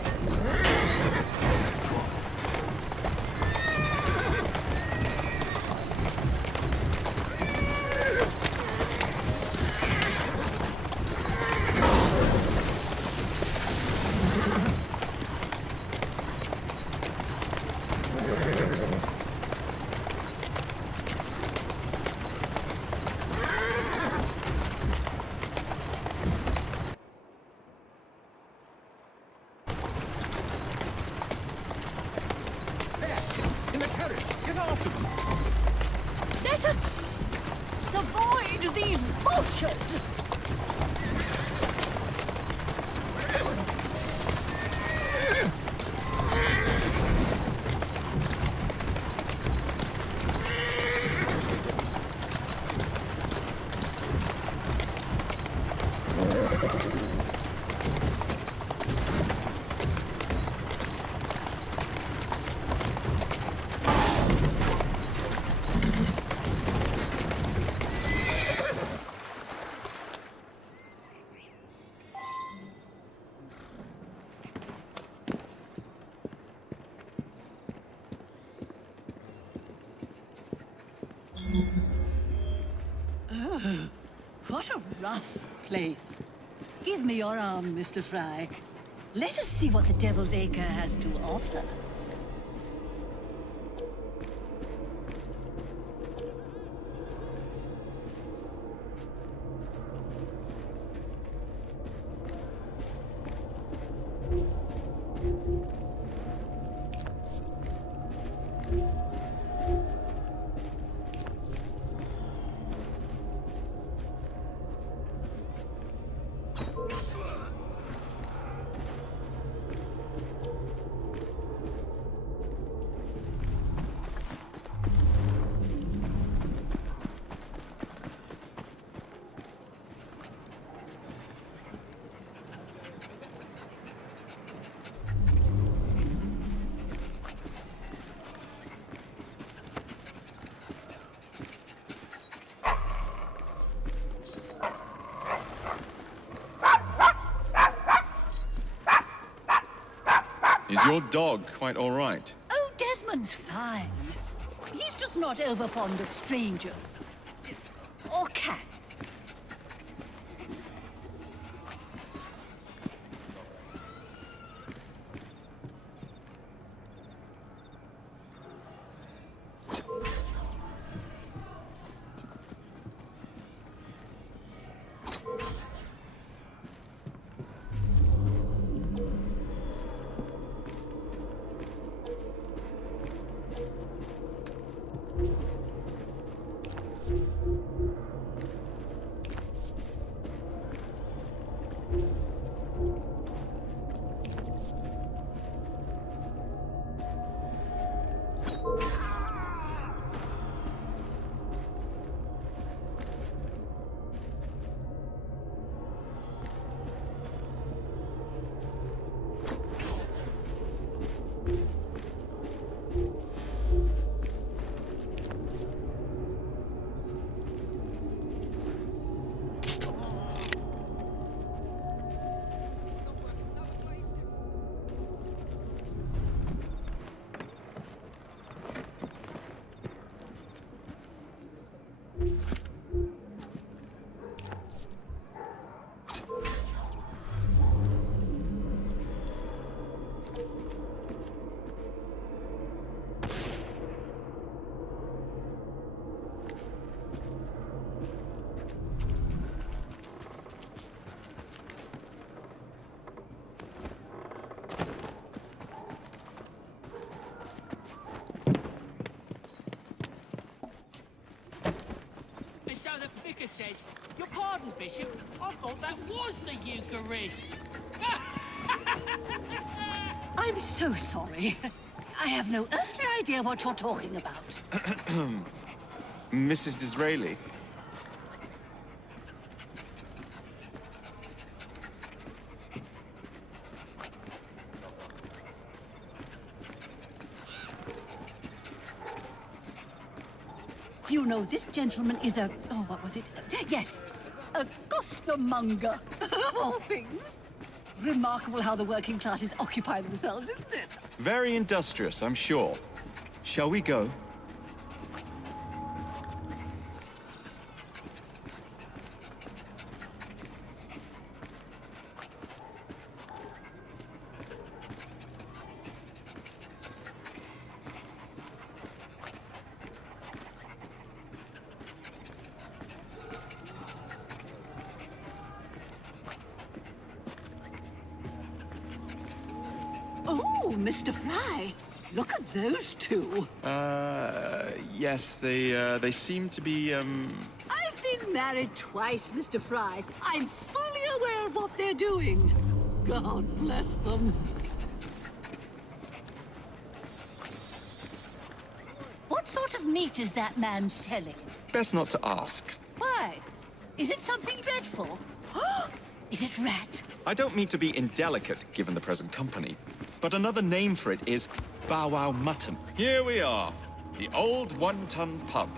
In the carriage! Get after them! Let us avoid these vultures. Oh, what a rough place. Give me your arm, Mr. Fry. Let us see what the Devil's Acre has to offer. your dog quite all right? Oh, Desmond's fine. He's just not over fond of strangers. Or cats. So the vicar says, your pardon, Bishop, I thought that was the Eucharist. I'm so sorry. I have no earthly idea what you're talking about. Mrs. Disraeli? Do you know this gentleman is a... Oh, what was it? Yes, a costermonger, of all things. Remarkable how the working classes occupy themselves, isn't it? Very industrious, I'm sure. Shall we go? Oh, Mr. Fry, look at those two. Yes, they seem to be, I've been married twice, Mr. Fry. I'm fully aware of what they're doing. God bless them. What sort of meat is that man selling? Best not to ask. Why? Is it something dreadful? Is it rat? I don't mean to be indelicate, given the present company, but another name for it is Bow Wow Mutton. Here we are, the old one-ton pub.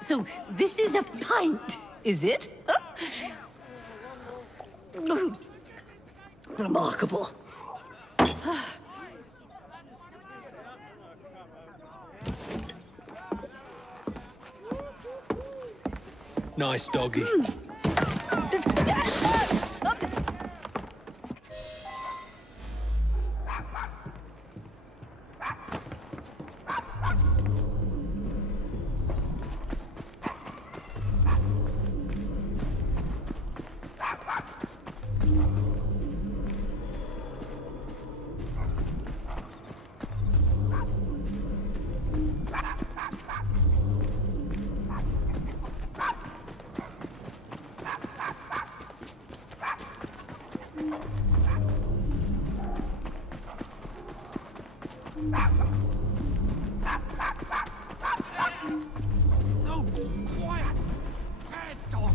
So this is a pint, is it? Remarkable. Nice doggy. No, quiet! Bad dog!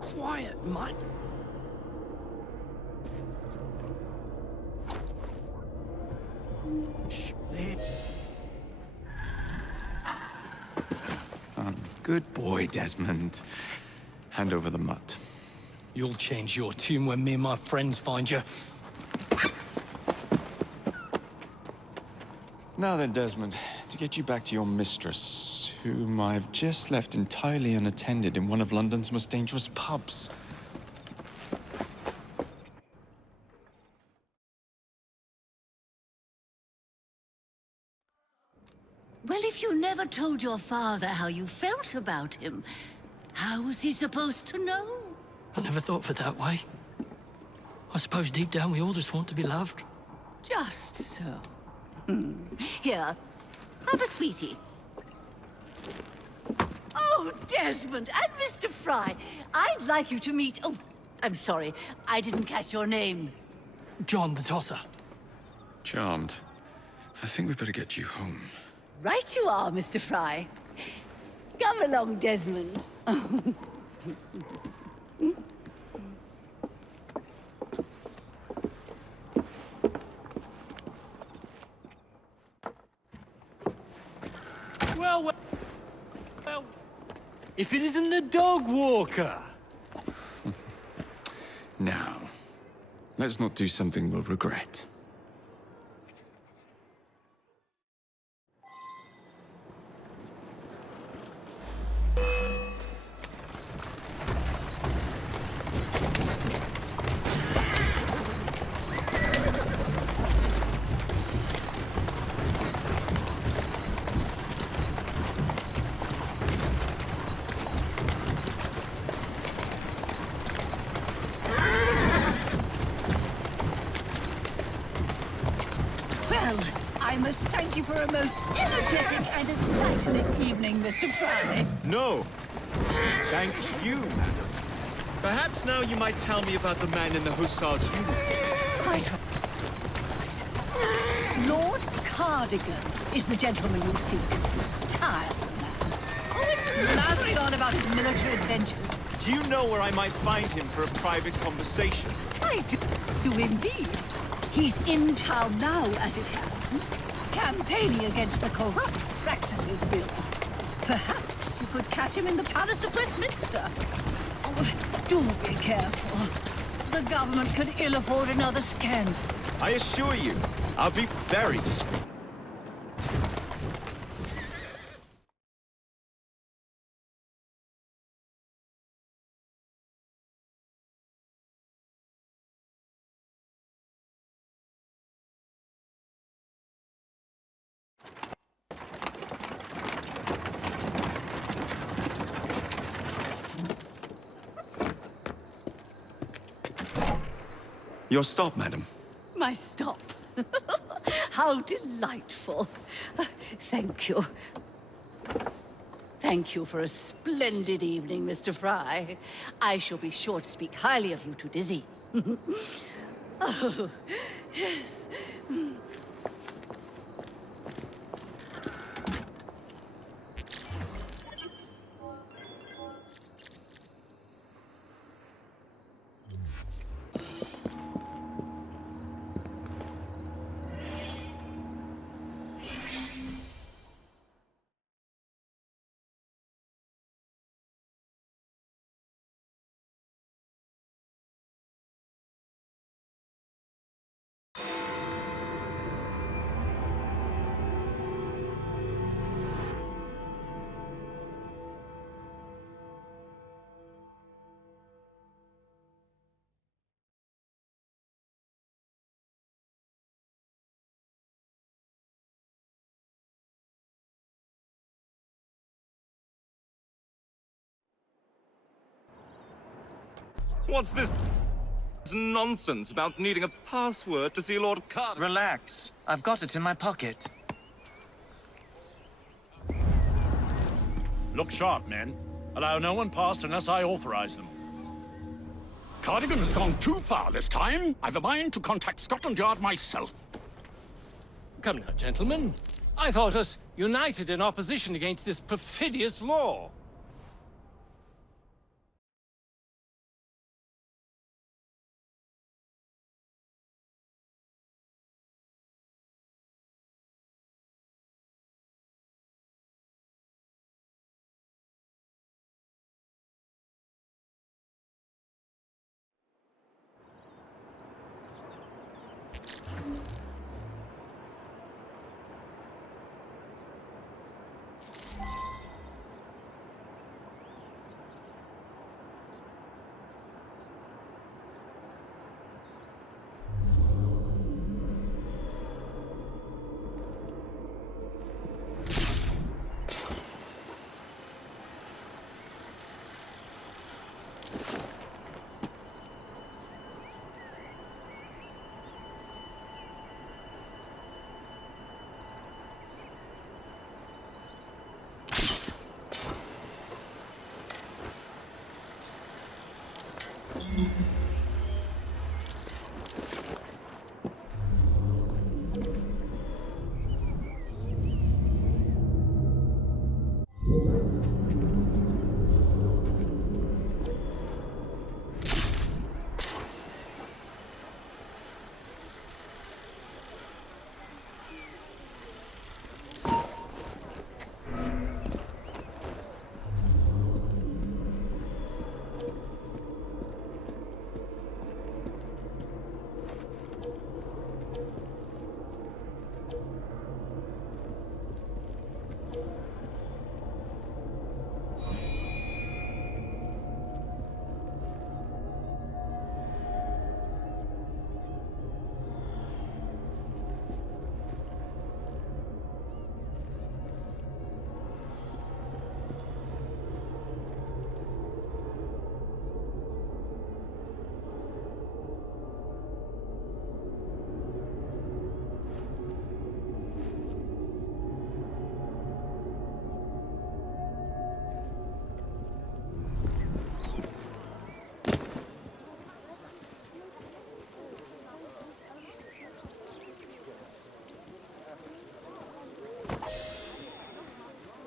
Quiet, mutt! Shh, there. Good boy, Desmond. Hand over the mutt. You'll change your tune when me and my friends find you. Now then, Desmond, to get you back to your mistress, whom I've just left entirely unattended in one of London's most dangerous pubs. Well, if you never told your father how you felt about him, how was he supposed to know? I never thought of it that way. I suppose deep down we all just want to be loved. Just so. Here, have a sweetie. Oh, Desmond and Mr. Fry, I'd like you to meet... Oh, I'm sorry, I didn't catch your name. John the Tosser. Charmed. I think we better get you home. Right you are, Mr. Fry. Come along, Desmond. Well, if it isn't the dog walker. Now, let's not do something we'll regret. Well, I must thank you for a most energetic and enlightening evening, Mr. Fry. No! Thank you, madam. Perhaps now you might tell me about the man in the hussar's uniform. Quite right. Lord Cardigan is the gentleman you seek. Tiresome man. Always blathering on about his military adventures. Do you know where I might find him for a private conversation? I do indeed. He's in town now, as it happens, campaigning against the Corrupt Practices Bill. Perhaps you could catch him in the Palace of Westminster. Oh, do be careful. The government could ill afford another scandal. I assure you, I'll be very discreet. Your stop, madam. My stop. How delightful. Thank you. Thank you for a splendid evening, Mr. Fry. I shall be sure to speak highly of you to Dizzy. Oh, yes. What's this nonsense about needing a password to see Lord Carter? Relax. I've got it in my pocket. Look sharp, men. Allow no one past unless I authorize them. Cardigan has gone too far this time. I've a mind to contact Scotland Yard myself. Come now, gentlemen. I thought us united in opposition against this perfidious law.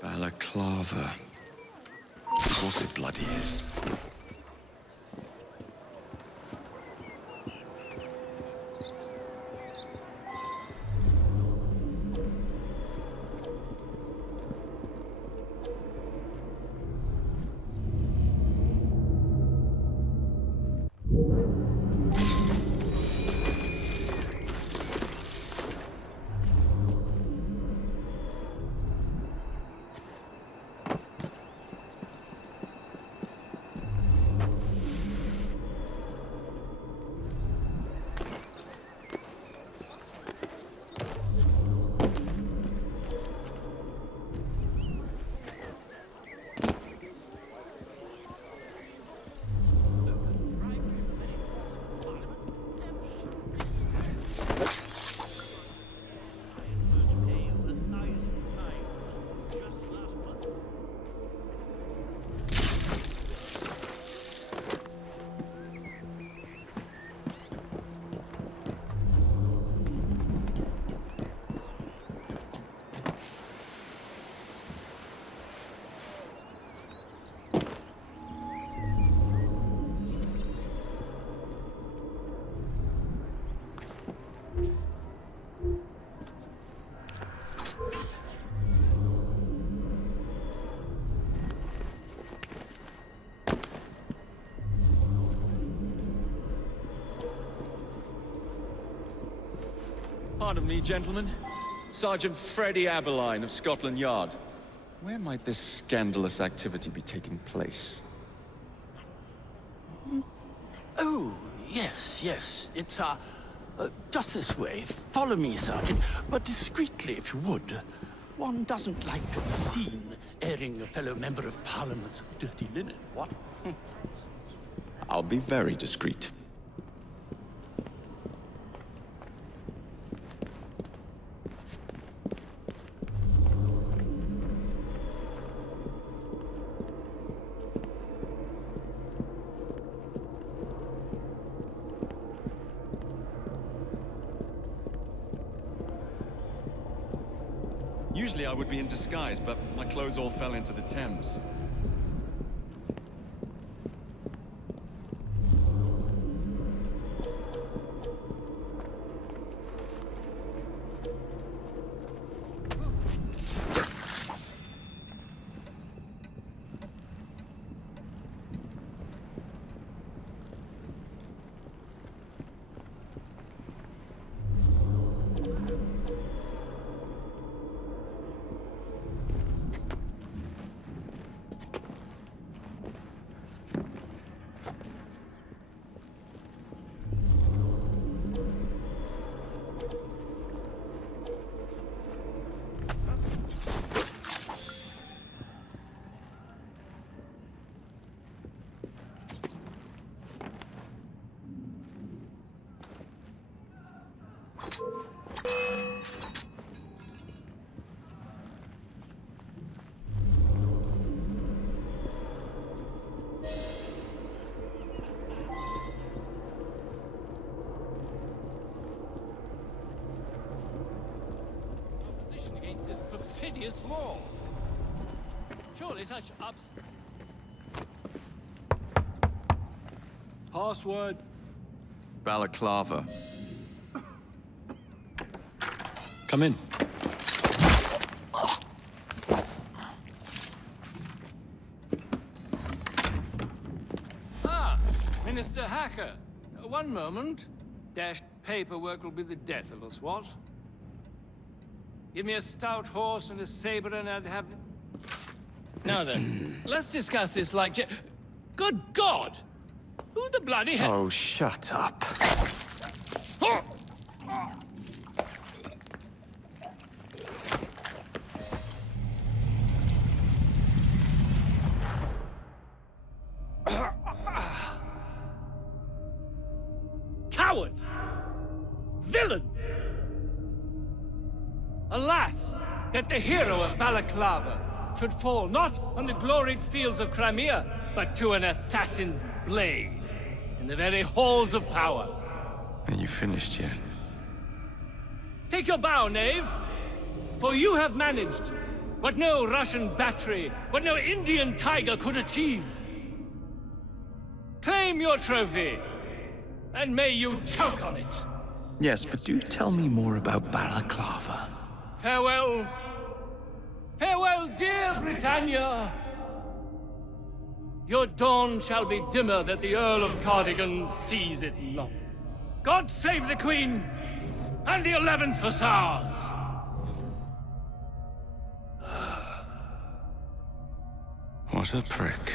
Balaclava. Of course it bloody is. Pardon me, gentlemen. Sergeant Freddie Aberline of Scotland Yard. Where might this scandalous activity be taking place? Oh, yes, yes. It's, just this way. Follow me, Sergeant, but discreetly, if you would. One doesn't like to be seen airing a fellow member of Parliament's dirty linen, what? I'll be very discreet. Usually I would be in disguise, but my clothes all fell into the Thames. hideous law. Surely such Password. Balaclava. Come in. Ah, Minister Hacker. One moment. Dashed paperwork will be the death of us, what? Give me a stout horse and a saber and I'd have... Now then, let's discuss this like... Good God! Who the bloody hell... Oh, shut up. Coward! Villain! Alas, that the hero of Balaclava should fall not on the gloried fields of Crimea, but to an assassin's blade in the very halls of power. Are you finished yet? Take your bow, knave, for you have managed what no Russian battery, what no Indian tiger could achieve. Claim your trophy, and may you choke on it. Yes, but do tell me more about Balaclava. Farewell. Farewell, dear Britannia. Your dawn shall be dimmer that the Earl of Cardigan sees it not. God save the Queen and the 11th Hussars! What a prick.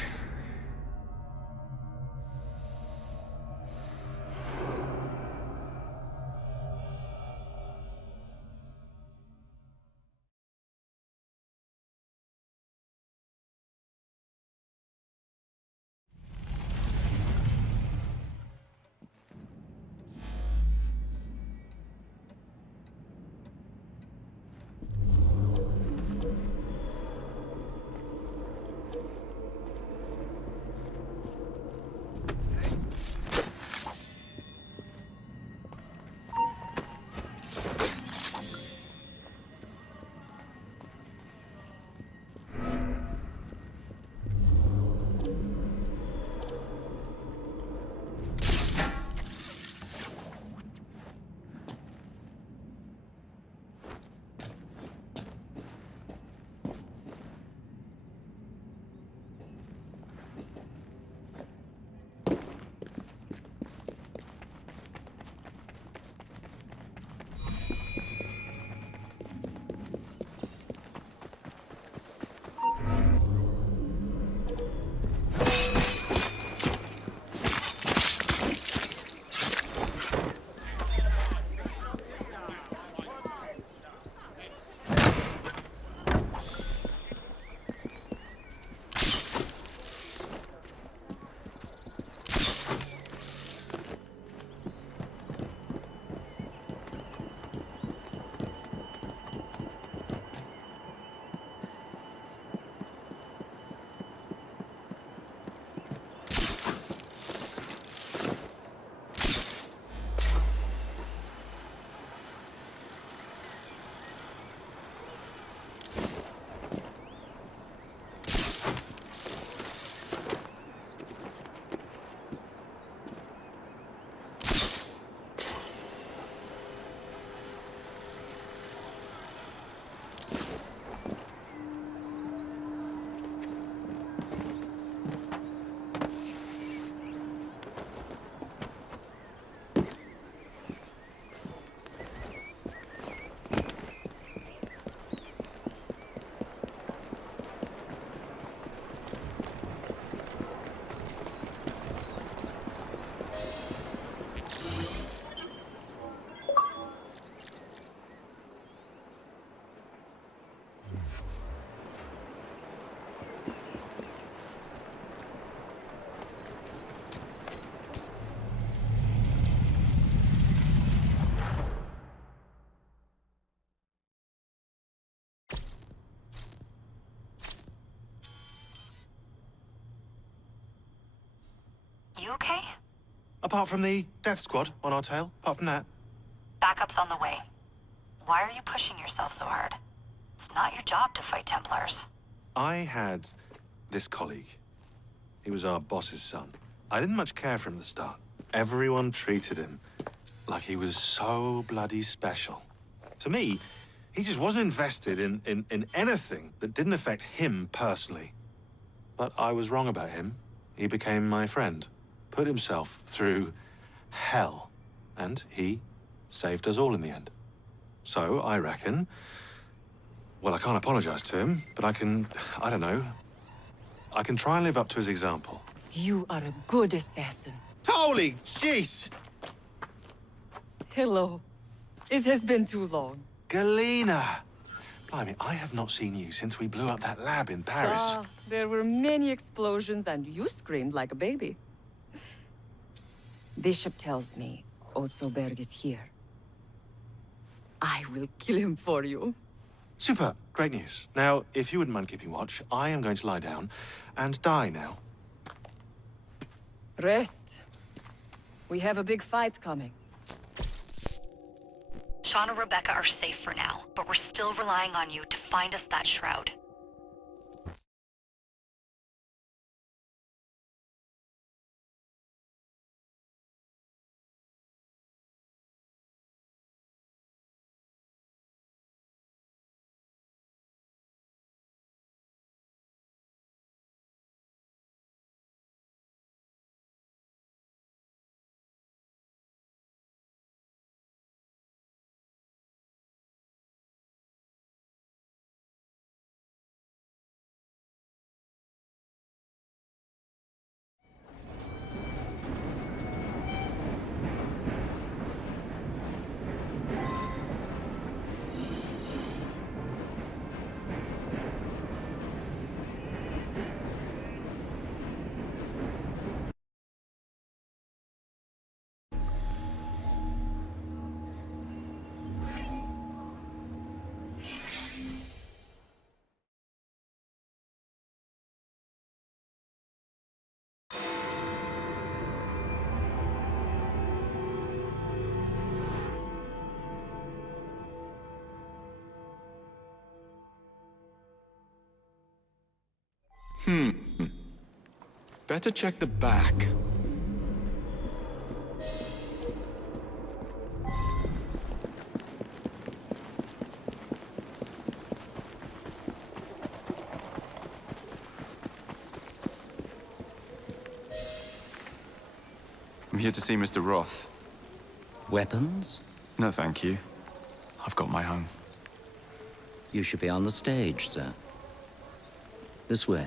You okay? Apart from the death squad on our tail, apart from that. Backup's on the way. Why are you pushing yourself so hard? It's not your job to fight Templars. I had this colleague. He was our boss's son. I didn't much care for him at the start. Everyone treated him like he was so bloody special. To me, he just wasn't invested in anything that didn't affect him personally. But I was wrong about him. He became my friend, put himself through hell, and he saved us all in the end. So, I reckon, well, I can't apologize to him, but I don't know, I can try and live up to his example. You are a good assassin. Holy jeez! Hello. It has been too long. Galena! Blimey, I have not seen you since we blew up that lab in Paris. There were many explosions and you screamed like a baby. Bishop tells me Otzoberg is here. I will kill him for you. Super, great news. Now, if you wouldn't mind keeping watch, I am going to lie down and die now. Rest. We have a big fight coming. Sean and Rebecca are safe for now, but we're still relying on you to find us that shroud. Better check the back. I'm here to see Mr. Roth. Weapons? No, thank you. I've got my own. You should be on the stage, sir. This way.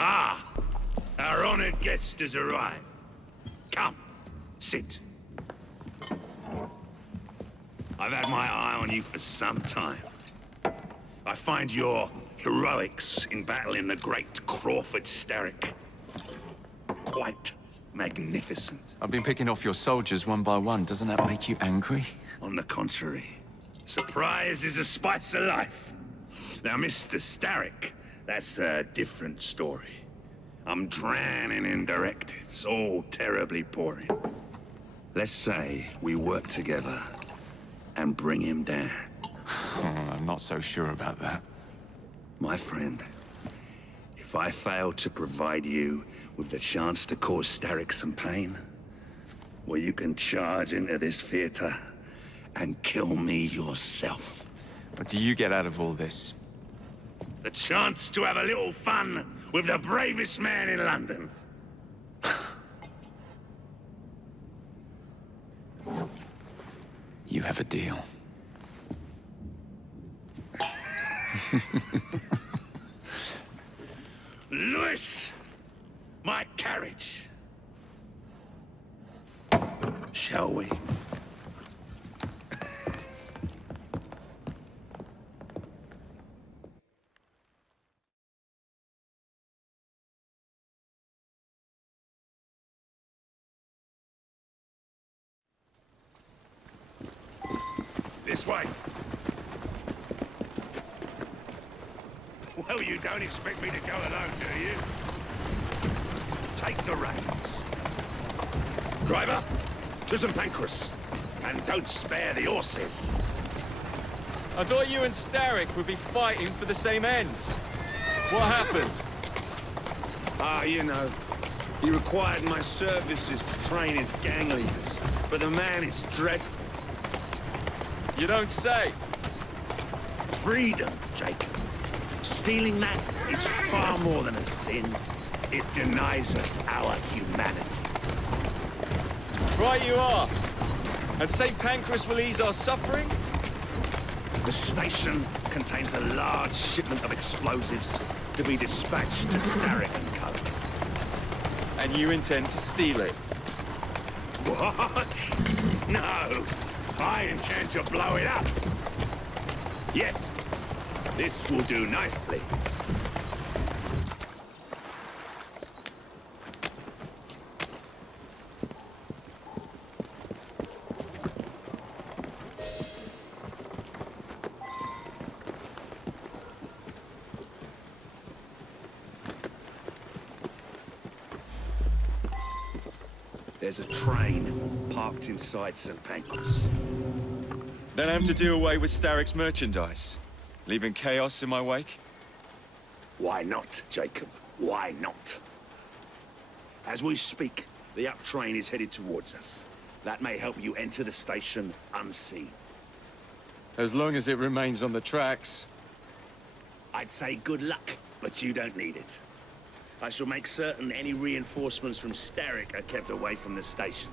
Ah! Our honored guest has arrived. Come, sit. I've had my eye on you for some time. I find your heroics in battling the great Crawford Starrick quite magnificent. I've been picking off your soldiers one by one. Doesn't that make you angry? On the contrary, surprise is a spice of life. Now, Mr. Starrick, that's a different story. I'm drowning in directives, all terribly boring. Let's say we work together and bring him down. I'm not so sure about that. My friend, if I fail to provide you with the chance to cause Starrick some pain, well, you can charge into this theater and kill me yourself. What do you get out of all this? The chance to have a little fun with the bravest man in London. You have a deal. Lewis! My carriage. Shall we? This way. Well, you don't expect me to go alone, do you? Take the reins. Driver, to St. Pancras. And don't spare the horses. I thought you and Starrick would be fighting for the same ends. What happened? Ah, you know. He required my services to train his gang leaders. But the man is dreadful. You don't say. Freedom, Jacob. Stealing that is far more than a sin. It denies us our humanity. Right you are. And St. Pancras will ease our suffering? The station contains a large shipment of explosives to be dispatched to Starrick and Co. And you intend to steal it? What? No. I intend to blow it up. Yes. This will do nicely. There's a train parked inside St. Pancras. Then I'm to do away with Starrick's merchandise, leaving chaos in my wake? Why not, Jacob? Why not? As we speak, the up train is headed towards us. That may help you enter the station unseen. As long as it remains on the tracks. I'd say good luck, but you don't need it. I shall make certain any reinforcements from Starrick are kept away from the station.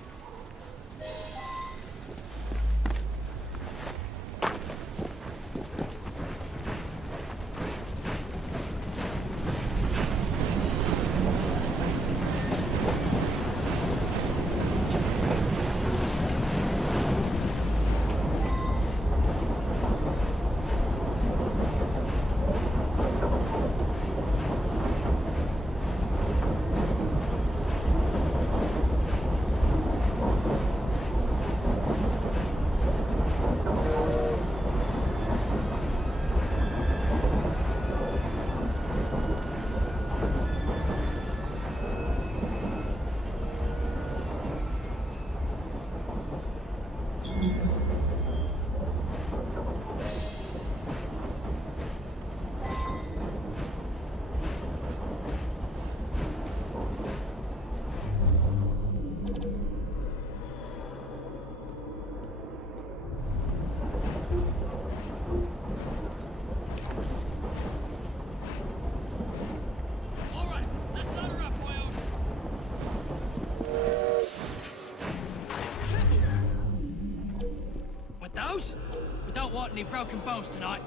Those? We don't want any broken bones tonight.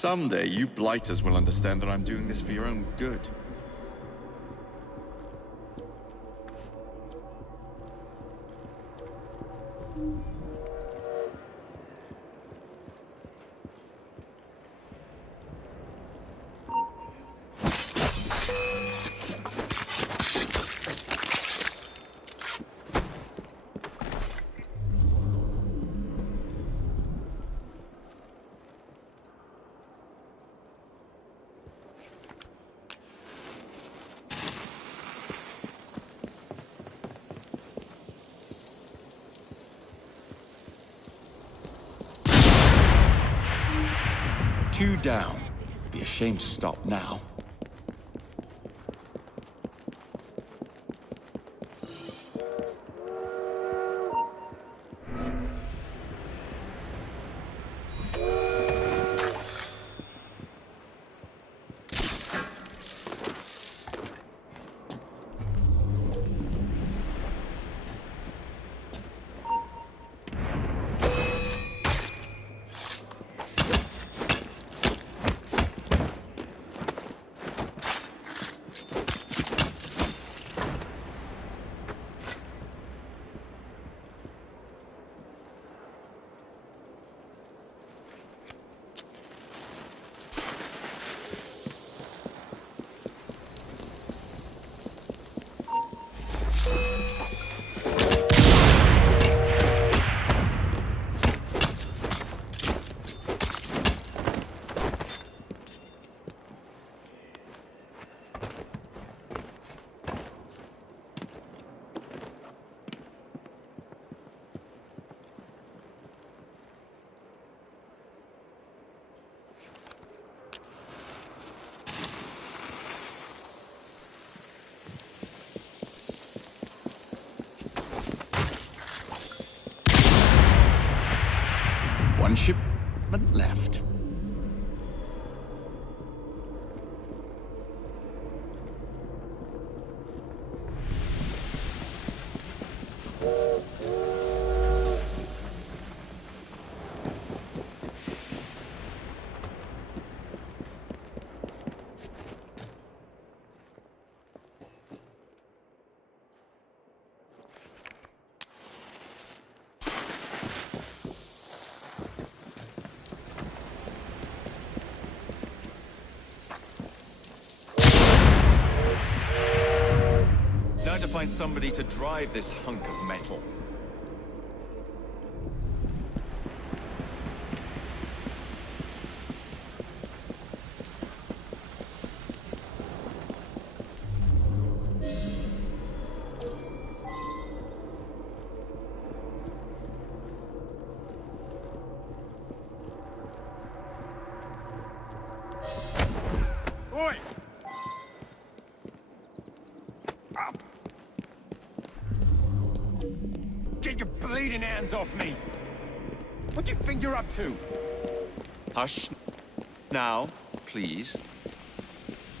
Someday, you blighters will understand that I'm doing this for your own good. Two down. Be a shame to stop now. One shipment left. Now to find somebody to drive this hunk of metal. Oi! Up! Get your bleeding hands off me! What do you think you're up to? Hush. Now, please.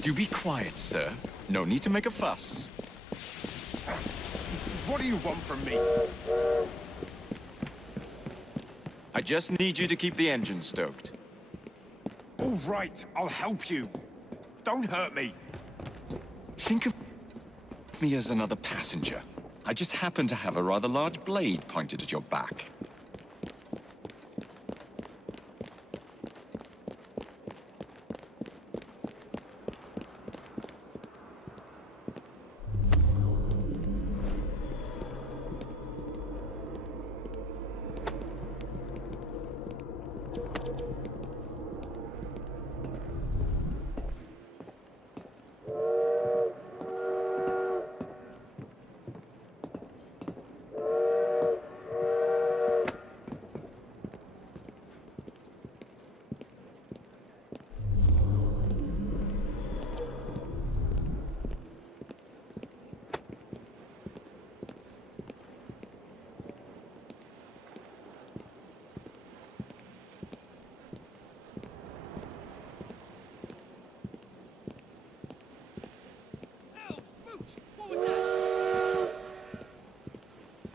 Do be quiet, sir. No need to make a fuss. What do you want from me? I just need you to keep the engine stoked. All right, I'll help you. Don't hurt me. Think of me as another passenger. I just happen to have a rather large blade pointed at your back.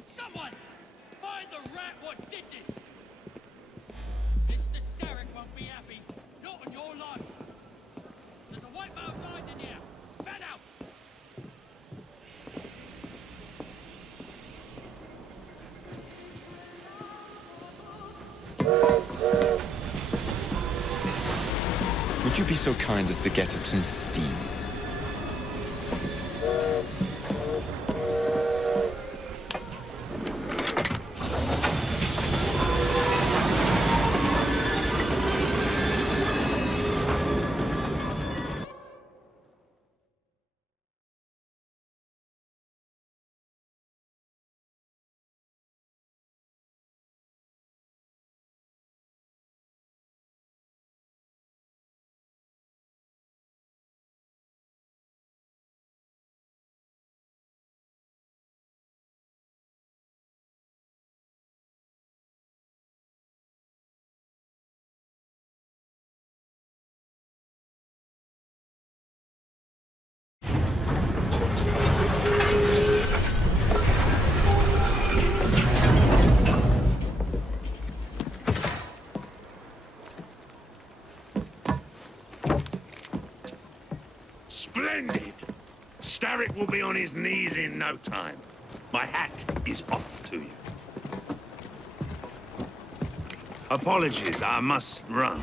Someone! Find the rat what did this! Mr. Starrick won't be happy. Not On your life. There's a wipe outside in here. Man out! Would you be so kind as to get up some steam? Splendid! Starrick will be on his knees in no time. My hat is off to you. Apologies, I must run.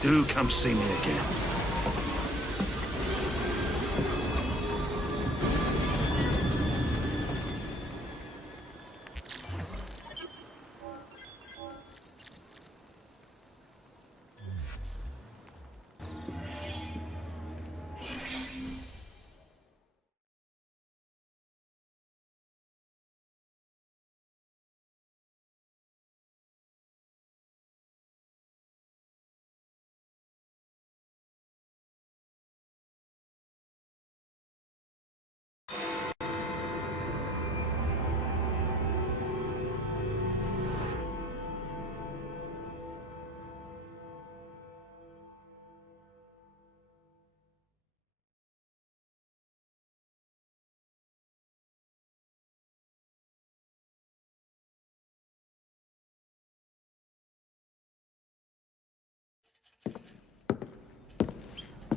Do come see me again.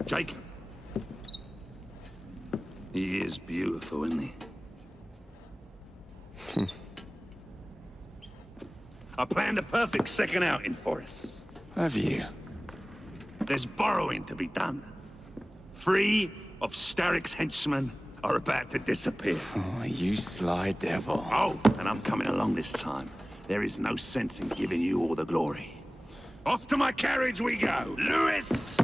Jacob. He is beautiful, isn't he? I planned a perfect second outing for us. Have you? There's borrowing to be done. 3 of Starrick's henchmen are about to disappear. Oh, you sly devil. Oh, and I'm coming along this time. There is no sense in giving you all the glory. Off to my carriage we go. Lewis!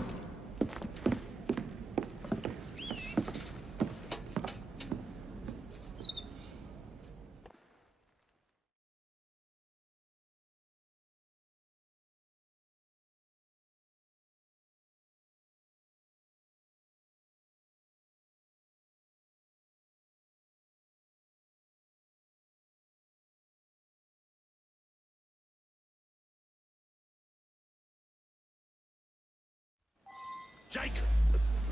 Jacob,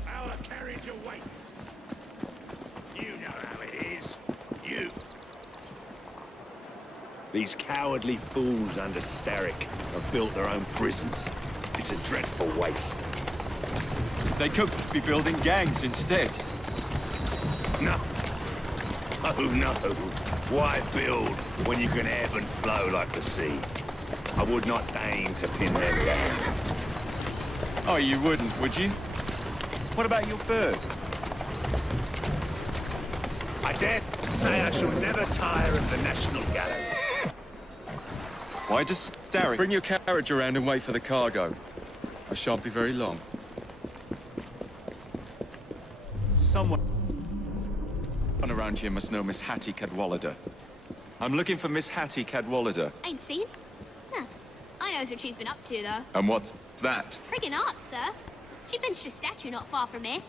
our carriage awaits. You know how it is. You. These cowardly fools under Starrick have built their own prisons. It's a dreadful waste. They could be building gangs instead. No. Oh no. Why build when you can ebb and flow like the sea? I would not deign to pin them down. Oh, you wouldn't, would you? What about your bird? I dare say I shall never tire of the National Gallery. Why does Starrick bring your carriage around and wait for the cargo? I shan't be very long. Someone around here must know Miss Hattie Cadwallader. I'm looking for Miss Hattie Cadwallader. Ain't seen? Huh. I knows what she's been up to, though. And what's that? Friggin' art, sir. She benched a statue not far from here.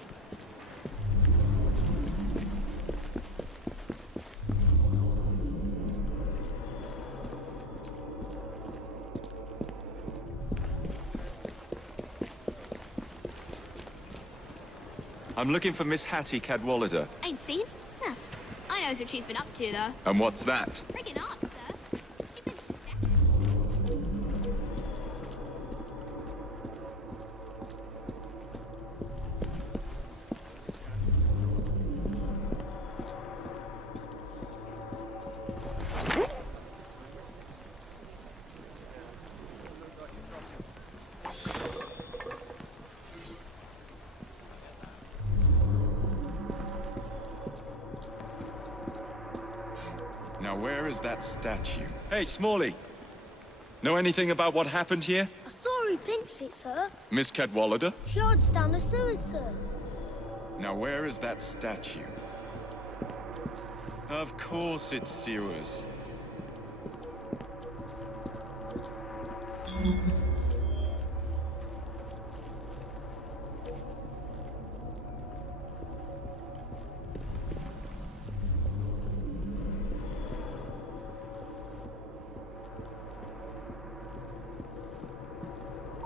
I'm looking for Miss Hattie Cadwallader. Ain't seen? Huh. I knows what she's been up to, though. And what's that? Friggin' art, sir. She benched a statue. Now where is that statue? Hey, Smalley! Know anything about what happened here? I saw who painted it, sir. Miss Cadwallader? She hides down the sewers, sir. Now where is that statue? Of course it's sewers.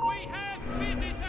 We have visitors!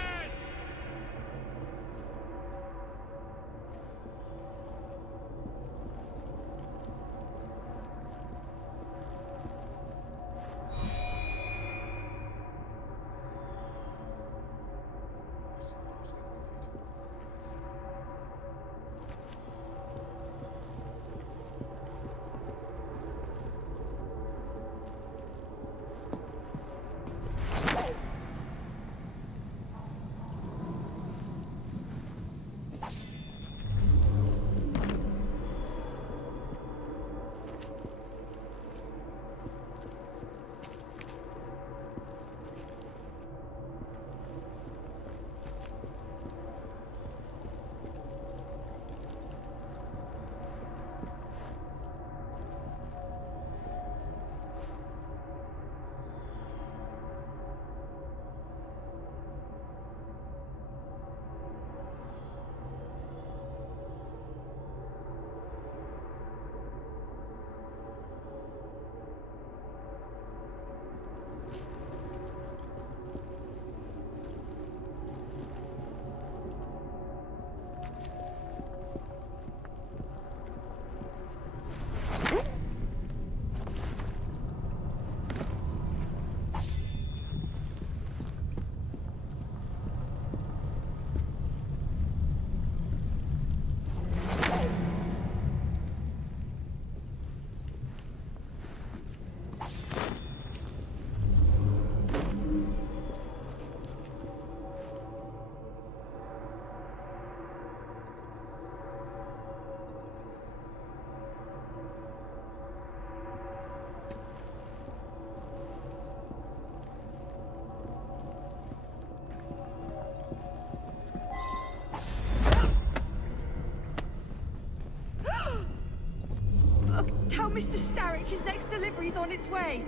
Tell Mr. Starrick his next delivery's on its way.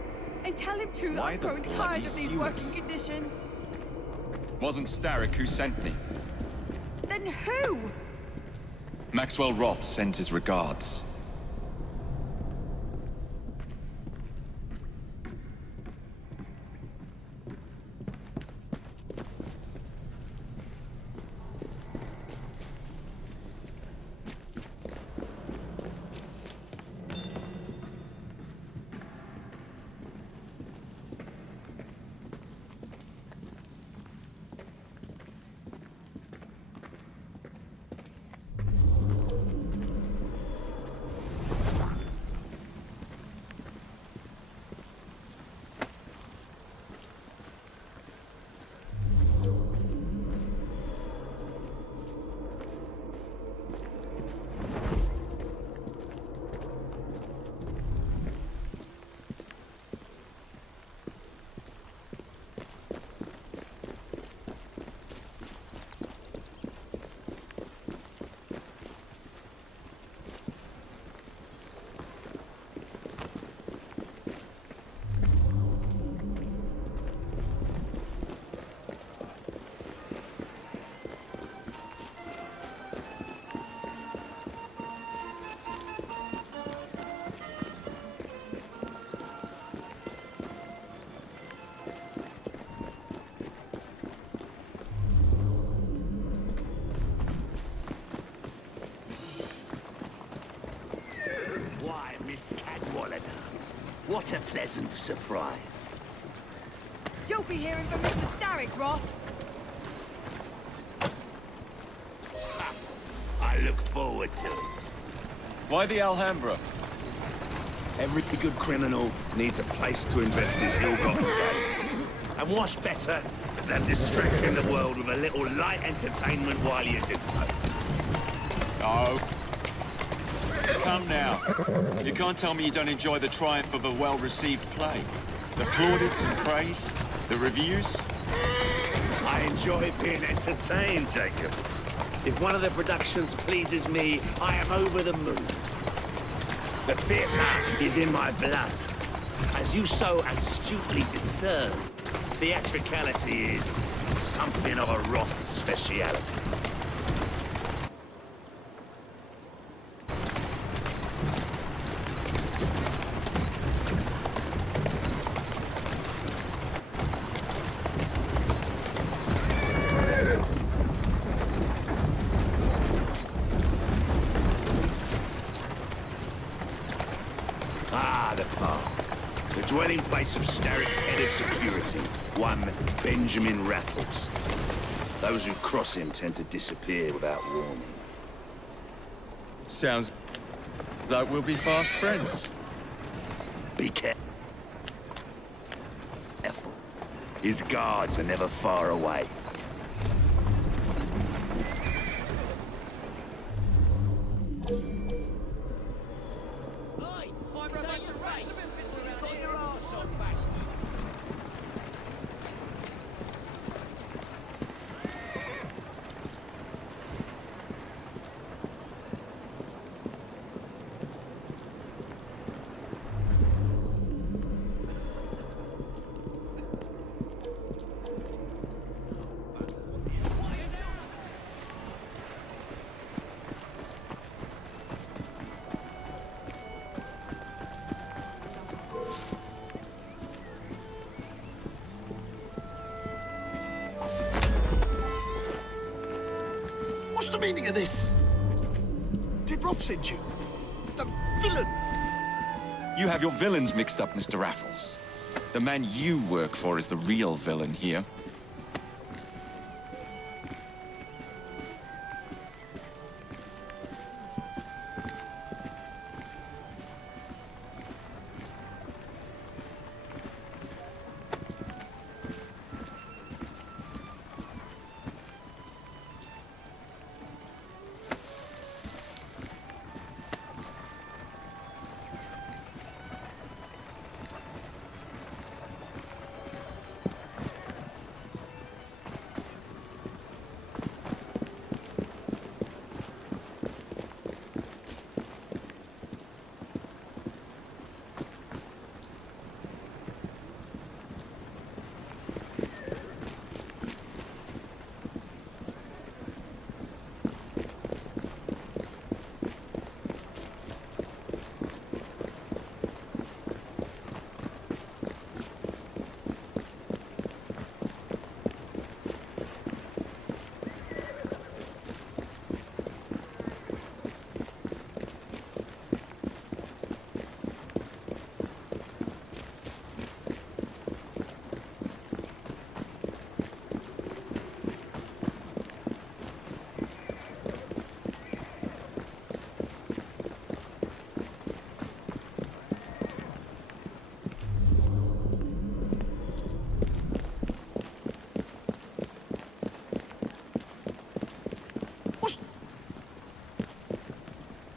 And tell him too that Why I'm the growing bloody tired of these working sewers? conditions. Wasn't Starrick who sent me. Then who? Maxwell Roth sends his regards. Miss Cadwallader. What a pleasant surprise. You'll be hearing from Mr. Starrick, Roth. I look forward to it. Why the Alhambra? Every good criminal needs a place to invest his ill-gotten gains. And what's better than distracting the world with a little light entertainment while you do so? Oh. come now. You can't tell me you don't enjoy the triumph of a well-received play. The plaudits and praise, the reviews. I enjoy being entertained, Jacob. If one of the productions pleases me, I am over the moon. The theatre is in my blood. As you so astutely discern, theatricality is something of a Roth speciality. Ah, the park. The dwelling place of Starrick's head of security, one Benjamin Raffles. Those who cross him tend to disappear without warning. Sounds like we'll be fast friends. Be careful. His guards are never far away. What's the meaning of this? Did Rob send you? The villain! You have your villains mixed up, Mr. Raffles. The man you work for is the real villain here.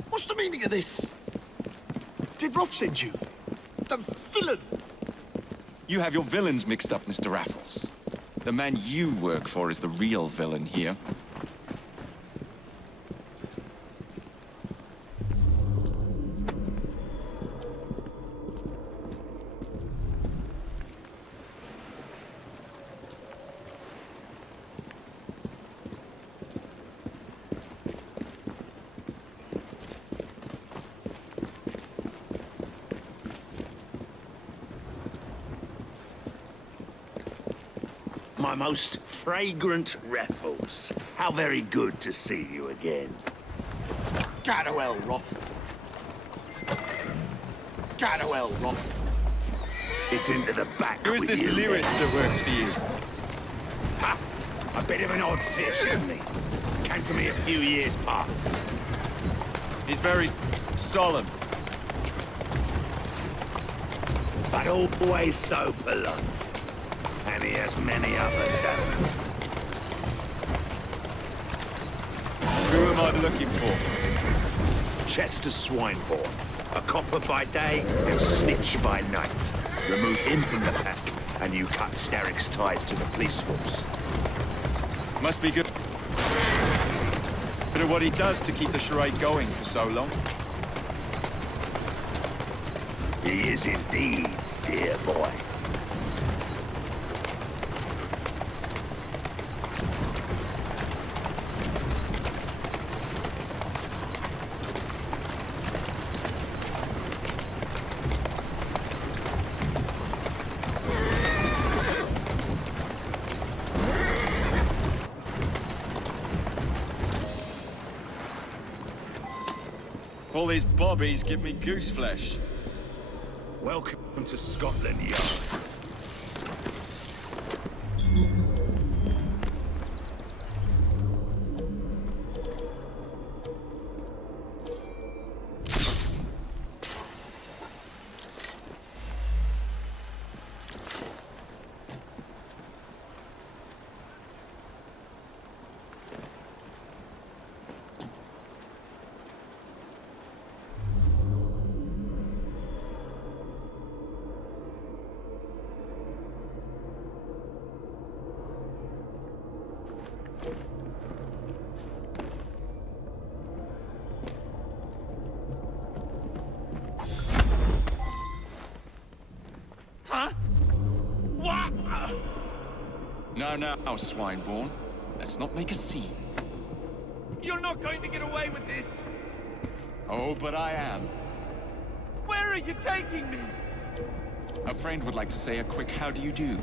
What's the meaning of this? Did Rob send you? The villain! You have your villains mixed up, Mr. Raffles. The man you work for is the real villain here. My most fragrant Raffles. How very good to see you again. Ganowell, Roth. Ganowell, Roth. It's into the back. Who is with this you, lyrist then. that works for you? Ha! A bit of an odd fish, isn't he? Came to me a few years past. He's very solemn. But always so polite. And he has many other talents. Who am I looking for? Chester Swineborn. A copper by day and snitch by night. Remove him from the pack, and you cut Starrick's ties to the police force. Must be good. Bit of what he does to keep the charade going for so long. He is indeed, dear boy. All these bobbies give me goose flesh. Welcome to Scotland Yard. Huh? What? Now, Swineborn. Let's not make a scene. You're not going to get away with this. Oh, but I am. Where are you taking me? A friend would like to say a quick how do you do.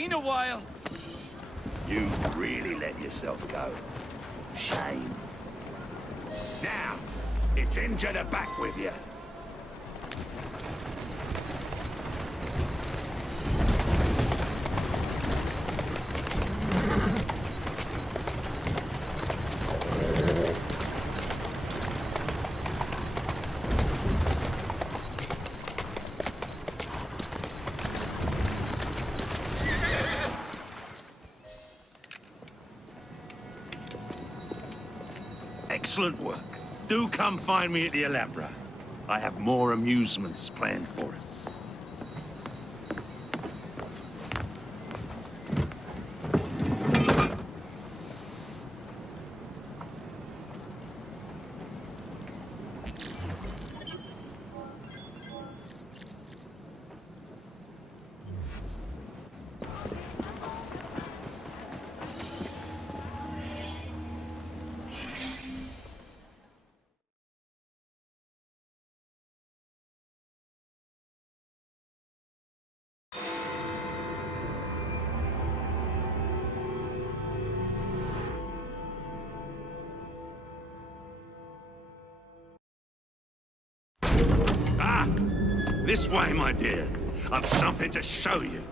been a while. You really let yourself go. Shame. Now, it's into the back with you. Excellent work. Do come find me at the Alhambra. I have more amusements planned for us. Ah! This way, my dear. I've something to show you.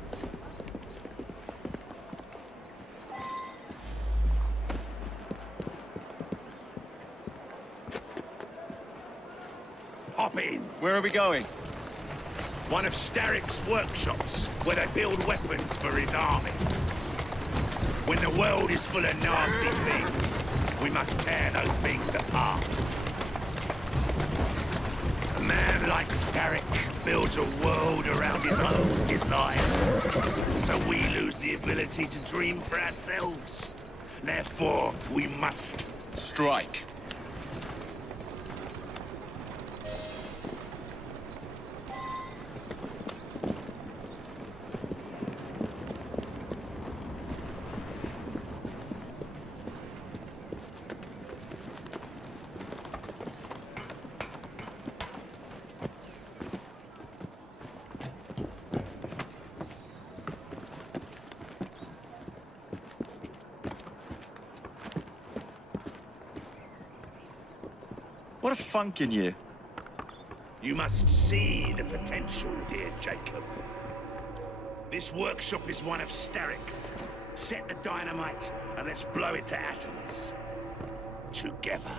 Hop in. Where are we going? One of Starrick's workshops, where they build weapons for his army. When the world is full of nasty things, we must tear those things apart. A man like Starrick builds a world around his own desires. So we lose the ability to dream for ourselves. Therefore, we must strike. What a funk in you. You must see the potential, dear Jacob. This workshop is one of Starrick's. Set the dynamite and let's blow it to atoms. Together.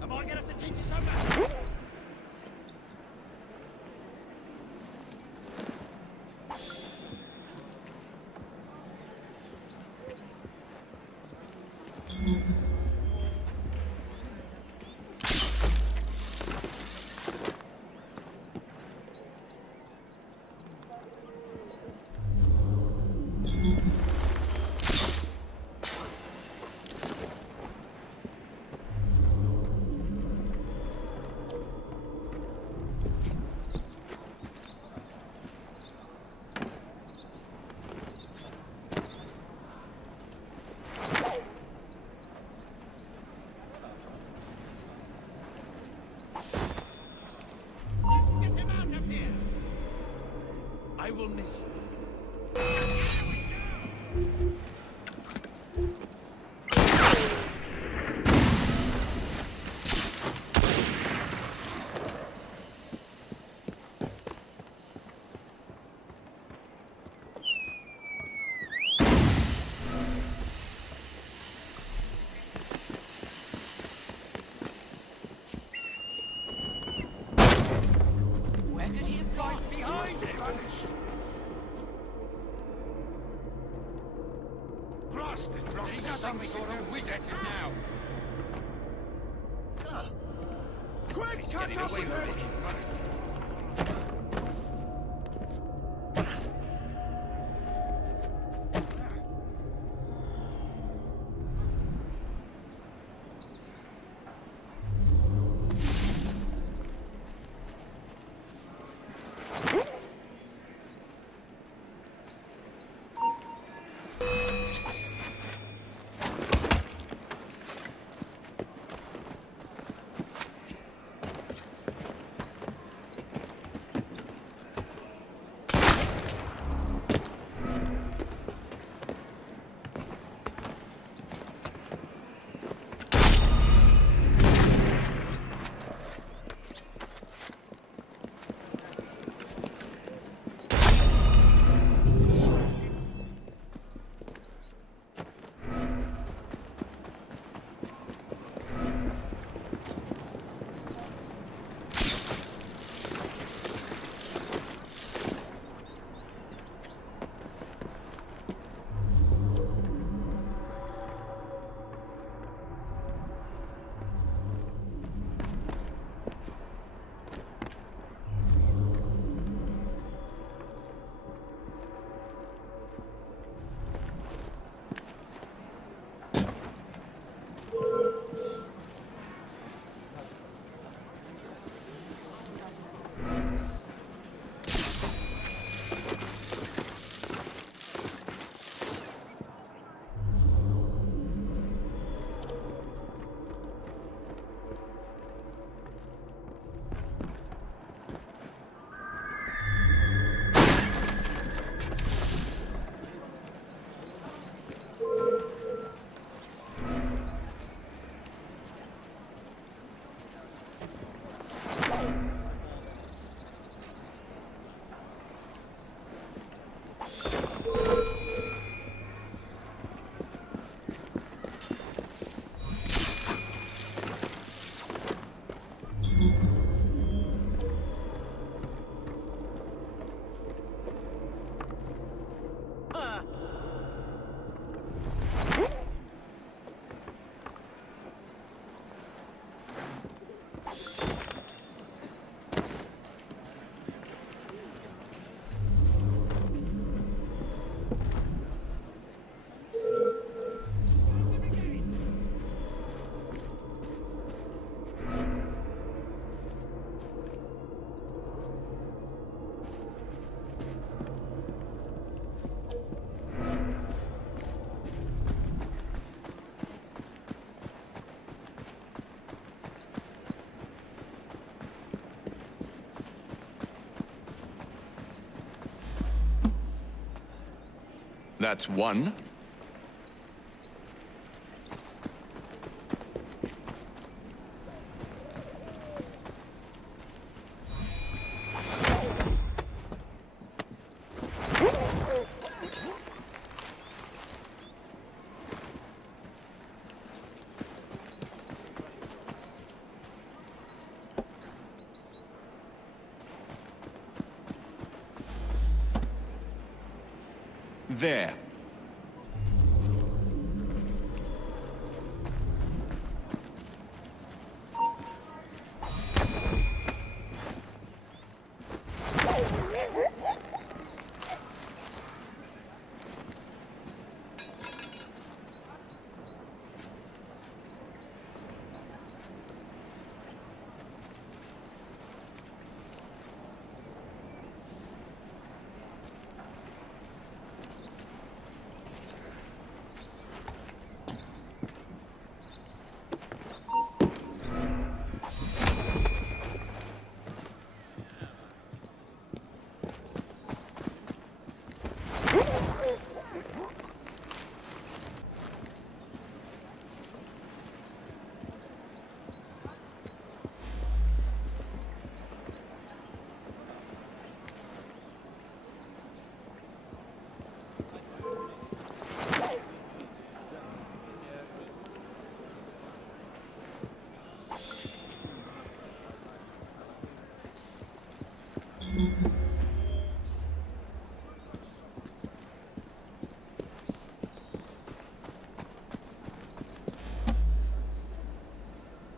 Am I gonna have to teach you something? I will miss you. Where could he have gone? Behind him! Blasted dross is some sort of wizard now. Quick, catch up with him! That's one. There.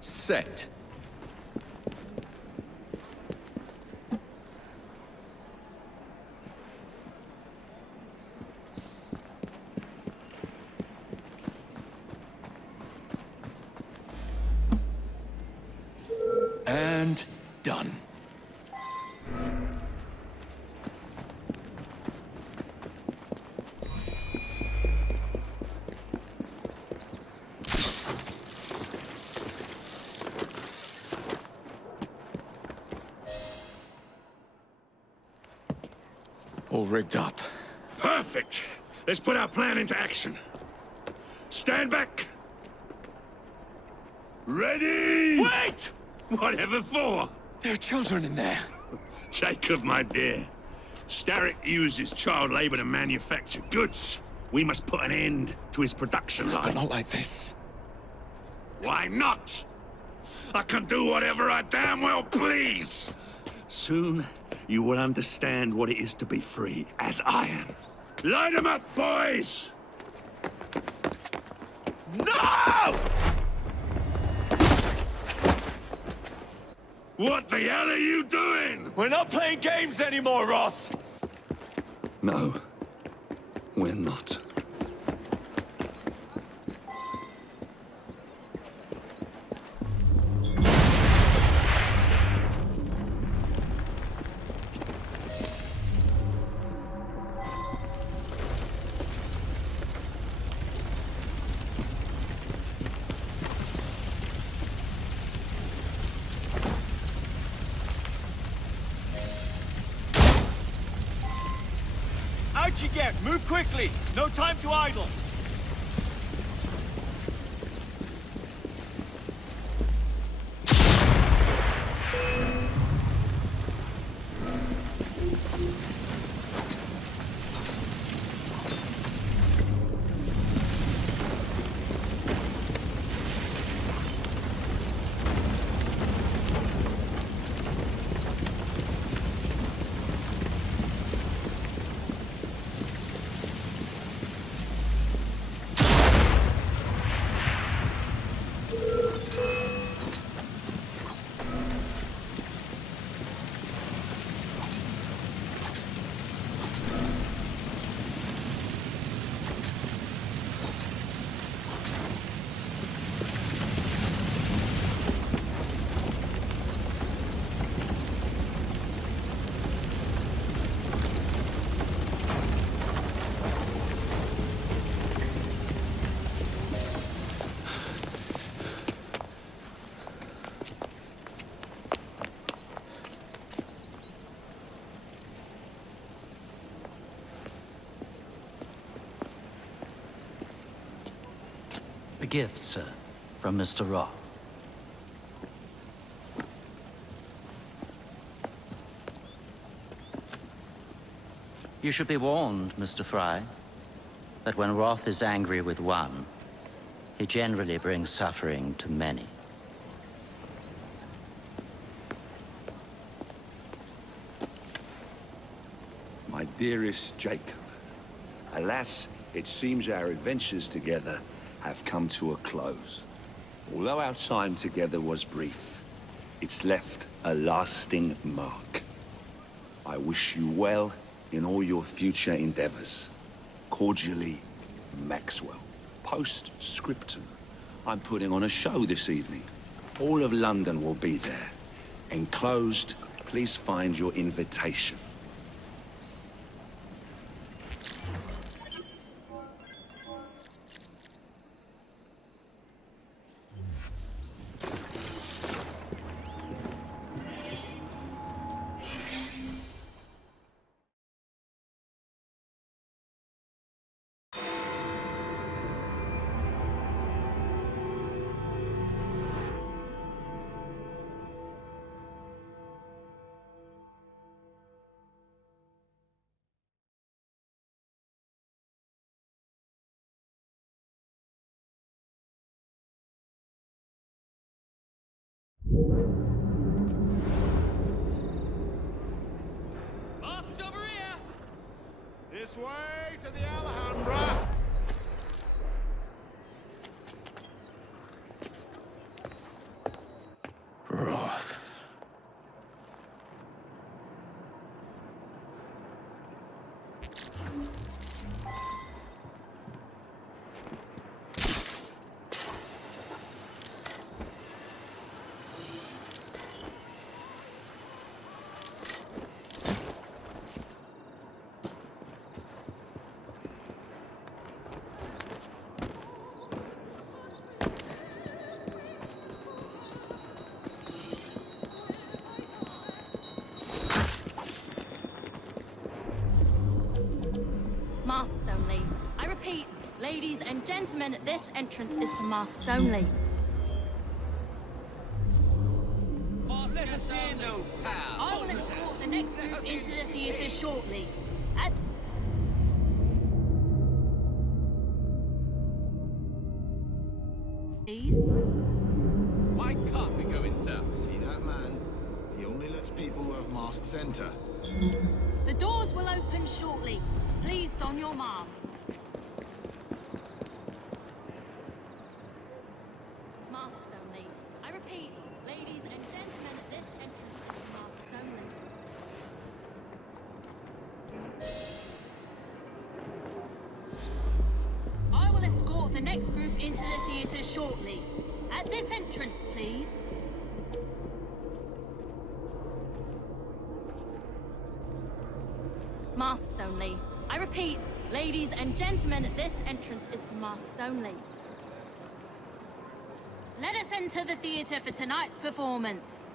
Set. And done. All rigged up. Perfect. Let's put our plan into action. Stand back. Ready? Wait! Whatever for? There are children in there. Jacob, my dear. Starrick uses child labor to manufacture goods. We must put an end to his production line. But not like this. Why not? I can do whatever I damn well please. Soon, you will understand what it is to be free, as I am. Light 'em up, boys! No! What the hell are you doing? We're not playing games anymore, Roth! No, we're not. Out you get! Move quickly! No time to idle! gift, sir, from Mr. Roth. You should be warned, Mr. Fry, that when Roth is angry with one, he generally brings suffering to many. My dearest Jacob, alas, it seems our adventures together have come to a close. Although our time together was brief, it's left a lasting mark. I wish you well in all your future endeavors. Cordially, Maxwell. Post-scriptum. I'm putting on a show this evening. All of London will be there. Enclosed, please find your invitation. Masks over here! This way to the Alhambra! Roth. Masks only. I repeat, ladies and gentlemen, this entrance is for masks only. Let us in, old pal. I will escort the next group into the theatre shortly. At Please. Why can't we go in, sir? See that man? He only lets people who have masks enter. The doors will open shortly. Please don your masks. Masks only. I repeat, ladies and gentlemen, this entrance is for masks only. I will escort the next group into the theatre shortly. At this entrance, please. Masks only. I repeat, ladies and gentlemen, this entrance is for masks only. Let us enter the theatre for tonight's performance.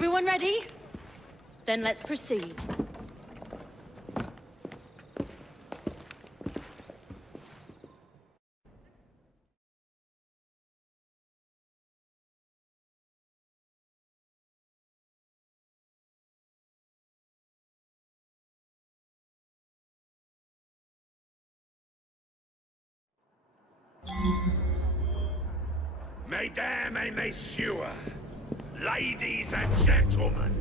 Everyone ready? Then let's proceed. Mesdames et messieurs, ladies and gentlemen,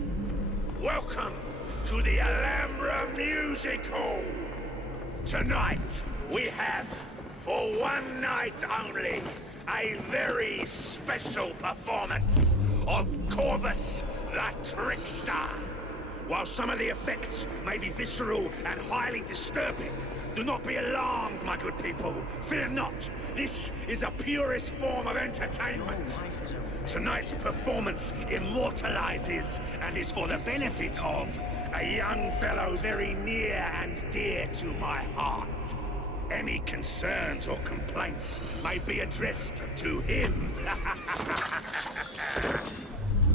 welcome to the Alhambra Music Hall. Tonight, we have, for one night only, a very special performance of Corvus the Trickster. While some of the effects may be visceral and highly disturbing, do not be alarmed, my good people. Fear not. This is a purest form of entertainment. Tonight's performance immortalizes and is for the benefit of a young fellow very near and dear to my heart. Any concerns or complaints may be addressed to him.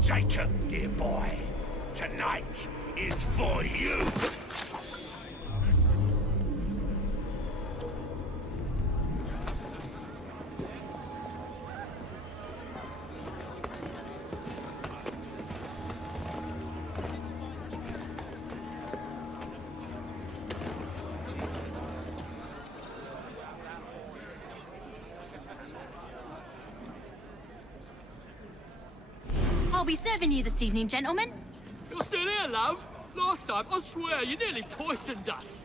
Jacob, dear boy, tonight is for you. I'll be serving you this evening, gentlemen. You're still here, love? Last time, I swear, you nearly poisoned us.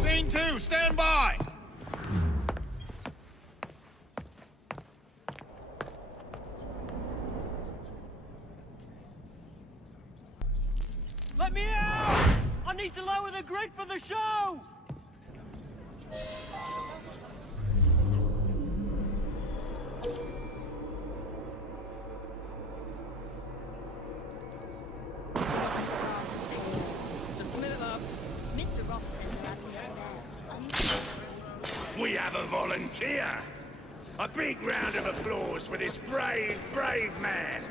Scene 2, stand by! Let me out! I need to lower the grid for the show! Just a minute, love. Mr. Ross says you're having me up there. We have a volunteer. A big round of applause for this brave, brave man.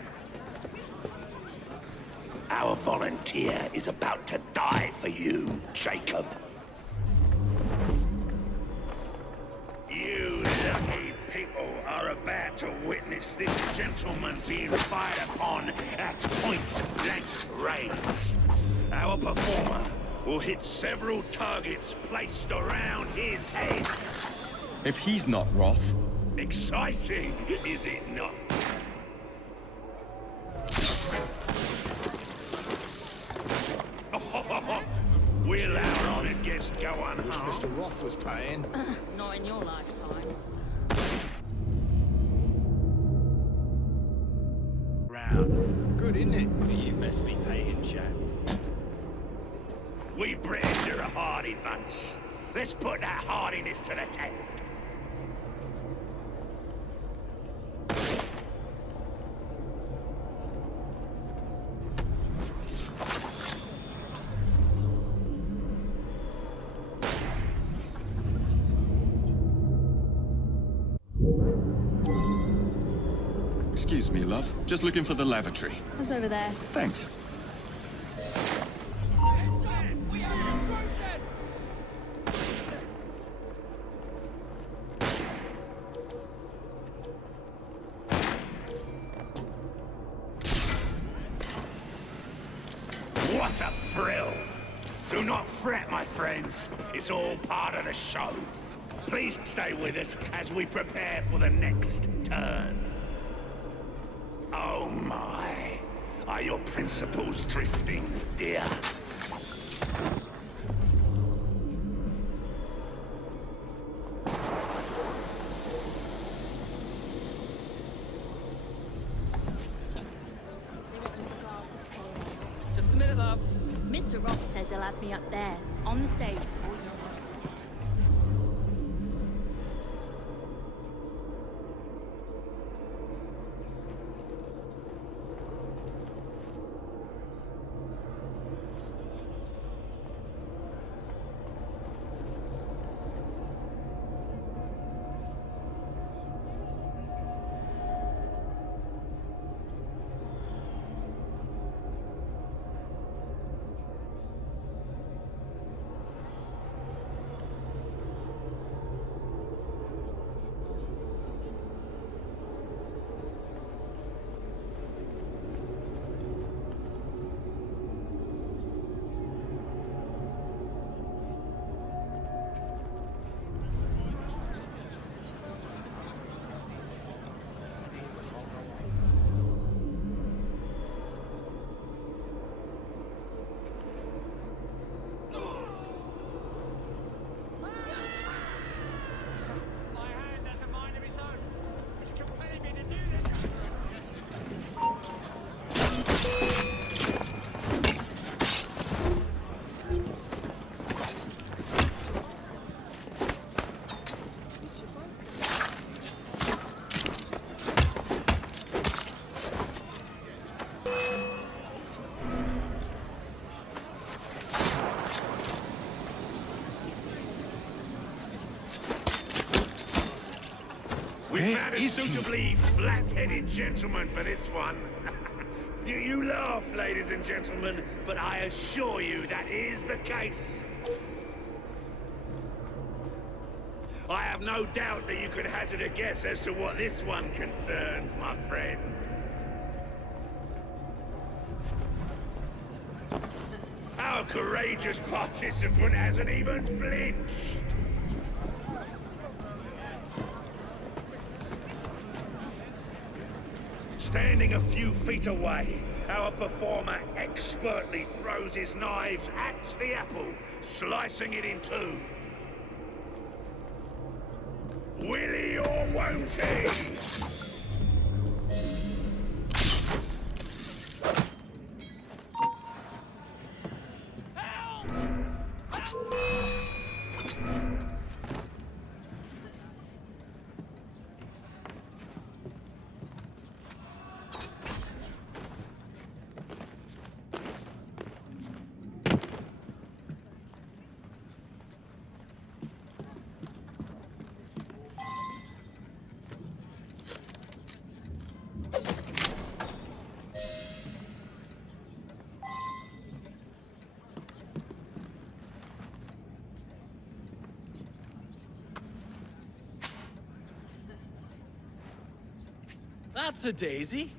Our volunteer is about to die for you, Jacob. You lucky people are about to witness this gentleman being fired upon at point-blank range. Our performer will hit several targets placed around his head. If he's not Roth... Exciting, is it not? Will our honored guest go unharmed? Wish Mr. Roth was paying. Not in your lifetime. Round. Good, isn't it? You must be paying, chap. We British are a hardy bunch. Let's put that hardiness to the test. Excuse me, love. Just looking for the lavatory. What's over there? Thanks. What a thrill! Do not fret, my friends. It's all part of the show. Please stay with us as we prepare for the next turn. Oh my. Are your principles drifting, dear? Just a minute, love. Mr. Ross says he'll have me up there, on the stage. We found a suitably flat-headed gentleman for this one. You laugh, ladies and gentlemen, but I assure you that is the case. I have no doubt that you could hazard a guess as to what this one concerns, my friends. Our courageous participant hasn't even flinched. Standing a few feet away, our performer expertly throws his knives at the apple, slicing it in two. Will he or won't he? That's a daisy.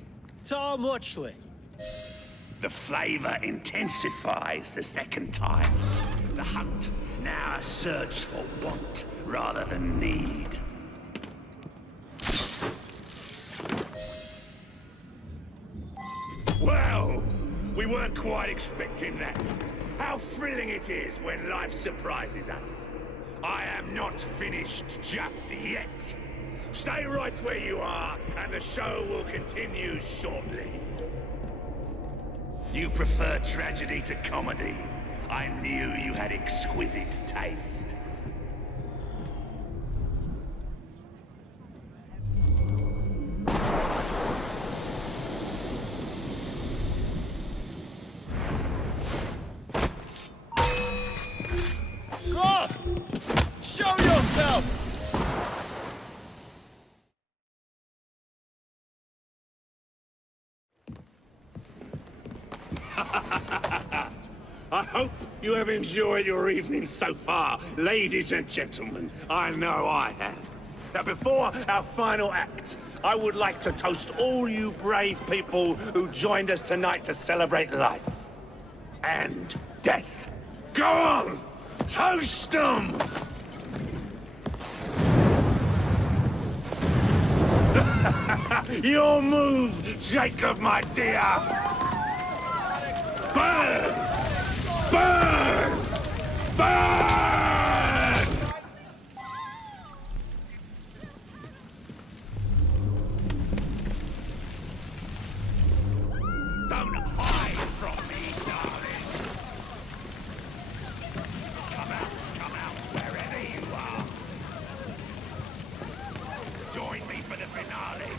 Tar muchly. The flavor intensifies the second time. The hunt, now a search for want rather than need. Well, we weren't quite expecting that. How thrilling it is when life surprises us. I am not finished just yet. Stay right where you are, and the show will continue shortly. You prefer tragedy to comedy. I knew you had exquisite taste. Go! Show yourself! I hope you have enjoyed your evening so far, ladies and gentlemen. I know I have. Now, before our final act, I would like to toast all you brave people who joined us tonight to celebrate life and death. Go on! Toast them! Your move, Jacob, my dear! Burn! Burn! Burn! Don't hide from me, darling. Come out, wherever you are. Join me for the finale.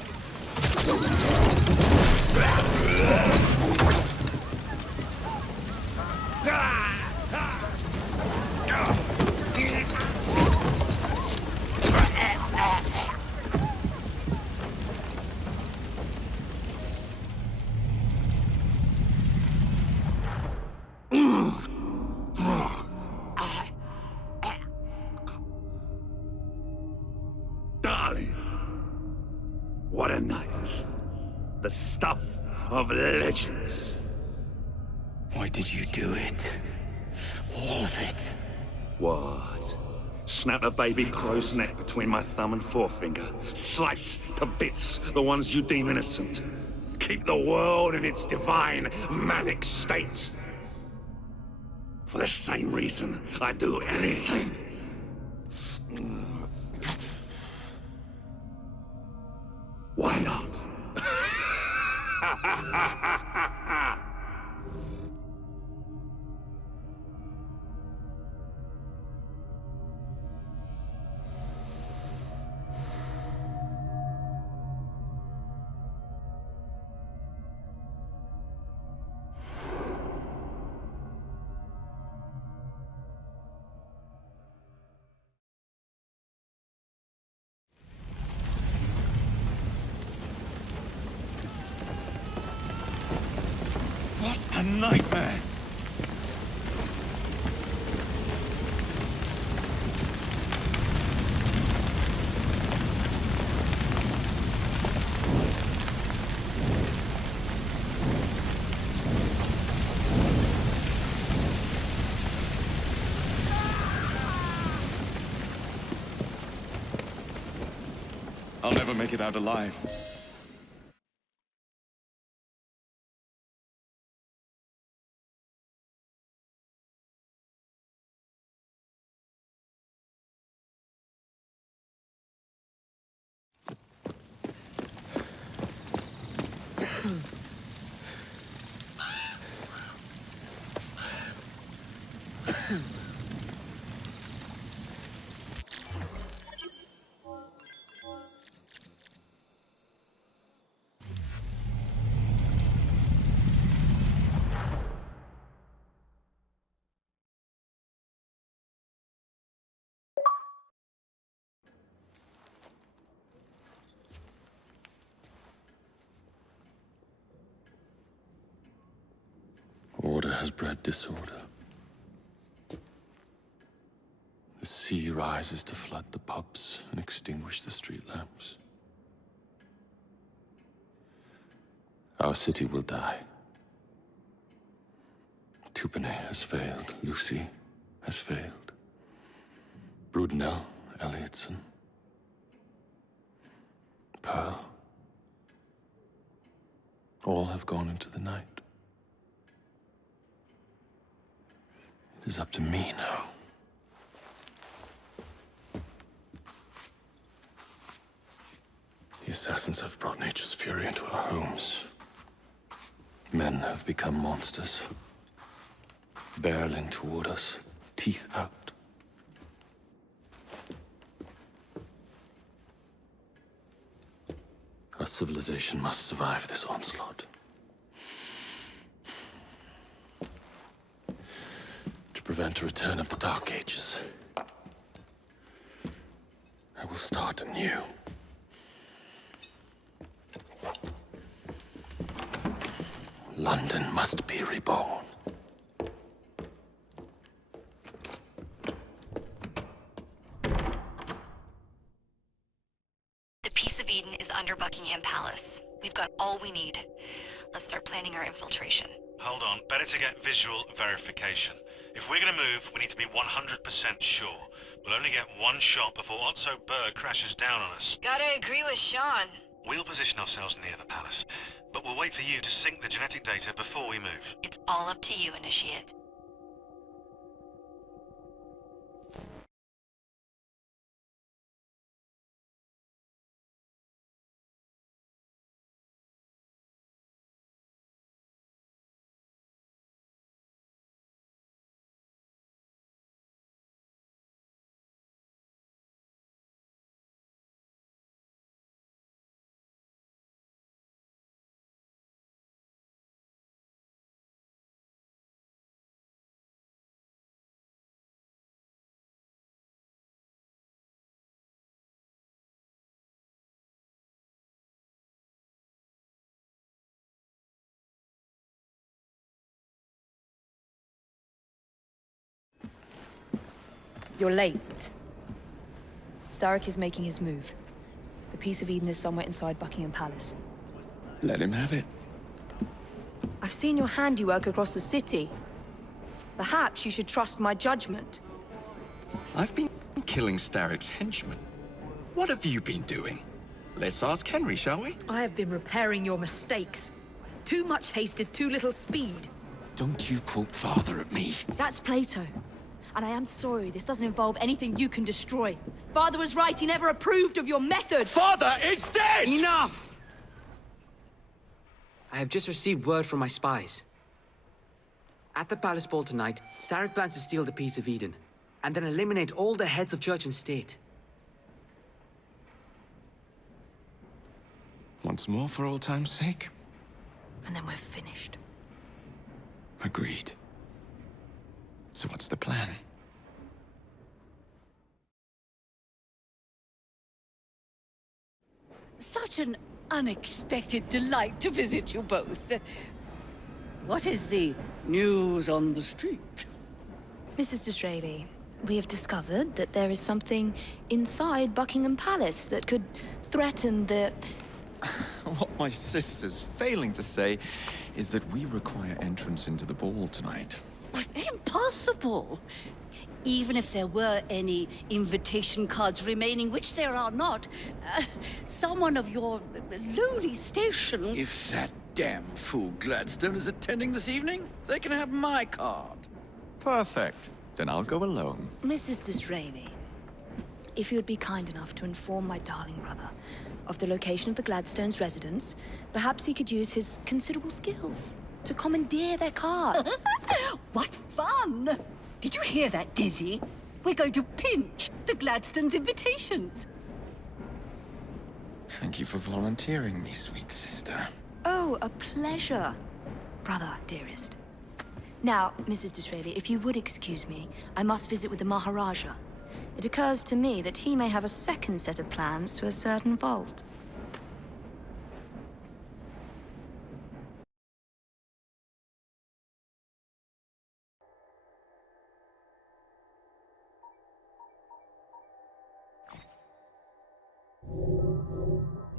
Darling, what a night. The stuff of legends. Why did you do it? All of it. What? Snap a baby crow's neck between my thumb and forefinger. Slice to bits the ones you deem innocent. Keep the world in its divine, manic state. For the same reason, I'd do anything. Why not? nightmare. I'll never make it out alive. Order has bred disorder. The sea rises to flood the pubs and extinguish the street lamps. Our city will die. Tupene has failed. Lucy has failed. Brudnell, Elliotson, Pearl. All have gone into the night. It is up to me now. The assassins have brought nature's fury into our homes. Men have become monsters, barreling toward us, teeth out. Our civilization must survive this onslaught. To prevent a return of the Dark Ages, I will start anew. London must be reborn. The Peace of Eden is under Buckingham Palace. We've got all we need. Let's start planning our infiltration. Hold on, better to get visual verification. If we're gonna move, we need to be 100% sure. We'll only get one shot before Otso Berg crashes down on us. Gotta agree with Sean. We'll position ourselves near the palace, but we'll wait for you to sync the genetic data before we move. It's all up to you, Initiate. You're late. Starrick is making his move. The Peace of Eden is somewhere inside Buckingham Palace. Let him have it. I've seen your handiwork across the city. Perhaps you should trust my judgment. I've been killing Starrick's henchmen. What have you been doing? Let's ask Henry, shall we? I have been repairing your mistakes. Too much haste is too little speed. Don't you quote father at me. That's Plato. And I am sorry, this doesn't involve anything you can destroy. Father was right, he never approved of your methods! Father is dead! Enough! I have just received word from my spies. At the palace ball tonight, Starrick plans to steal the Peace of Eden, and then eliminate all the heads of church and state. Once more for old time's sake? And then we're finished. Agreed. So what's the plan? Such an unexpected delight to visit you both. What is the news on the street? Mrs. Disraeli, we have discovered that there is something inside Buckingham Palace that could threaten the... What my sister's failing to say is that we require entrance into the ball tonight. Impossible! Even if there were any invitation cards remaining, which there are not, someone of your lowly station... If that damn fool Gladstone is attending this evening, they can have my card. Perfect. Then I'll go alone. Mrs. Disraeli, if you would be kind enough to inform my darling brother of the location of the Gladstones' residence, perhaps he could use his considerable skills to commandeer their cards. What fun! Did you hear that, Dizzy? We're going to pinch the Gladstones' invitations. Thank you for volunteering me, sweet sister. Oh, a pleasure, brother, dearest. Now, Mrs. Disraeli, if you would excuse me, I must visit with the Maharaja. It occurs to me that he may have a second set of plans to a certain vault.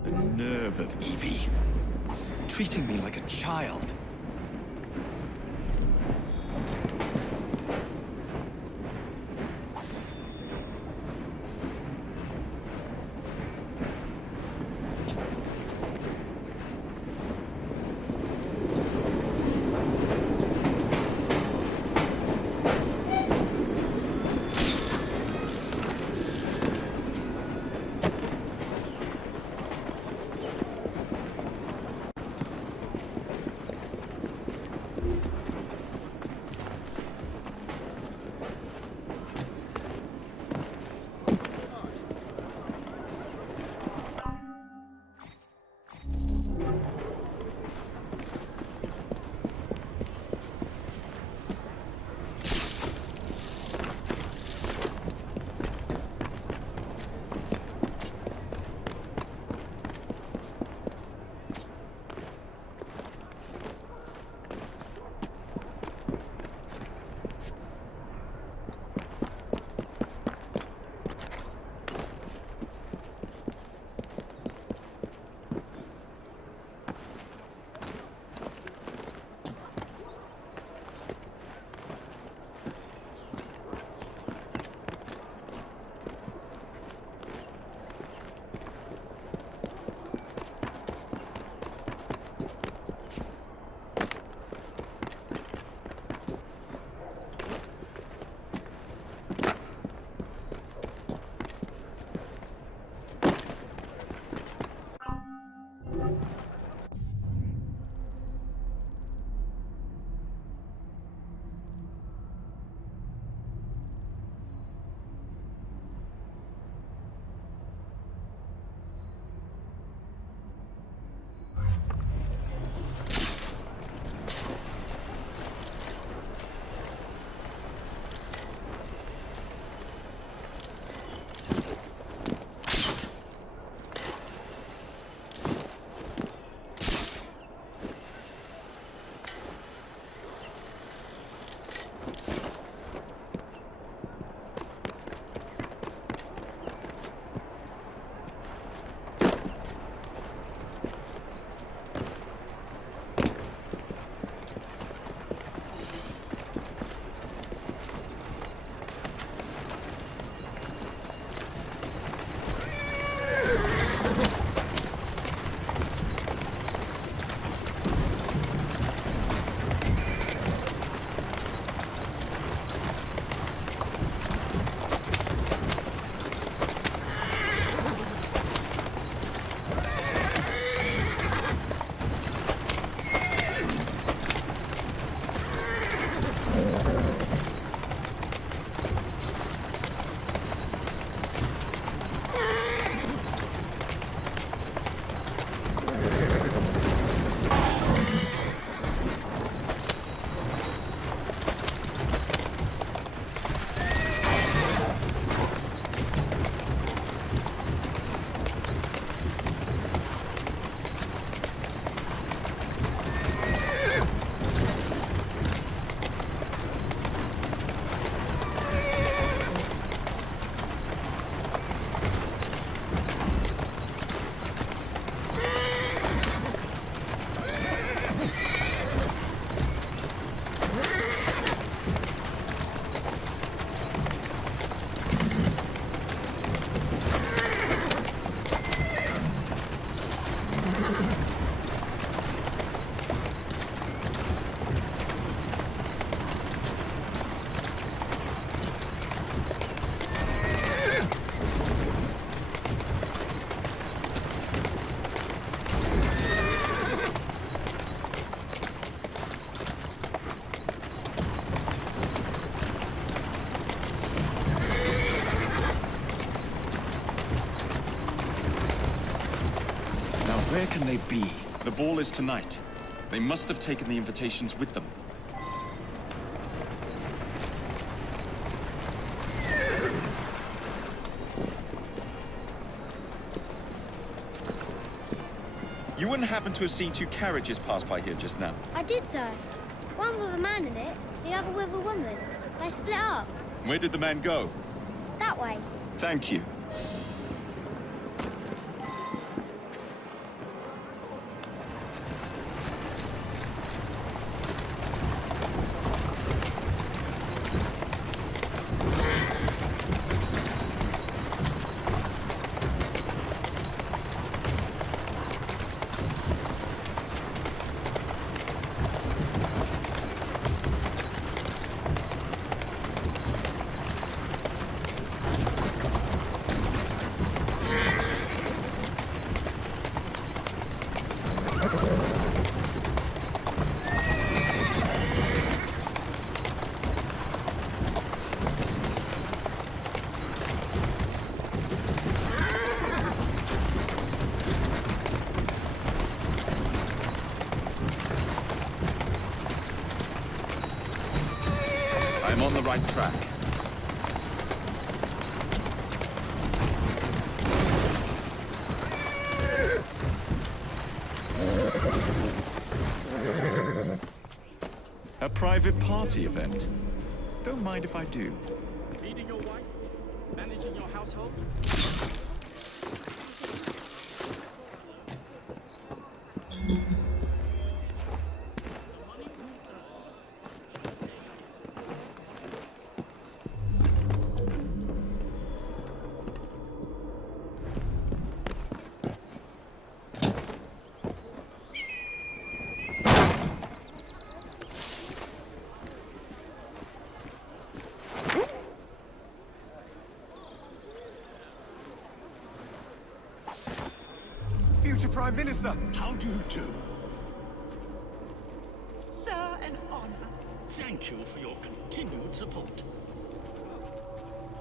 The nerve of Evie. Treating me like a child. Where can they be? The ball is tonight. They must have taken the invitations with them. You wouldn't happen to have seen two carriages pass by here just now? I did, sir. One with a man in it, the other with a woman. They split up. Where did the man go? That way. Thank you. I'm on the right track. A private party event? Don't mind if I do. Feeding your wife? Managing your household? Future Prime Minister! How do you do? Sir, an honor. Thank you for your continued support.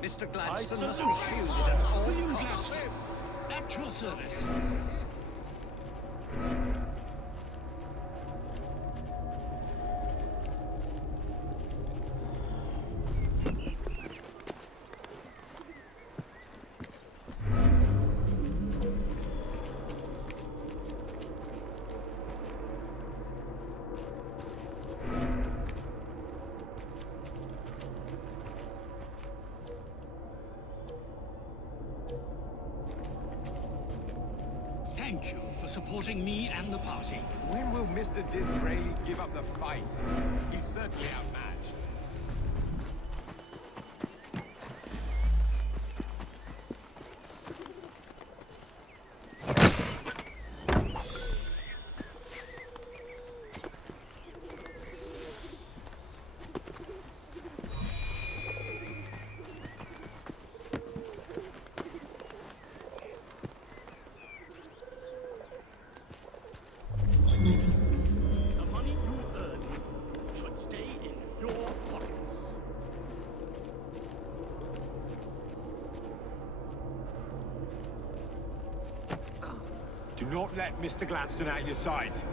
Mr. I Gladstone must be salute you, shielded sir. at all William costs. Gladstone. At your service. Thank you for supporting me and the party. When will Mr. Disraeli give up the fight? He's certainly outmatched. The money you earn should stay in your pockets. Do not let Mr. Gladstone out of your sight.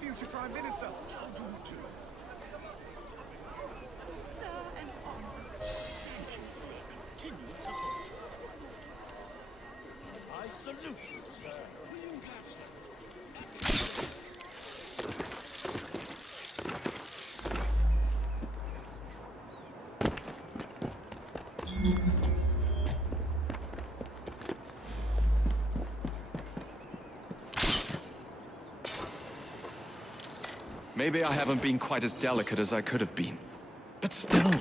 Future Prime Minister! How do you do? Sir, an honor. Thank you for your continued support. I salute you, sir. William Gladstone. Maybe I haven't been quite as delicate as I could have been. But still...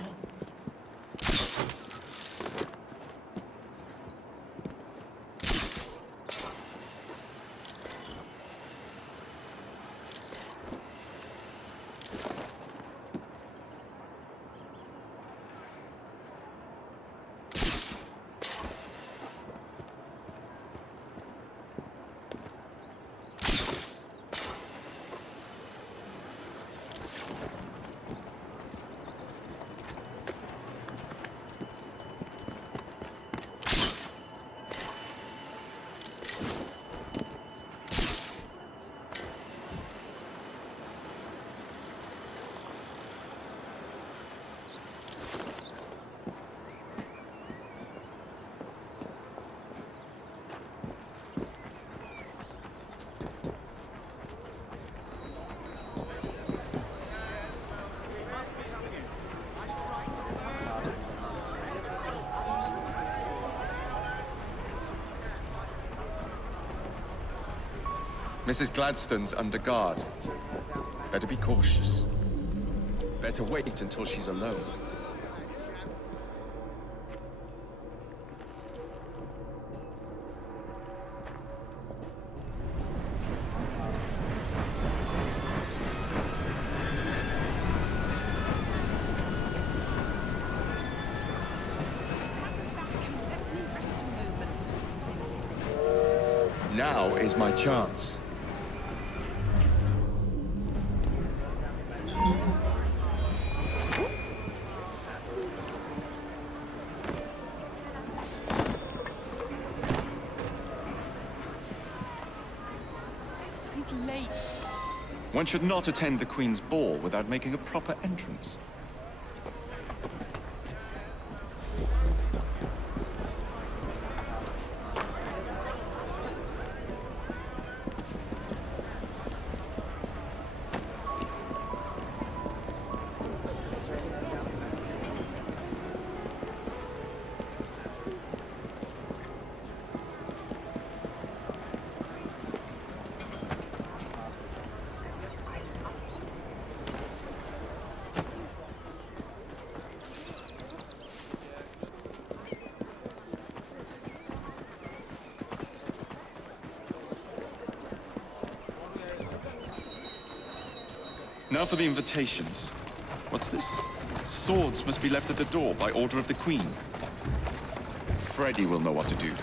Mrs. Gladstone's under guard. Better be cautious. Better wait until she's alone. Now is my chance. He's late. One should not attend the Queen's ball without making a proper entrance. Now for the invitations. What's this? Swords must be left at the door by order of the Queen. Freddy will know what to do.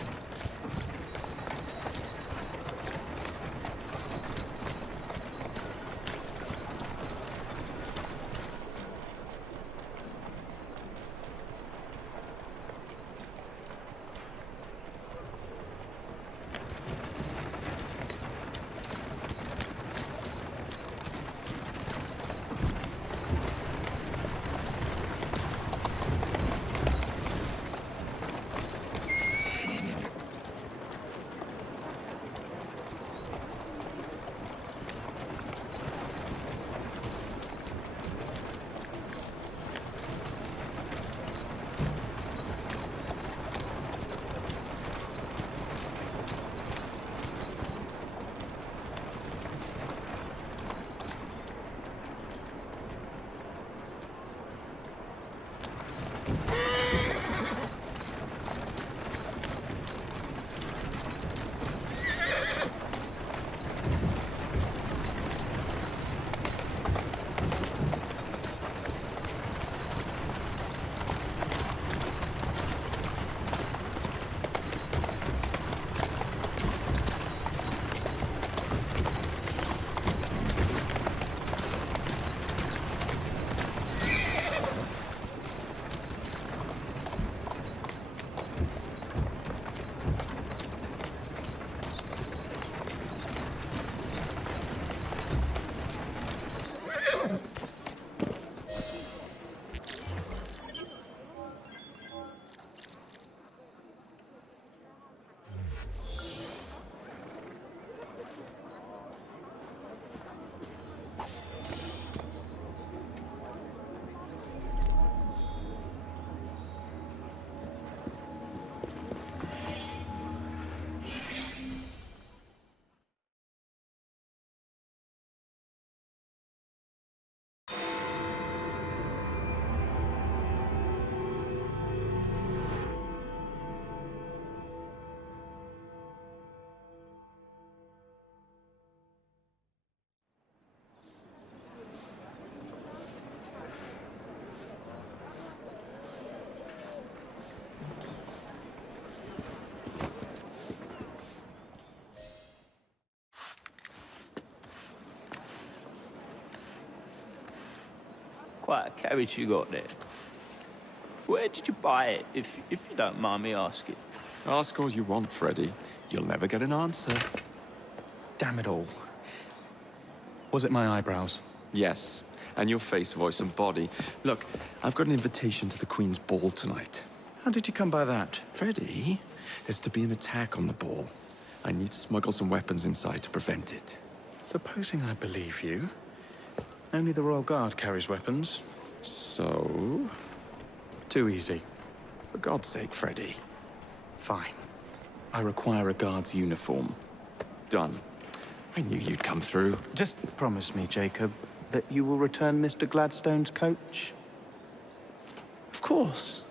Quite a carriage you got there. Where did you buy it, if you don't mind me asking? Ask all you want, Freddy. You'll never get an answer. Damn it all. Was it my eyebrows? Yes, and your face, voice, and body. Look, I've got an invitation to the Queen's ball tonight. How did you come by that? Freddy, there's to be an attack on the ball. I need to smuggle some weapons inside to prevent it. Supposing I believe you. Only the Royal Guard carries weapons. So? Too easy. For God's sake, Freddy. Fine. I require a guard's uniform. Done. I knew you'd come through. Just promise me, Jacob, that you will return Mr. Gladstone's coach. Of course.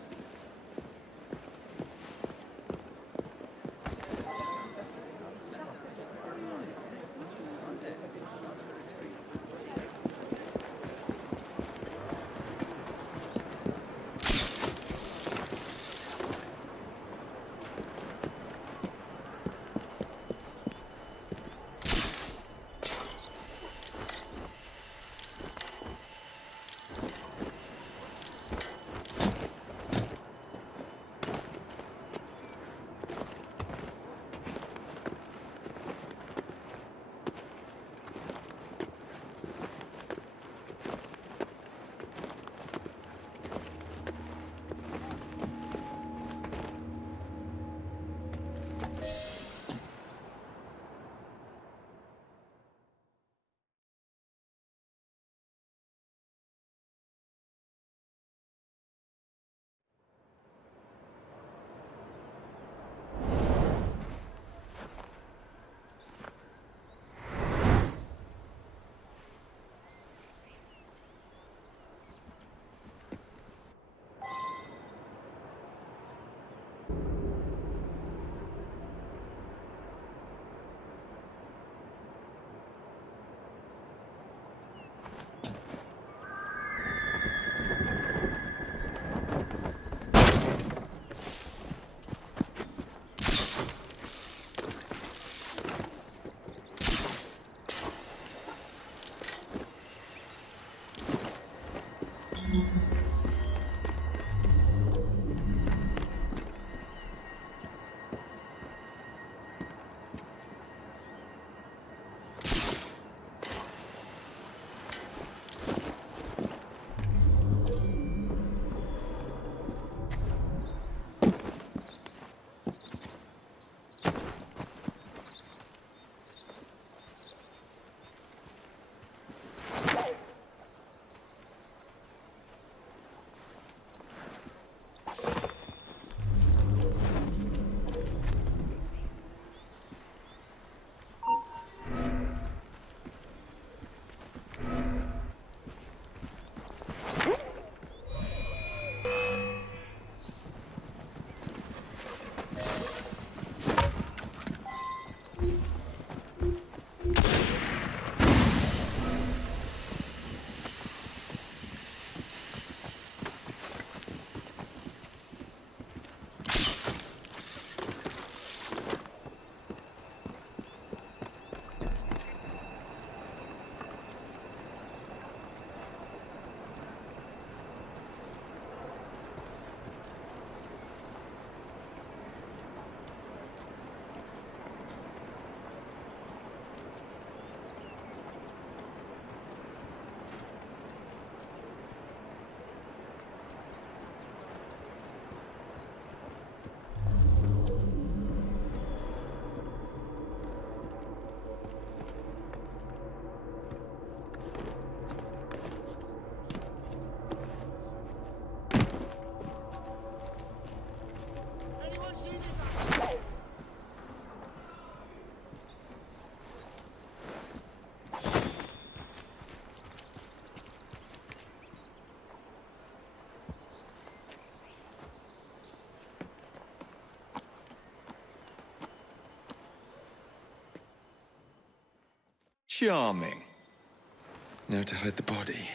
Charming. Now to hide the body.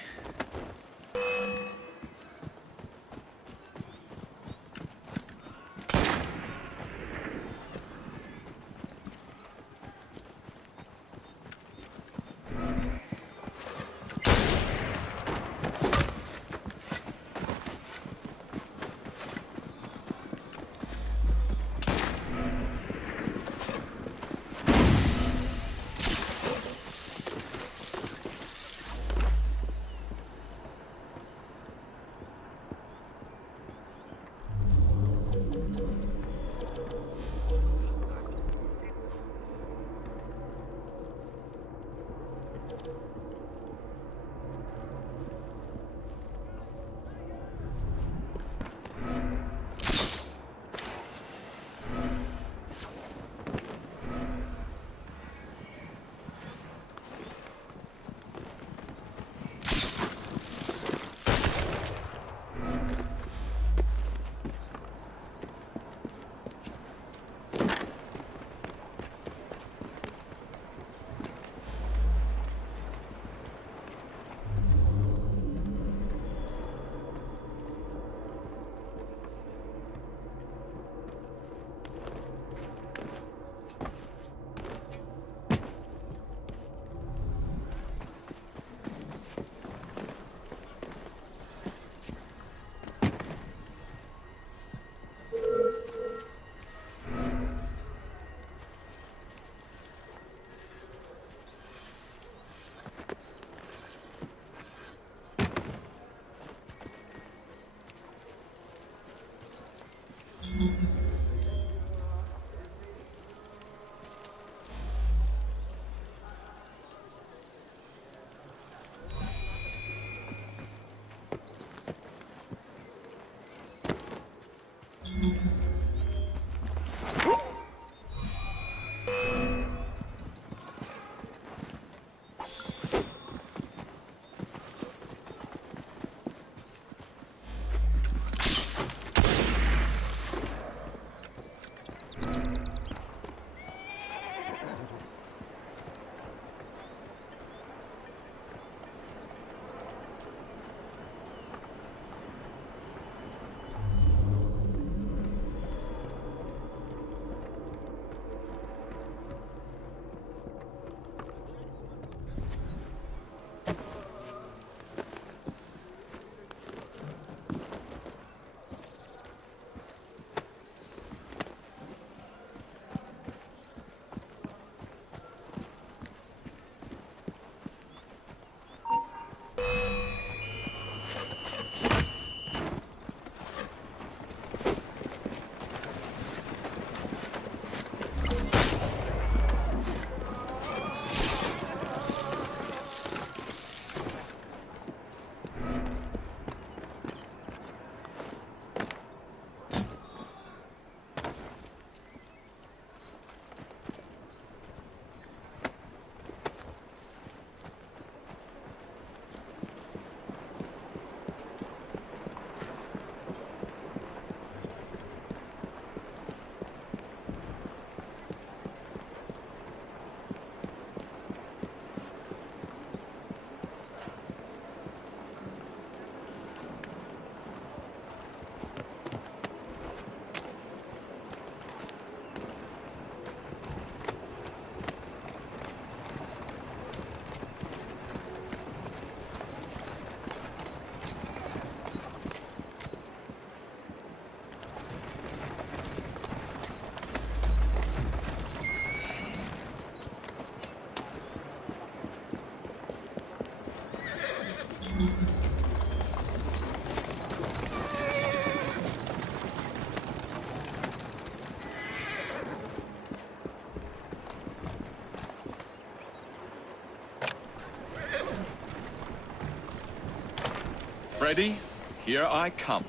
Freddy, here I come.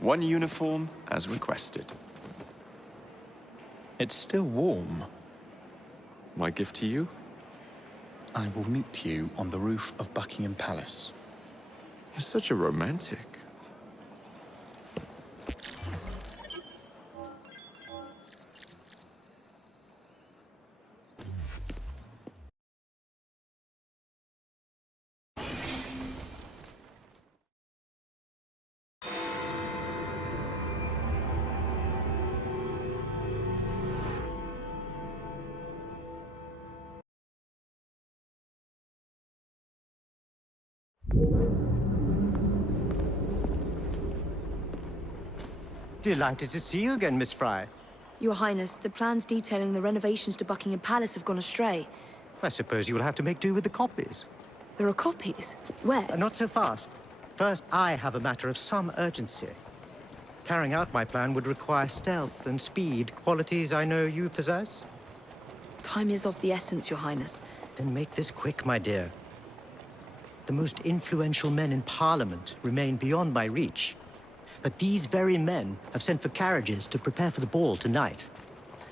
One uniform as requested. It's still warm. My gift to you? I will meet you on the roof of Buckingham Palace. You're such a romantic. Delighted to see you again, Miss Fry. Your Highness, the plans detailing the renovations to Buckingham Palace have gone astray. I suppose you will have to make do with the copies. There are copies? Where? Not so fast. First, I have a matter of some urgency. Carrying out my plan would require stealth and speed, qualities I know you possess. Time is of the essence, Your Highness. Then make this quick, my dear. The most influential men in Parliament remain beyond my reach. But these very men have sent for carriages to prepare for the ball tonight.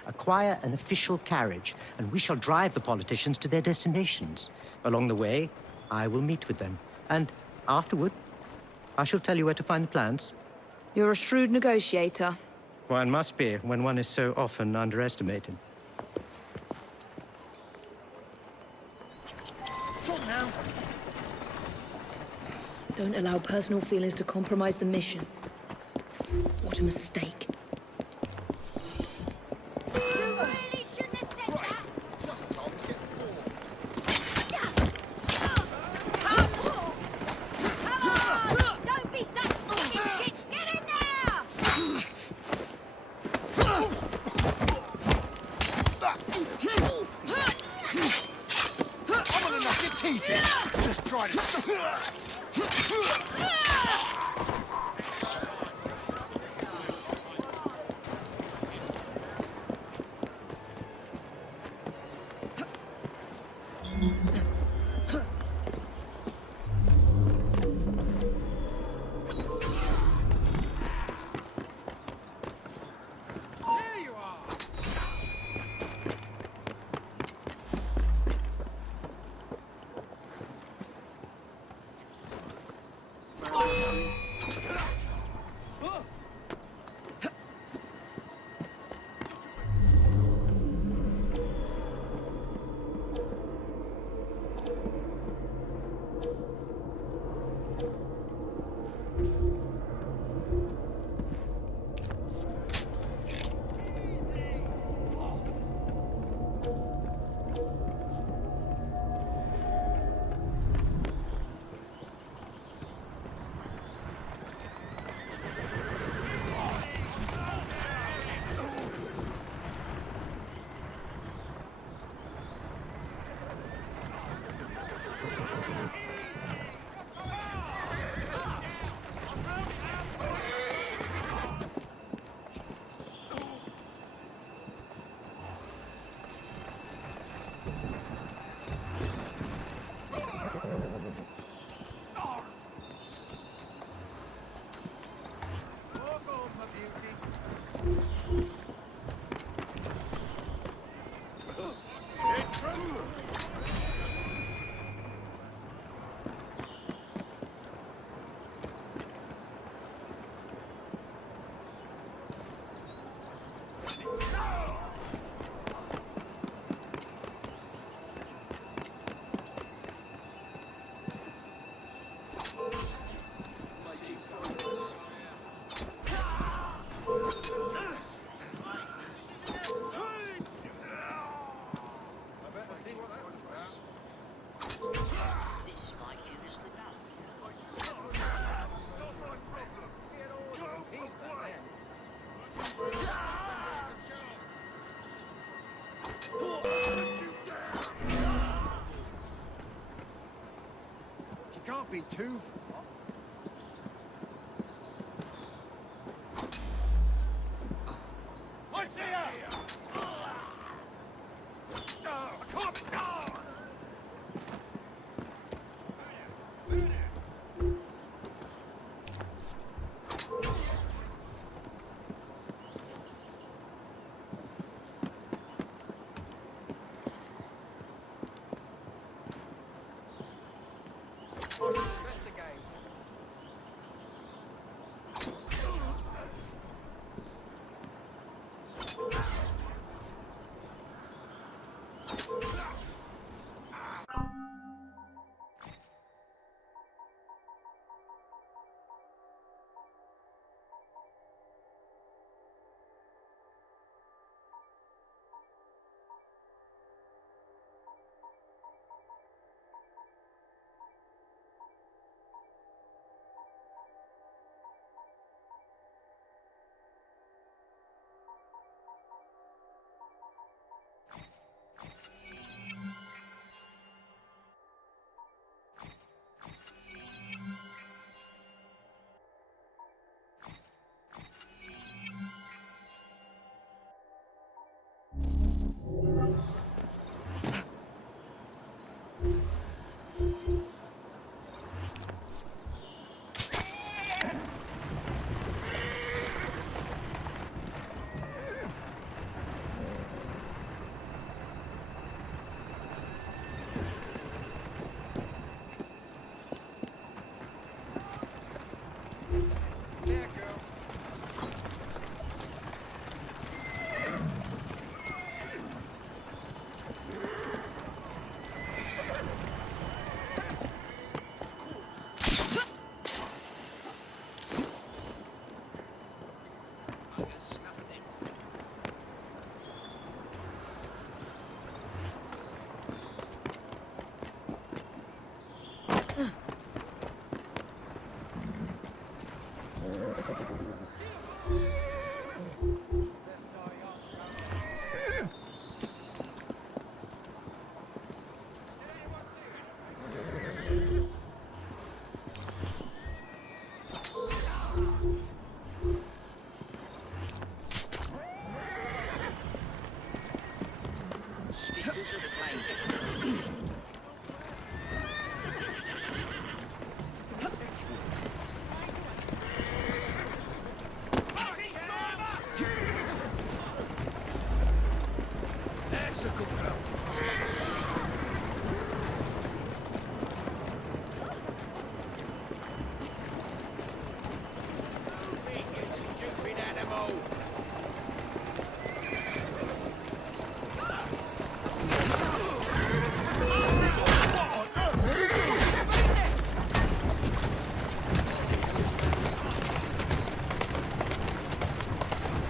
Acquire an official carriage, and we shall drive the politicians to their destinations. Along the way, I will meet with them. And afterward, I shall tell you where to find the plans. You're a shrewd negotiator. One must be when one is so often underestimated. Trot now. Don't allow personal feelings to compromise the mission. What a mistake. can't be too... I see her! I can't...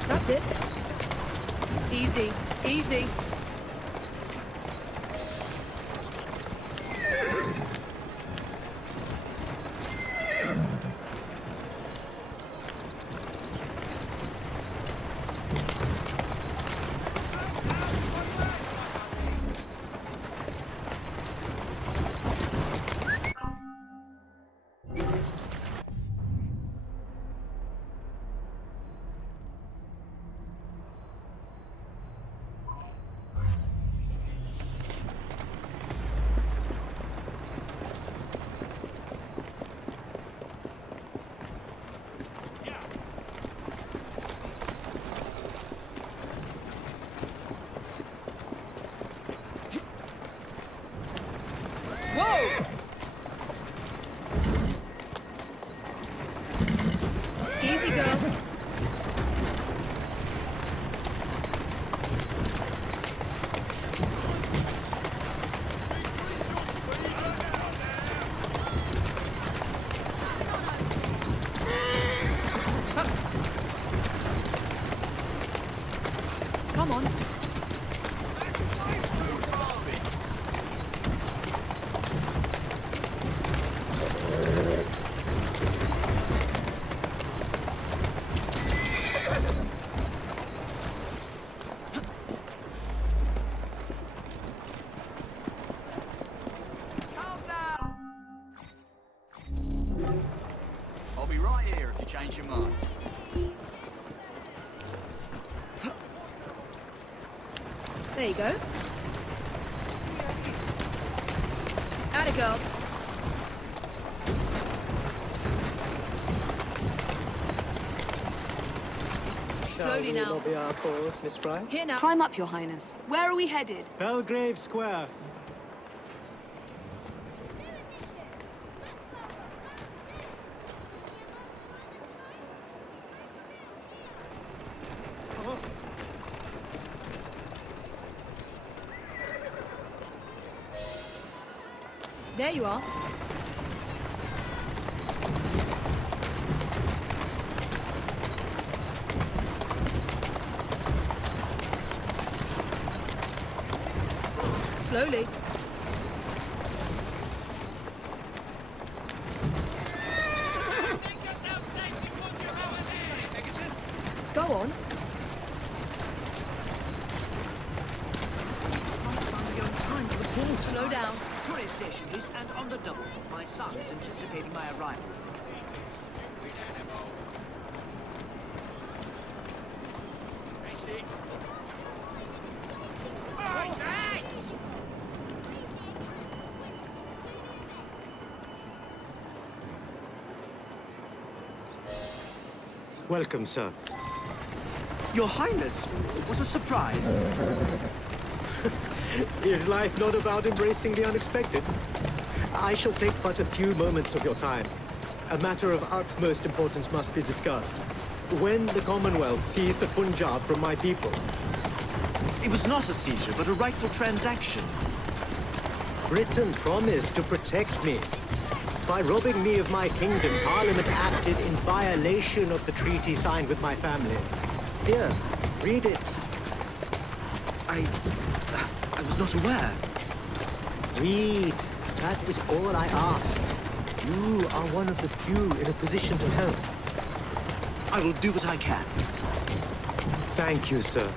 That's it. Easy, easy. Whoa! Easy, girl. Come on. change your mind. There you go. Atta girl. Slowly now. Lobby our cause, Miss Fry? Here now. Climb up, Your Highness. Where are we headed? Belgrave Square. There you are. Slowly. Go on. Slow down. Tourist station is and on the double. My son is anticipating my arrival. Welcome, sir. Your Highness, what a surprise. Is life not about embracing the unexpected? I shall take but a few moments of your time. A matter of utmost importance must be discussed. When the Commonwealth seized the Punjab from my people... It was not a seizure, but a rightful transaction. Britain promised to protect me. By robbing me of my kingdom, Parliament acted in violation of the treaty signed with my family. Here, read it. I was not aware. Read. That is all I ask. You are one of the few in a position to help. I will do what I can. Thank you, sir.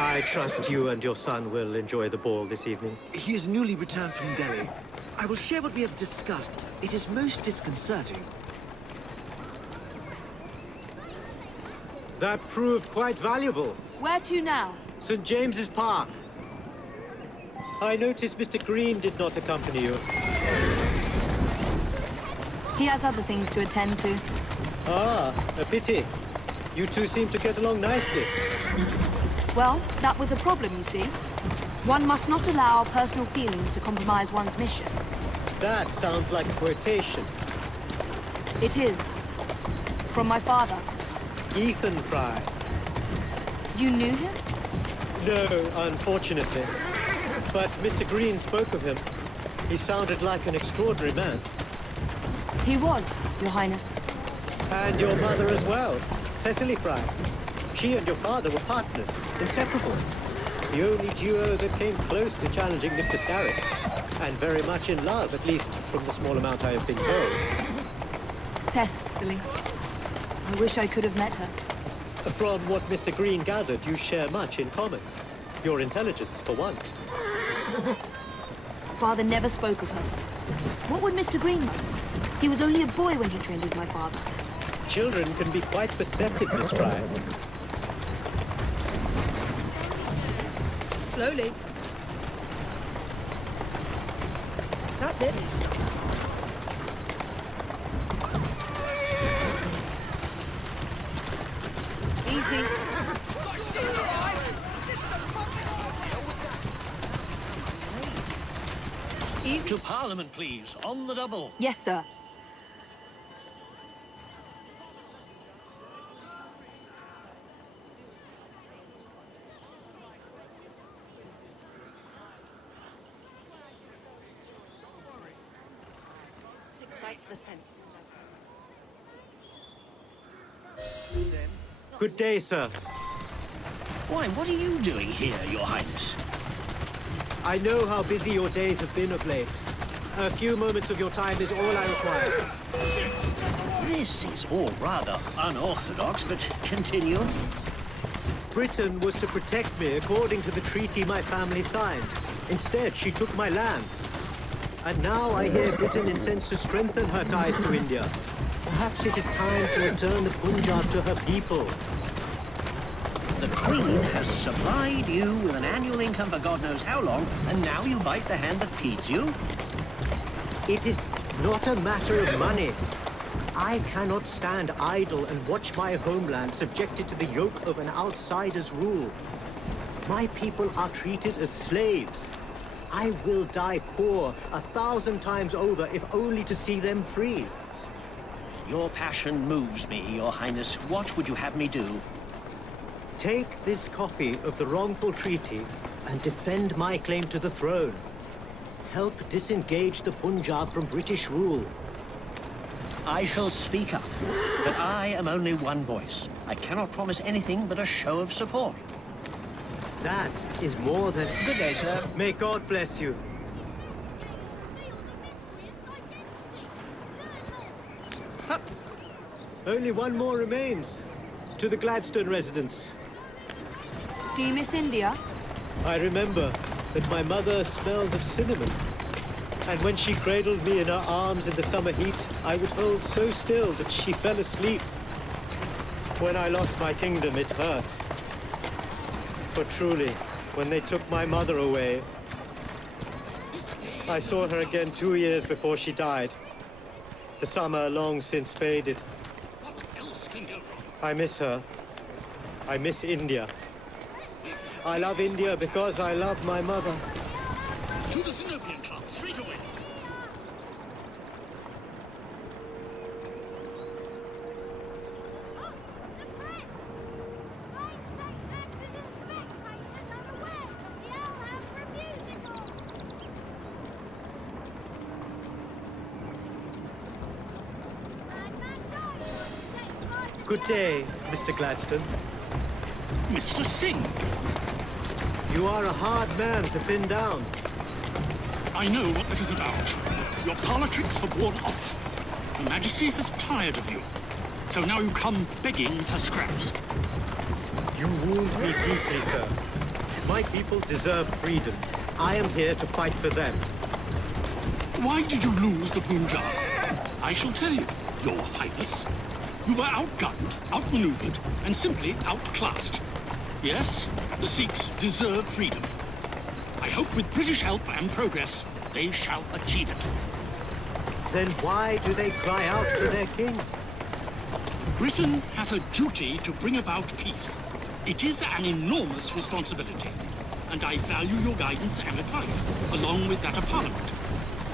I trust you and your son will enjoy the ball this evening. He is newly returned from Delhi. I will share what we have discussed. It is most disconcerting. That proved quite valuable. Where to now? St. James's Park. I noticed Mr. Green did not accompany you. He has other things to attend to. Ah, a pity. You two seem to get along nicely. Well, that was a problem, you see. One must not allow personal feelings to compromise one's mission. That sounds like a quotation. It is. From my father. Ethan Fry. You knew him? No, unfortunately. But Mr. Green spoke of him. He sounded like an extraordinary man. He was, Your Highness. And your mother as well, Cecily Fry. She and your father were partners, inseparable. The only duo that came close to challenging Mr. Starrick. And very much in love, at least from the small amount I have been told. Cecily. I wish I could have met her. From what Mr. Green gathered, you share much in common. Your intelligence, for one. Father never spoke of her. What would Mr. Green do? He was only a boy when he trained with my father. Children can be quite perceptive, Miss Fry. Slowly. That's it. Easy. Easy. To Parliament, please. On the double. Yes, sir. Excites the senses. Good day, sir. Why, what are you doing here, Your Highness? I know how busy your days have been of late. A few moments of your time is all I require. This is all rather unorthodox, but continue. Britain was to protect me according to the treaty my family signed. Instead, she took my land. And now I hear Britain intends to strengthen her ties to India. Perhaps it is time to return the Punjab to her people. The Queen has supplied you with an annual income for God knows how long, and now you bite the hand that feeds you? It is not a matter of money. I cannot stand idle and watch my homeland subjected to the yoke of an outsider's rule. My people are treated as slaves. I will die poor 1,000 times over if only to see them free. Your passion moves me, Your Highness. What would you have me do? Take this copy of the wrongful treaty and defend my claim to the throne. Help disengage the Punjab from British rule. I shall speak up, but I am only one voice. I cannot promise anything but a show of support. That is more than... Good day, sir. May God bless you. Only one more remains. To the Gladstone residence. Do you miss India? I remember that my mother smelled of cinnamon. And when she cradled me in her arms in the summer heat, I would hold so still that she fell asleep. When I lost my kingdom, it hurt. For truly, when they took my mother away, I saw her again 2 years before she died. The summer long since faded. I miss her. I miss India. I love India because I love my mother. To the Syndicate Club, straight away. Good day, Mr. Gladstone. Mr. Singh. You are a hard man to pin down. I know what this is about. Your politics have worn off. Her Majesty has tired of you. So now you come begging for scraps. You wound me deeply, sir. My people deserve freedom. I am here to fight for them. Why did you lose the Punjab? I shall tell you, Your Highness. You were outgunned, outmaneuvered, and simply outclassed. Yes, the Sikhs deserve freedom. I hope with British help and progress, they shall achieve it. Then why do they cry out for their king? Britain has a duty to bring about peace. It is an enormous responsibility, and I value your guidance and advice, along with that of Parliament.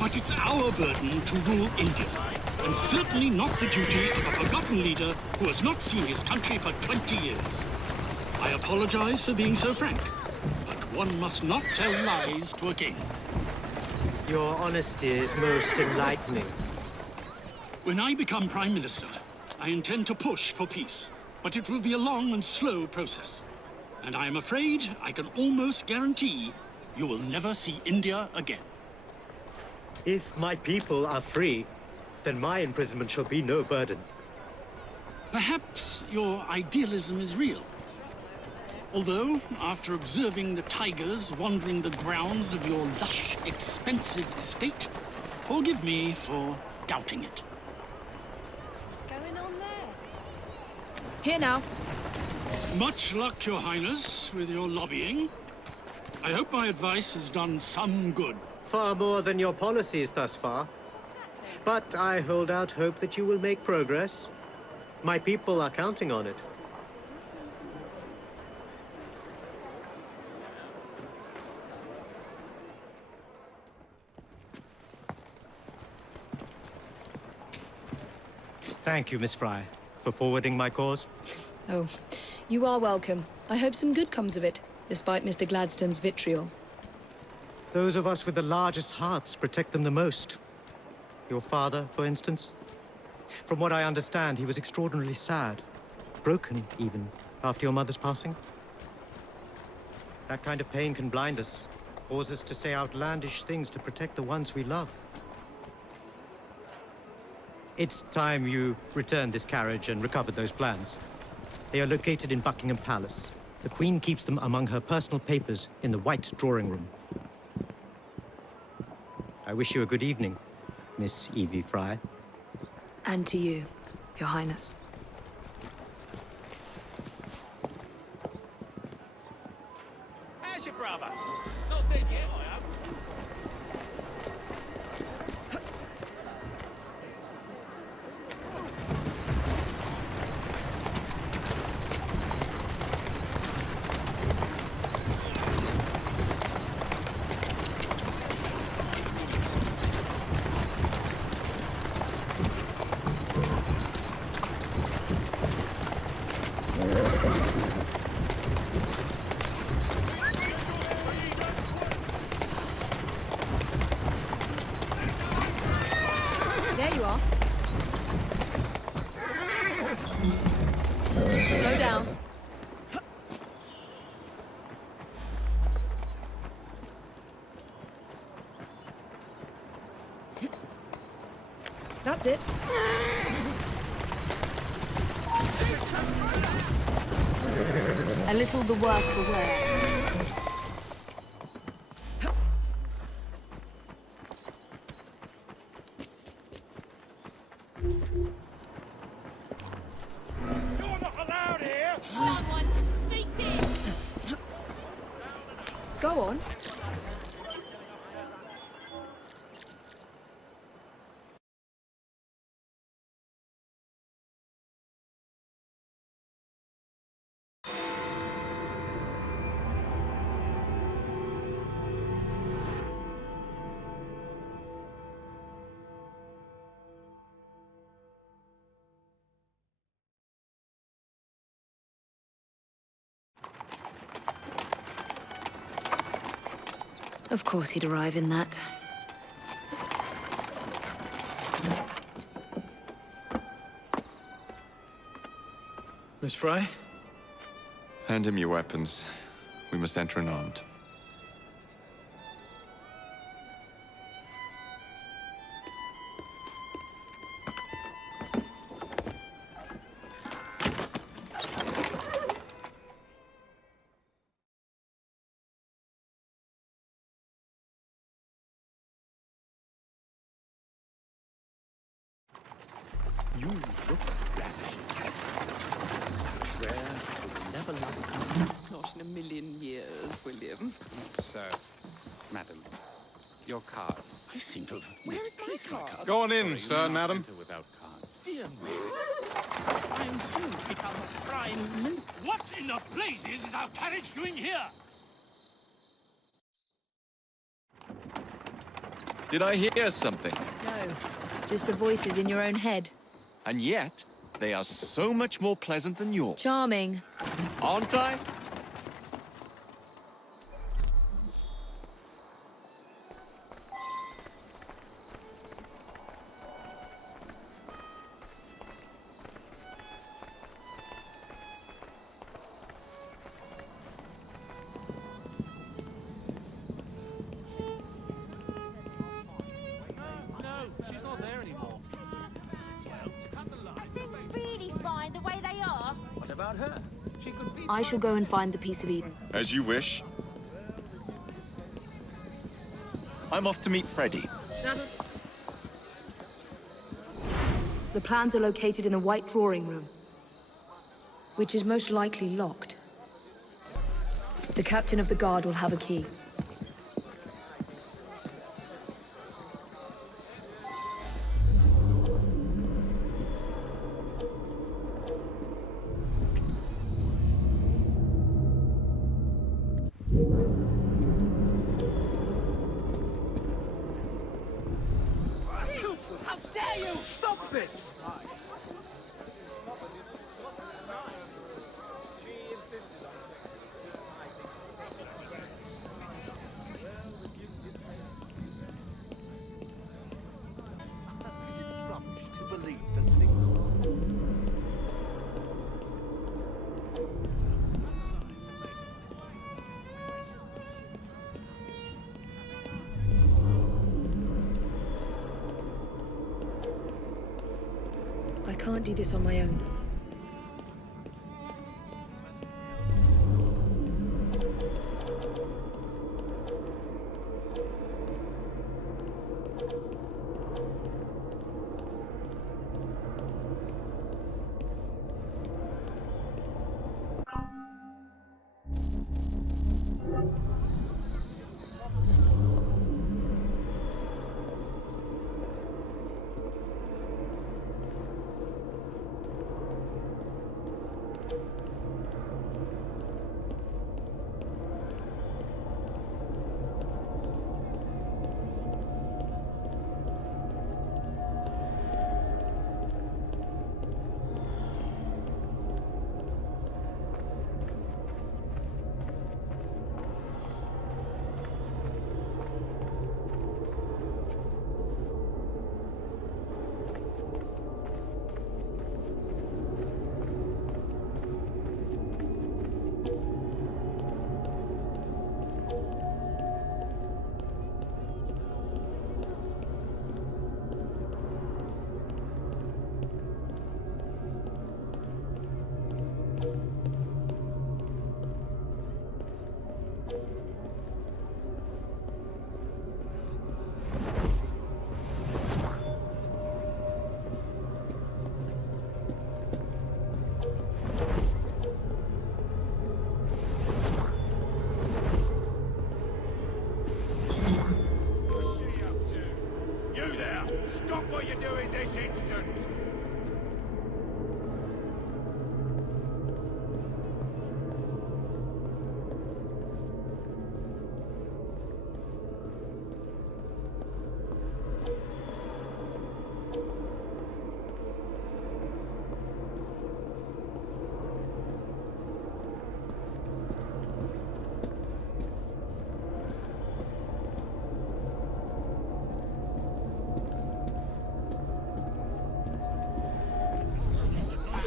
But it's our burden to rule India, and certainly not the duty of a forgotten leader who has not seen his country for 20 years. I apologize for being so frank, but one must not tell lies to a king. Your honesty is most enlightening. When I become Prime Minister, I intend to push for peace, but it will be a long and slow process. And I am afraid I can almost guarantee you will never see India again. If my people are free, then my imprisonment shall be no burden. Perhaps your idealism is real. Although, after observing the tigers wandering the grounds of your lush, expensive estate, forgive me for doubting it. What's going on there? Here now. Much luck, Your Highness, with your lobbying. I hope my advice has done some good. Far more than your policies thus far. But I hold out hope that you will make progress. My people are counting on it. Thank you, Miss Fry, for forwarding my cause. Oh, you are welcome. I hope some good comes of it, despite Mr. Gladstone's vitriol. Those of us with the largest hearts protect them the most. Your father, for instance. From what I understand, he was extraordinarily sad. Broken, even, after your mother's passing. That kind of pain can blind us, cause us to say outlandish things to protect the ones we love. It's time you returned this carriage and recovered those plans. They are located in Buckingham Palace. The Queen keeps them among her personal papers in the White Drawing Room. I wish you a good evening, Miss Evie Fry. And to you. Your Highness. How's your brother? Not dead yet, I hope. There you are. Slow down. That's it. A little the worse for wear. You're not allowed here! Someone sneaking! Go on. Of course he'd arrive in that. Miss Fry? Hand him your weapons. We must enter unarmed. You look ravishing, Catherine. I swear I will never love you. Not in a million years, William. Sir, madam, your card. I seem to have Where is my misplaced my card? card. Go on in, Sorry, sir, you madam. enter without cards. Dear me. I'm soon to become prime min... What in the blazes is our carriage doing here? Did I hear something? No, just the voices in your own head. And yet, they are so much more pleasant than yours. Charming. Aren't I? She's not there anymore. Things really fine the way they are. What about her? She could be... I shall go and find the Piece of Eden. As you wish. I'm off to meet Freddy. The plans are located in the White Drawing Room, which is most likely locked. The captain of the guard will have a key. How dare you! Stop this! Is it rubbish to believe that things are... I can't do this on my own. Stop what you're doing this instant!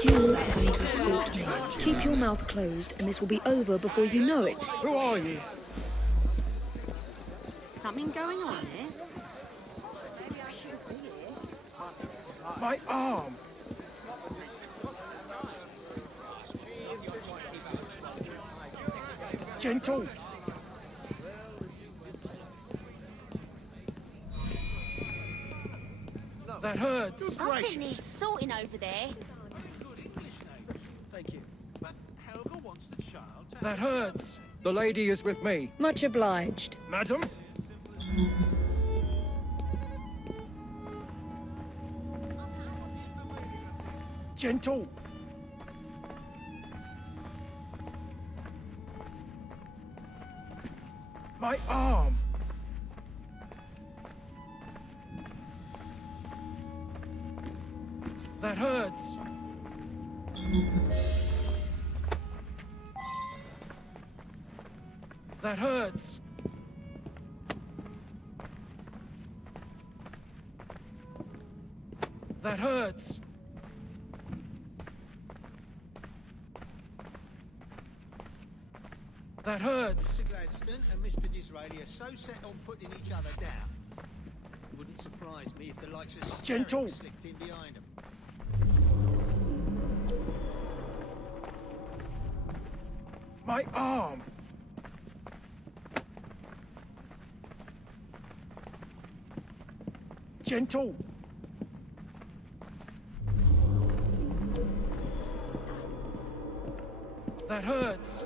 You are going to escort me. Keep your mouth closed, and this will be over before you know it. Who are you? Something going on here? My arm! Gentle! That hurts! Something needs sorting over there. Thank you. But Helga wants the child to... That hurts! The lady is with me. Much obliged. Madam? Gentle! My arm! That hurts! That hurts! That hurts! That hurts! Mr. Gladstone and Mr. Disraeli are so set on putting each other down. Wouldn't surprise me if the likes of Gentle. slipped in behind them. My arm! Gentle! That hurts!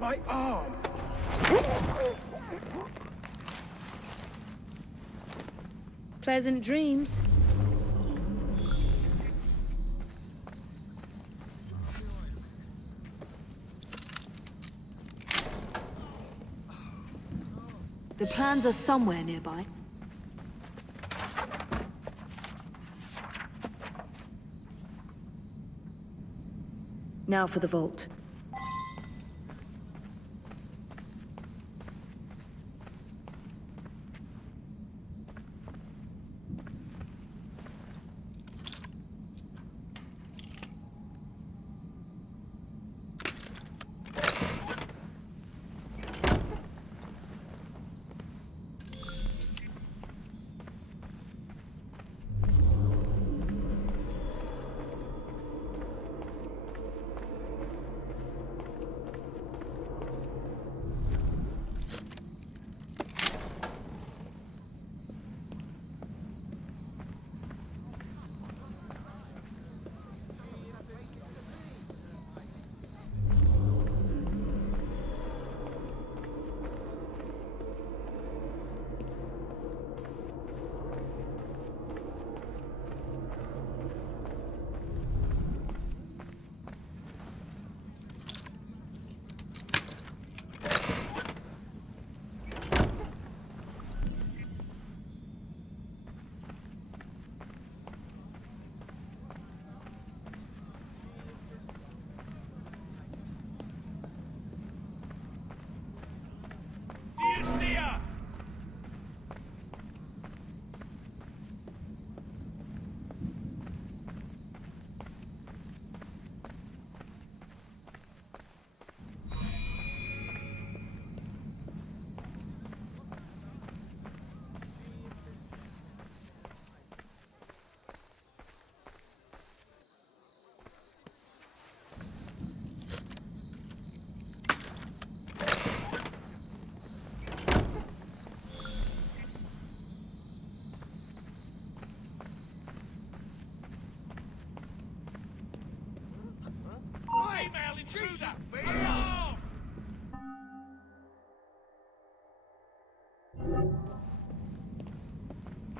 My arm! Pleasant dreams. The plans are somewhere nearby. Now for the vault.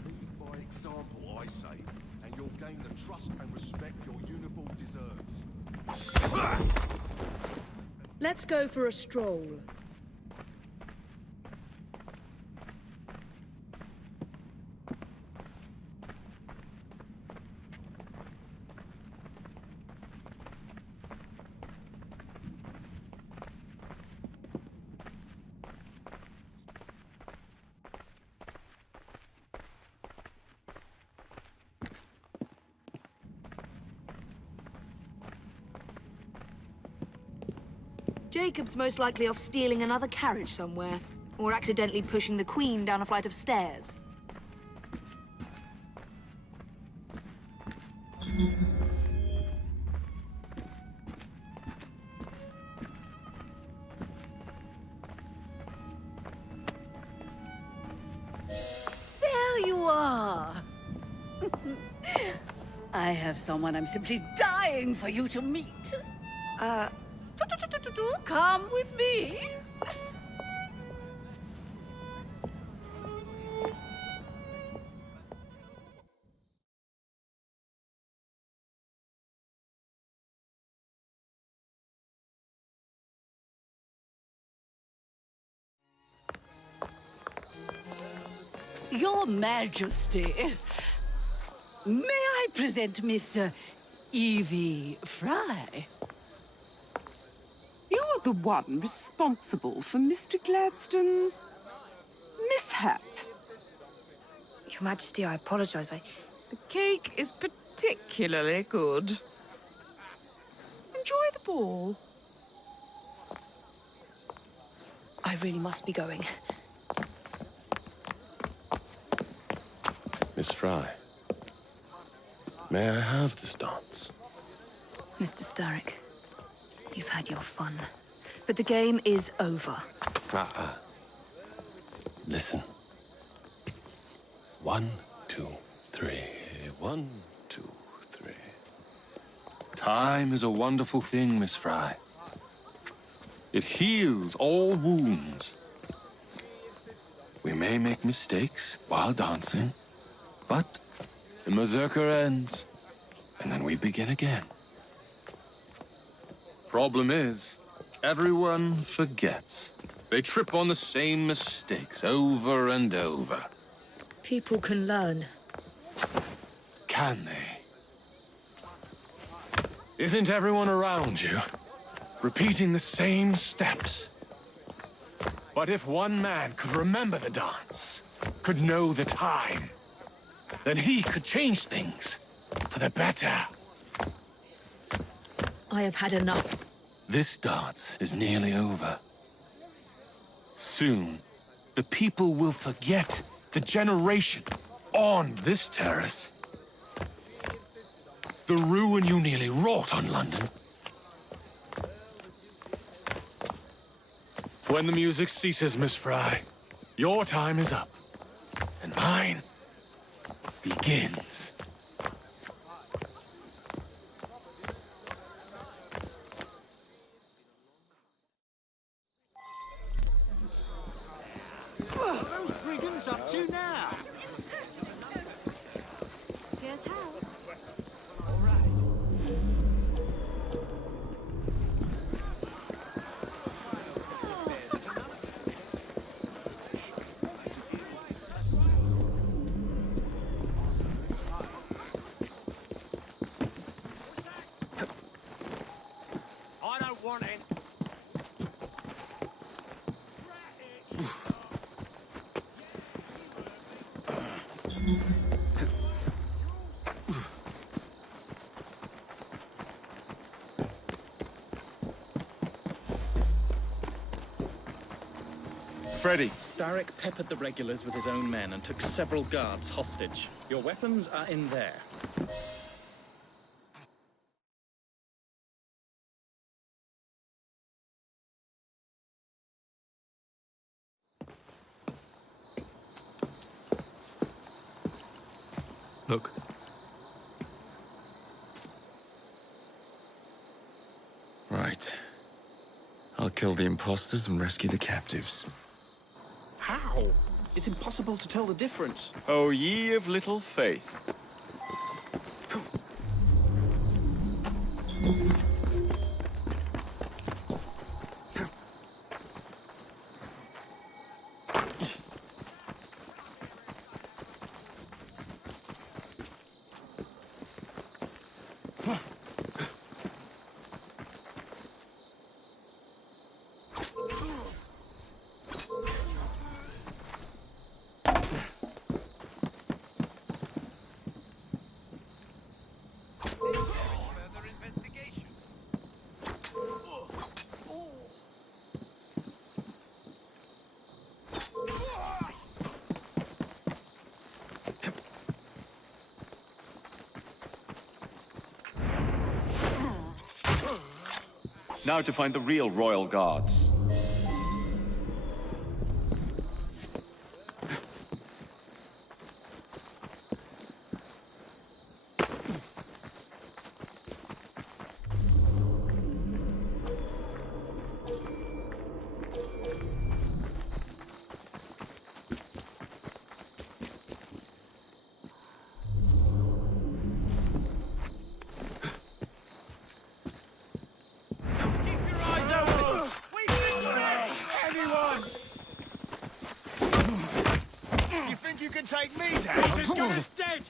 Lead by example, I say, and you'll gain the trust and respect your uniform deserves. Let's go for a stroll. Jacob's most likely off stealing another carriage somewhere, or accidentally pushing the Queen down a flight of stairs. There you are! I have someone I'm simply dying for you to meet. Come with me. Your Majesty, may I present Miss Evie Fry? You're the one responsible for Mr. Gladstone's mishap. Your Majesty, I apologize. The cake is particularly good. Enjoy the ball. I really must be going. Miss Fry, may I have this dance? Mr. Starrick, you've had your fun. But the game is over. Listen. 1, 2, 3. 1, 2, 3. Time is a wonderful thing, Miss Fry. It heals all wounds. We may make mistakes while dancing, but the Berserker ends, and then we begin again. Problem is, everyone forgets. They trip on the same mistakes over and over. People can learn. Can they? Isn't everyone around you repeating the same steps? But if one man could remember the dance, could know the time, then he could change things for the better. I have had enough. This dance is nearly over. Soon, the people will forget the generation on this terrace. The ruin you nearly wrought on London. When the music ceases, Miss Fry, your time is up, and mine begins. Those brigands up to now? Here's how. I don't want it. Freddy. Starrick peppered the regulars with his own men and took several guards hostage. Your weapons are in there. Look. Right. I'll kill the imposters and rescue the captives. How? It's impossible to tell the difference. Oh, ye of little faith. Now to find the real royal guards. You think you can take me down? This is good as dead!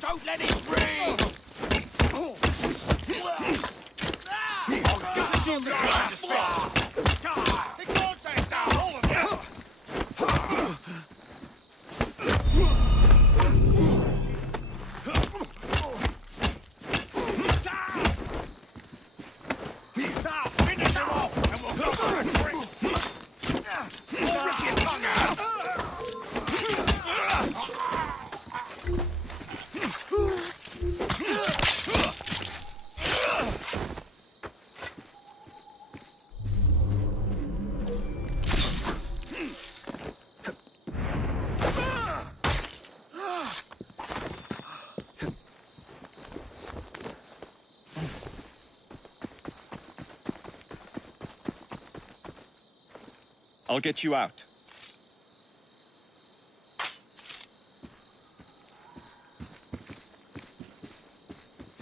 Don't let it breathe! This is you trying to stop! It can't take down all of you! Finish him off, and we'll go for a drink! We'll rip your tongue out! I'll get you out.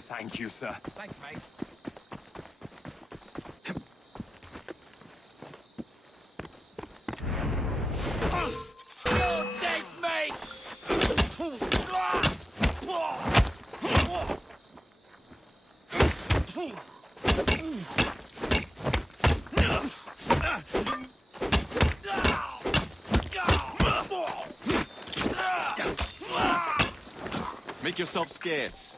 Thank you, sir. Thanks, mate. You're dead, mate! Make yourself scarce.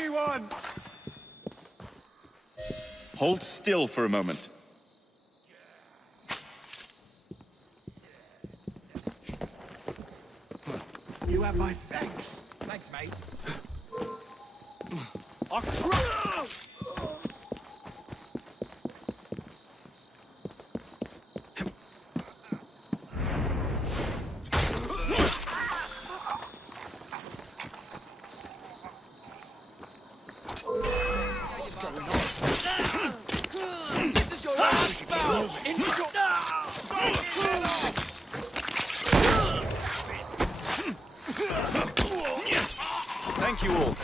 Anyone! Hold still for a moment. You have my thanks. Thanks, mate. This is your last spell! Thank you all.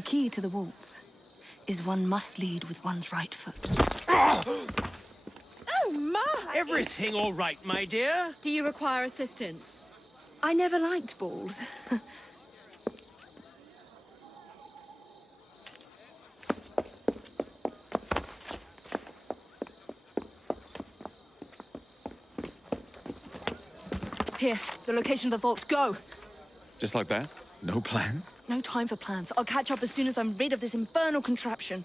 The key to the walls is one must lead with one's right foot. Oh, my! Everything all right, my dear? Do you require assistance? I never liked balls. Here, the location of the vaults. Go! Just like that? No plan? No time for plans. I'll catch up as soon as I'm rid of this infernal contraption.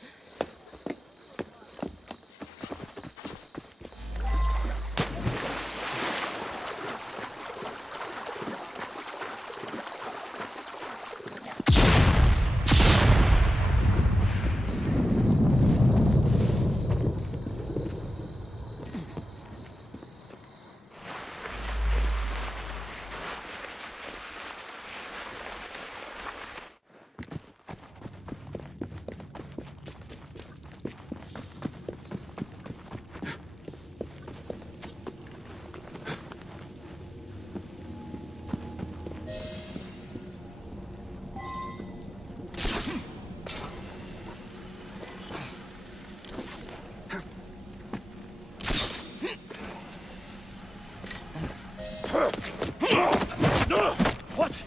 What?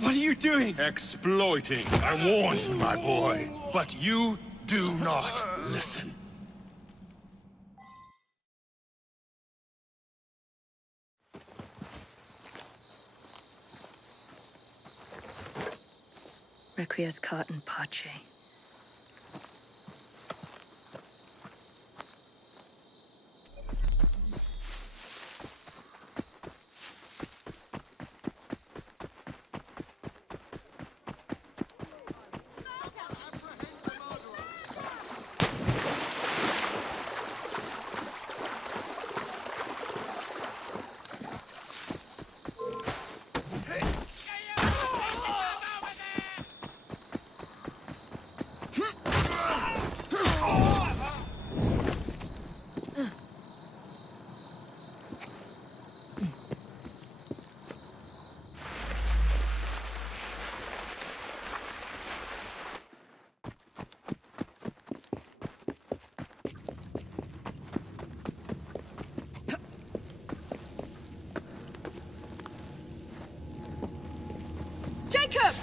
What are you doing? Exploiting. I warned you, my boy. But you do not listen. Requiescat in pace. Jacob!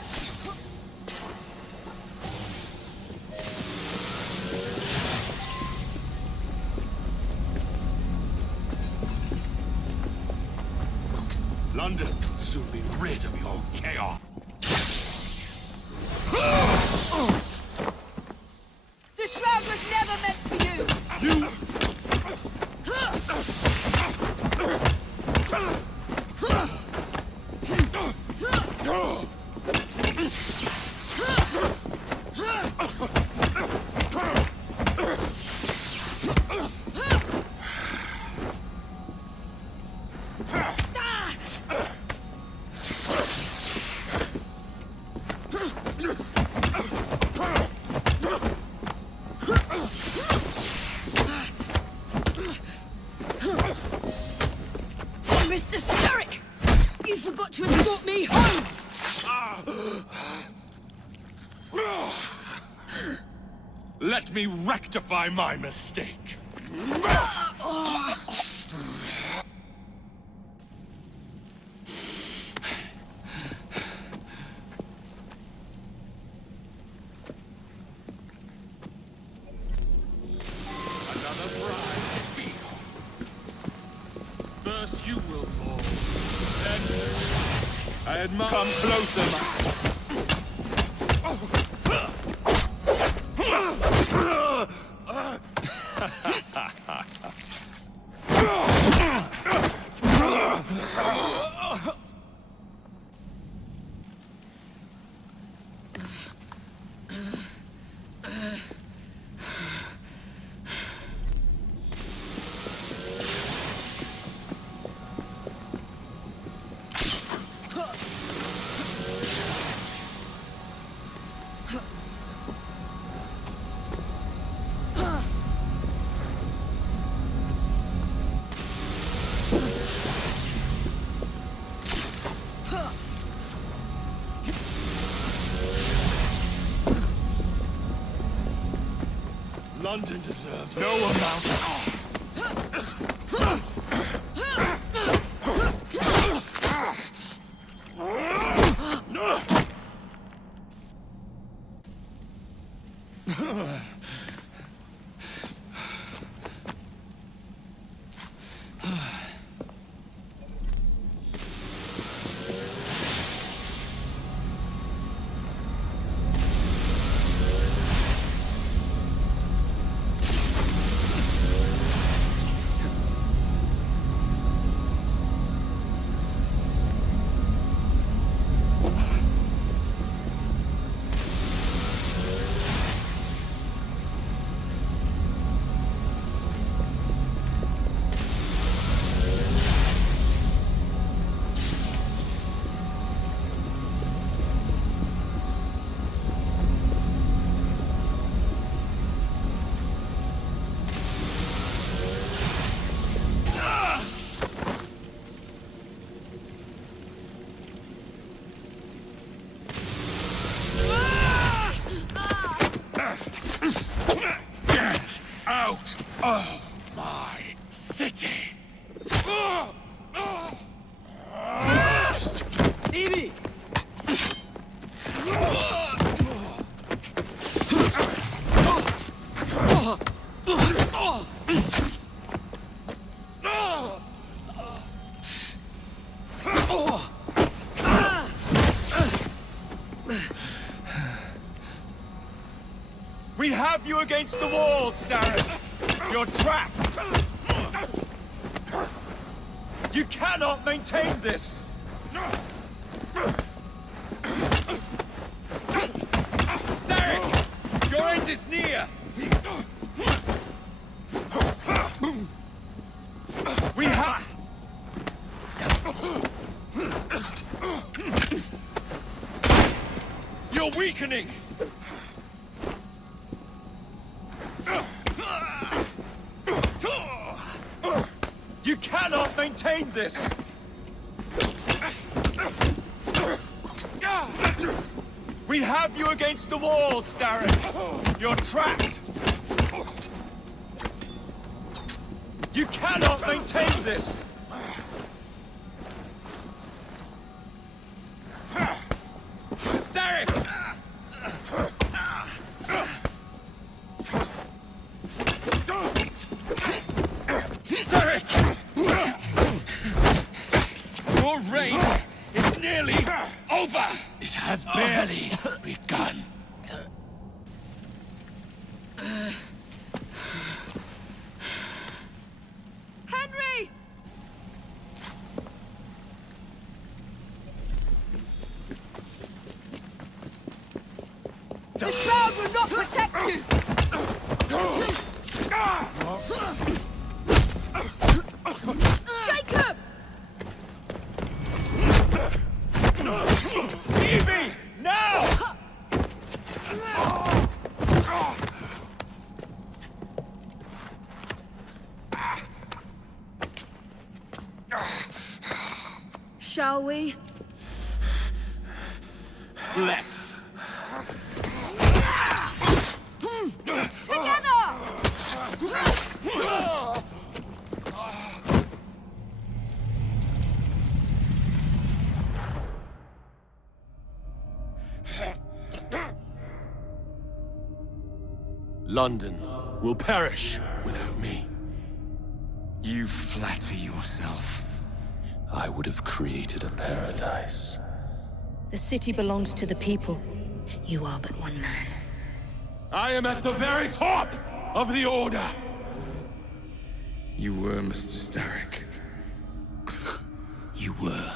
London will soon be rid of your chaos. The shroud was never meant for you! You... Mr. Sturrock! You forgot to escort me home! Let me rectify my mistake. Another bride to be. First you will fall. Then I admire. Come closer, London deserves no amount of... Get out of my city! Evie! We have you against the wall, Starrick! You're trapped! You cannot maintain this! Starrick! Your end is near! We have... You're weakening! You cannot maintain this! We have you against the wall, Starrick! You're trapped! You cannot maintain this! Starrick! Starrick! Your reign is nearly over! It has barely begun. Henry! The shroud will not protect you! Jacob! Evie! Now! Shall we? Let's. Together! London will perish without me. You flatter yourself. I would have created a paradise. The city belongs to the people. You are but one man. I am at the very top of the Order! You were, Mr. Starrick. You were.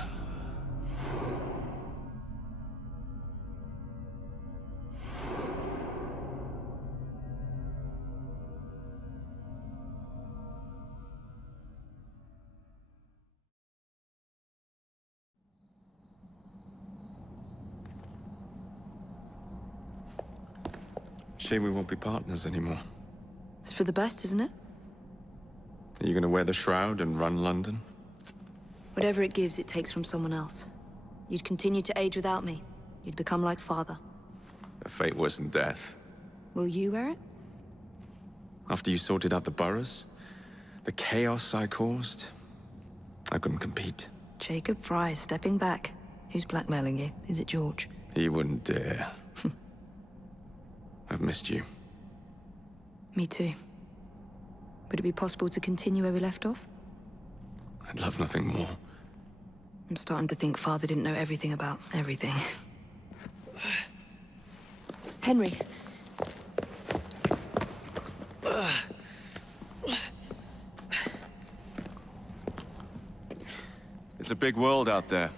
Shame we won't be partners anymore. It's for the best, isn't it? Are you gonna wear the shroud and run London? Whatever it gives, it takes from someone else. You'd continue to age without me. You'd become like father. A fate worse than death. Will you wear it? After you sorted out the boroughs, the chaos I caused, I couldn't compete. Jacob Fry stepping back. Who's blackmailing you? Is it George? He wouldn't dare. I've missed you. Me too. Would it be possible to continue where we left off? I'd love nothing more. I'm starting to think Father didn't know everything about everything. Henry. It's a big world out there.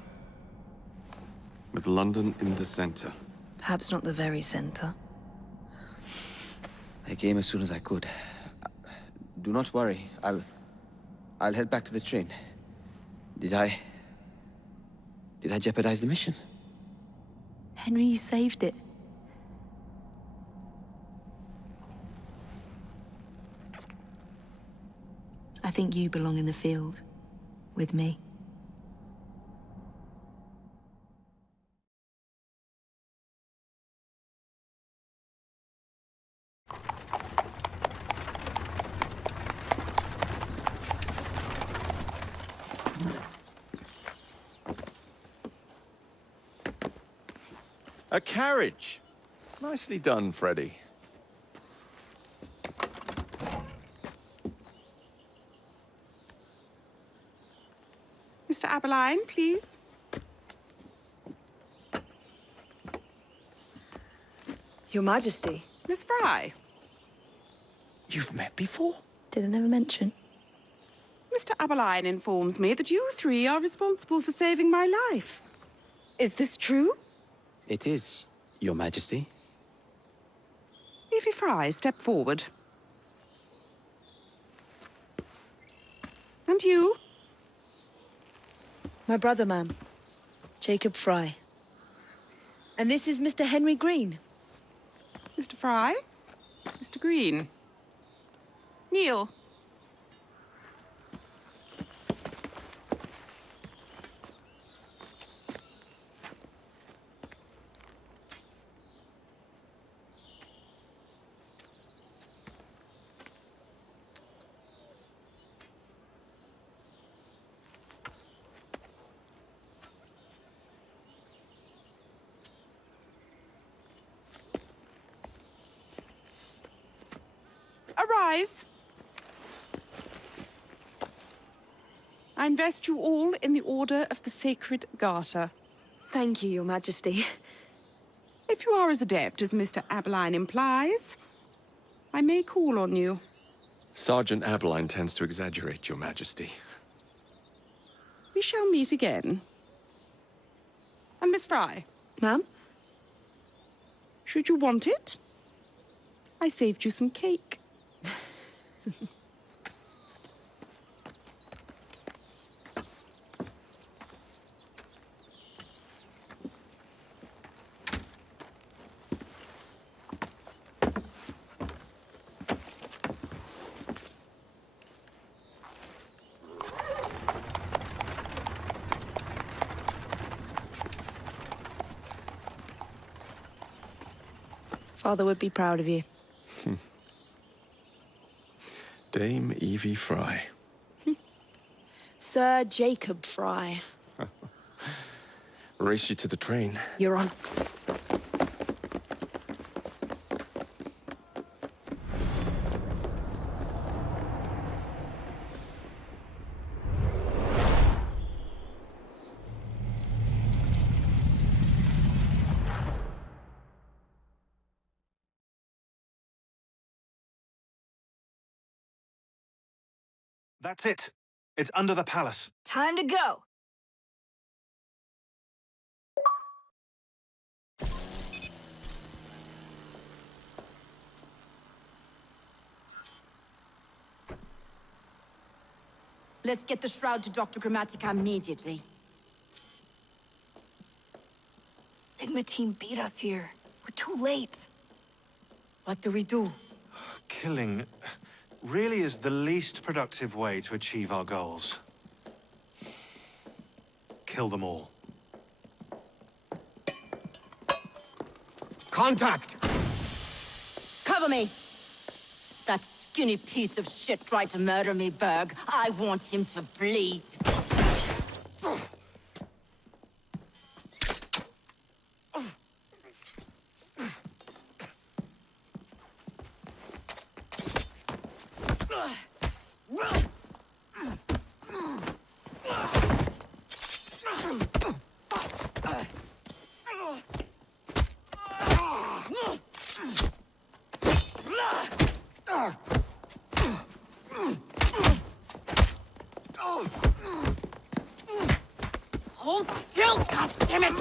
With London in the center. Perhaps not the very center. I came as soon as I could. Do not worry. I'll head back to the train. Did I jeopardize the mission? Henry, you saved it. I think you belong in the field. With me. A carriage! Nicely done, Freddy. Mr. Aberline, please. Your Majesty. Miss Fry. You've met before? Did I never mention? Mr. Aberline informs me that you three are responsible for saving my life. Is this true? It is, Your Majesty. Evie Fry, step forward. And you? My brother, ma'am. Jacob Fry. And this is Mr. Henry Green. Mr. Fry? Mr. Green? Kneel. Arise. I invest you all in the Order of the Sacred Garter. Thank you, Your Majesty. If you are as adept as Mr. Aberline implies, I may call on you. Sergeant Aberline tends to exaggerate, Your Majesty. We shall meet again. And Miss Fry? Ma'am? Should you want it, I saved you some cake. Father would be proud of you. Dame Evie Fry. Sir Jacob Fry. Race you to the train. You're on. That's it. It's under the palace. Time to go. Let's get the shroud to Dr. Grammatica immediately. Sigma team beat us here. We're too late. What do we do? Killing really is the least productive way to achieve our goals. Kill them all. Contact! Cover me! That skinny piece of shit tried to murder me, Berg. I want him to bleed. Hold still, goddammit!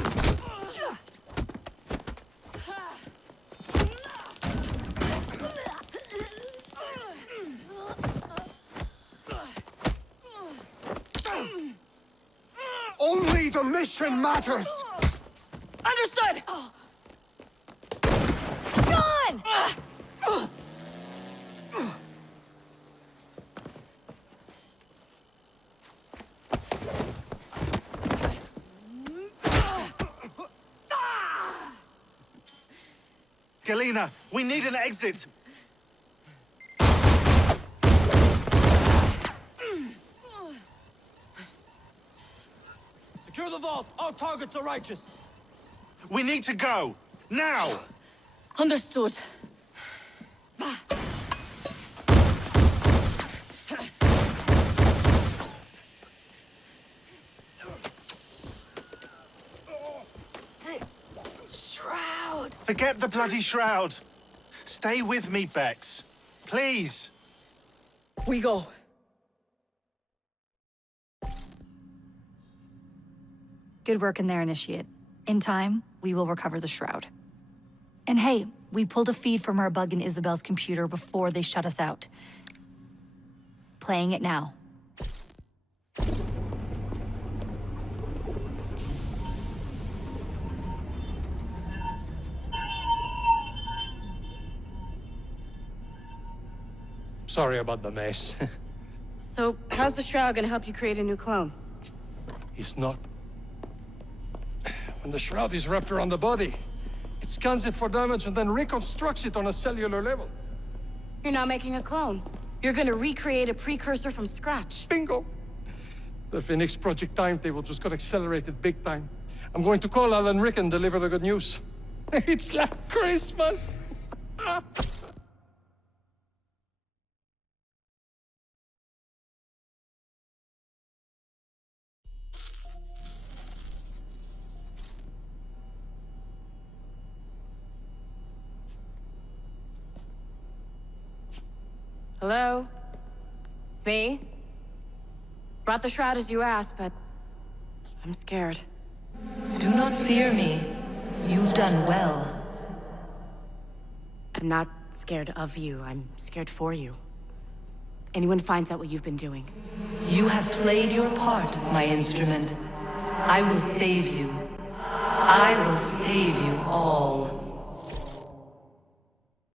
Only the mission matters! Understood! Sean! Galena, we need an exit! Secure the vault. All targets are righteous. We need to go! Now! Understood. Shroud! Forget the bloody shroud! Stay with me, Bex. Please! We go. Good work in there, Initiate. In time, we will recover the shroud. And hey, we pulled a feed from our bug in Isabel's computer before they shut us out. Playing it now. Sorry about the mess. So, how's the shroud gonna help you create a new clone? It's not. When the shroud is wrapped around the body, it scans it for damage and then reconstructs it on a cellular level. You're not making a clone. You're gonna recreate a precursor from scratch. Bingo! The Phoenix Project timetable just got accelerated big time. I'm going to call Alan Rick and deliver the good news. It's like Christmas! Hello? It's me. Brought the shroud as you asked, but I'm scared. Do not fear me. You've done well. I'm not scared of you. I'm scared for you. Anyone finds out what you've been doing. You have played your part, my instrument. I will save you. I will save you all.